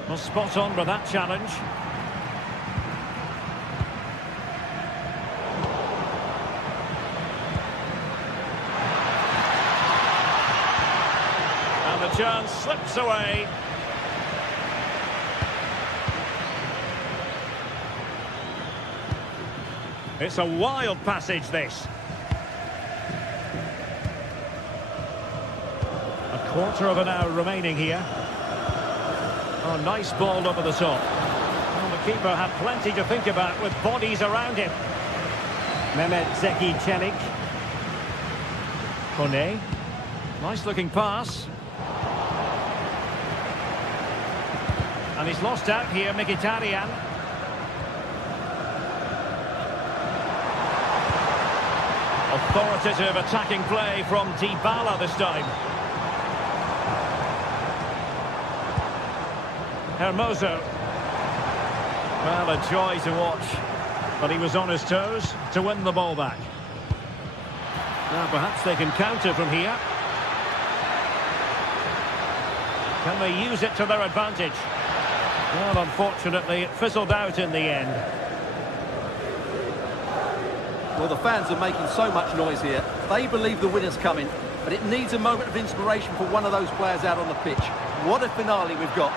Well, spot on with that challenge. And the chance slips away. It's a wild passage, this. A quarter of an hour remaining here. Oh, nice ball over the top. Well, the keeper had plenty to think about with bodies around him. Mehmet Zeki Çelik. Kone. Nice looking pass. And he's lost out here, Mkhitaryan. Authoritative attacking play from Dybala this time. Hermoso. Well, a joy to watch. But he was on his toes to win the ball back. Now perhaps they can counter from here. Can they use it to their advantage? Well, unfortunately, it fizzled out in the end. Well, the fans are making so much noise here. They believe the winner's coming, but it needs a moment of inspiration for one of those players out on the pitch. What a finale we've got.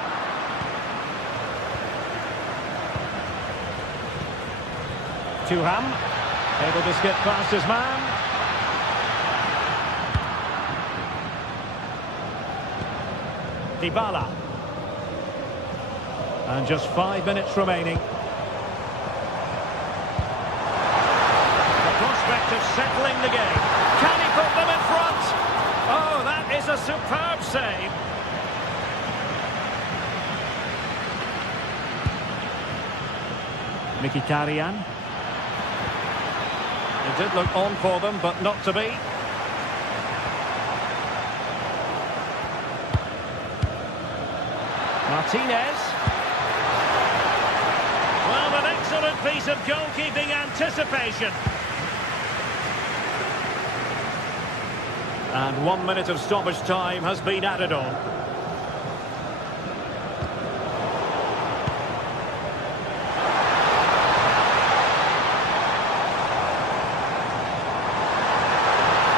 Thuram, able to skip past his man. Dybala. And just 5 minutes remaining. Prospect of settling the game. Can he put them in front? Oh, that is a superb save. Mkhitaryan. It did look on for them, but not to be. Martinez. Well, an excellent piece of goalkeeping anticipation. And 1 minute of stoppage time has been added on.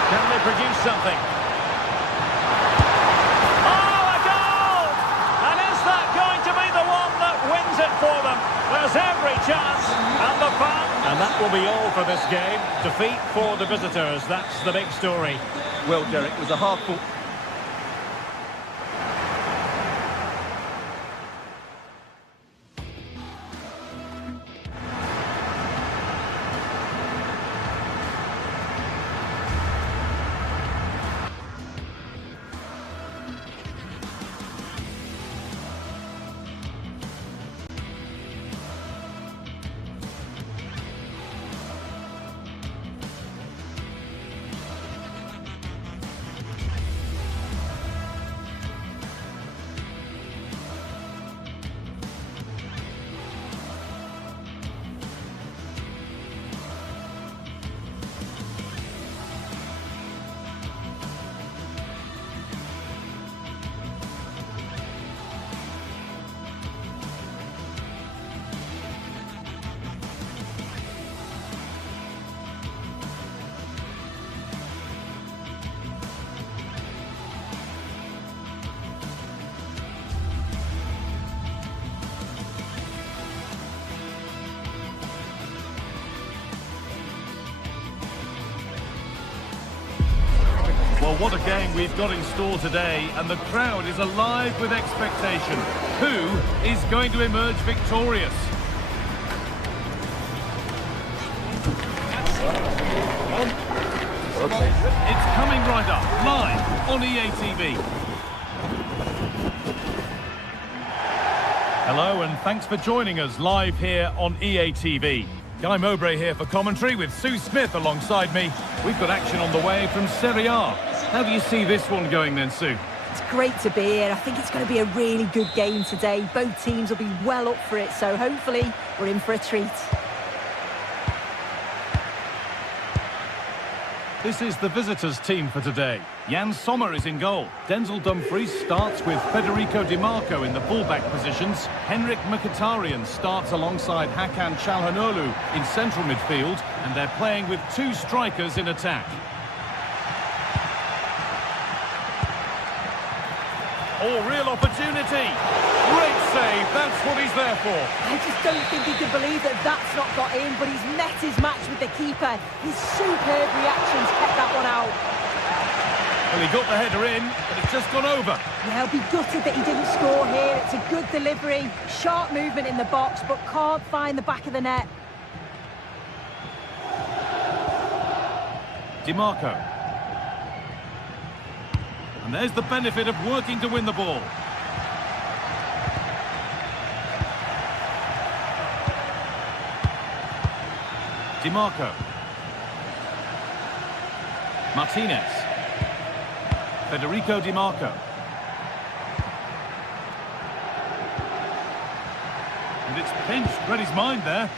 Can they produce something? Oh, a goal! And is that going to be the one that wins it for them? There's every chance, and the fan... And that will be all for this game. Defeat for the visitors, that's the big story. Well, Derek, it was a hard-fought... Well, what a game we've got in store today, and the crowd is alive with expectation. Who is going to emerge victorious? Okay. It's coming right up, live on EA TV. Hello and thanks for joining us live here on EA TV. Guy Mowbray here for commentary with Sue Smith alongside me. We've got action on the way from Serie A. How do you see this one going then, Sue? It's great to be here. I think it's going to be a really good game today. Both teams will be well up for it, so hopefully we're in for a treat. This is the visitors' team for today. Jan Sommer is in goal. Denzel Dumfries starts with Federico Di Marco in the fullback positions. Henrik Mkhitaryan starts alongside Hakan Çalhanoğlu in central midfield, and they're playing with two strikers in attack. Oh, real opportunity. Great save, that's what he's there for. I just don't think he can believe that that's not got in, but he's met his match with the keeper. His superb reactions kept that one out. Well, he got the header in, but it's just gone over. Yeah, I'll be gutted that he didn't score here. It's a good delivery, sharp movement in the box, but can't find the back of the net. Di Marco. And there's the benefit of working to win the ball. Di Marco. Martinez. Federico Di Marco. And it's pinched, read his mind there.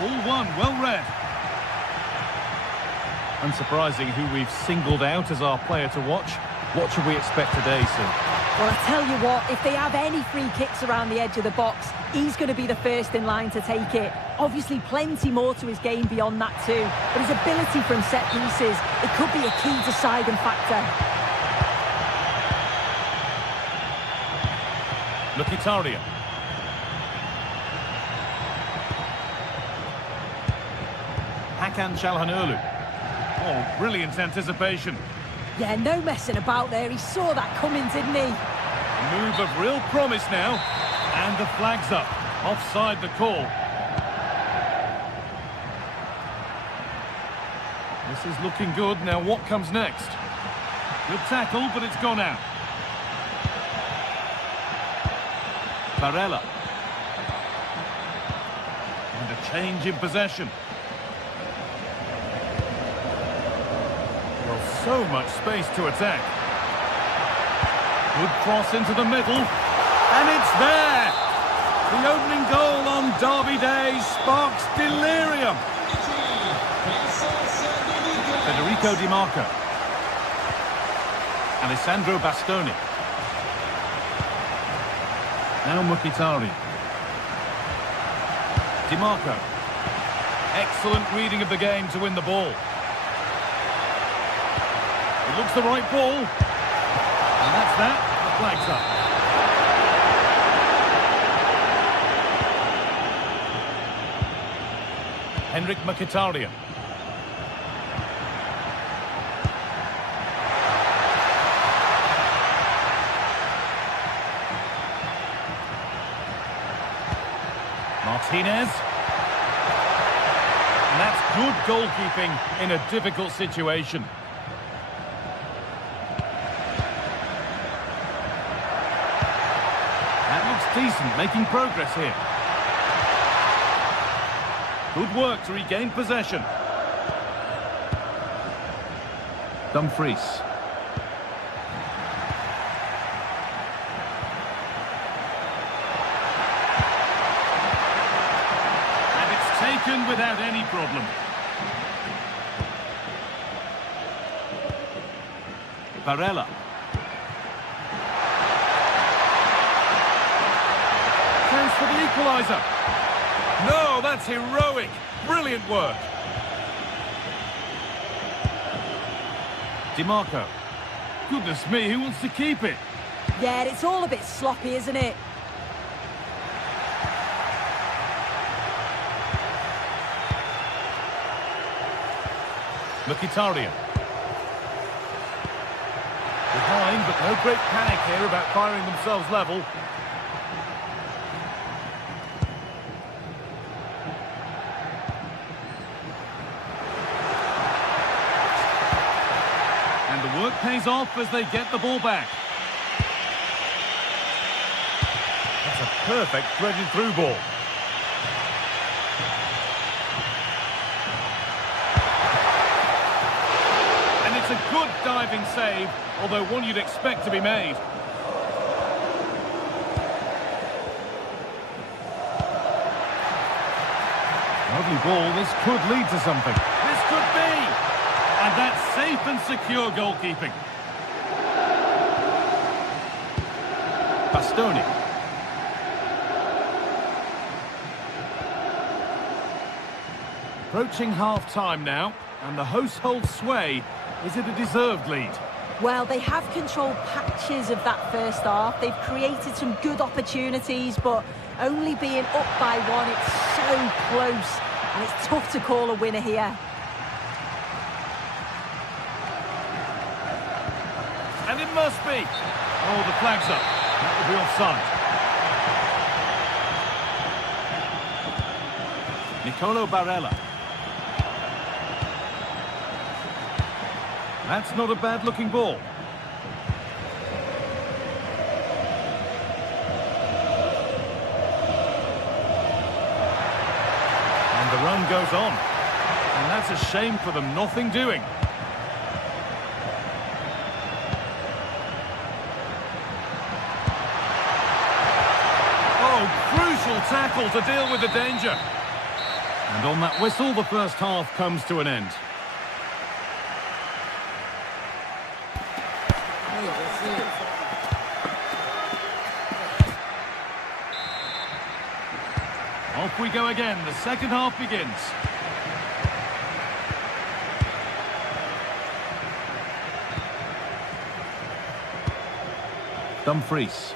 All one, well read. Unsurprising who we've singled out as our player to watch. What should we expect today, Sue? Well, I tell you what, if they have any free kicks around the edge of the box, he's going to be the first in line to take it. Obviously, plenty more to his game beyond that too. But his ability from set pieces, it could be a key deciding factor. Mkhitaryan. Hakan Çalhanoğlu. Oh, brilliant anticipation. Yeah, no messing about there. He saw that coming, didn't he? A move of real promise now. And the flag's up. Offside the call. This is looking good. Now what comes next? Good tackle, but it's gone out. Barella. And a change in possession. Well, so much space to attack. Good cross into the middle. And it's there! The opening goal on Derby Day sparks delirium. Federico Di Marco. Alessandro Bastoni. Now Mkhitaryan. Di Marco. Excellent reading of the game to win the ball. It looks the right ball. And that's that. The flag's up. Henrik Mkhitaryan. Martinez. And that's good goalkeeping in a difficult situation. That looks decent, making progress here. Good work to regain possession. Dumfries. And it's taken without any problem. Barella. Chance for the equaliser. No, that's heroic. Brilliant work. Di Marco. Goodness me, who wants to keep it? Yeah, it's all a bit sloppy, isn't it? Mkhitaryan. Behind. behind, but no great panic here about firing themselves level. And the work pays off as they get the ball back. That's a perfect threaded through ball. And it's a good diving save, although one you'd expect to be made. Lovely ball, this could lead to something. This could be! And that's safe and secure goalkeeping. Bastoni. Approaching half-time now, and the hosts hold sway. Is it a deserved lead? Well, they have controlled patches of that first half. They've created some good opportunities, but only being up by one, it's so close, and it's tough to call a winner here. And it must be. Oh, the flag's up. That would be offside. Nicolo Barella. That's not a bad-looking ball. And the run goes on. And that's a shame for them, nothing doing. Crucial tackle to deal with the danger. And on that whistle, the first half comes to an end. Off we go again. The second half begins. Dumfries.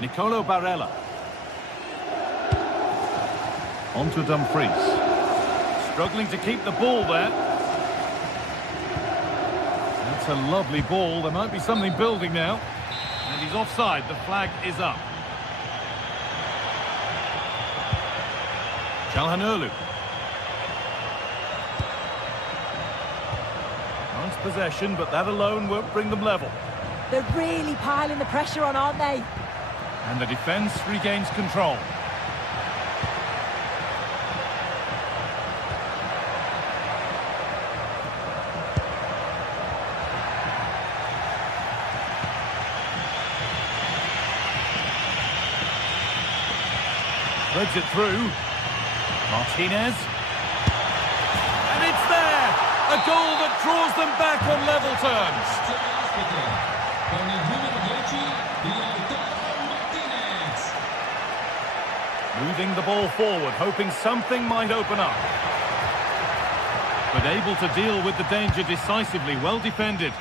Nicolo Barella. On to Dumfries. Struggling to keep the ball there. That's a lovely ball. There might be something building now. And he's offside. The flag is up. Çalhanoğlu. Nice possession, but that alone won't bring them level. They're really piling the pressure on, aren't they? And the defence regains control. Threads it through. Martinez. And it's there! A goal that draws them back on level terms. Moving the ball forward, hoping something might open up. But able to deal with the danger decisively, well defended.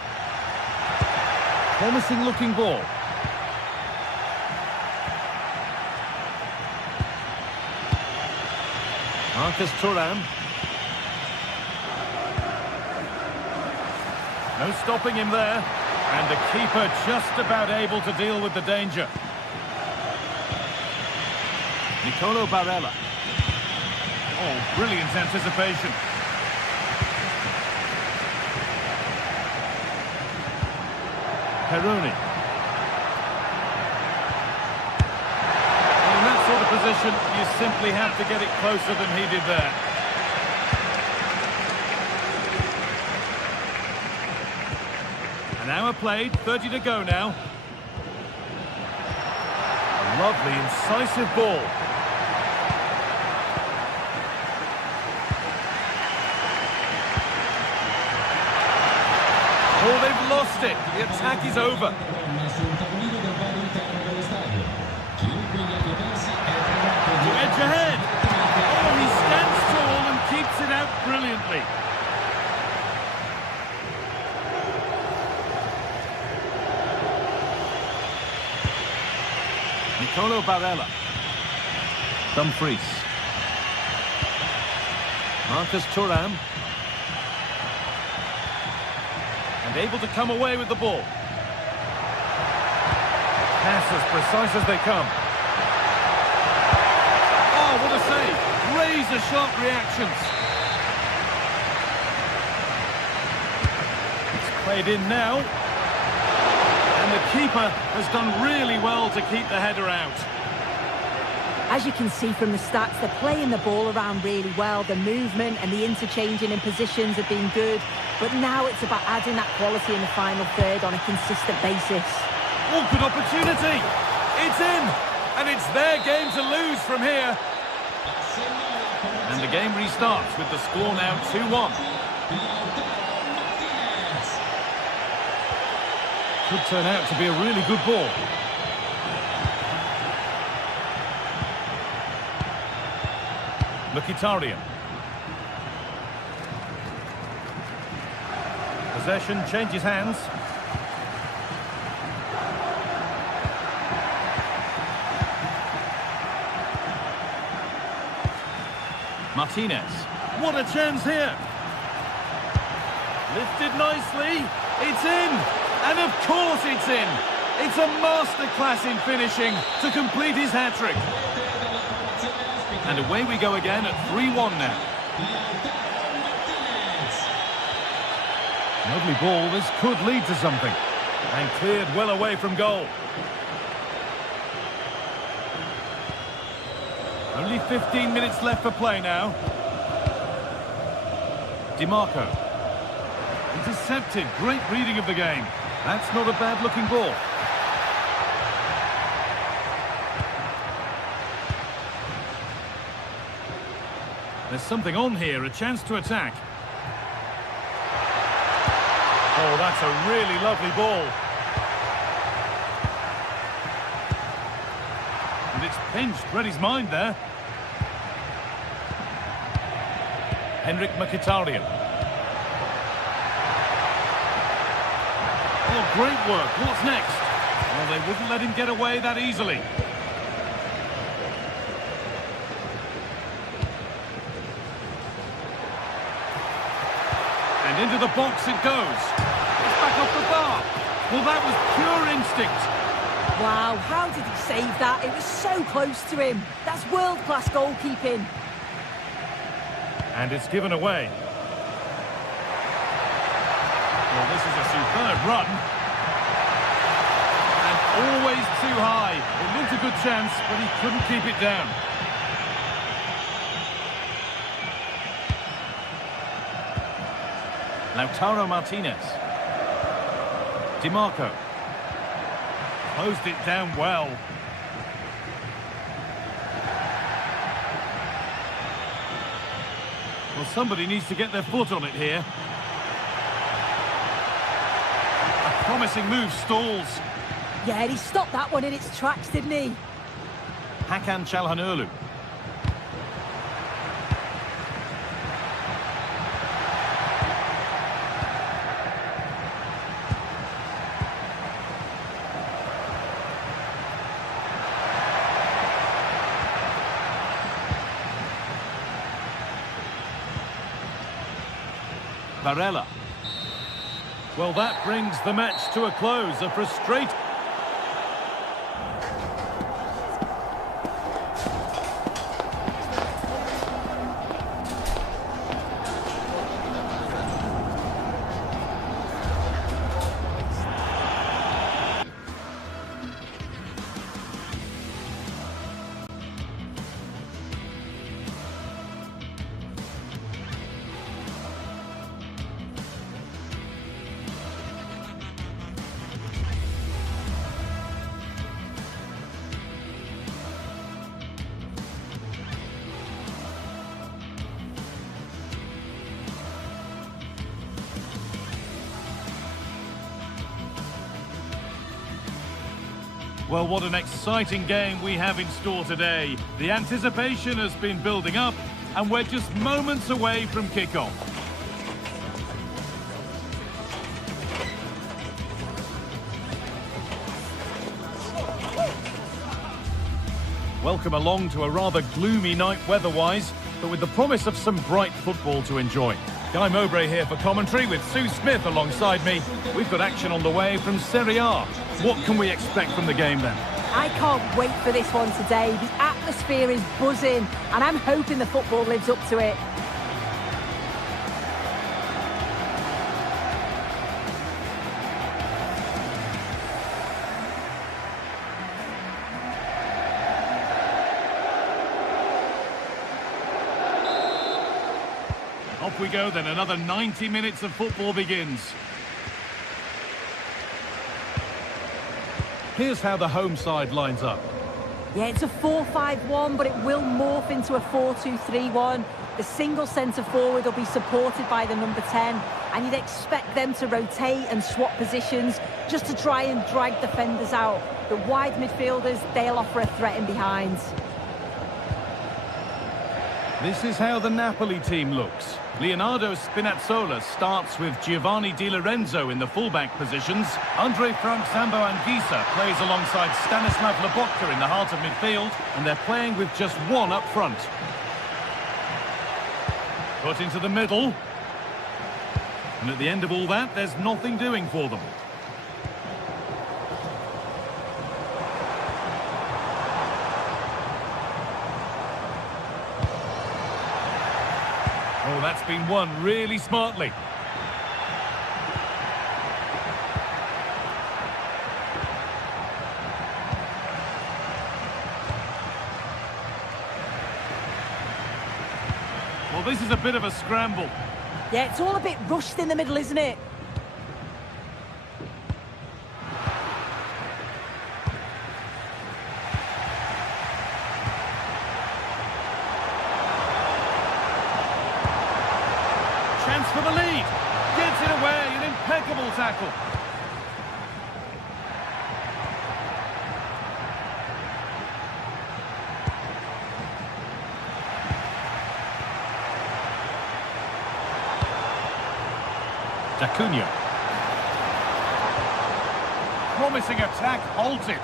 Promising looking ball. Marcus Thuram. No stopping him there. And the keeper just about able to deal with the danger. Nicolo Barella. Oh, brilliant anticipation. Peroni. In that sort of position, you simply have to get it closer than he did there. An hour played, 30 to go now. A lovely, incisive ball. Oh, they've lost it. The attack is over. To edge ahead. Oh, he stands tall and keeps it out brilliantly. Nicolo Barella. Dumfries. Marcus Thuram. And able to come away with the ball. Pass as precise as they come. Oh, what a save! Razor-sharp reactions. It's played in now. And the keeper has done really well to keep the header out. As you can see from the stats, they're playing the ball around really well. The movement and the interchanging in positions have been good. But now it's about adding that quality in the final third on a consistent basis. Oh, good opportunity! It's in! And it's their game to lose from here. And the game restarts with the score now 2-1. Could turn out to be a really good ball. Mkhitaryan. Possession changes hands. Martinez. What a chance here. Lifted nicely. It's in. And of course it's in. It's a masterclass in finishing to complete his hat-trick. And away we go again at 3-1 now. Lovely ball. This could lead to something. And cleared well away from goal. Only 15 minutes left for play now. DiMarco. Intercepted. Great reading of the game. That's not a bad-looking ball. There's something on here, a chance to attack. Oh, that's a really lovely ball. And it's pinched, read his mind there. Henrik Mkhitaryan. Oh, great work. What's next? Well, they wouldn't let him get away that easily. And into the box it goes. It's back off the bar. Well, that was pure instinct. Wow, how did he save that? It was so close to him. That's world-class goalkeeping. And it's given away. Well, this is a superb run. And always too high. It looked a good chance, but he couldn't keep it down. Lautaro Martinez. DiMarco. Closed it down well. Well, somebody needs to get their foot on it here. A promising move stalls. Yeah, he stopped that one in its tracks, didn't he? Hakan Çalhanoğlu. Barella. Well, that brings the match to a close. A frustrating... Well, what an exciting game we have in store today. The anticipation has been building up, and we're just moments away from kickoff. Welcome along to a rather gloomy night weather-wise, but with the promise of some bright football to enjoy. Guy Mowbray here for commentary with Sue Smith alongside me. We've got action on the way from Serie A. What can we expect from the game then? I can't wait for this one today. The atmosphere is buzzing, and I'm hoping the football lives up to it. Off we go then, another 90 minutes of football begins. Here's how the home side lines up. Yeah, it's a 4-5-1, but it will morph into a 4-2-3-1. The single centre-forward will be supported by the number 10, and you'd expect them to rotate and swap positions just to try and drag defenders out. The wide midfielders, they'll offer a threat in behind. This is how the Napoli team looks. Leonardo Spinazzola starts with Giovanni Di Lorenzo in the fullback positions. Andre Frank Zambo Anguissa plays alongside Stanislav Lobotka in the heart of midfield, and they're playing with just one up front. Put into the middle. And at the end of all that, there's nothing doing for them. Oh, that's been won really smartly. Well, this is a bit of a scramble. Yeah, it's all a bit rushed in the middle, isn't it? Chance for the lead. Gets it away, an impeccable tackle. Acuna. Promising attack halted.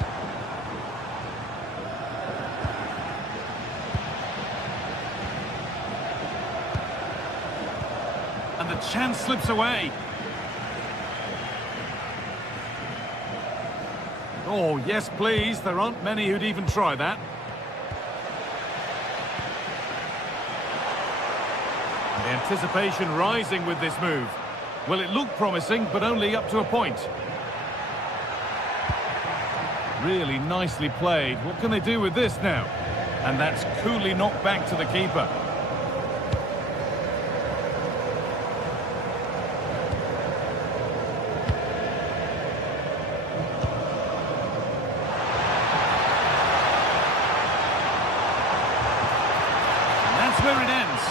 And the chance slips away. Oh, yes, please. There aren't many who'd even try that. And the anticipation rising with this move. Well, it looked promising, but only up to a point. Really nicely played. What can they do with this now? And that's coolly knocked back to the keeper. And that's where it ends.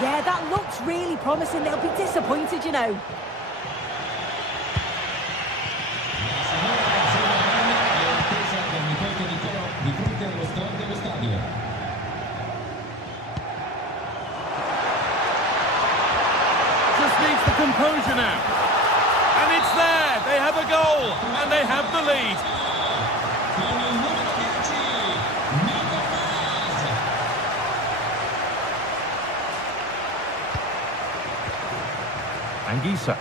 Yeah, that looks really promising. They'll be disappointed, you know. Just needs the composure now. And it's there. They have a goal. And they have the lead. Anguissa.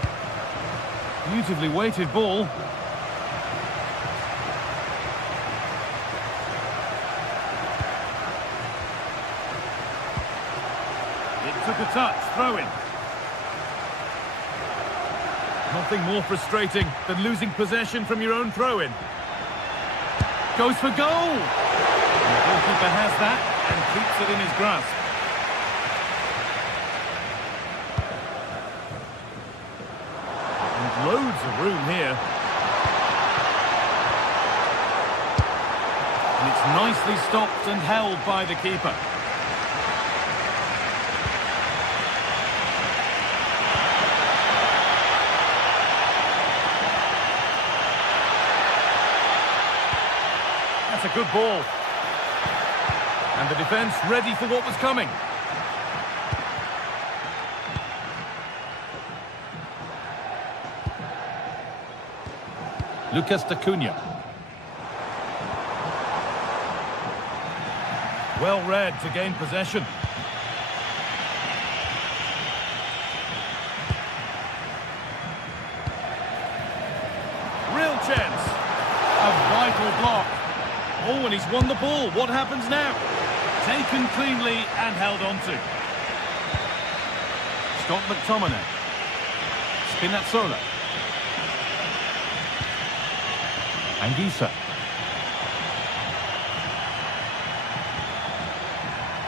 Beautifully weighted ball. It took a touch, throw in. Nothing more frustrating than losing possession from your own throw in. Goes for goal. And the goalkeeper has that and keeps it in his grasp. Loads of room here. And it's nicely stopped and held by the keeper. That's a good ball. And the defence ready for what was coming. Lucas Acuna. Well read to gain possession. and he's won the ball. What happens now? Taken cleanly and held on to. Scott McTominay. Spinazzola. Anguissa.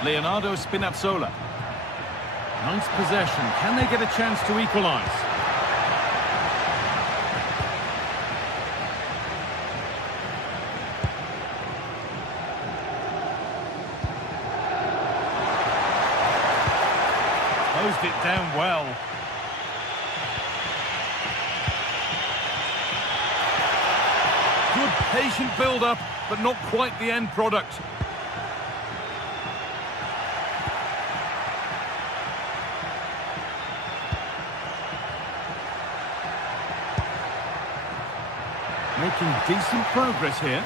Leonardo Spinazzola. Nice possession. Can they get a chance to equalise? Closed it down well. Good patient build-up, but not quite the end product. Making decent progress here.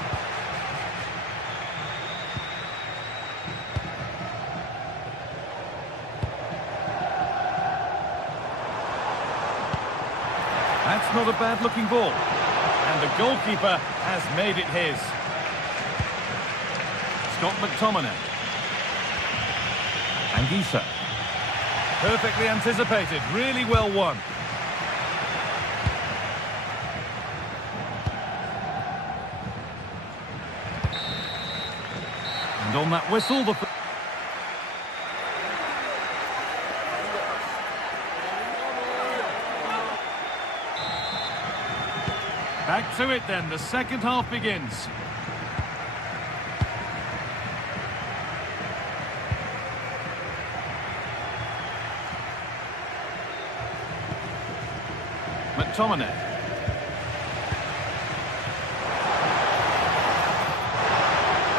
That's not a bad-looking ball. And the goalkeeper has made it his. Scott McTominay. Anguissa. Perfectly anticipated, really well won. And on that whistle, the... Back to it then, the second half begins. McTominay.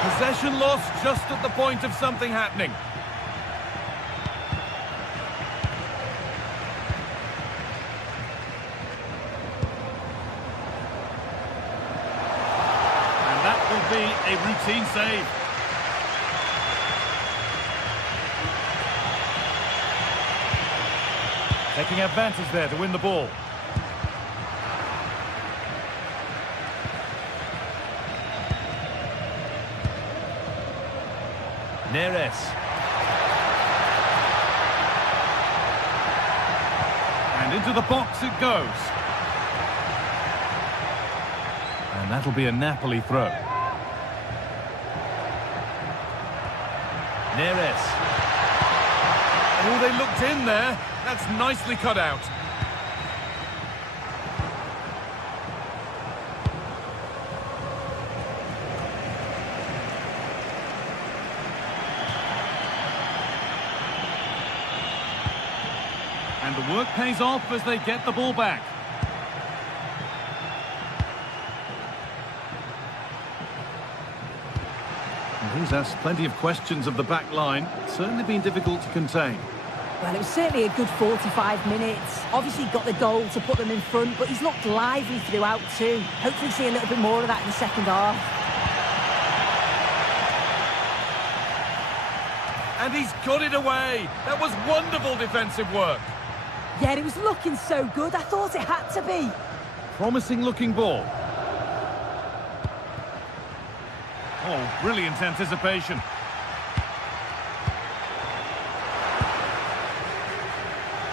Possession lost just at the point of something happening. Be a routine save. Taking advantage there to win the ball. Neres. And into the box it goes. And that'll be a Napoli throw. Neres. Oh, they looked in there. That's nicely cut out. And the work pays off as they get the ball back. He's asked plenty of questions of the back line. It's certainly been difficult to contain. Well, it was certainly a good 45 minutes. Obviously got the goal to put them in front, but he's looked lively throughout too. Hopefully see a little bit more of that in the second half. And he's got it away. That was wonderful defensive work. Yeah, it was looking so good. I thought it had to be. Promising looking ball. Oh, brilliant anticipation.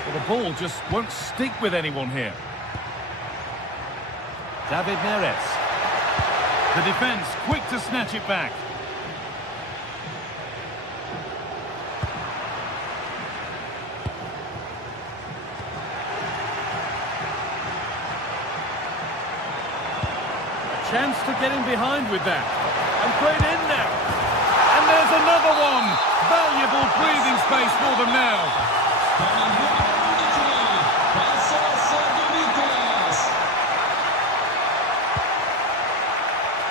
Well, the ball just won't stick with anyone here. David Neres. The defence quick to snatch it back. A chance to get in behind with that. And played in now. And there's another one. Valuable breathing space for them now.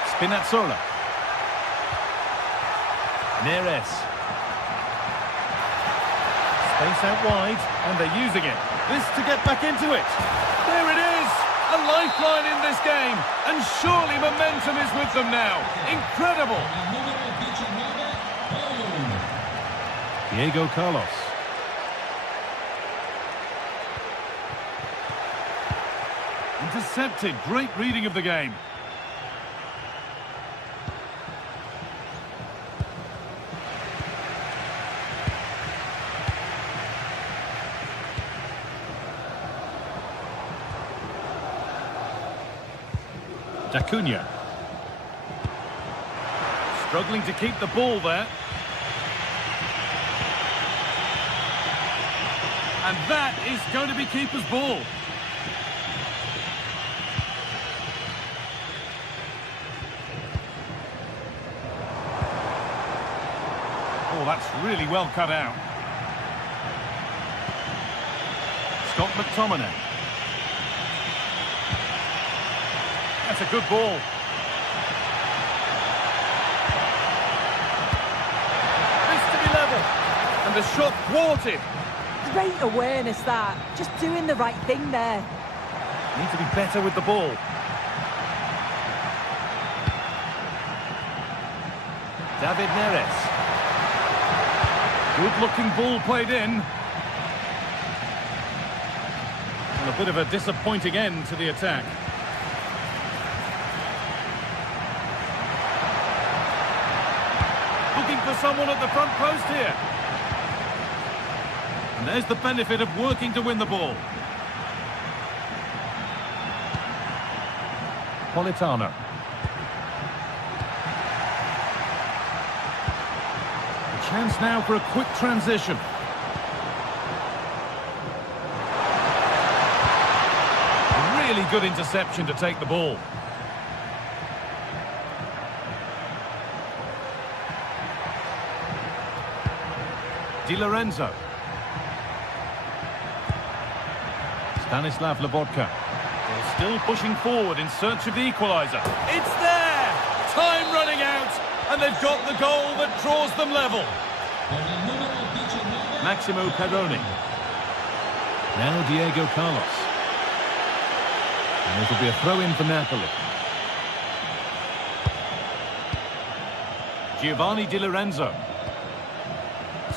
Spinazzola. Neres. Space out wide, and they're using it. This to get back into it. There it is. A lifeline in this game, and surely momentum is with them now. Incredible. Diego Carlos. Intercepted. Great reading of the game. D'Acuna. Struggling to keep the ball there. And that is going to be keeper's ball. Oh, that's really well cut out. Scott McTominay. That's a good ball. This to be level. And the shot thwarted. Great awareness that. Just doing the right thing there. Need to be better with the ball. David Neres. Good-looking ball played in. And a bit of a disappointing end to the attack. Looking for someone at the front post here. And there's the benefit of working to win the ball. Politano. A chance now for a quick transition. Really good interception to take the ball. Di Lorenzo. Stanislav Lobotka. They're still pushing forward in search of the equaliser. It's there! Time running out, and they've got the goal that draws them level. Maximo Perrone. Now Diego Carlos. And it'll be a throw-in for Napoli. Giovanni Di Lorenzo.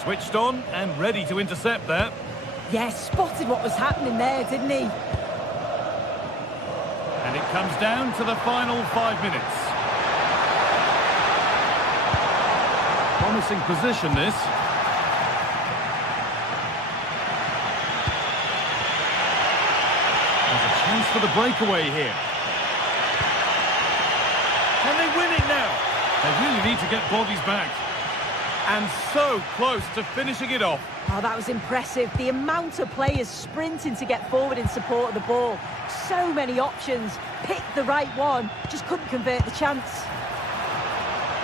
Switched on and ready to intercept there. Yes, spotted what was happening there, didn't he? And it comes down to the final 5 minutes. Promising position, this. There's a chance for the breakaway here. Can they win it now? They really need to get bodies back. And so close to finishing it off. Oh, that was impressive. The amount of players sprinting to get forward in support of the ball. So many options. Picked the right one. Just couldn't convert the chance.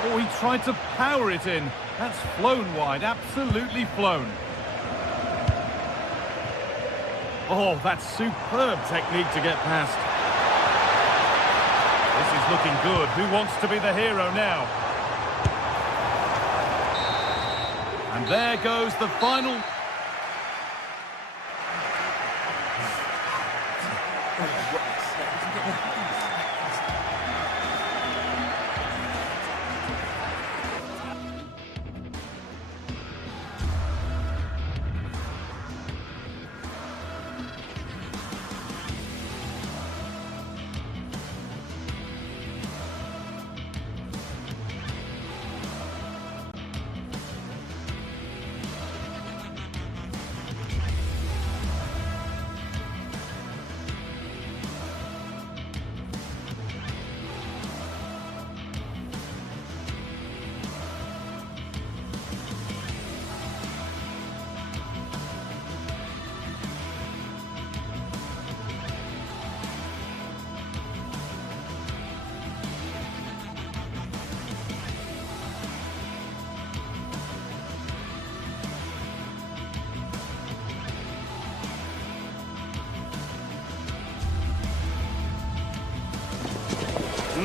Oh, he tried to power it in. That's flown wide. Absolutely flown. Oh, that's superb technique to get past. This is looking good. Who wants to be the hero now? And there goes the final.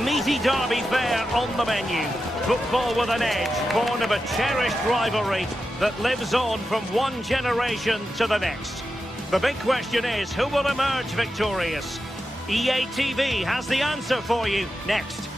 Meaty derby fare on the menu. Football with an edge, born of a cherished rivalry that lives on from one generation to the next. The big question is, who will emerge victorious? EA TV has the answer for you next.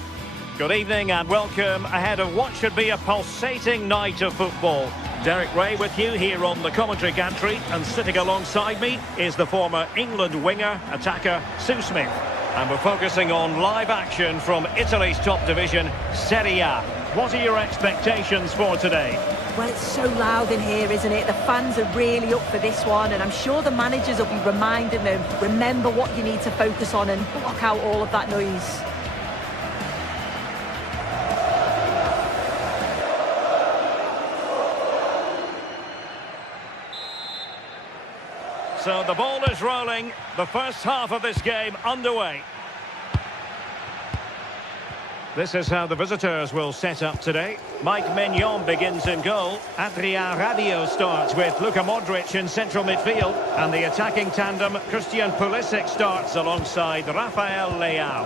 Good evening and welcome ahead of what should be a pulsating night of football. Derek Ray with you here on the commentary gantry, and sitting alongside me is the former England winger, attacker Sue Smith. And we're focusing on live action from Italy's top division, Serie A. What are your expectations for today? Well, it's so loud in here, isn't it? The fans are really up for this one, and I'm sure the managers will be reminding them, remember what you need to focus on and block out all of that noise. So the ball is rolling. The first half of this game underway. This is how the visitors will set up today. Mike Maignan begins in goal. Adrien Rabiot starts with Luka Modric in central midfield. And the attacking tandem, Christian Pulisic, starts alongside Rafael Leao.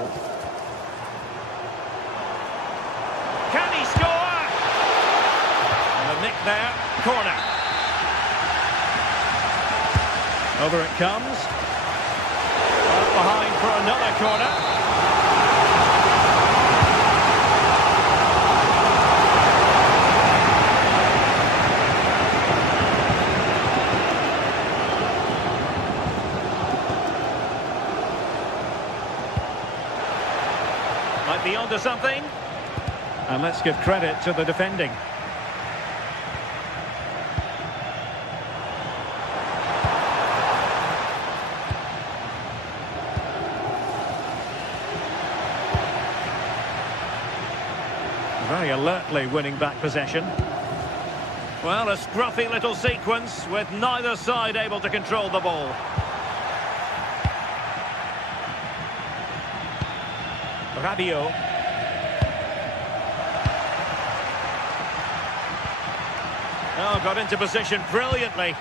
Can he score? And the nick there, corner. Over it comes. Up behind for another corner. Might be onto something. And let's give credit to the defending. Very alertly winning back possession. Well, a scruffy little sequence with neither side able to control the ball. Rabiot. Oh, got into position brilliantly.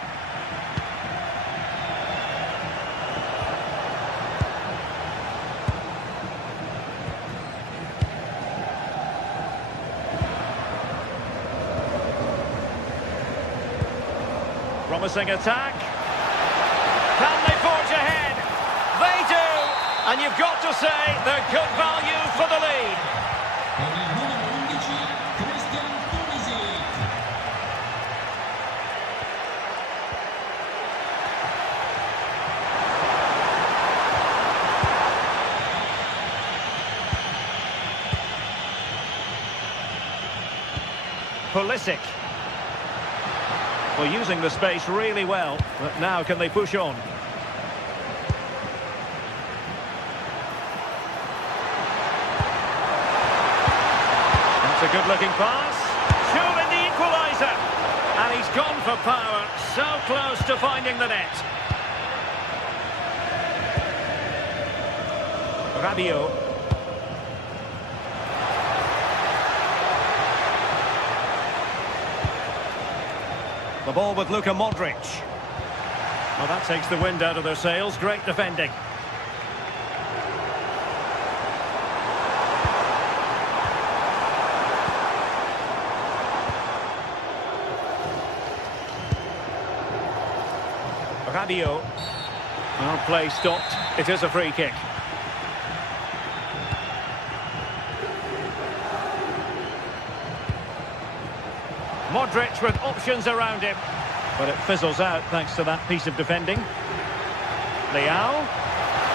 Promising attack. Can they forge ahead? They do! And you've got to say they're good value for the lead. Con il numero 11, Christian Pulisic. Pulisic. Well, using the space really well, but now can they push on? That's a good-looking pass. Surely the equaliser. And he's gone for power, so close to finding the net. Rabiot. The ball with Luka Modric. Well, that takes the wind out of their sails. Great defending. Rabiot. Well, play stopped. It is a free kick. Modric with options around him. But it fizzles out thanks to that piece of defending. Leao.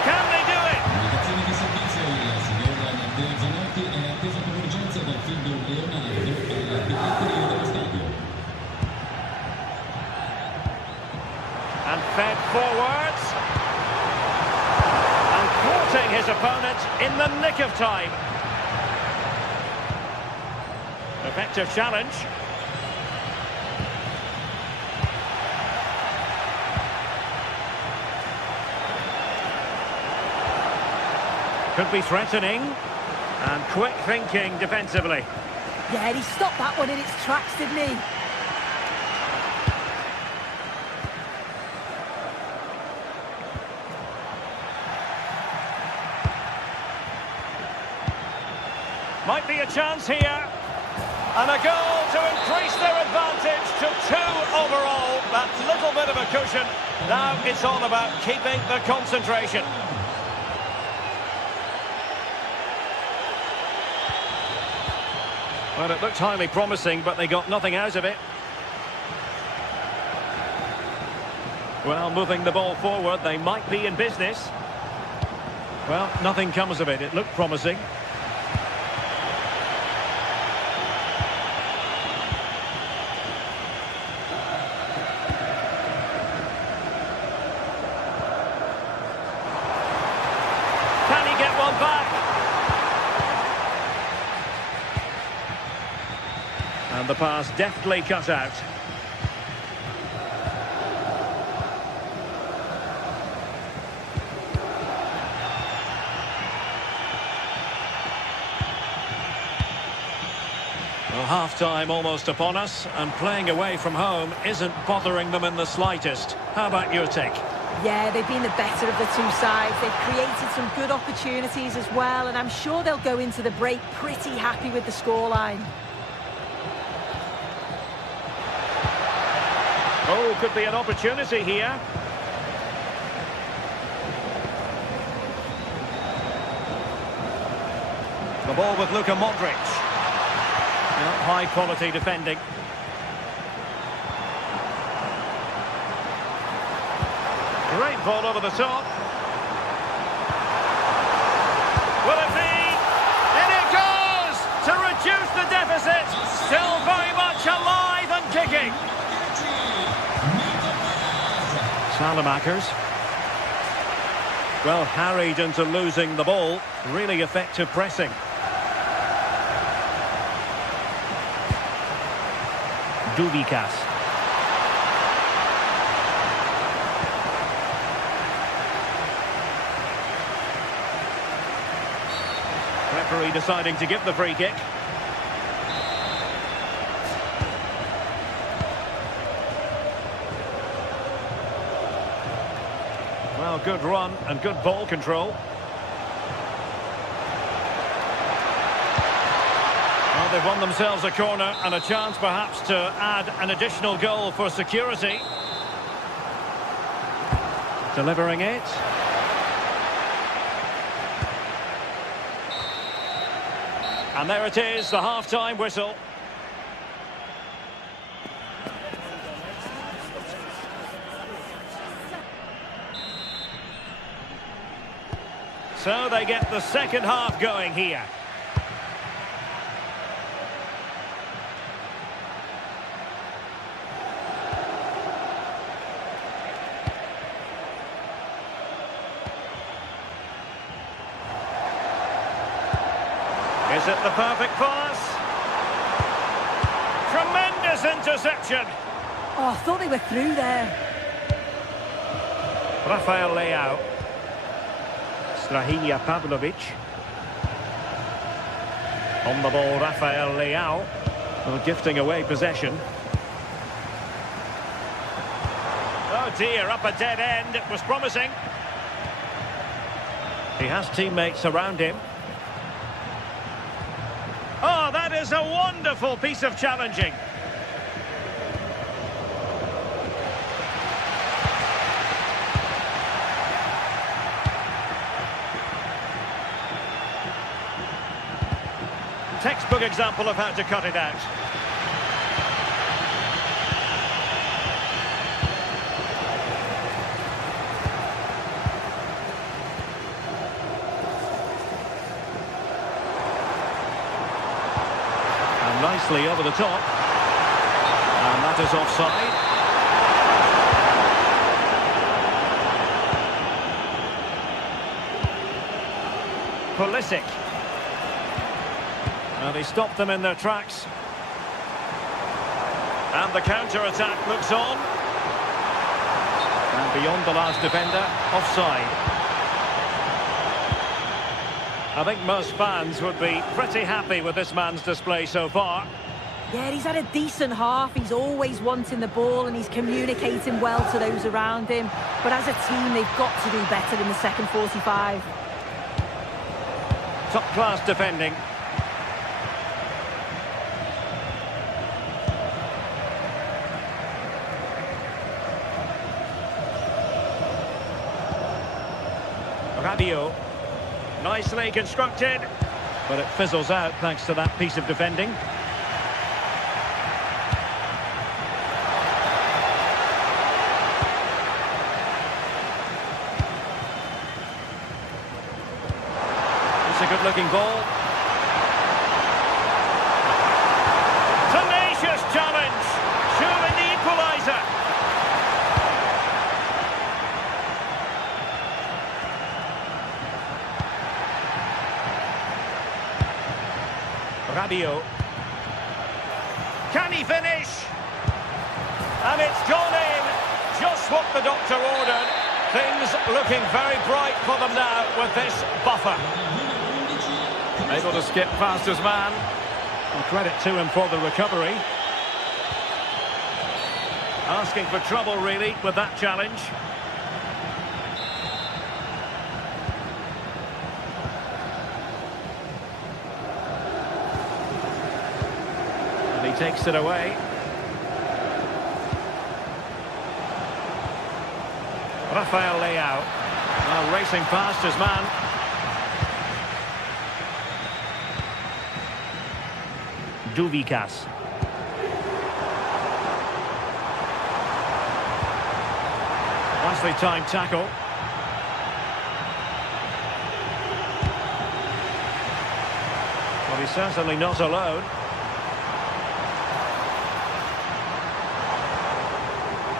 Can they do it? Indicazione di servizio, il signor Matteo Zanotti è atteso con urgenza dal figlio Leonardo alla biglietteria dello stadio. And fed forwards. And thwarting his opponent in the nick of time. Effective challenge. Could be threatening. And quick thinking defensively. Yeah, he stopped that one in its tracks, didn't he? Might be a chance here. And a goal to increase their advantage to 2 overall. That little bit of a cushion. Now it's all about keeping the concentration. Well, it looked highly promising, but they got nothing out of it. Well, moving the ball forward, they might be in business. Well, nothing comes of it. It looked promising. Can he get one back? And the pass deftly cut out. Well, half-time almost upon us, and playing away from home isn't bothering them in the slightest. How about your take? Yeah, they've been the better of the two sides. They've created some good opportunities as well, and I'm sure they'll go into the break pretty happy with the scoreline. Oh, could be an opportunity here. The ball with Luka Modric. High quality defending. Great ball over the top. Will it be? In it goes! To reduce the deficit. Still very much alive and kicking. Salamakers. Well, harried into losing the ball. Really effective pressing. Dubikas. Referee deciding to give the free kick. Well, good run and good ball control. Well, they've won themselves a corner and a chance perhaps to add an additional goal for security. Delivering it. And there it is, the half-time whistle. So they get the second half going here. Is it the perfect pass? Tremendous interception. Oh, I thought they were through there. Rafael Leao. Strahinja Pavlovic. On the ball, Rafael Leao. Well, gifting away possession. Oh dear, up a dead end. It was promising. He has teammates around him. Oh, that is a wonderful piece of challenging. Textbook example of how to cut it out. And nicely over the top. And that is offside. Pulisic. Well, he stopped them in their tracks. And the counter-attack looks on. And beyond the last defender, offside. I think most fans would be pretty happy with this man's display so far. Yeah, he's had a decent half. He's always wanting the ball and he's communicating well to those around him. But as a team, they've got to do better in the second 45. Top-class defending. Radio. Nicely constructed, but it fizzles out thanks to that piece of defending. It's a good-looking ball. Tenacious challenge, surely the equaliser. Radio. Can he finish? And it's gone in. Just what the doctor ordered. Things looking very bright for them now with this buffer. Able to skip past his man. Well, credit to him for the recovery. Asking for trouble, really, with that challenge. And he takes it away. Rafael Leao. Well, racing past his man. Duvikas. Nicely timed tackle. Well, he's certainly not alone.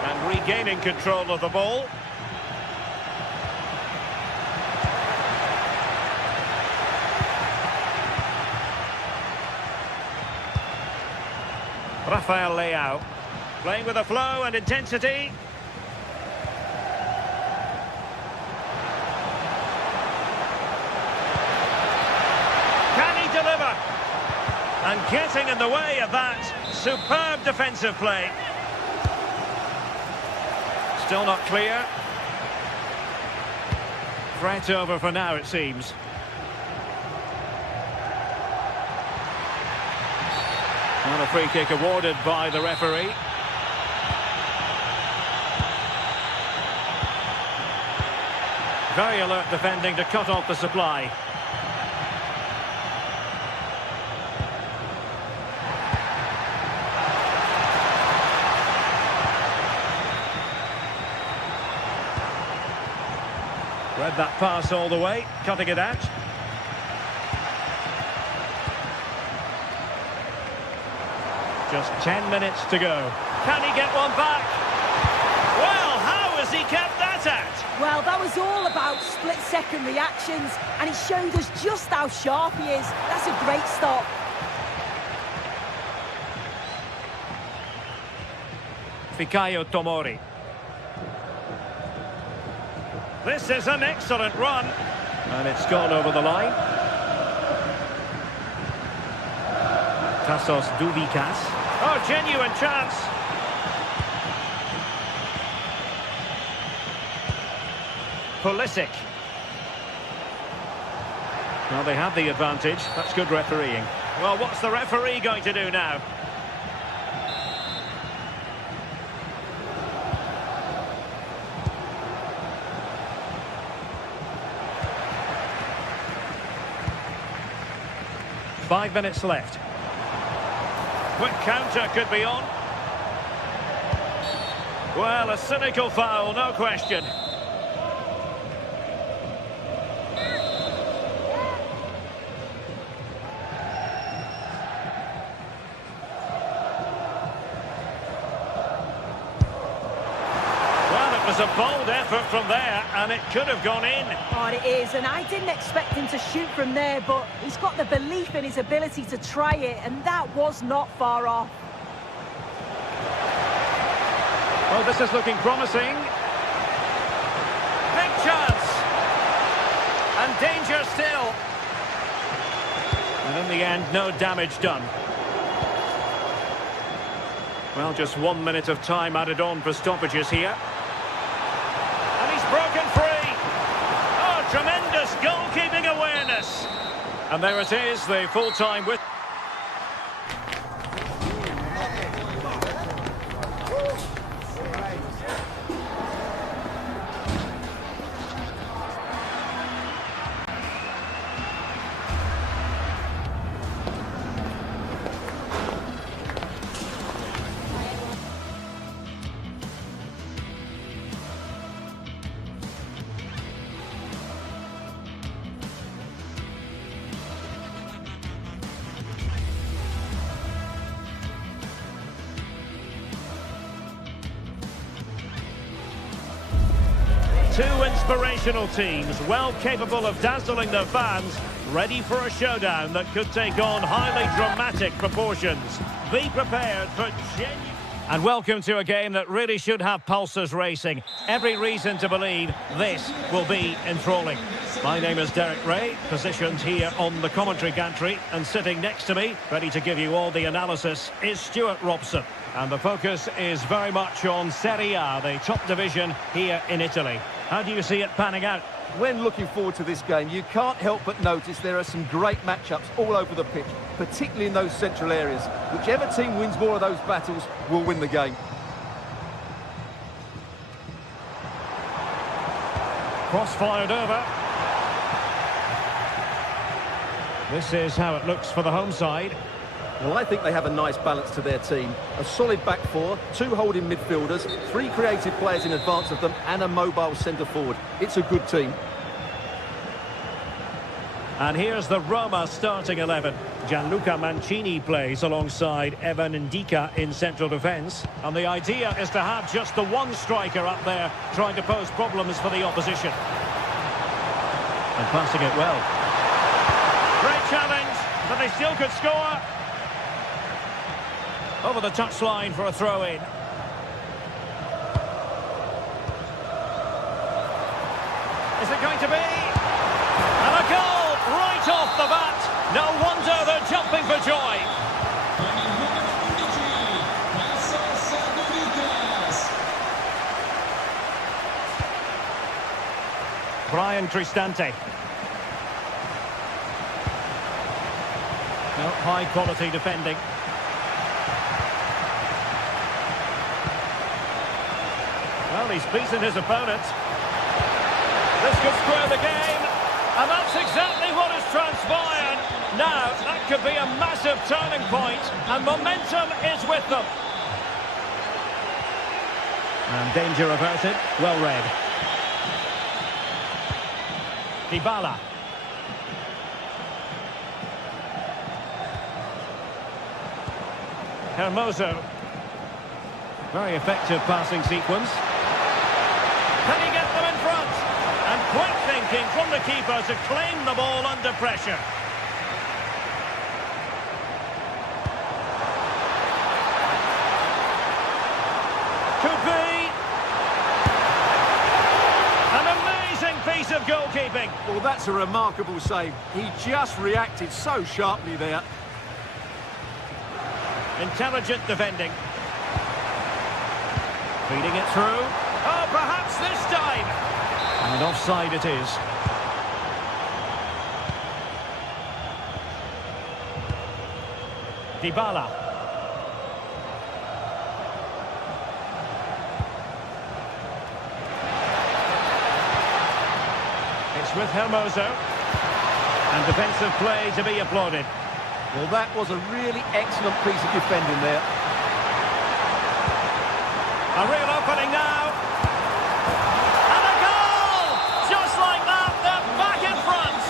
And regaining control of the ball. Rafael Leao, playing with a flow and intensity. Can he deliver? And getting in the way of that superb defensive play. Still not clear. Threat over for now, it seems. And a free kick awarded by the referee. Very alert defending to cut off the supply. Read that pass all the way, cutting it out. Just 10 minutes to go. Can he get one back? Well, how has he kept that out? Well, that was all about split-second reactions, and he showed us just how sharp he is. That's a great stop. Fikayo Tomori. This is an excellent run. And it's gone over the line. Tassos Duvikas. Oh, genuine chance. Pulisic. Well, they have the advantage. That's good refereeing. Well, what's the referee going to do now? Five minutes left. Quick counter could be on. Well, a cynical foul, no question. Well, it was a bold effort from there, and it could have gone in. Oh, it is, and I didn't expect him to shoot from there, but he's got the belief in his ability to try it, and that was not far off. Well, this is looking promising. Big chance. And danger still. And in the end, no damage done. Well, just 1 minute of time added on for stoppages here. And he's broken free. Oh, tremendous goalkeeping awareness. And there it is, the full-time with. Two inspirational teams, well capable of dazzling their fans, ready for a showdown that could take on highly dramatic proportions. Be prepared for genuine... And welcome to a game that really should have pulses racing. Every reason to believe this will be enthralling. My name is Derek Ray, positioned here on the commentary gantry, and sitting next to me, ready to give you all the analysis, is Stuart Robson. And the focus is very much on Serie A, the top division here in Italy. How do you see it panning out? When looking forward to this game, you can't help but notice there are some great matchups all over the pitch, particularly in those central areas. Whichever team wins more of those battles will win the game. Cross fired over. This is how it looks for the home side. Well, I think they have a nice balance to their team. A solid back four, 2 holding midfielders, 3 creative players in advance of them, and a mobile centre forward. It's a good team. And here's the Roma starting 11. Gianluca Mancini plays alongside Evan Ndika in central defence. And the idea is to have just the one striker up there trying to pose problems for the opposition. And passing it well. Great challenge, but they still could score. Over the touchline for a throw-in. Is it going to be? And a goal right off the bat. No wonder they're jumping for joy. Brian Cristante. No, high-quality defending. Well, he's beaten his opponent. This could square the game. And that's exactly what has transpired. Now, that could be a massive turning point, and momentum is with them. And danger averted. Well read. Dybala. Hermoso. Very effective passing sequence. Can he get them in front? And quick thinking from the keeper to claim the ball under pressure. Could be. An amazing piece of goalkeeping. Well, that's a remarkable save. He just reacted so sharply there. Intelligent defending. Feeding it through. Oh, perhaps this time. And offside it is. Dybala. It's with Hermoso. And defensive play to be applauded. Well, that was a really excellent piece of defending there. A real opening now. And a goal! Just like that, they're back in front.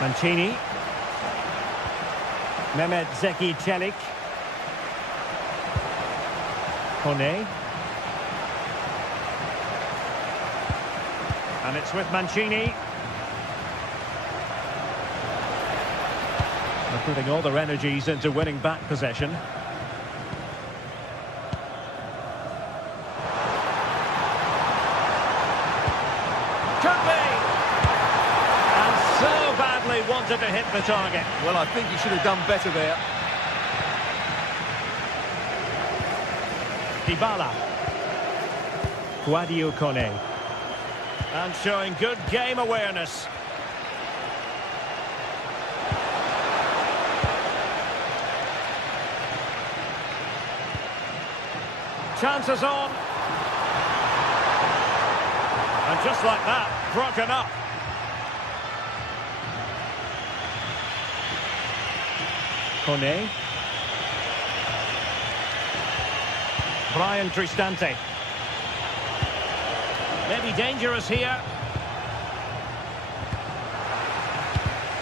Mancini. Mehmet Zeki Çelik. Kone. And it's with Mancini. They're putting all their energies into winning back possession. Could be! And so badly wanted to hit the target. Well, I think he should have done better there. Dybala. Guadio Kone. And showing good game awareness. Chances on. And just like that, broken up. Kone. Brian Cristante. Maybe dangerous here.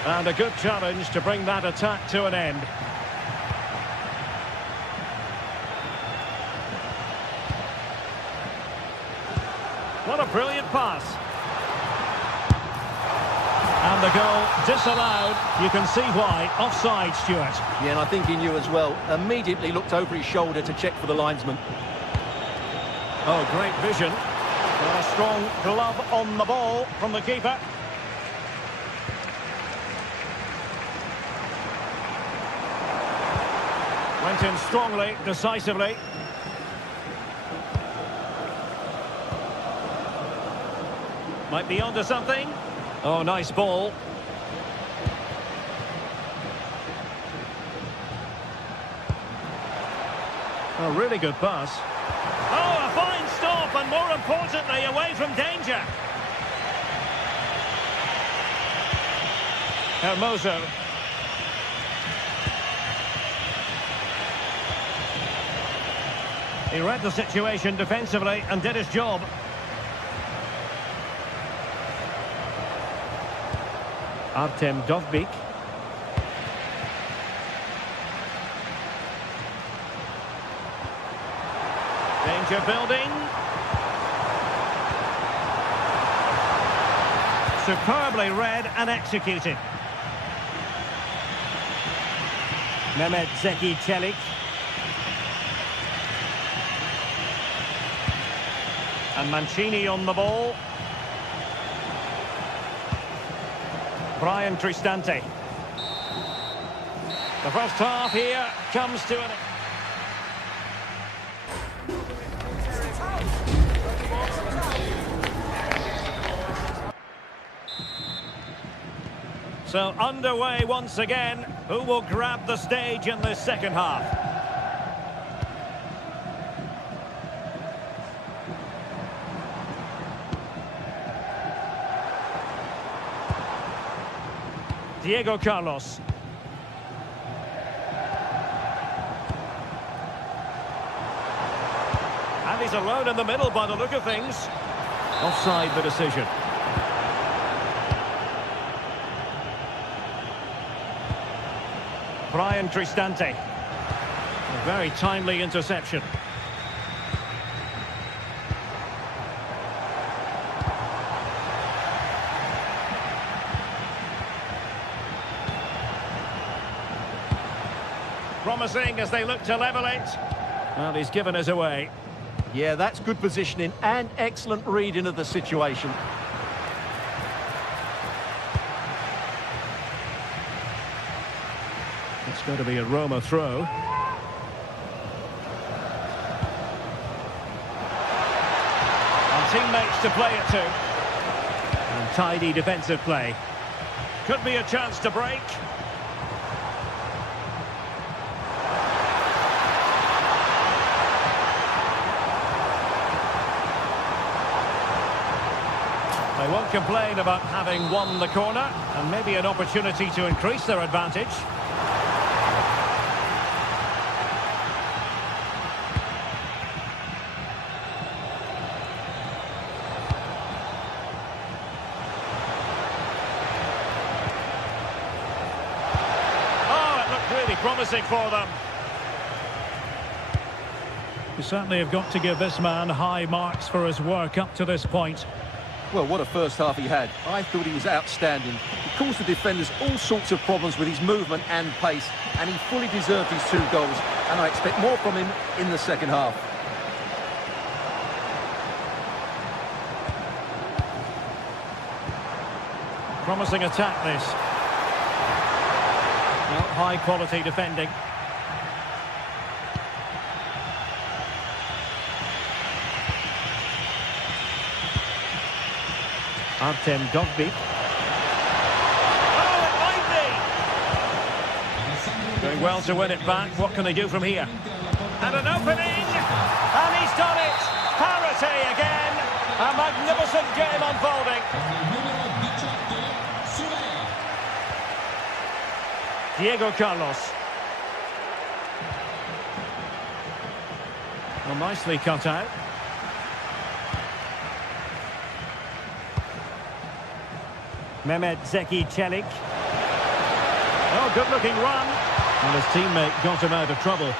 And a good challenge to bring that attack to an end. What a brilliant pass. And And the goal disallowed. You can see why. Offside, Stuart. Yeah, and I think he knew as well. Immediately looked over his shoulder to check for the linesman. Oh, great vision. And a strong glove on the ball from the keeper. Went in strongly, decisively. Might be onto something. Oh, nice ball. A really good pass. Oh, a fine stop, and more importantly, away from danger. Hermoso. He read the situation defensively and did his job. Artem Dovbyk. Danger building. Superbly read and executed. Mehmet Zeki Çelik. And Mancini on the ball. Brian Cristante. The first half here comes to an... So underway once again. Who will grab the stage in this second half? Diego Carlos. And he's alone in the middle by the look of things. Offside the decision. Brian Cristante. A very timely interception. Promising as they look to level it. Well, he's given us away. Yeah, that's good positioning and excellent reading of the situation. It's going to be a Roma throw. And teammates to play it to. And tidy defensive play. Could be a chance to break. They won't complain about having won the corner, and maybe an opportunity to increase their advantage. Oh, it looked really promising for them. You certainly have got to give this man high marks for his work up to this point. Well, what a first half he had. I thought he was outstanding. He caused the defenders all sorts of problems with his movement and pace, and he fully deserved his 2 goals, and I expect more from him in the second half. Promising attack, this. Well, high quality defending. Artem Dovbyk. Oh, it might be! Doing well to win it back. What can they do from here? And an opening! And he's done it! Parity again! A magnificent game unfolding. Diego Carlos. Well, nicely cut out. Mehmet Zeki Çelik. Oh, good-looking run. And his teammate got him out of trouble.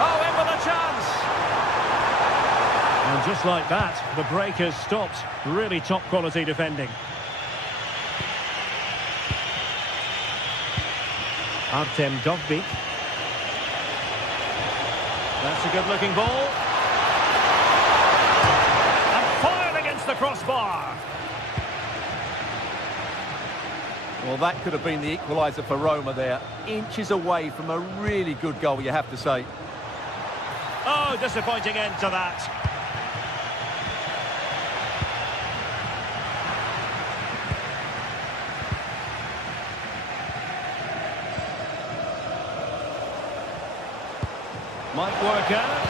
Oh, in with a chance. And And just like that, the break has stopped. Really top quality defending. Artem Dovbyk. That's a good looking ball. And fired against the crossbar. Well, that could have been the equaliser for Roma there. Inches away from a really good goal, you have to say. Oh, disappointing end to that. Might work out.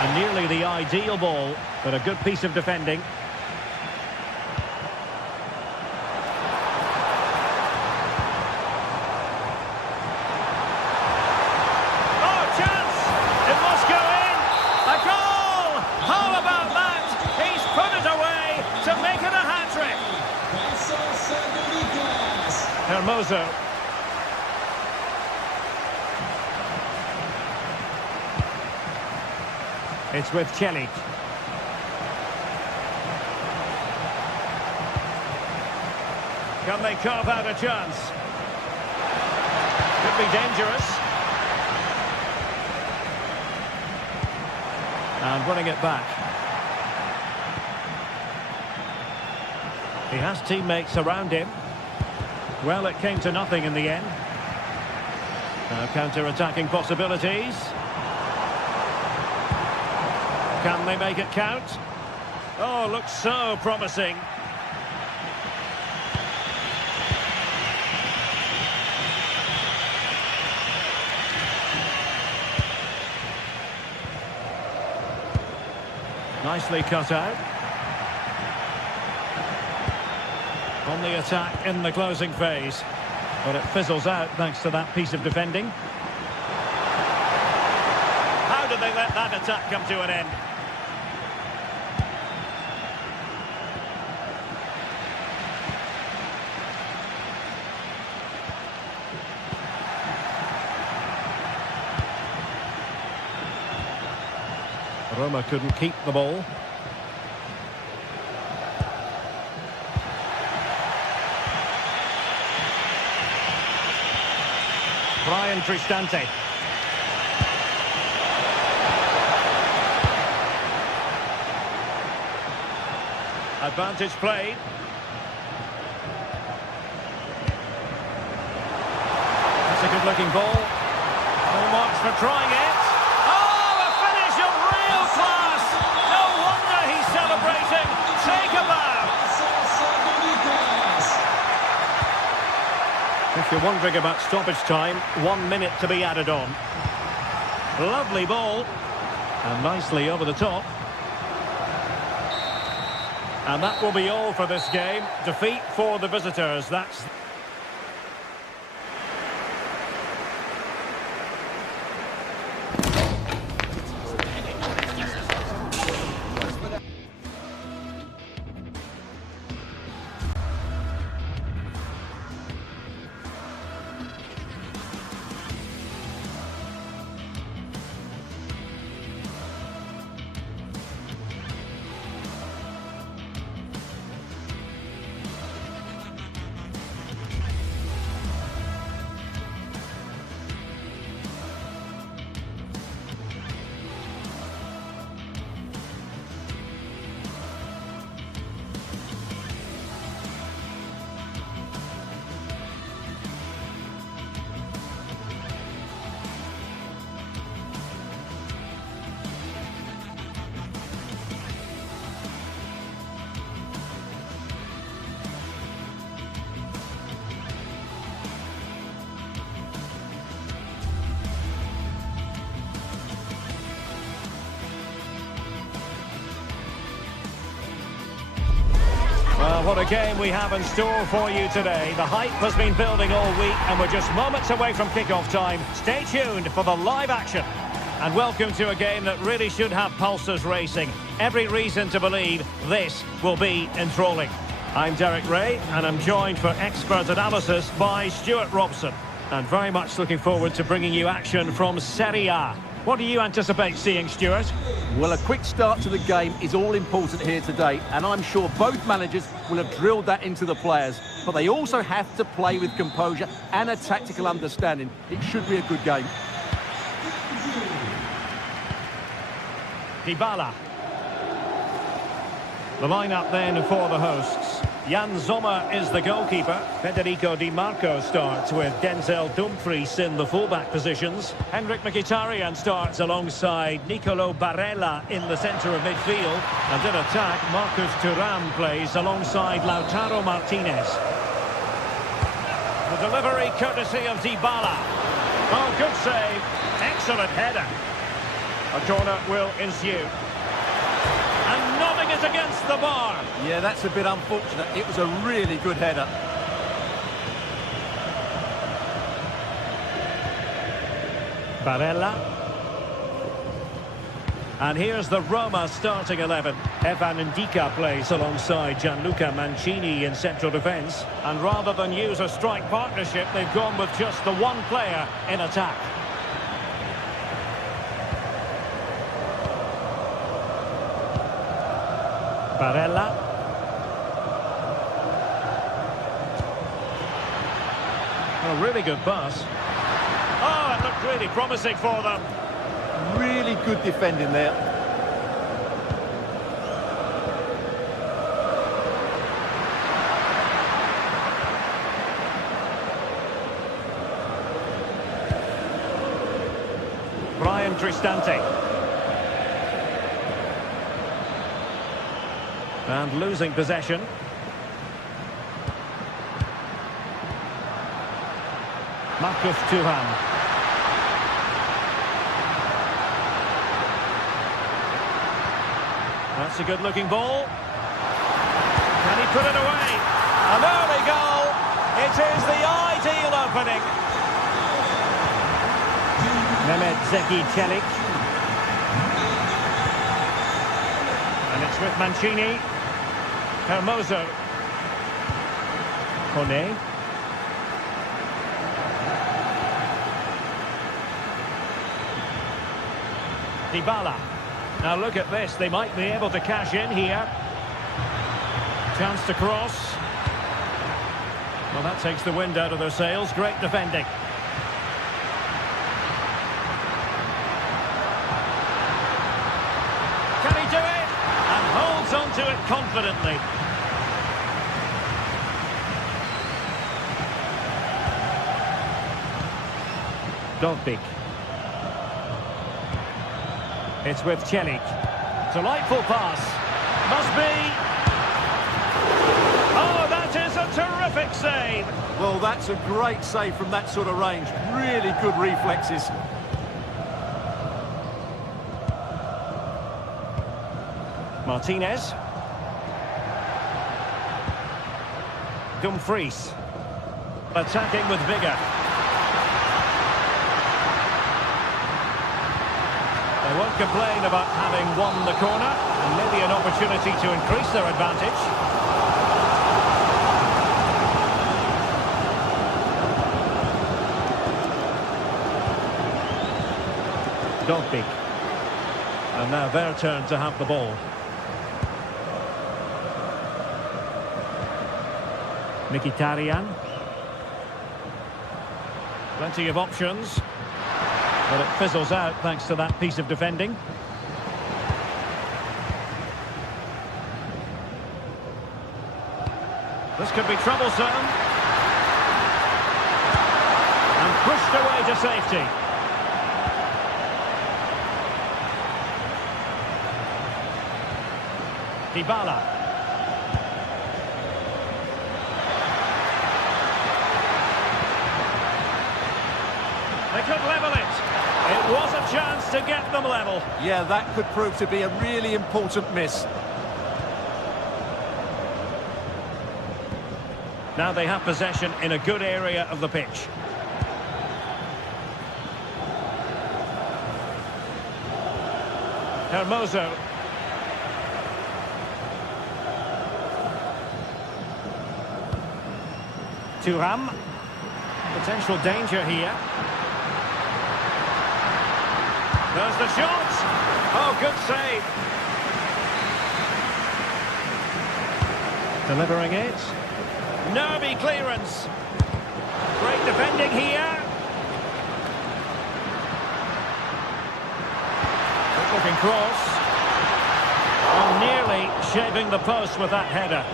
And nearly the ideal ball, but a good piece of defending. Oh, chance! It must go in! A goal! How about that? He's put it away to make it a hat-trick. Hermoso. It's with Celik. Can they carve out a chance? Could be dangerous. And winning it back. He has teammates around him. Well, it came to nothing in the end. Now counter-attacking possibilities. Can they make it count? Oh, looks so promising. Nicely cut out. On the attack in the closing phase. But it fizzles out thanks to that piece of defending. How did they let that attack come to an end? Roma couldn't keep the ball. Brian Cristante. Advantage played. That's a good-looking ball. Full marks for trying it. Oh, a finish of real class! No wonder he's celebrating. Take a bow. If you're wondering about stoppage time, 1 minute to be added on. Lovely ball. And nicely over the top. And that will be all for this game. Defeat for the visitors. That's... Well, what a game we have in store for you today. The hype has been building all week and we're just moments away from kick-off time. Stay tuned for the live action. And welcome to a game that really should have pulses racing. Every reason to believe this will be enthralling. I'm Derek Ray and I'm joined for expert analysis by Stuart Robson. And very much looking forward to bringing you action from Serie A. What do you anticipate seeing, Stuart? Well, a quick start to the game is all important here today, and I'm sure both managers will have drilled that into the players. But they also have to play with composure and a tactical understanding. It should be a good game. Dybala. The lineup then for the hosts. Jan Sommer is the goalkeeper. Federico Di Marco starts with Denzel Dumfries in the fullback positions. Henrik Mkhitaryan starts alongside Nicolo Barella in the centre of midfield. And in attack, Marcus Thuram plays alongside Lautaro Martinez. The delivery courtesy of Dybala. Oh, good save. Excellent header. A corner will ensue. And nodding it against the bar. Yeah, that's a bit unfortunate. It was a really good header. Barella. And here's the Roma starting 11. Evan Ndika plays alongside Gianluca Mancini in central defence. And rather than use a strike partnership, they've gone with just the one player in attack. Barella. A really good pass. Oh, it looked really promising for them. Really good defending there. Brian Cristante. And losing possession. Marcus Thuram. That's a good-looking ball. Can he put it away? An early goal. It is the ideal opening. Mehmet Zeki Çelik. And it's with Mancini. Hermoso. Kone. Dybala. Now look at this, they might be able to cash in here. Chance to cross. Well, that takes the wind out of their sails. Great defending. Can he do it? And holds on to it confidently. Dogbik. It's with Çelik. Delightful pass. Must be. Oh, that is a terrific save. Well, that's a great save from that sort of range. Really good reflexes. Martinez. Dumfries. Attacking with vigour. They won't complain about having won the corner, and maybe an opportunity to increase their advantage. Dogbik. And now their turn to have the ball. Mkhitaryan. Plenty of options. But it fizzles out thanks to that piece of defending. This could be troublesome. And pushed away to safety. Dybala. They could level it. It was a chance to get them level. Yeah, that could prove to be a really important miss. Now they have possession in a good area of the pitch. Hermoso. Thuram. Potential danger here. There's the shot. Oh, good save. Delivering it. Nervy clearance. Great defending here. Good looking cross. Oh, nearly shaving the post with that header.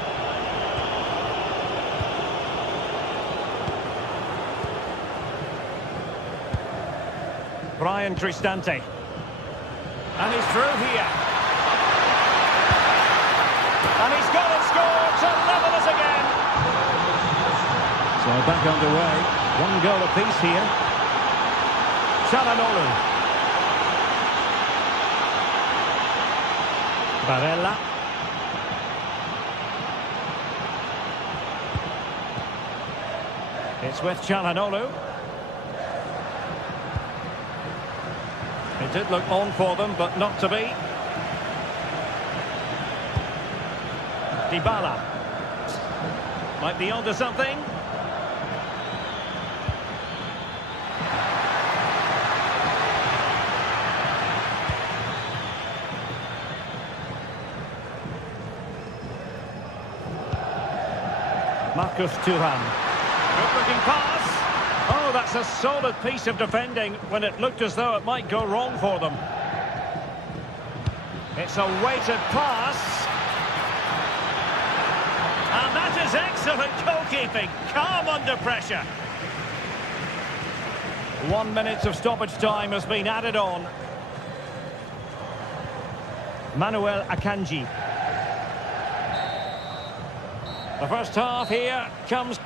Brian Cristante. And he's through here. And he's got it scored to level us again. So back underway. One goal apiece here. Çalhanoğlu. Barella. It's with Çalhanoğlu. It did look on for them, but not to be. Dybala. Might be onto something. Marcus Thuram. Good-looking pass. Oh, that's a solid piece of defending when it looked as though it might go wrong for them. It's a weighted pass. And that is excellent goalkeeping. Calm under pressure. 1 minute of stoppage time has been added on. Manuel Akanji. The first half here comes...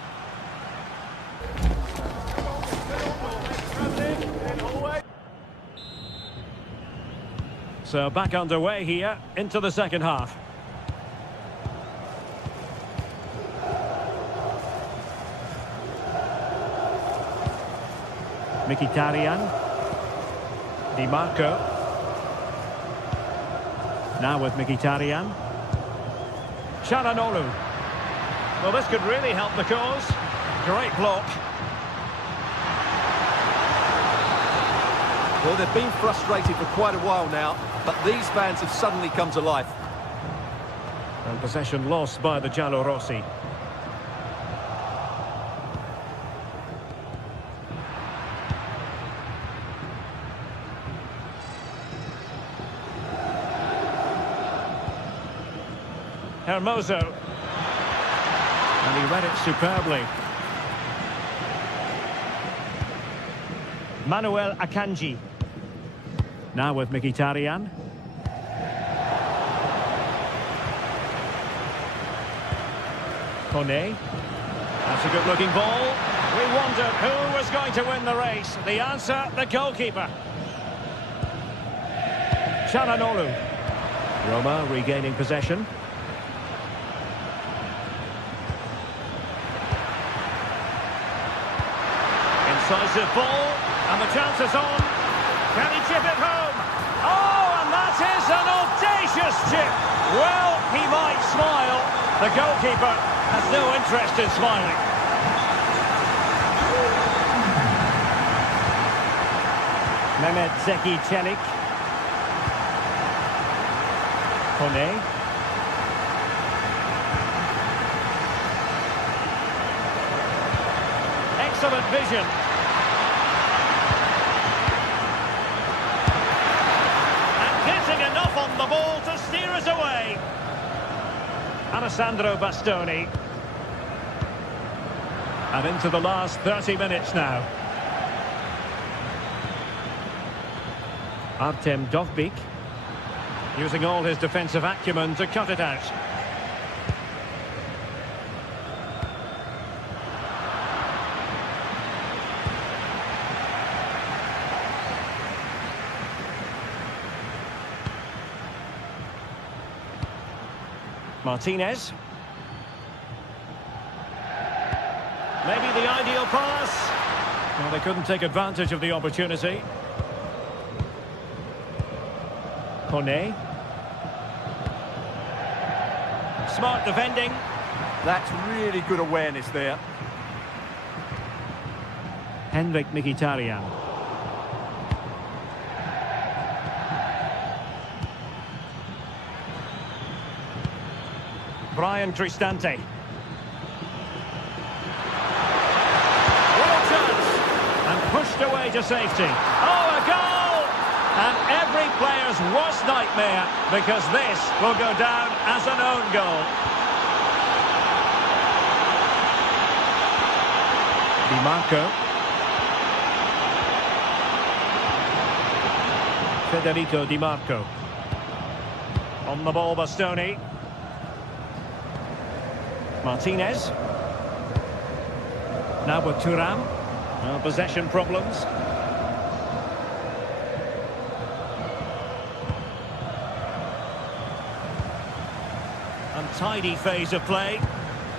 So back underway here into the second half. Mkhitaryan. Di Marco. Now with Mkhitaryan. Çalhanoğlu. Well, this could really help the cause. Great block. Well, they've been frustrated for quite a while now, but these fans have suddenly come to life. And possession lost by the Giallorossi. Hermoso. And he read it superbly. Manuel Akanji. Now with Mkhitaryan. Kone. That's a good-looking ball. We wondered who was going to win the race. The answer, the goalkeeper. Çalhanoğlu. Roma regaining possession. Incisive ball, and the chance is on. Can he chip it home? Oh, and that is an audacious chip. Well, he might smile. The goalkeeper has no interest in smiling. Mehmet Zeki Çelik. Kone. Excellent vision. Enough on the ball to steer us away. Alessandro Bastoni. And into the last 30 minutes now. Artem Dovbyk. Using all his defensive acumen to cut it out. Martinez. Maybe the ideal pass. Well, they couldn't take advantage of the opportunity. Kone. Smart defending. That's really good awareness there. Henrik Mkhitaryan. Brian Cristante. Real chance. And pushed away to safety. Oh, a goal! And every player's worst nightmare, because this will go down as an own goal. Di Marco. Federico Di Marco. On the ball, Bastoni. Martinez. Now with Thuram. No possession problems. Untidy phase of play.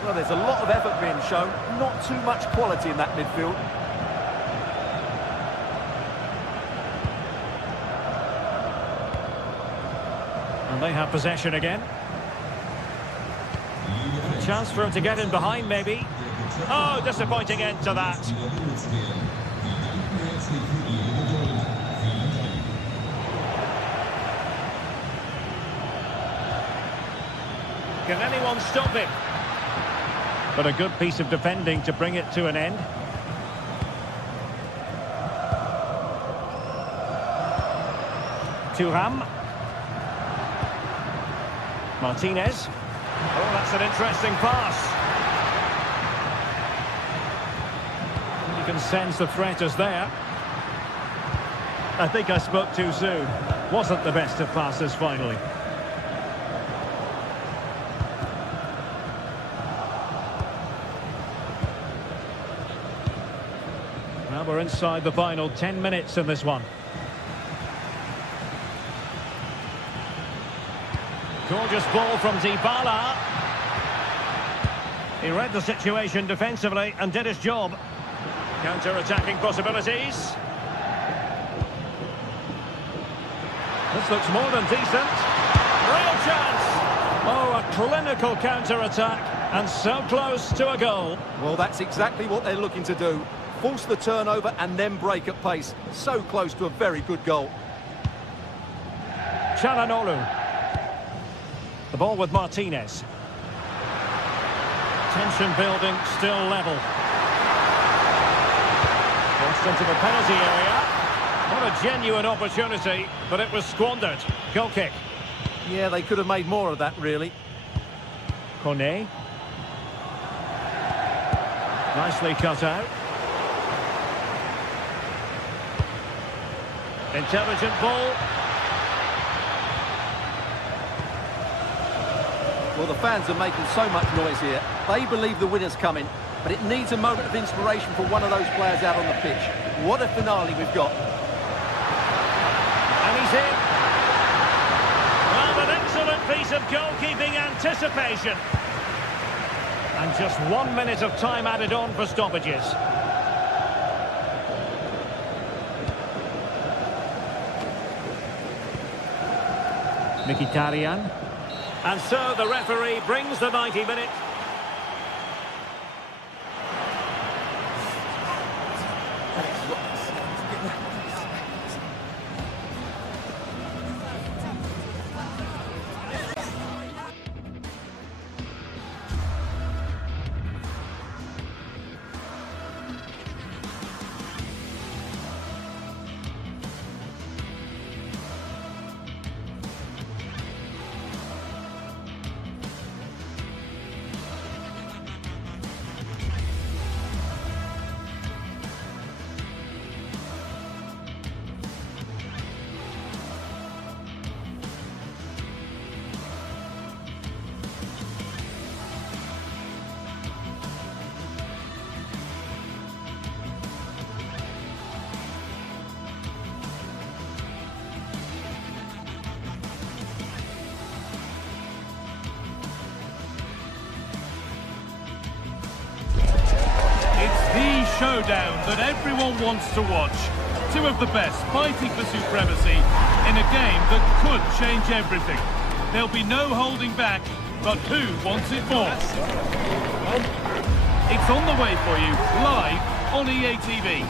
Well, there's a lot of effort being shown, not too much quality in that midfield. And they have possession again. Chance for him to get in behind, maybe. Oh, disappointing end to that. Can anyone stop him? But a good piece of defending to bring it to an end. Thuram. Martinez. Oh, that's an interesting pass. You can sense the threat is there. I think I spoke too soon. Wasn't the best of passes finally. Now we're inside the final 10 minutes in this one. Gorgeous ball from Dybala. He read the situation defensively and did his job. Counter-attacking possibilities. This looks more than decent. Real chance! Oh, a clinical counter-attack, and so close to a goal. Well, that's exactly what they're looking to do. Force the turnover and then break at pace. So close to a very good goal. Çalhanoğlu. The ball with Martinez. Tension building, still level. Forced into the penalty area. What a genuine opportunity, but it was squandered. Goal kick. Yeah, they could have made more of that, really. Kone. Nicely cut out. Intelligent ball. Well, the fans are making so much noise here. They believe the winner's coming, but it needs a moment of inspiration for one of those players out on the pitch. What a finale we've got. And he's in. Well, an excellent piece of goalkeeping anticipation. And just 1 minute of time added on for stoppages. Mkhitaryan. And so the referee brings the 90 minutes. Showdown that everyone wants to watch. Two of the best fighting for supremacy in a game that could change everything. There'll be no holding back, but who wants it more? It's on the way for you, live on EA TV.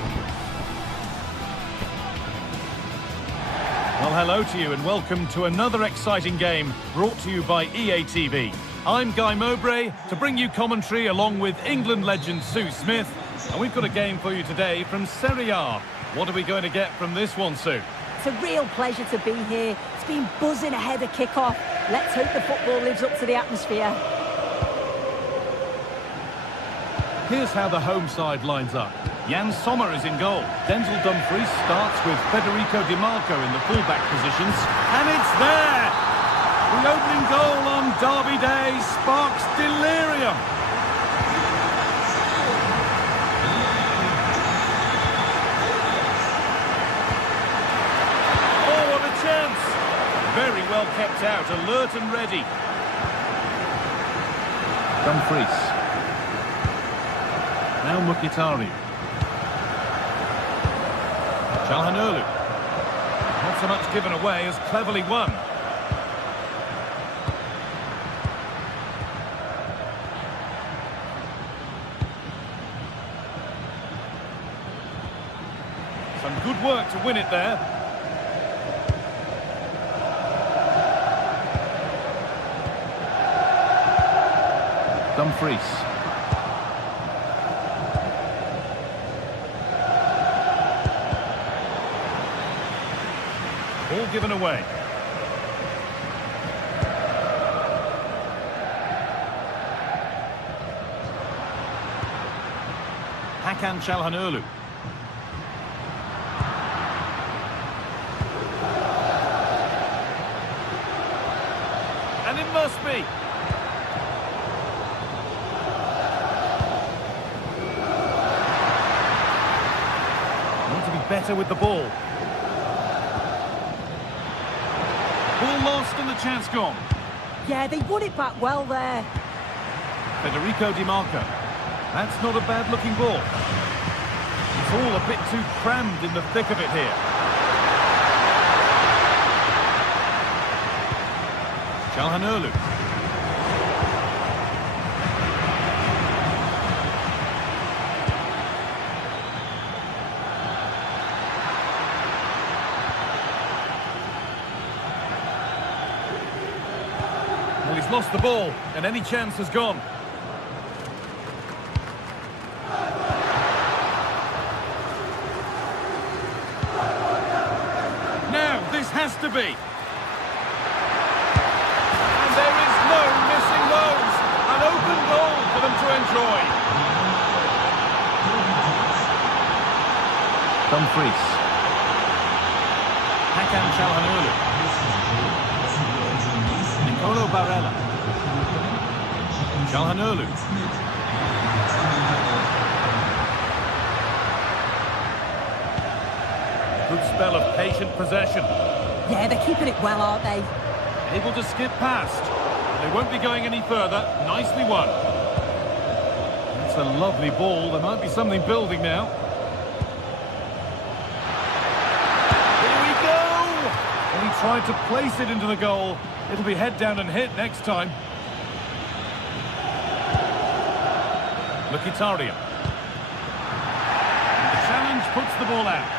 Well, hello to you and welcome to another exciting game brought to you by EA TV. I'm Guy Mowbray to bring you commentary along with England legend Sue Smith. And we've got a game for you today from Serie A. What are we going to get from this one, Sue? It's a real pleasure to be here. It's been buzzing ahead of kick-off. Let's hope the football lives up to the atmosphere. Here's how the home side lines up. Jan Sommer is in goal. Denzel Dumfries starts with Federico Di Marco in the fullback positions. And it's there! The opening goal on Derby Day sparks delirium. Oh, what a chance! Very well kept out, alert and ready. Dumfries. Now Mkhitaryan. Çalhanoğlu. Not so much given away as cleverly won. Some good work to win it there. Dumfries. All given away. Hakan Çalhanoğlu. And it must be. Want to be better with the ball. Ball lost and the chance gone. Yeah, they won it back well there. Federico Di Marco. That's not a bad-looking ball. It's all a bit too crammed in the thick of it here. Çalhanoğlu. Well, he's lost the ball, and any chance has gone. Now, this has to be. And there is no missing those. An open goal for them to enjoy. Dumfries. Hakan Çalhanoğlu. Nicolo Barella. Çalhanoğlu. Good spell of patient possession. Yeah, they're keeping it well, aren't they? Able to skip past. They won't be going any further. Nicely won. That's a lovely ball. There might be something building now. Here we go! And he tried to place it into the goal. It'll be head down and hit next time. Mkhitaryan. The challenge puts the ball out.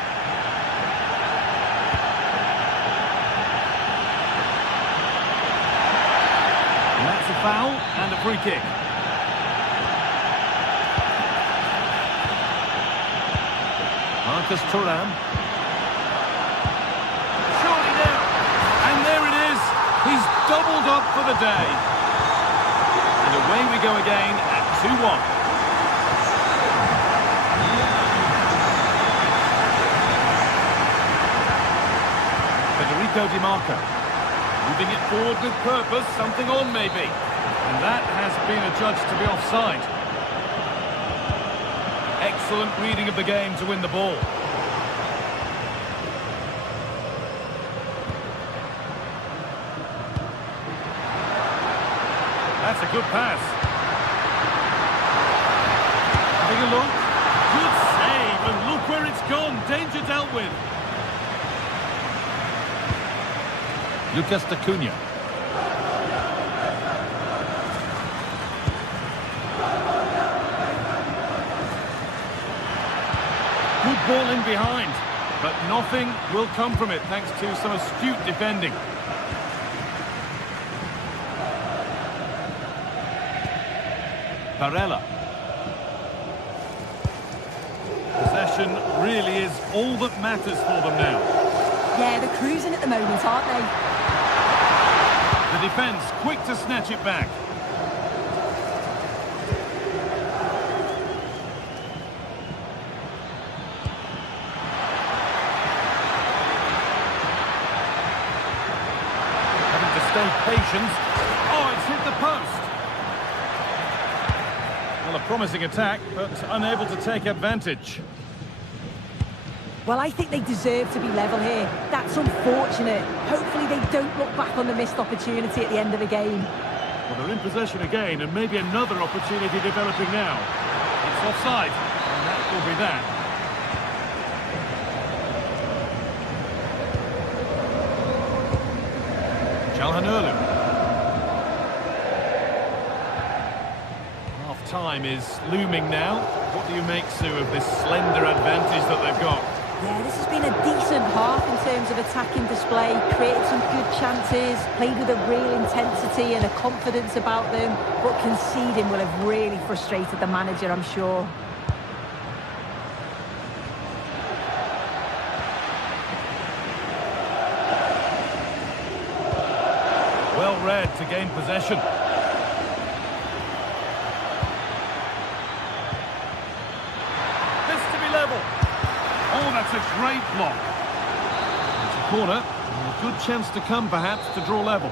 And that's a foul and a free kick. Marcus Thuram. Surely now. And there it is. He's doubled up for the day. And away we go again at 2-1. Federico Di Marco. Moving it forward with purpose, something on maybe. And that has been adjudged to be offside. Excellent reading of the game to win the ball. That's a good pass. Having a look. Good save, and look where it's gone. Danger dealt with. Lucas Acuna. Good ball in behind, but nothing will come from it thanks to some astute defending. Barella. Possession really is all that matters for them now. Yeah, they're cruising at the moment, aren't they? The defence quick to snatch it back. Having to stay patient. Oh, it's hit the post. Well, a promising attack, but unable to take advantage. Well, I think they deserve to be level here. That's unfortunate. Hopefully they don't look back on the missed opportunity at the end of the game. Well, they're in possession again, and maybe another opportunity developing now. It's offside, and that will be that. Calhanoglu. Half-time is looming now. What do you make, Sue, of this slender advantage that they've got? Yeah, this has been a decent half in terms of attacking display, created some good chances, played with a real intensity and a confidence about them, but conceding will have really frustrated the manager, I'm sure. Well read to gain possession. This to be level. Oh, that's a great block. It's a corner. A good chance to come, perhaps, to draw level.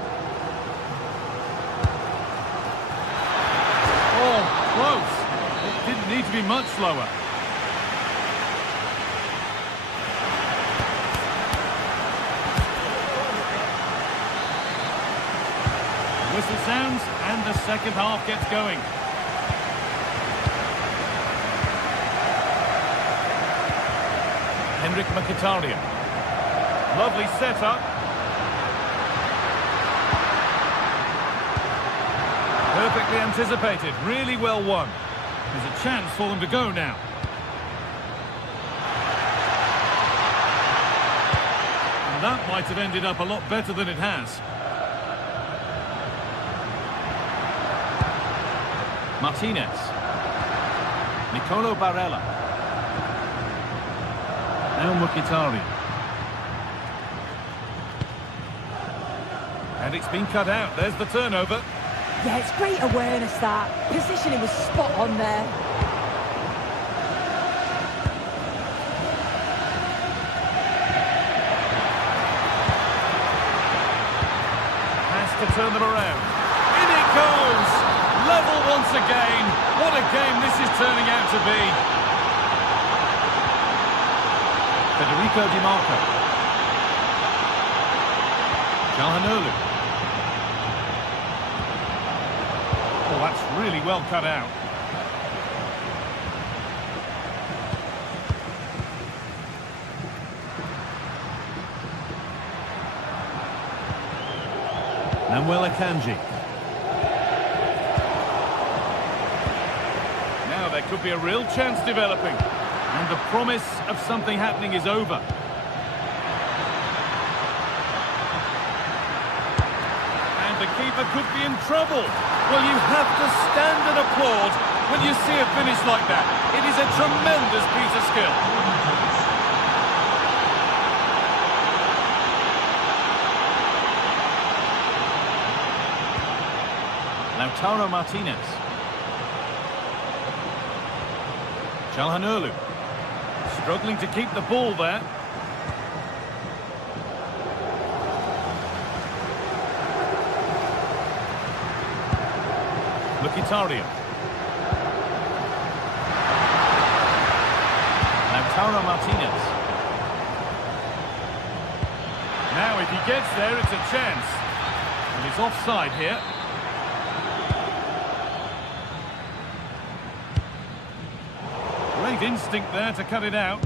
Oh, close. It didn't need to be much slower. The whistle sounds, and the second half gets going. Henrik Mkhitaryan. Lovely setup. Perfectly anticipated, really well won. There's a chance for them to go now. And that might have ended up a lot better than it has. Martinez. Nicolo Barella. Now Mkhitaryan. And it's been cut out. There's the turnover. Yeah, it's great awareness, that. Positioning was spot on there. Has to turn them around. In it goes! Level once again. What a game this is turning out to be. Federico Di Marco. Calhanoglu. Oh, that's really well cut out. Namuel Akanji. Now there could be a real chance developing. And the promise of something happening is over. And the keeper could be in trouble. Well, you have to stand and applaud when you see a finish like that. It is a tremendous piece of skill. Lautaro Martinez. Calhanoglu. Struggling to keep the ball there. Mkhitaryan. Lautaro Martinez. Now if he gets there, it's a chance. And he's offside here. Great instinct there to cut it out.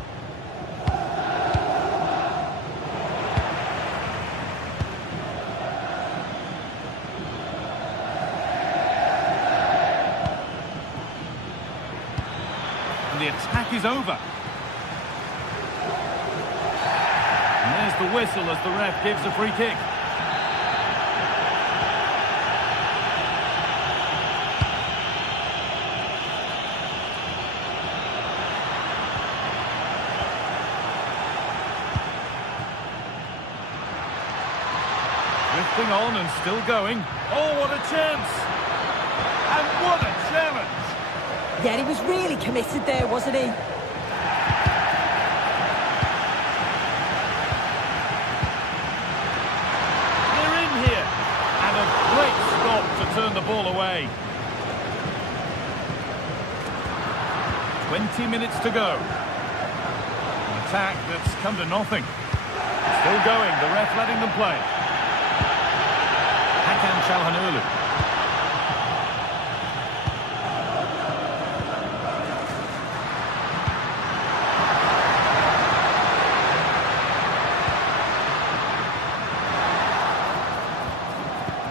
And the attack is over. And there's the whistle as the ref gives a free kick. Pressing on and still going. Oh, what a chance! And what a challenge! Yeah, he was really committed there, wasn't he? They're in here. And a great stop to turn the ball away. 20 minutes to go. An attack that's come to nothing. Still going, the ref letting them play. Hakan Çalhanoğlu.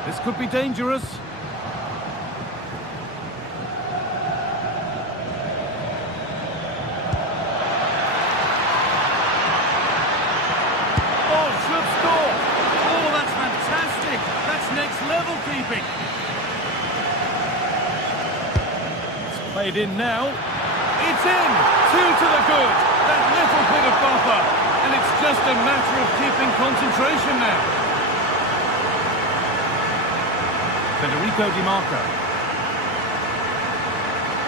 This could be dangerous. Level keeping. It's played in now. It's in. 2 to the good. That little bit of buffer. And it's just a matter of keeping concentration now. Federico Di Marco.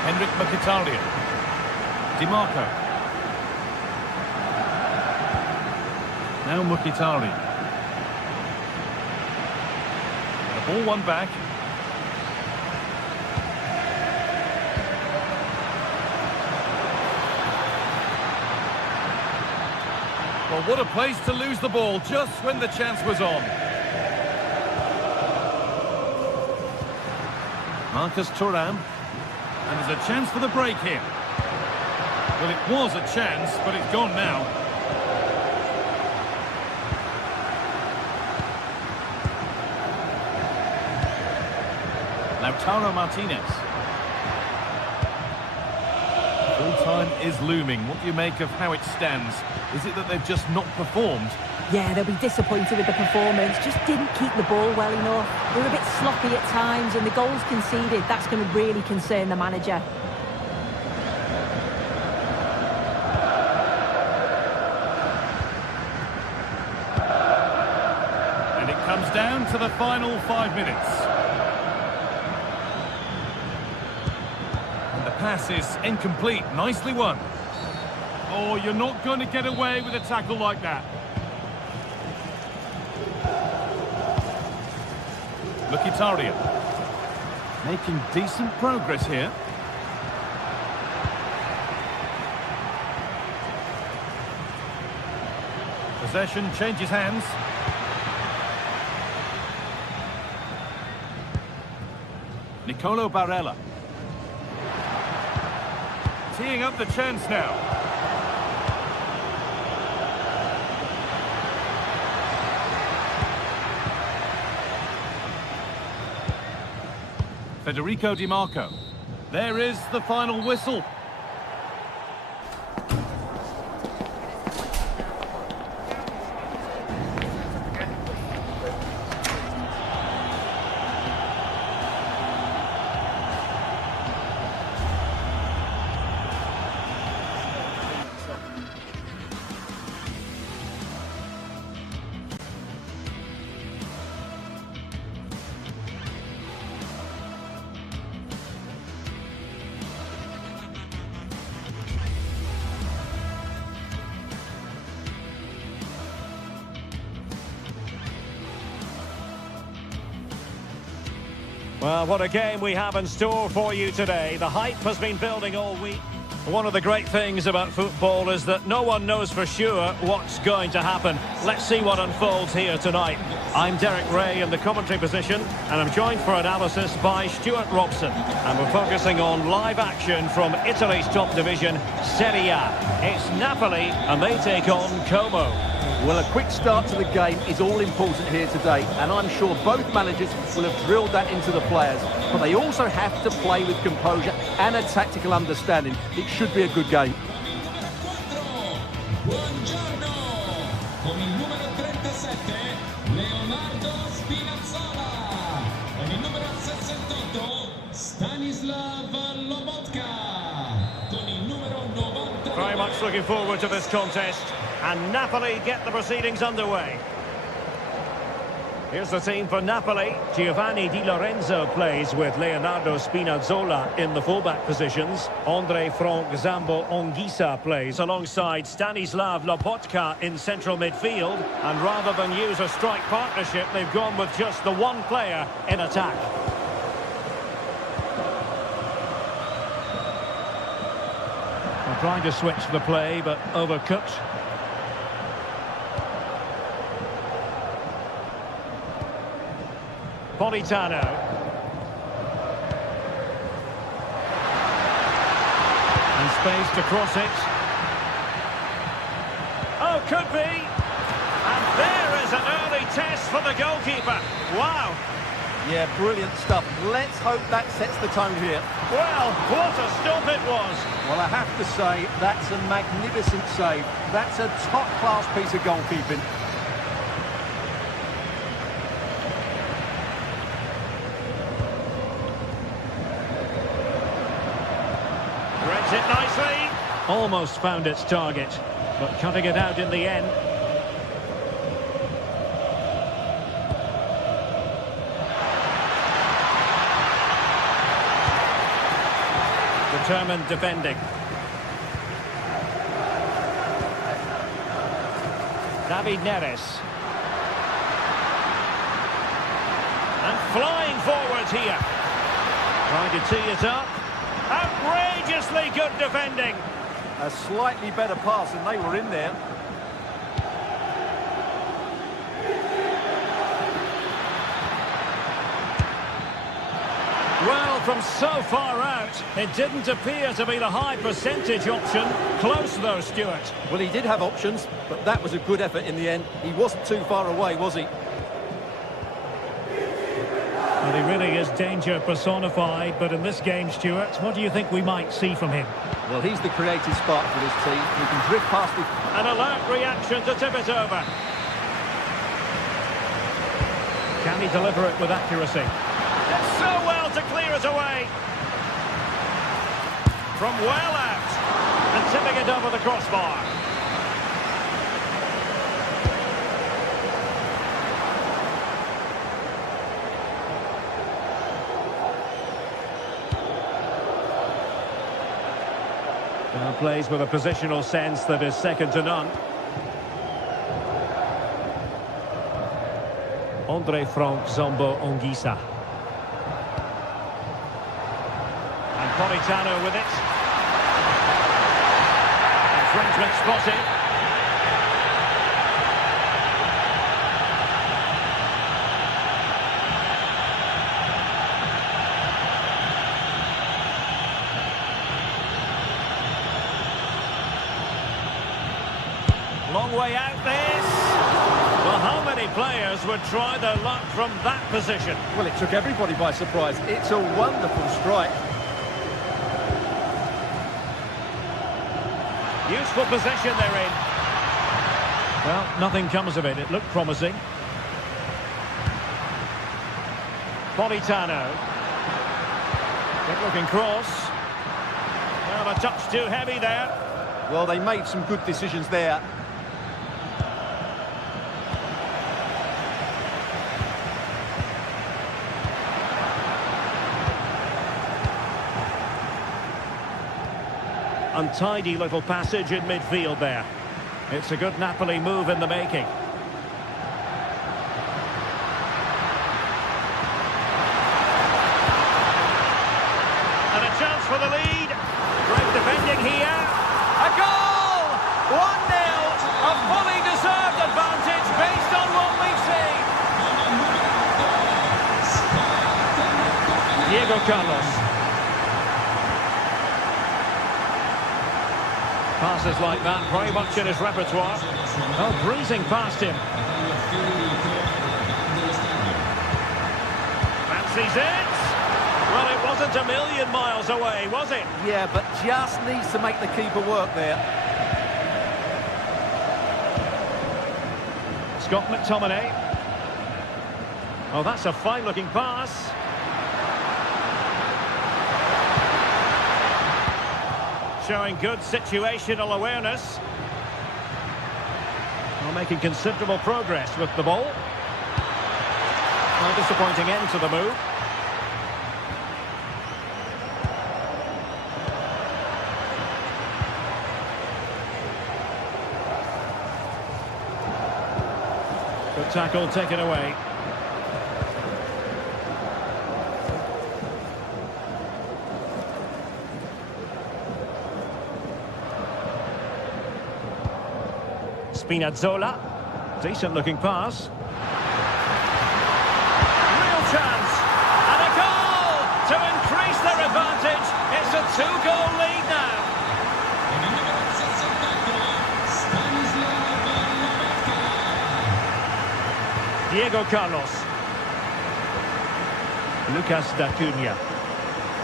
Henrik Mkhitaryan. Di Marco. Now Mkhitaryan. Ball one back. Well, what a place to lose the ball just when the chance was on. Marcus Thuram. And there's a chance for the break here. Well, it was a chance, but it's gone now. Lautaro Martinez. Full time is looming. What do you make of how it stands? Is it that they've just not performed? Yeah, they'll be disappointed with the performance. Just didn't keep the ball well enough. They were a bit sloppy at times, and the goals conceded, that's going to really concern the manager. And it comes down to the final 5 minutes. Pass is incomplete. Nicely won. Oh, you're not going to get away with a tackle like that. Mkhitaryan. Making decent progress here. Possession changes hands. Nicolo Barella. Teeing up the chance now. Federico Di Marco. There is the final whistle. Well, what a game we have in store for you today. The hype has been building all week. One of the great things about football is that no one knows for sure what's going to happen. Let's see what unfolds here tonight. I'm Derek Ray in the commentary position, and I'm joined for analysis by Stuart Robson. And we're focusing on live action from Italy's top division, Serie A. It's Napoli, and they take on Como. Well, a quick start to the game is all important here today, and I'm sure both managers will have drilled that into the players. But they also have to play with composure and a tactical understanding. It should be a good game. Buongiorno, con il numero 37, Leonardo Spinazzola, con il numero 68, Stanislav Lobotka, con il numero 93. Very much looking forward to this contest, and Napoli get the proceedings underway. Here's the team for Napoli. Giovanni Di Lorenzo plays with Leonardo Spinazzola in the fullback positions. Andre Frank Zambo Anguissa plays alongside Stanislav Lobotka in central midfield. And rather than use a strike partnership, they've gone with just the one player in attack. They're trying to switch the play, but overcooked. Politano. And space to cross it. Oh, could be. And there is an early test for the goalkeeper. Wow. Yeah, brilliant stuff. Let's hope that sets the tone here. Well, what a stop it was. Well, I have to say, that's a magnificent save. That's a top-class piece of goalkeeping. Threads it nicely. Almost found its target, but cutting it out in the end. Determined defending. David Neres. And flying forwards here. Trying to tee it up. Outrageously good defending. A slightly better pass and they were in there. Well, from so far out, it didn't appear to be the high percentage option. Close though, Stuart. Well, he did have options, but that was a good effort in the end. He wasn't too far away, was he? Well, he really is danger personified, but in this game, Stuart, what do you think we might see from him? Well, he's the creative spark for this team. He can drift past the... An alert reaction to tip it over. Can he deliver it with accuracy? So well to clear it away. From well out. And tipping it over the crossbar. Now plays with a positional sense that is second to none. Andre Frank Zambo Anguissa. And Politano with it. Infringement spotted. Long way out this. Well, how many players would try their luck from that position? Well, it took everybody by surprise. It's a wonderful strike. Useful position they're in. Well, nothing comes of it. It looked promising. Politano. Good looking cross. Well, a touch too heavy there. Well, they made some good decisions there. Untidy little passage in midfield there. It's a good Napoli move in the making. And a chance for the lead. Great defending here. A goal! 1-0. A fully deserved advantage based on what we've seen. Diego Carlos. Passes like that, very much in his repertoire. Oh, breezing past him. Fancies it. Well, it wasn't a million miles away, was it? Yeah, but just needs to make the keeper work there. Scott McTominay. Oh, that's a fine-looking pass. Showing good situational awareness. Well, making considerable progress with the ball. A disappointing end to the move. Good tackle taken away. Spinazzola. Decent looking pass. Real chance. And a goal to increase their advantage. It's a 2-goal lead now. Con il numero 63, Stanislav Diego Carlos. Lucas D'Acunha.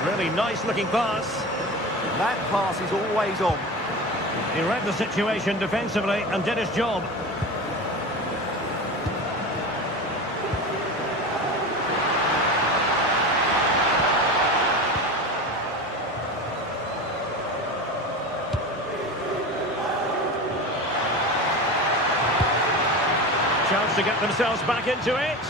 Really nice looking pass. That pass is always on. He read the situation defensively and did his job. Chance to get themselves back into it.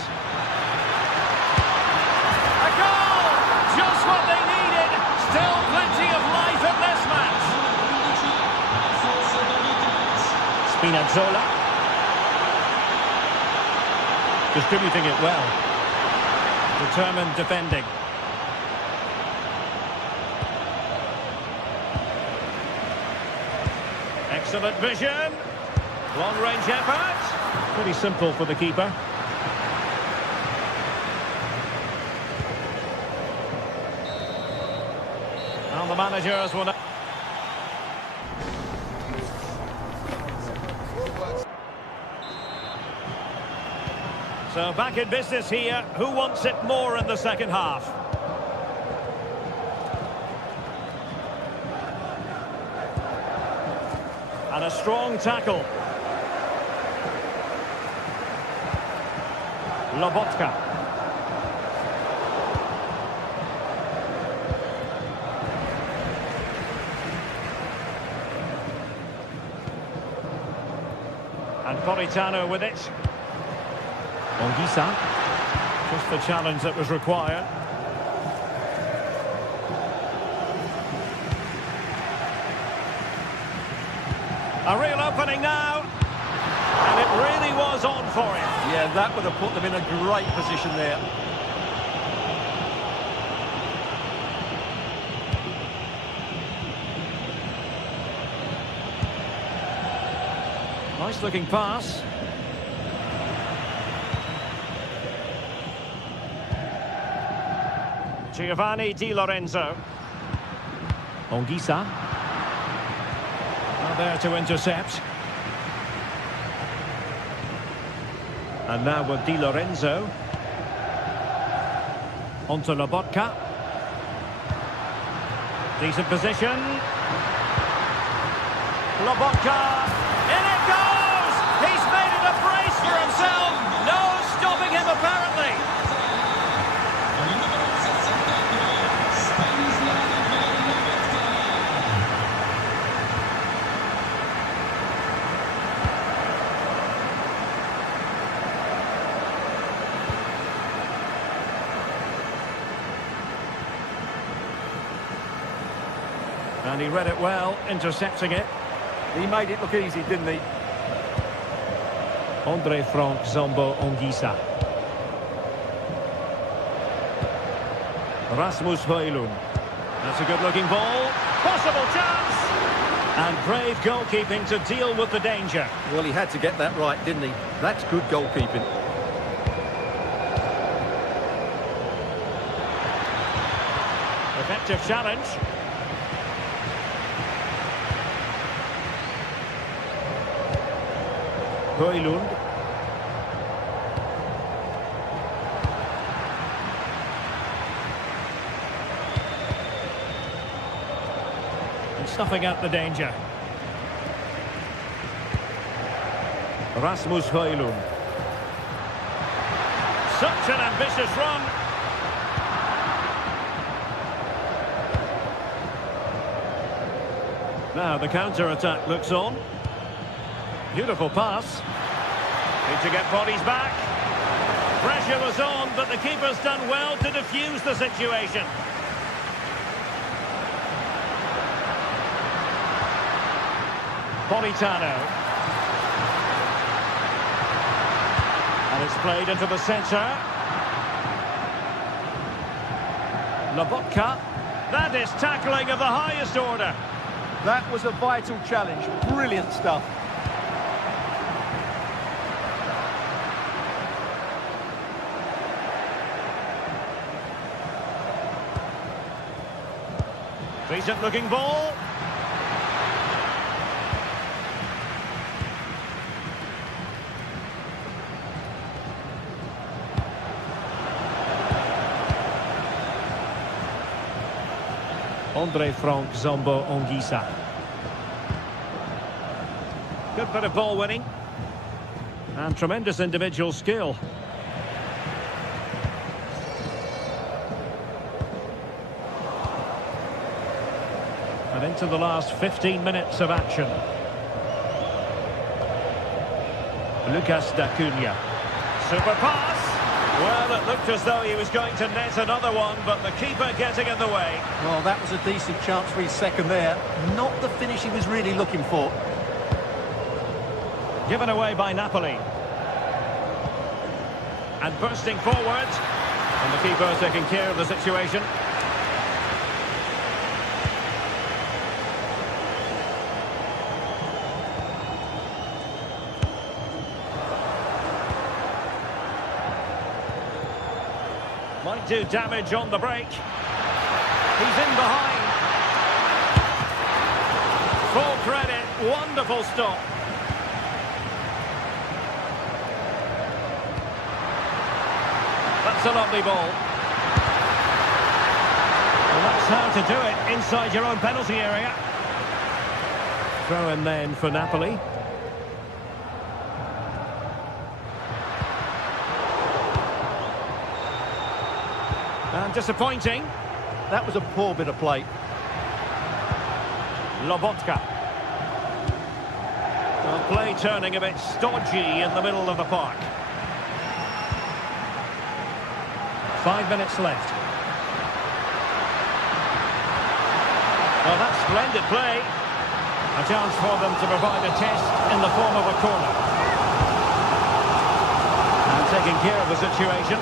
A goal! Just what they needed. Still plenty of life in this match. Spinazzola. Distributing it well. Determined defending. Excellent vision. Long-range effort. Pretty simple for the keeper. And the managers will... So back in business here. Who wants it more in the second half? And a strong tackle. Lobotka. And Politano with it. Onguisa. Just the challenge that was required. A real opening now. And it really was on for him. Yeah, that would have put them in a great position there. Nice looking pass. Giovanni Di Lorenzo. Onguisa. Now there to intercept. And now with Di Lorenzo. Onto Lobotka. Decent position. Lobotka. In it goes! He's made it a brace for himself. No stopping him apparently. And he read it well, intercepting it. He made it look easy, didn't he? Andre Frank Zombo Onguisa. Rasmus Højlund. That's a good-looking ball. Possible chance! And brave goalkeeping to deal with the danger. Well, he had to get that right, didn't he? That's good goalkeeping. Effective challenge. Højlund. And snuffing out the danger. Rasmus Højlund. Such an ambitious run. Now the counter-attack looks on. Beautiful pass. Need to get bodies back. Pressure was on, but the keeper's done well to defuse the situation. Politano. And it's played into the centre. Lobotka. That is tackling of the highest order. That was a vital challenge. Brilliant stuff. Decent looking ball. Andre Frank Zombo Ongisa. Good bit of ball winning. And tremendous individual skill. And into the last 15 minutes of action. Lucas D'Acunha. Super pass. Well, it looked as though he was going to net another one, but the keeper getting in the way. Well, that was a decent chance for his second there. Not the finish he was really looking for. Given away by Napoli. And bursting forward. And the keeper taking care of the situation. Might do damage on the break. He's in behind. Full credit. Wonderful stop. That's a lovely ball. And that's how to do it inside your own penalty area. Throw in then for Napoli. And disappointing. That was a poor bit of play. Lobotka. Well, play turning a bit stodgy in the middle of the park. 5 minutes left. Well, that's splendid play. A chance for them to provide a test in the form of a corner. And taking care of the situation.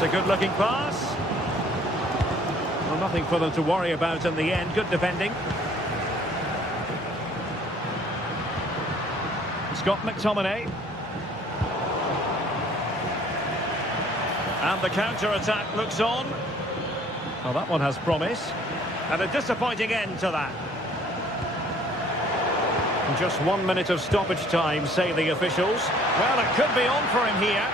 That's a good-looking pass. Well, nothing for them to worry about in the end. Good defending. Scott McTominay. And the counter-attack looks on. Well, that one has promise. And a disappointing end to that. Just 1 minute of stoppage time, say the officials. Well, it could be on for him here.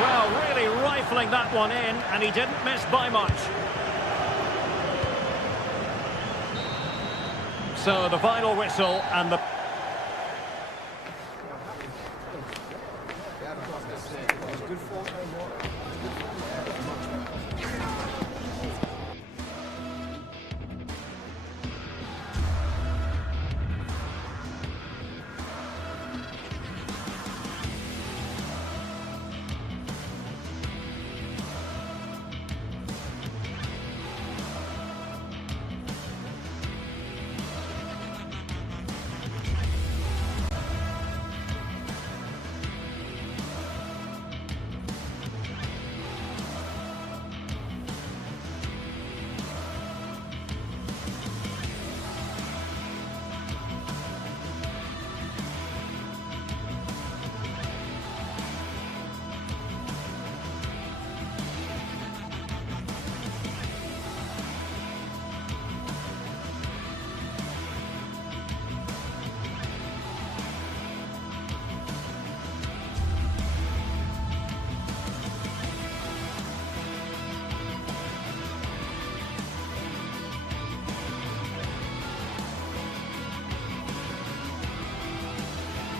Well, really rifling that one in, and he didn't miss by much. So the final whistle and the...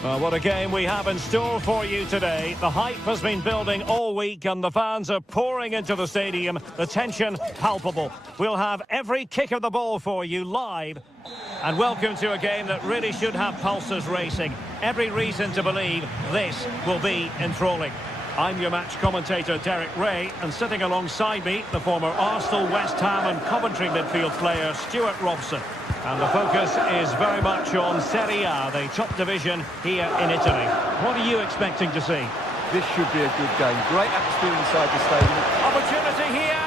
Well, what a game we have in store for you today. The hype has been building all week and the fans are pouring into the stadium. The tension palpable. We'll have every kick of the ball for you live. And welcome to a game that really should have pulses racing. Every reason to believe this will be enthralling. I'm your match commentator, Derek Ray, and sitting alongside me, the former Arsenal, West Ham and Coventry midfield player, Stuart Robson. And the focus is very much on Serie A, the top division here in Italy. What are you expecting to see? This should be a good game. Great atmosphere inside the stadium. Opportunity here.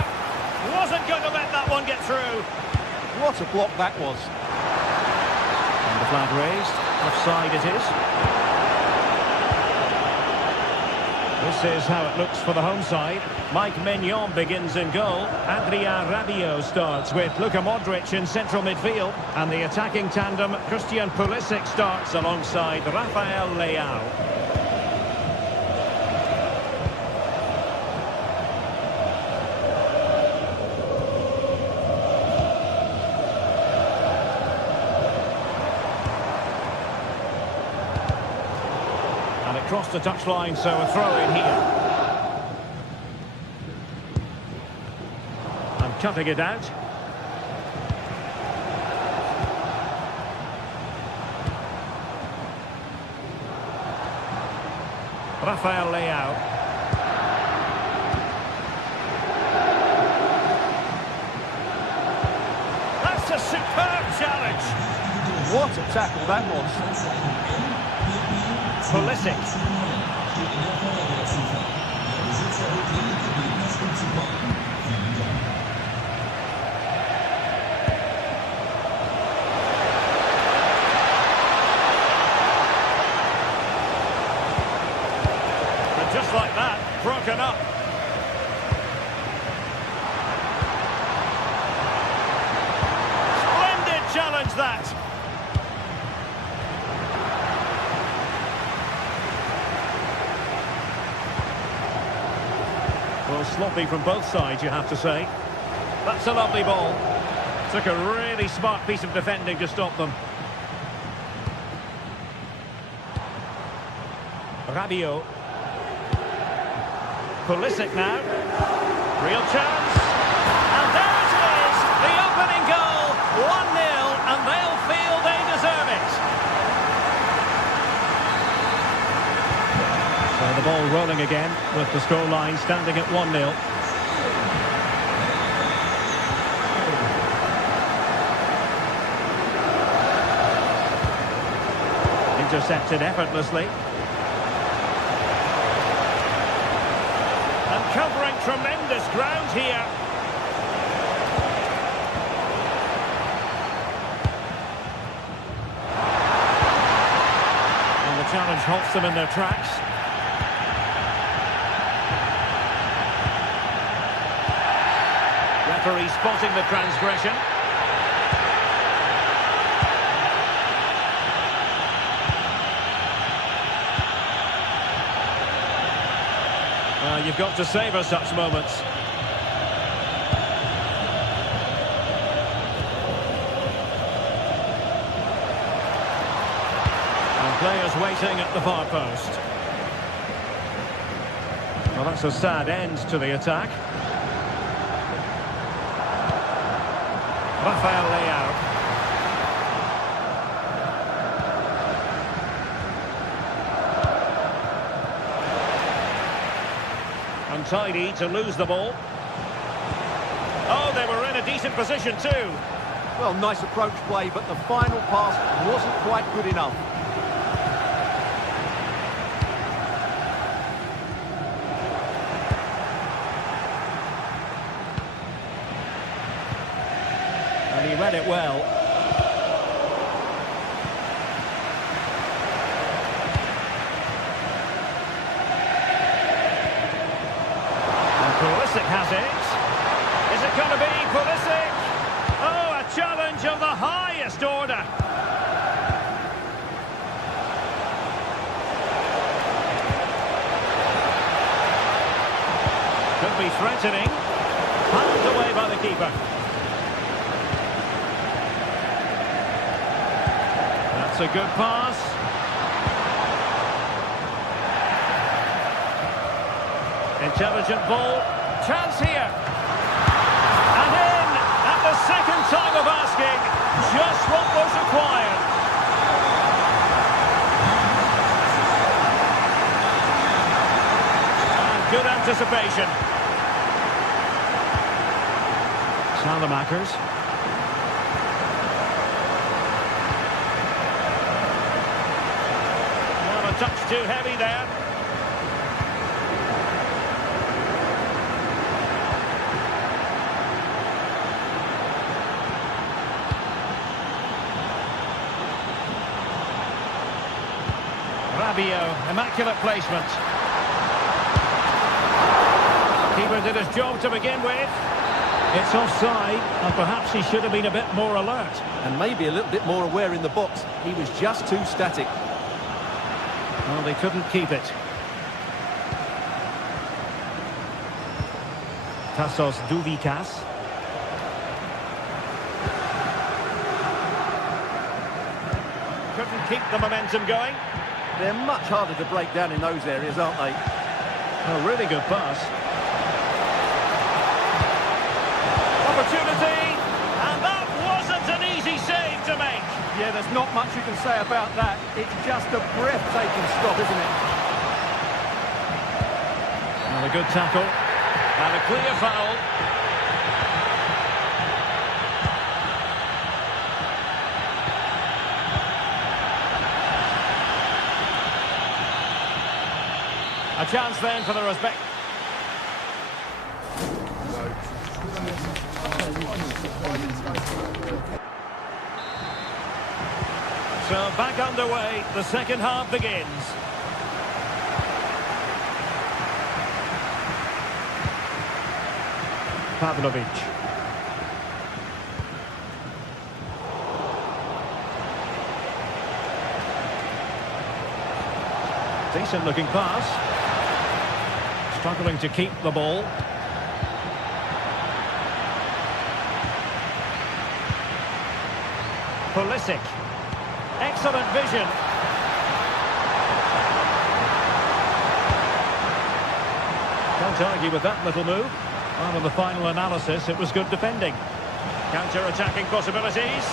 Wasn't going to let that one get through. What a block that was. And the flag raised. Offside it is. This is how it looks for the home side. Mike Maignan begins in goal. Adrien Rabiot starts with Luka Modric in central midfield. And the attacking tandem, Christian Pulisic, starts alongside Rafael Leao. Crossed the touchline, so a throw in here. And cutting it out. Rafael Leao. That's a superb challenge. What a tackle that was. Pulisic. And just like that, broken up. Splendid challenge that. Well, sloppy from both sides, you have to say. That's a lovely ball. Took a really smart piece of defending to stop them. Rabiot. Pulisic now. Real chance. And there it is! The opening goal. 1-0, and they'll feel they deserve it. So the ball rolling again with the scoreline standing at 1-0. Intercepted effortlessly. And covering tremendous ground here. And the challenge halts them in their tracks. Referee spotting the transgression. You've got to savour such moments. And players waiting at the far post. Well, that's a sad end to the attack. Rafael Leao. Untidy to lose the ball. Oh, they were in a decent position too. Well, nice approach play, but the final pass wasn't quite good enough. And he read it well. And Pulisic has it. Is it going to be Pulisic? Oh, a challenge of the highest order. Could be threatening. Pulled away by the keeper. That's a good pass. Intelligent ball. Chance here. And in at the second time of asking. Just what was required. anticipation. Salamakers. Well, a touch too heavy there. Immaculate placement. Keeper did his job to begin with. It's offside, and perhaps he should have been a bit more alert. And maybe a little bit more aware in the box. He was just too static. Well, they couldn't keep it. Tassos Douvikas. Couldn't keep the momentum going. They're much harder to break down in those areas, aren't they? A really good pass. Opportunity, and that wasn't an easy save to make. Yeah, there's not much you can say about that. It's just a breathtaking stop, isn't it? And a good tackle, and a clear foul. A chance then for the respect. So back underway, the second half begins. Pavlovic. Decent looking pass. Struggling to keep the ball. Pulisic. Excellent vision. Can't argue with that little move. Well, in the final analysis, it was good defending. Counter-attacking possibilities.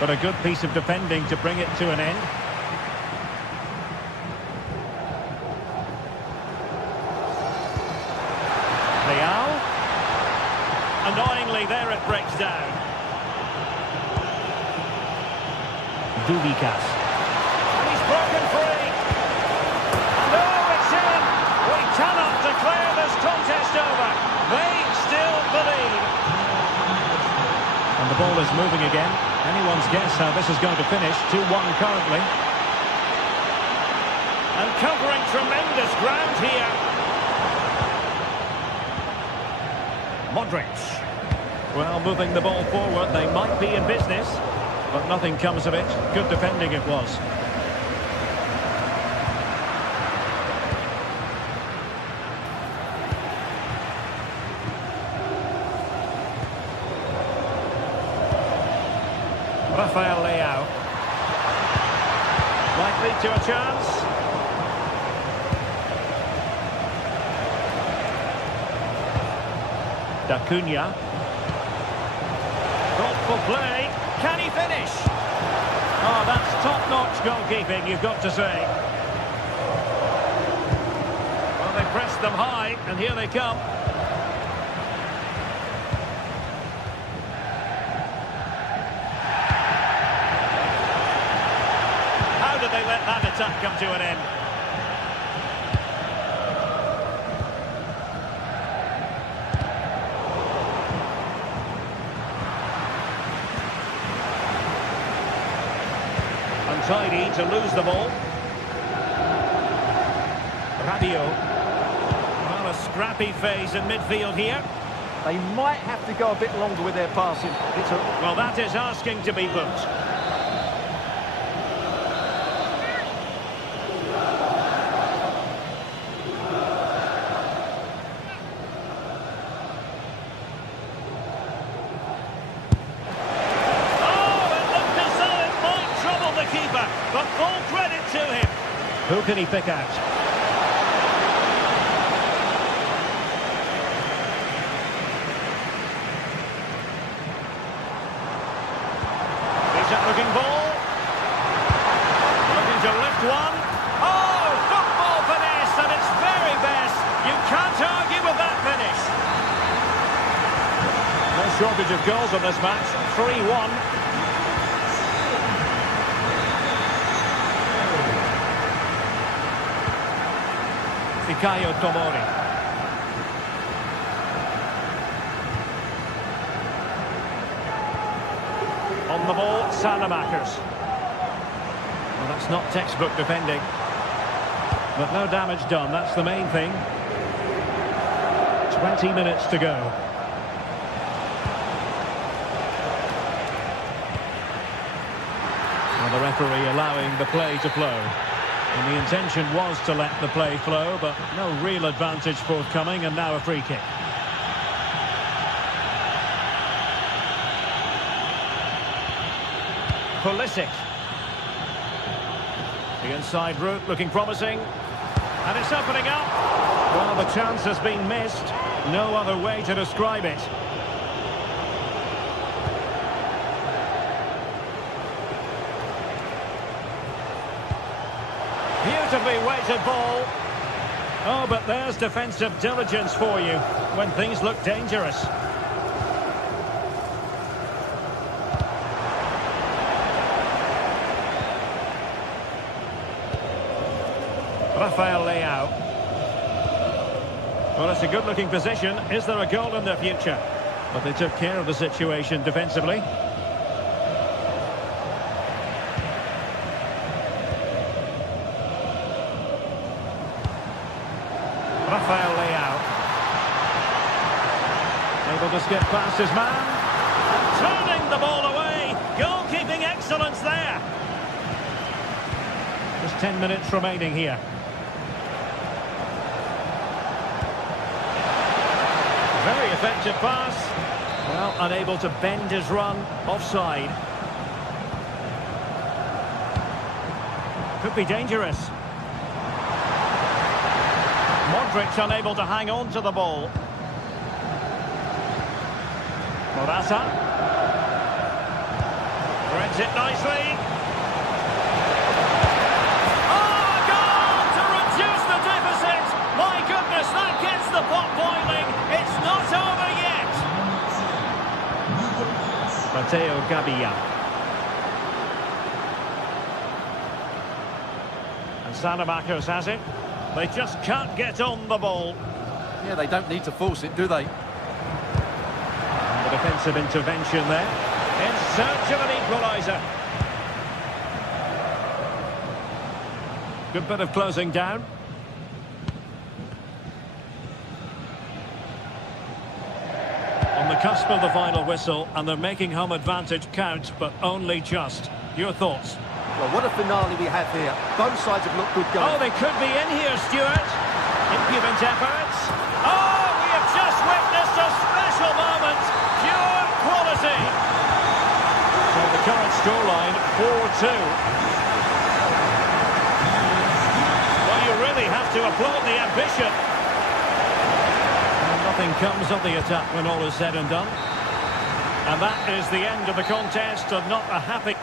But a good piece of defending to bring it to an end. Annoyingly, there it breaks down. Douvikas. And he's broken free. And oh, it's in! We cannot declare this contest over. They still believe. And the ball is moving again. Anyone's guess how this is going to finish. 2-1 currently. And covering tremendous ground here. Modric. Well, moving the ball forward, they might be in business, but nothing comes of it. Good defending it was. Rafael Leao. Might lead to a chance. Acuna. Thoughtful play. Can he finish? Oh, that's top-notch goalkeeping, you've got to say. Well, they pressed them high, and here they come. How did they let that attack come to an end? Untidy to lose the ball. Rabiot. Well, a scrappy phase in midfield here. They might have to go a bit longer with their passing. Well, that is asking to be booked. But full credit to him. Who can he pick out? Decent looking ball. Looking to lift one. Oh, football shortage of goals in this match. 3-1. Fikayo Tomori. On the ball, Salamakers. Well, that's not textbook defending. But no damage done, that's the main thing. 20 minutes to go. And the referee allowing the play to flow. And the intention was to let the play flow, but no real advantage forthcoming, and now a free kick. Pulisic. The inside route looking promising. And it's opening up. Well, the chance has been missed. No other way to describe it. Beautifully weighted ball. Oh, but there's defensive diligence for you when things look dangerous. Rafael Leao. Well, it's a good-looking position. Is there a goal in the future? But they took care of the situation defensively. Rafael Leao. Able to skip past his man. Turning the ball away. Goalkeeping excellence there. Just 10 minutes remaining here. Very effective pass. Well, unable to bend his run. Offside. Could be dangerous. Modric unable to hang on to the ball. Morata. Threads it nicely. Oh, a goal to reduce the deficit. My goodness, that gets the pot boiling. It's not over yet. Matteo Gabbia. And Salamakers has it. They just can't get on the ball. Yeah, they don't need to force it, do they? And the defensive intervention there. In search of an equaliser. Good bit of closing down. On the cusp of the final whistle, and they're making home advantage count, but only just. Your thoughts? Well, what a finale we have here. Both sides have looked good going. Oh, they could be in here, Stuart. Impudent efforts. Oh, we have just witnessed a special moment. Pure quality. So the current scoreline, 4-2. Well, you really have to applaud the ambition. And nothing comes of the attack when all is said and done. And that is the end of the contest, and not a happy...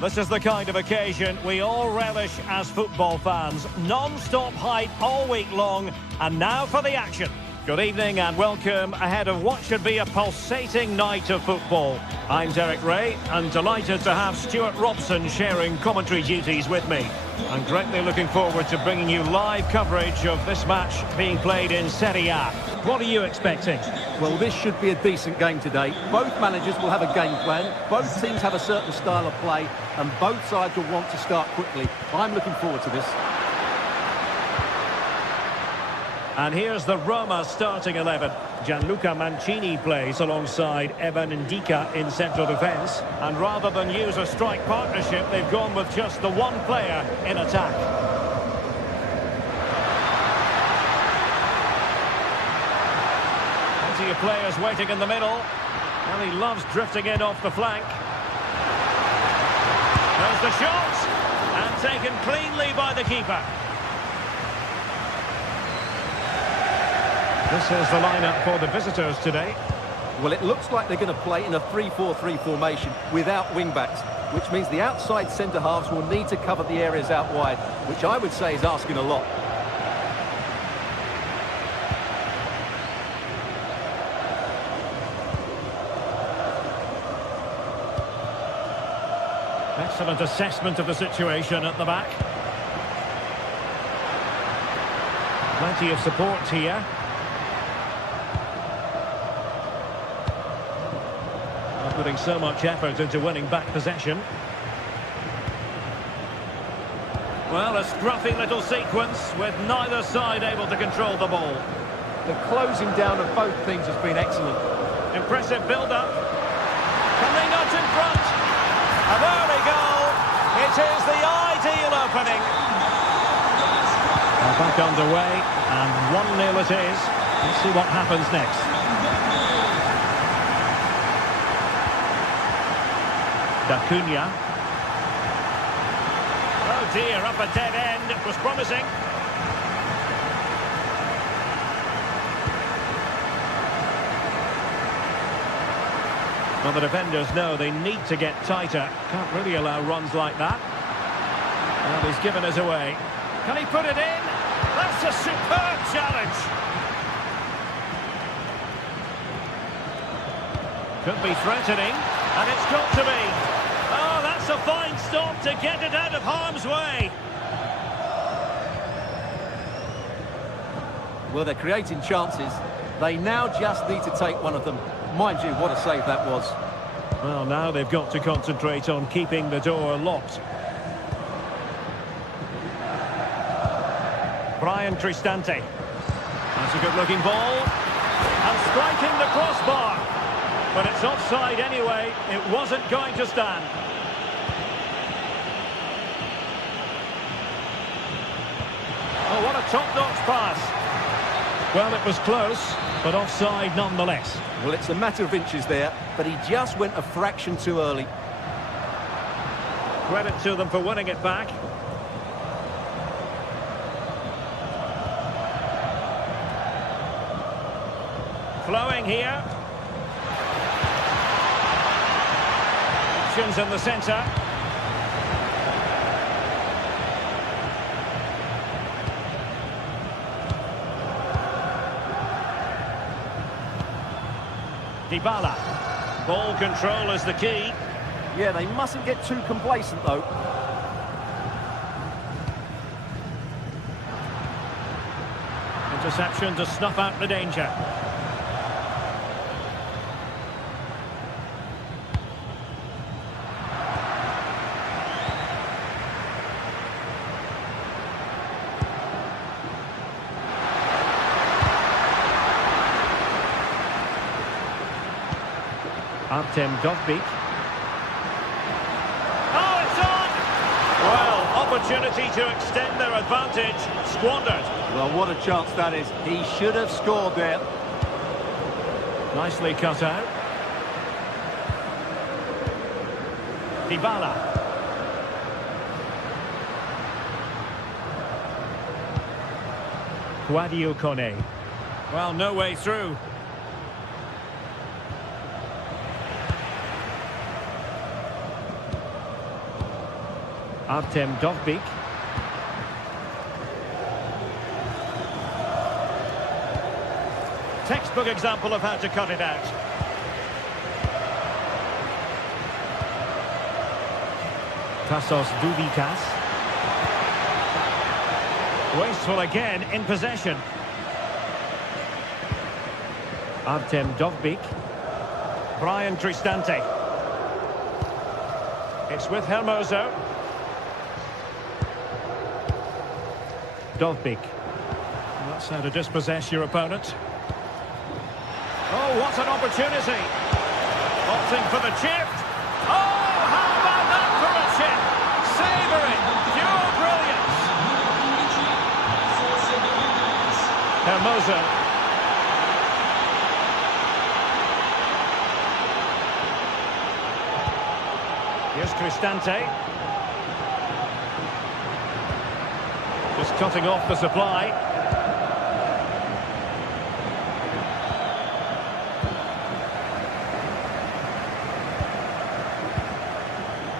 This is the kind of occasion we all relish as football fans. Non-stop hype all week long, and now for the action. Good evening and welcome ahead of what should be a pulsating night of football. I'm Derek Ray, and delighted to have Stuart Robson sharing commentary duties with me. I'm greatly looking forward to bringing you live coverage of this match being played in Serie A. What are you expecting? Well, this should be a decent game today. Both managers will have a game plan. Both teams have a certain style of play, and both sides will want to start quickly. I'm looking forward to this. And here's the Roma starting 11. Gianluca Mancini plays alongside Evan Ndika in central defence. And rather than use a strike partnership, they've gone with just the one player in attack. Plenty of players waiting in the middle. And he loves drifting in off the flank. There's the shot. And taken cleanly by the keeper. This is the lineup for the visitors today. Well, it looks like they're going to play in a 3-4-3 formation without wing-backs, which means the outside centre-halves will need to cover the areas out wide, which I would say is asking a lot. Excellent assessment of the situation at the back. Plenty of support here. Putting so much effort into winning back possession. Well, a scruffy little sequence with neither side able to control the ball. The closing down of both teams has been excellent. Impressive build-up. Can they nudge in front? An early goal. It is the ideal opening. Back underway, and 1-0 it is. Let's see what happens next. Acuna. Oh dear, up a dead end. It was promising. Well, the defenders know they need to get tighter. Can't really allow runs like that. Well, he's given us away. Can he put it in? That's a superb challenge. Could be threatening, and it's got to be. Oh, that's a fine stop to get it out of harm's way. Well, they're creating chances. They now just need to take one of them. Mind you, what a save that was. Well, now they've got to concentrate on keeping the door locked. Brian Cristante. That's a good-looking ball. And striking the crossbar. But it's offside anyway. It wasn't going to stand. Oh, what a top-notch pass. Well, it was close, but offside nonetheless. Well, it's a matter of inches there, but he just went a fraction too early. Credit to them for winning it back. Flowing here. Options in the centre. Dybala. Ball control is the key. Yeah, they mustn't get too complacent, though. Interception to snuff out the danger. Artem Dovbyk. Oh, it's on! Well, opportunity to extend their advantage, squandered. Well, what a chance that is. He should have scored there. Nicely cut out. Dybala. Guadio Kone. Well, no way through. Artem Dovbyk. Textbook example of how to cut it out. Tasos Dubikas. Wasteful again in possession. Artem Dovbyk. Brian Cristante. It's with Hermoso. Dovbyk. That's how to dispossess your opponent. Oh, what an opportunity. Opting for the chip. Oh, how about that for a chip? Savouring, pure brilliance. Hermoso. Here's Cristante. Just cutting off the supply.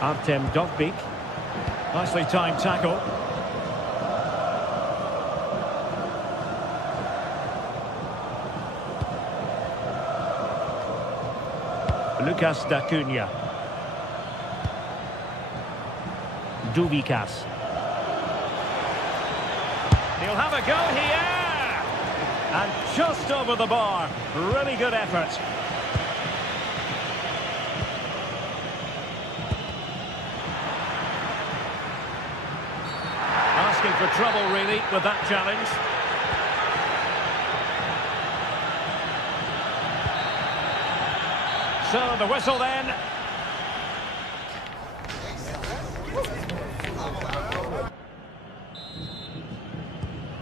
Artem Dovbik. Nicely timed tackle. Lucas da Cunha. Duvikas. He'll have a go here! And just over the bar. Really good effort. Asking for trouble, really, with that challenge. So, the whistle then.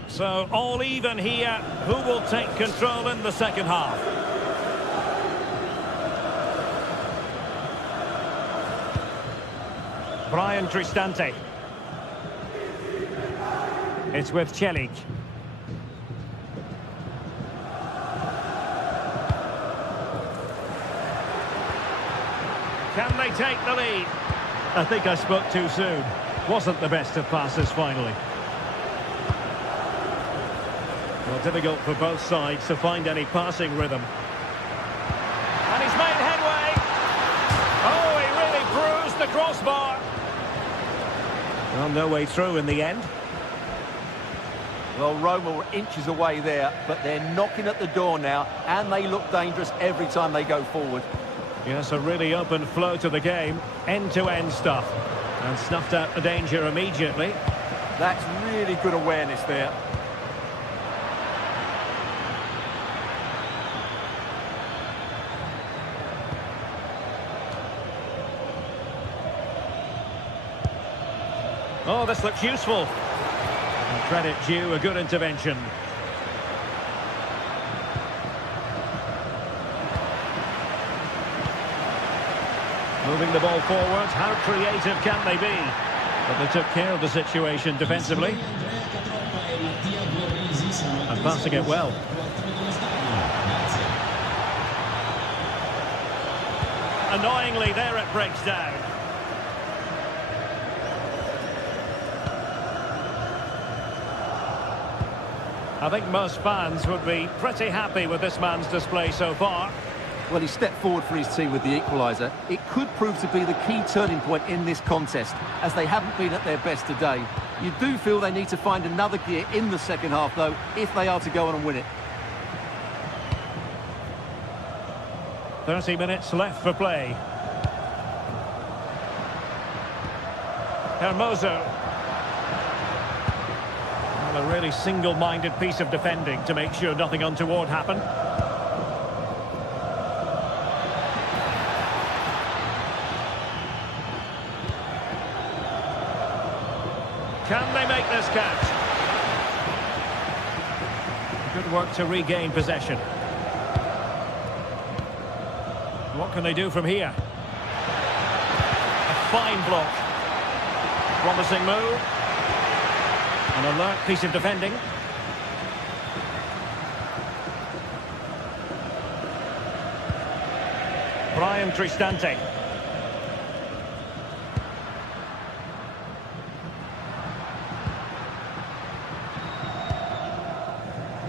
So, all even here. Who will take control in the second half? Brian Cristante. It's with Celik. Can they take the lead? I think I spoke too soon. Wasn't the best of passes finally. Well, difficult for both sides to find any passing rhythm. And he's made headway. Oh, he really bruised the crossbar. Well, no way through in the end. Well, Roma were inches away there, but they're knocking at the door now, and they look dangerous every time they go forward. Yes, a really open flow to the game. End-to-end stuff. And snuffed out the danger immediately. That's really good awareness there. Oh, this looks useful. And credit due, a good intervention. Moving the ball forward, how creative can they be? But they took care of the situation defensively. And passing it well. Annoyingly, there it breaks down. I think most fans would be pretty happy with this man's display so far. Well, he stepped forward for his team with the equaliser. It could prove to be the key turning point in this contest, as they haven't been at their best today. You do feel they need to find another gear in the second half, though, if they are to go on and win it. 30 minutes left for play. Hermoso. Well, a really single-minded piece of defending to make sure nothing untoward happened. Can they make this catch? Good work to regain possession. What can they do from here? A fine block. Promising move. An alert piece of defending. Brian Cristante.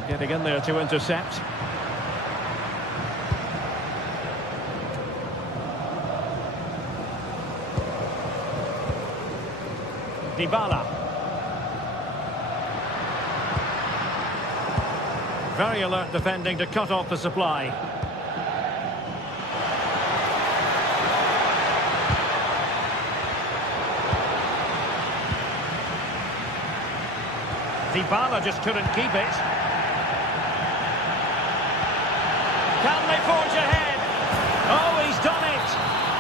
Getting in there to intercept. Dybala. Very alert defending to cut off the supply. Dybala just couldn't keep it. Can they forge ahead? Oh, he's done it.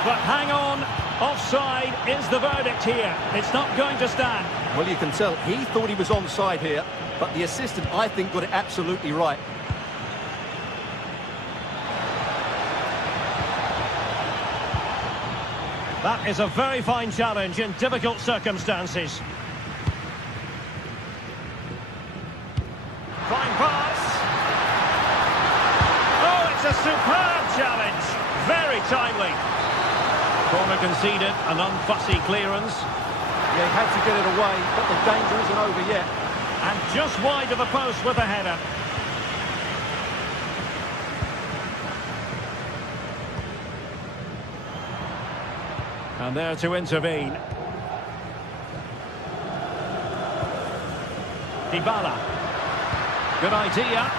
But hang on. Offside is the verdict here. It's not going to stand. Well, you can tell he thought he was onside here, but the assistant, I think, got it absolutely right. That is a very fine challenge in difficult circumstances. Fine pass. Oh, it's a superb challenge. Very timely. Corner conceded, an unfussy clearance. Yeah, he had to get it away, but the danger isn't over yet. And just wide of the post with a header. And there to intervene. Dybala. Good idea.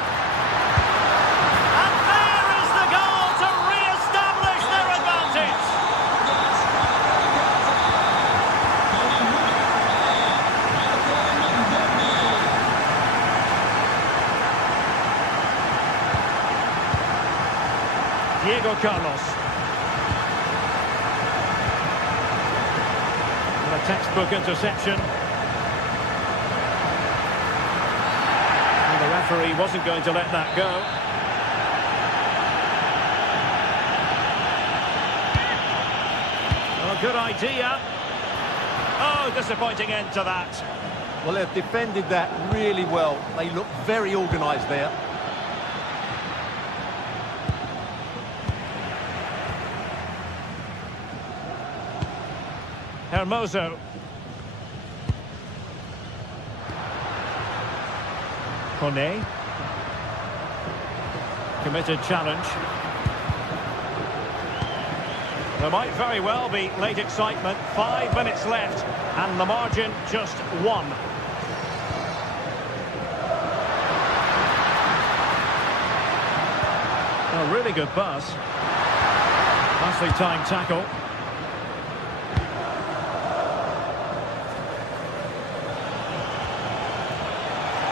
And there is the goal to re-establish their advantage. Diego Carlos. A textbook interception. And the referee wasn't going to let that go. Oh, good idea. Oh, disappointing end to that. Well, they've defended that really well. They look very organised there. Hermoso. Kone. Committed challenge. There might very well be late excitement. 5 minutes left and the margin just 1. A really good pass. Nicely timed tackle.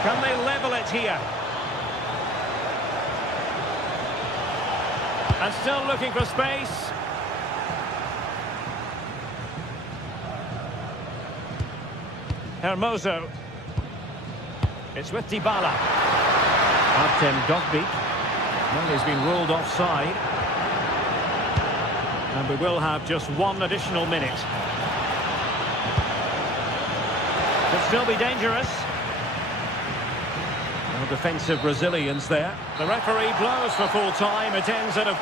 Can they level it here? And still looking for space. Hermoso. It's with Dybala. Artem Dovbyk. Well, he's been ruled offside. And we will have just 1 additional minute. Could still be dangerous. No defensive Brazilians there. The referee blows for full time. It ends at a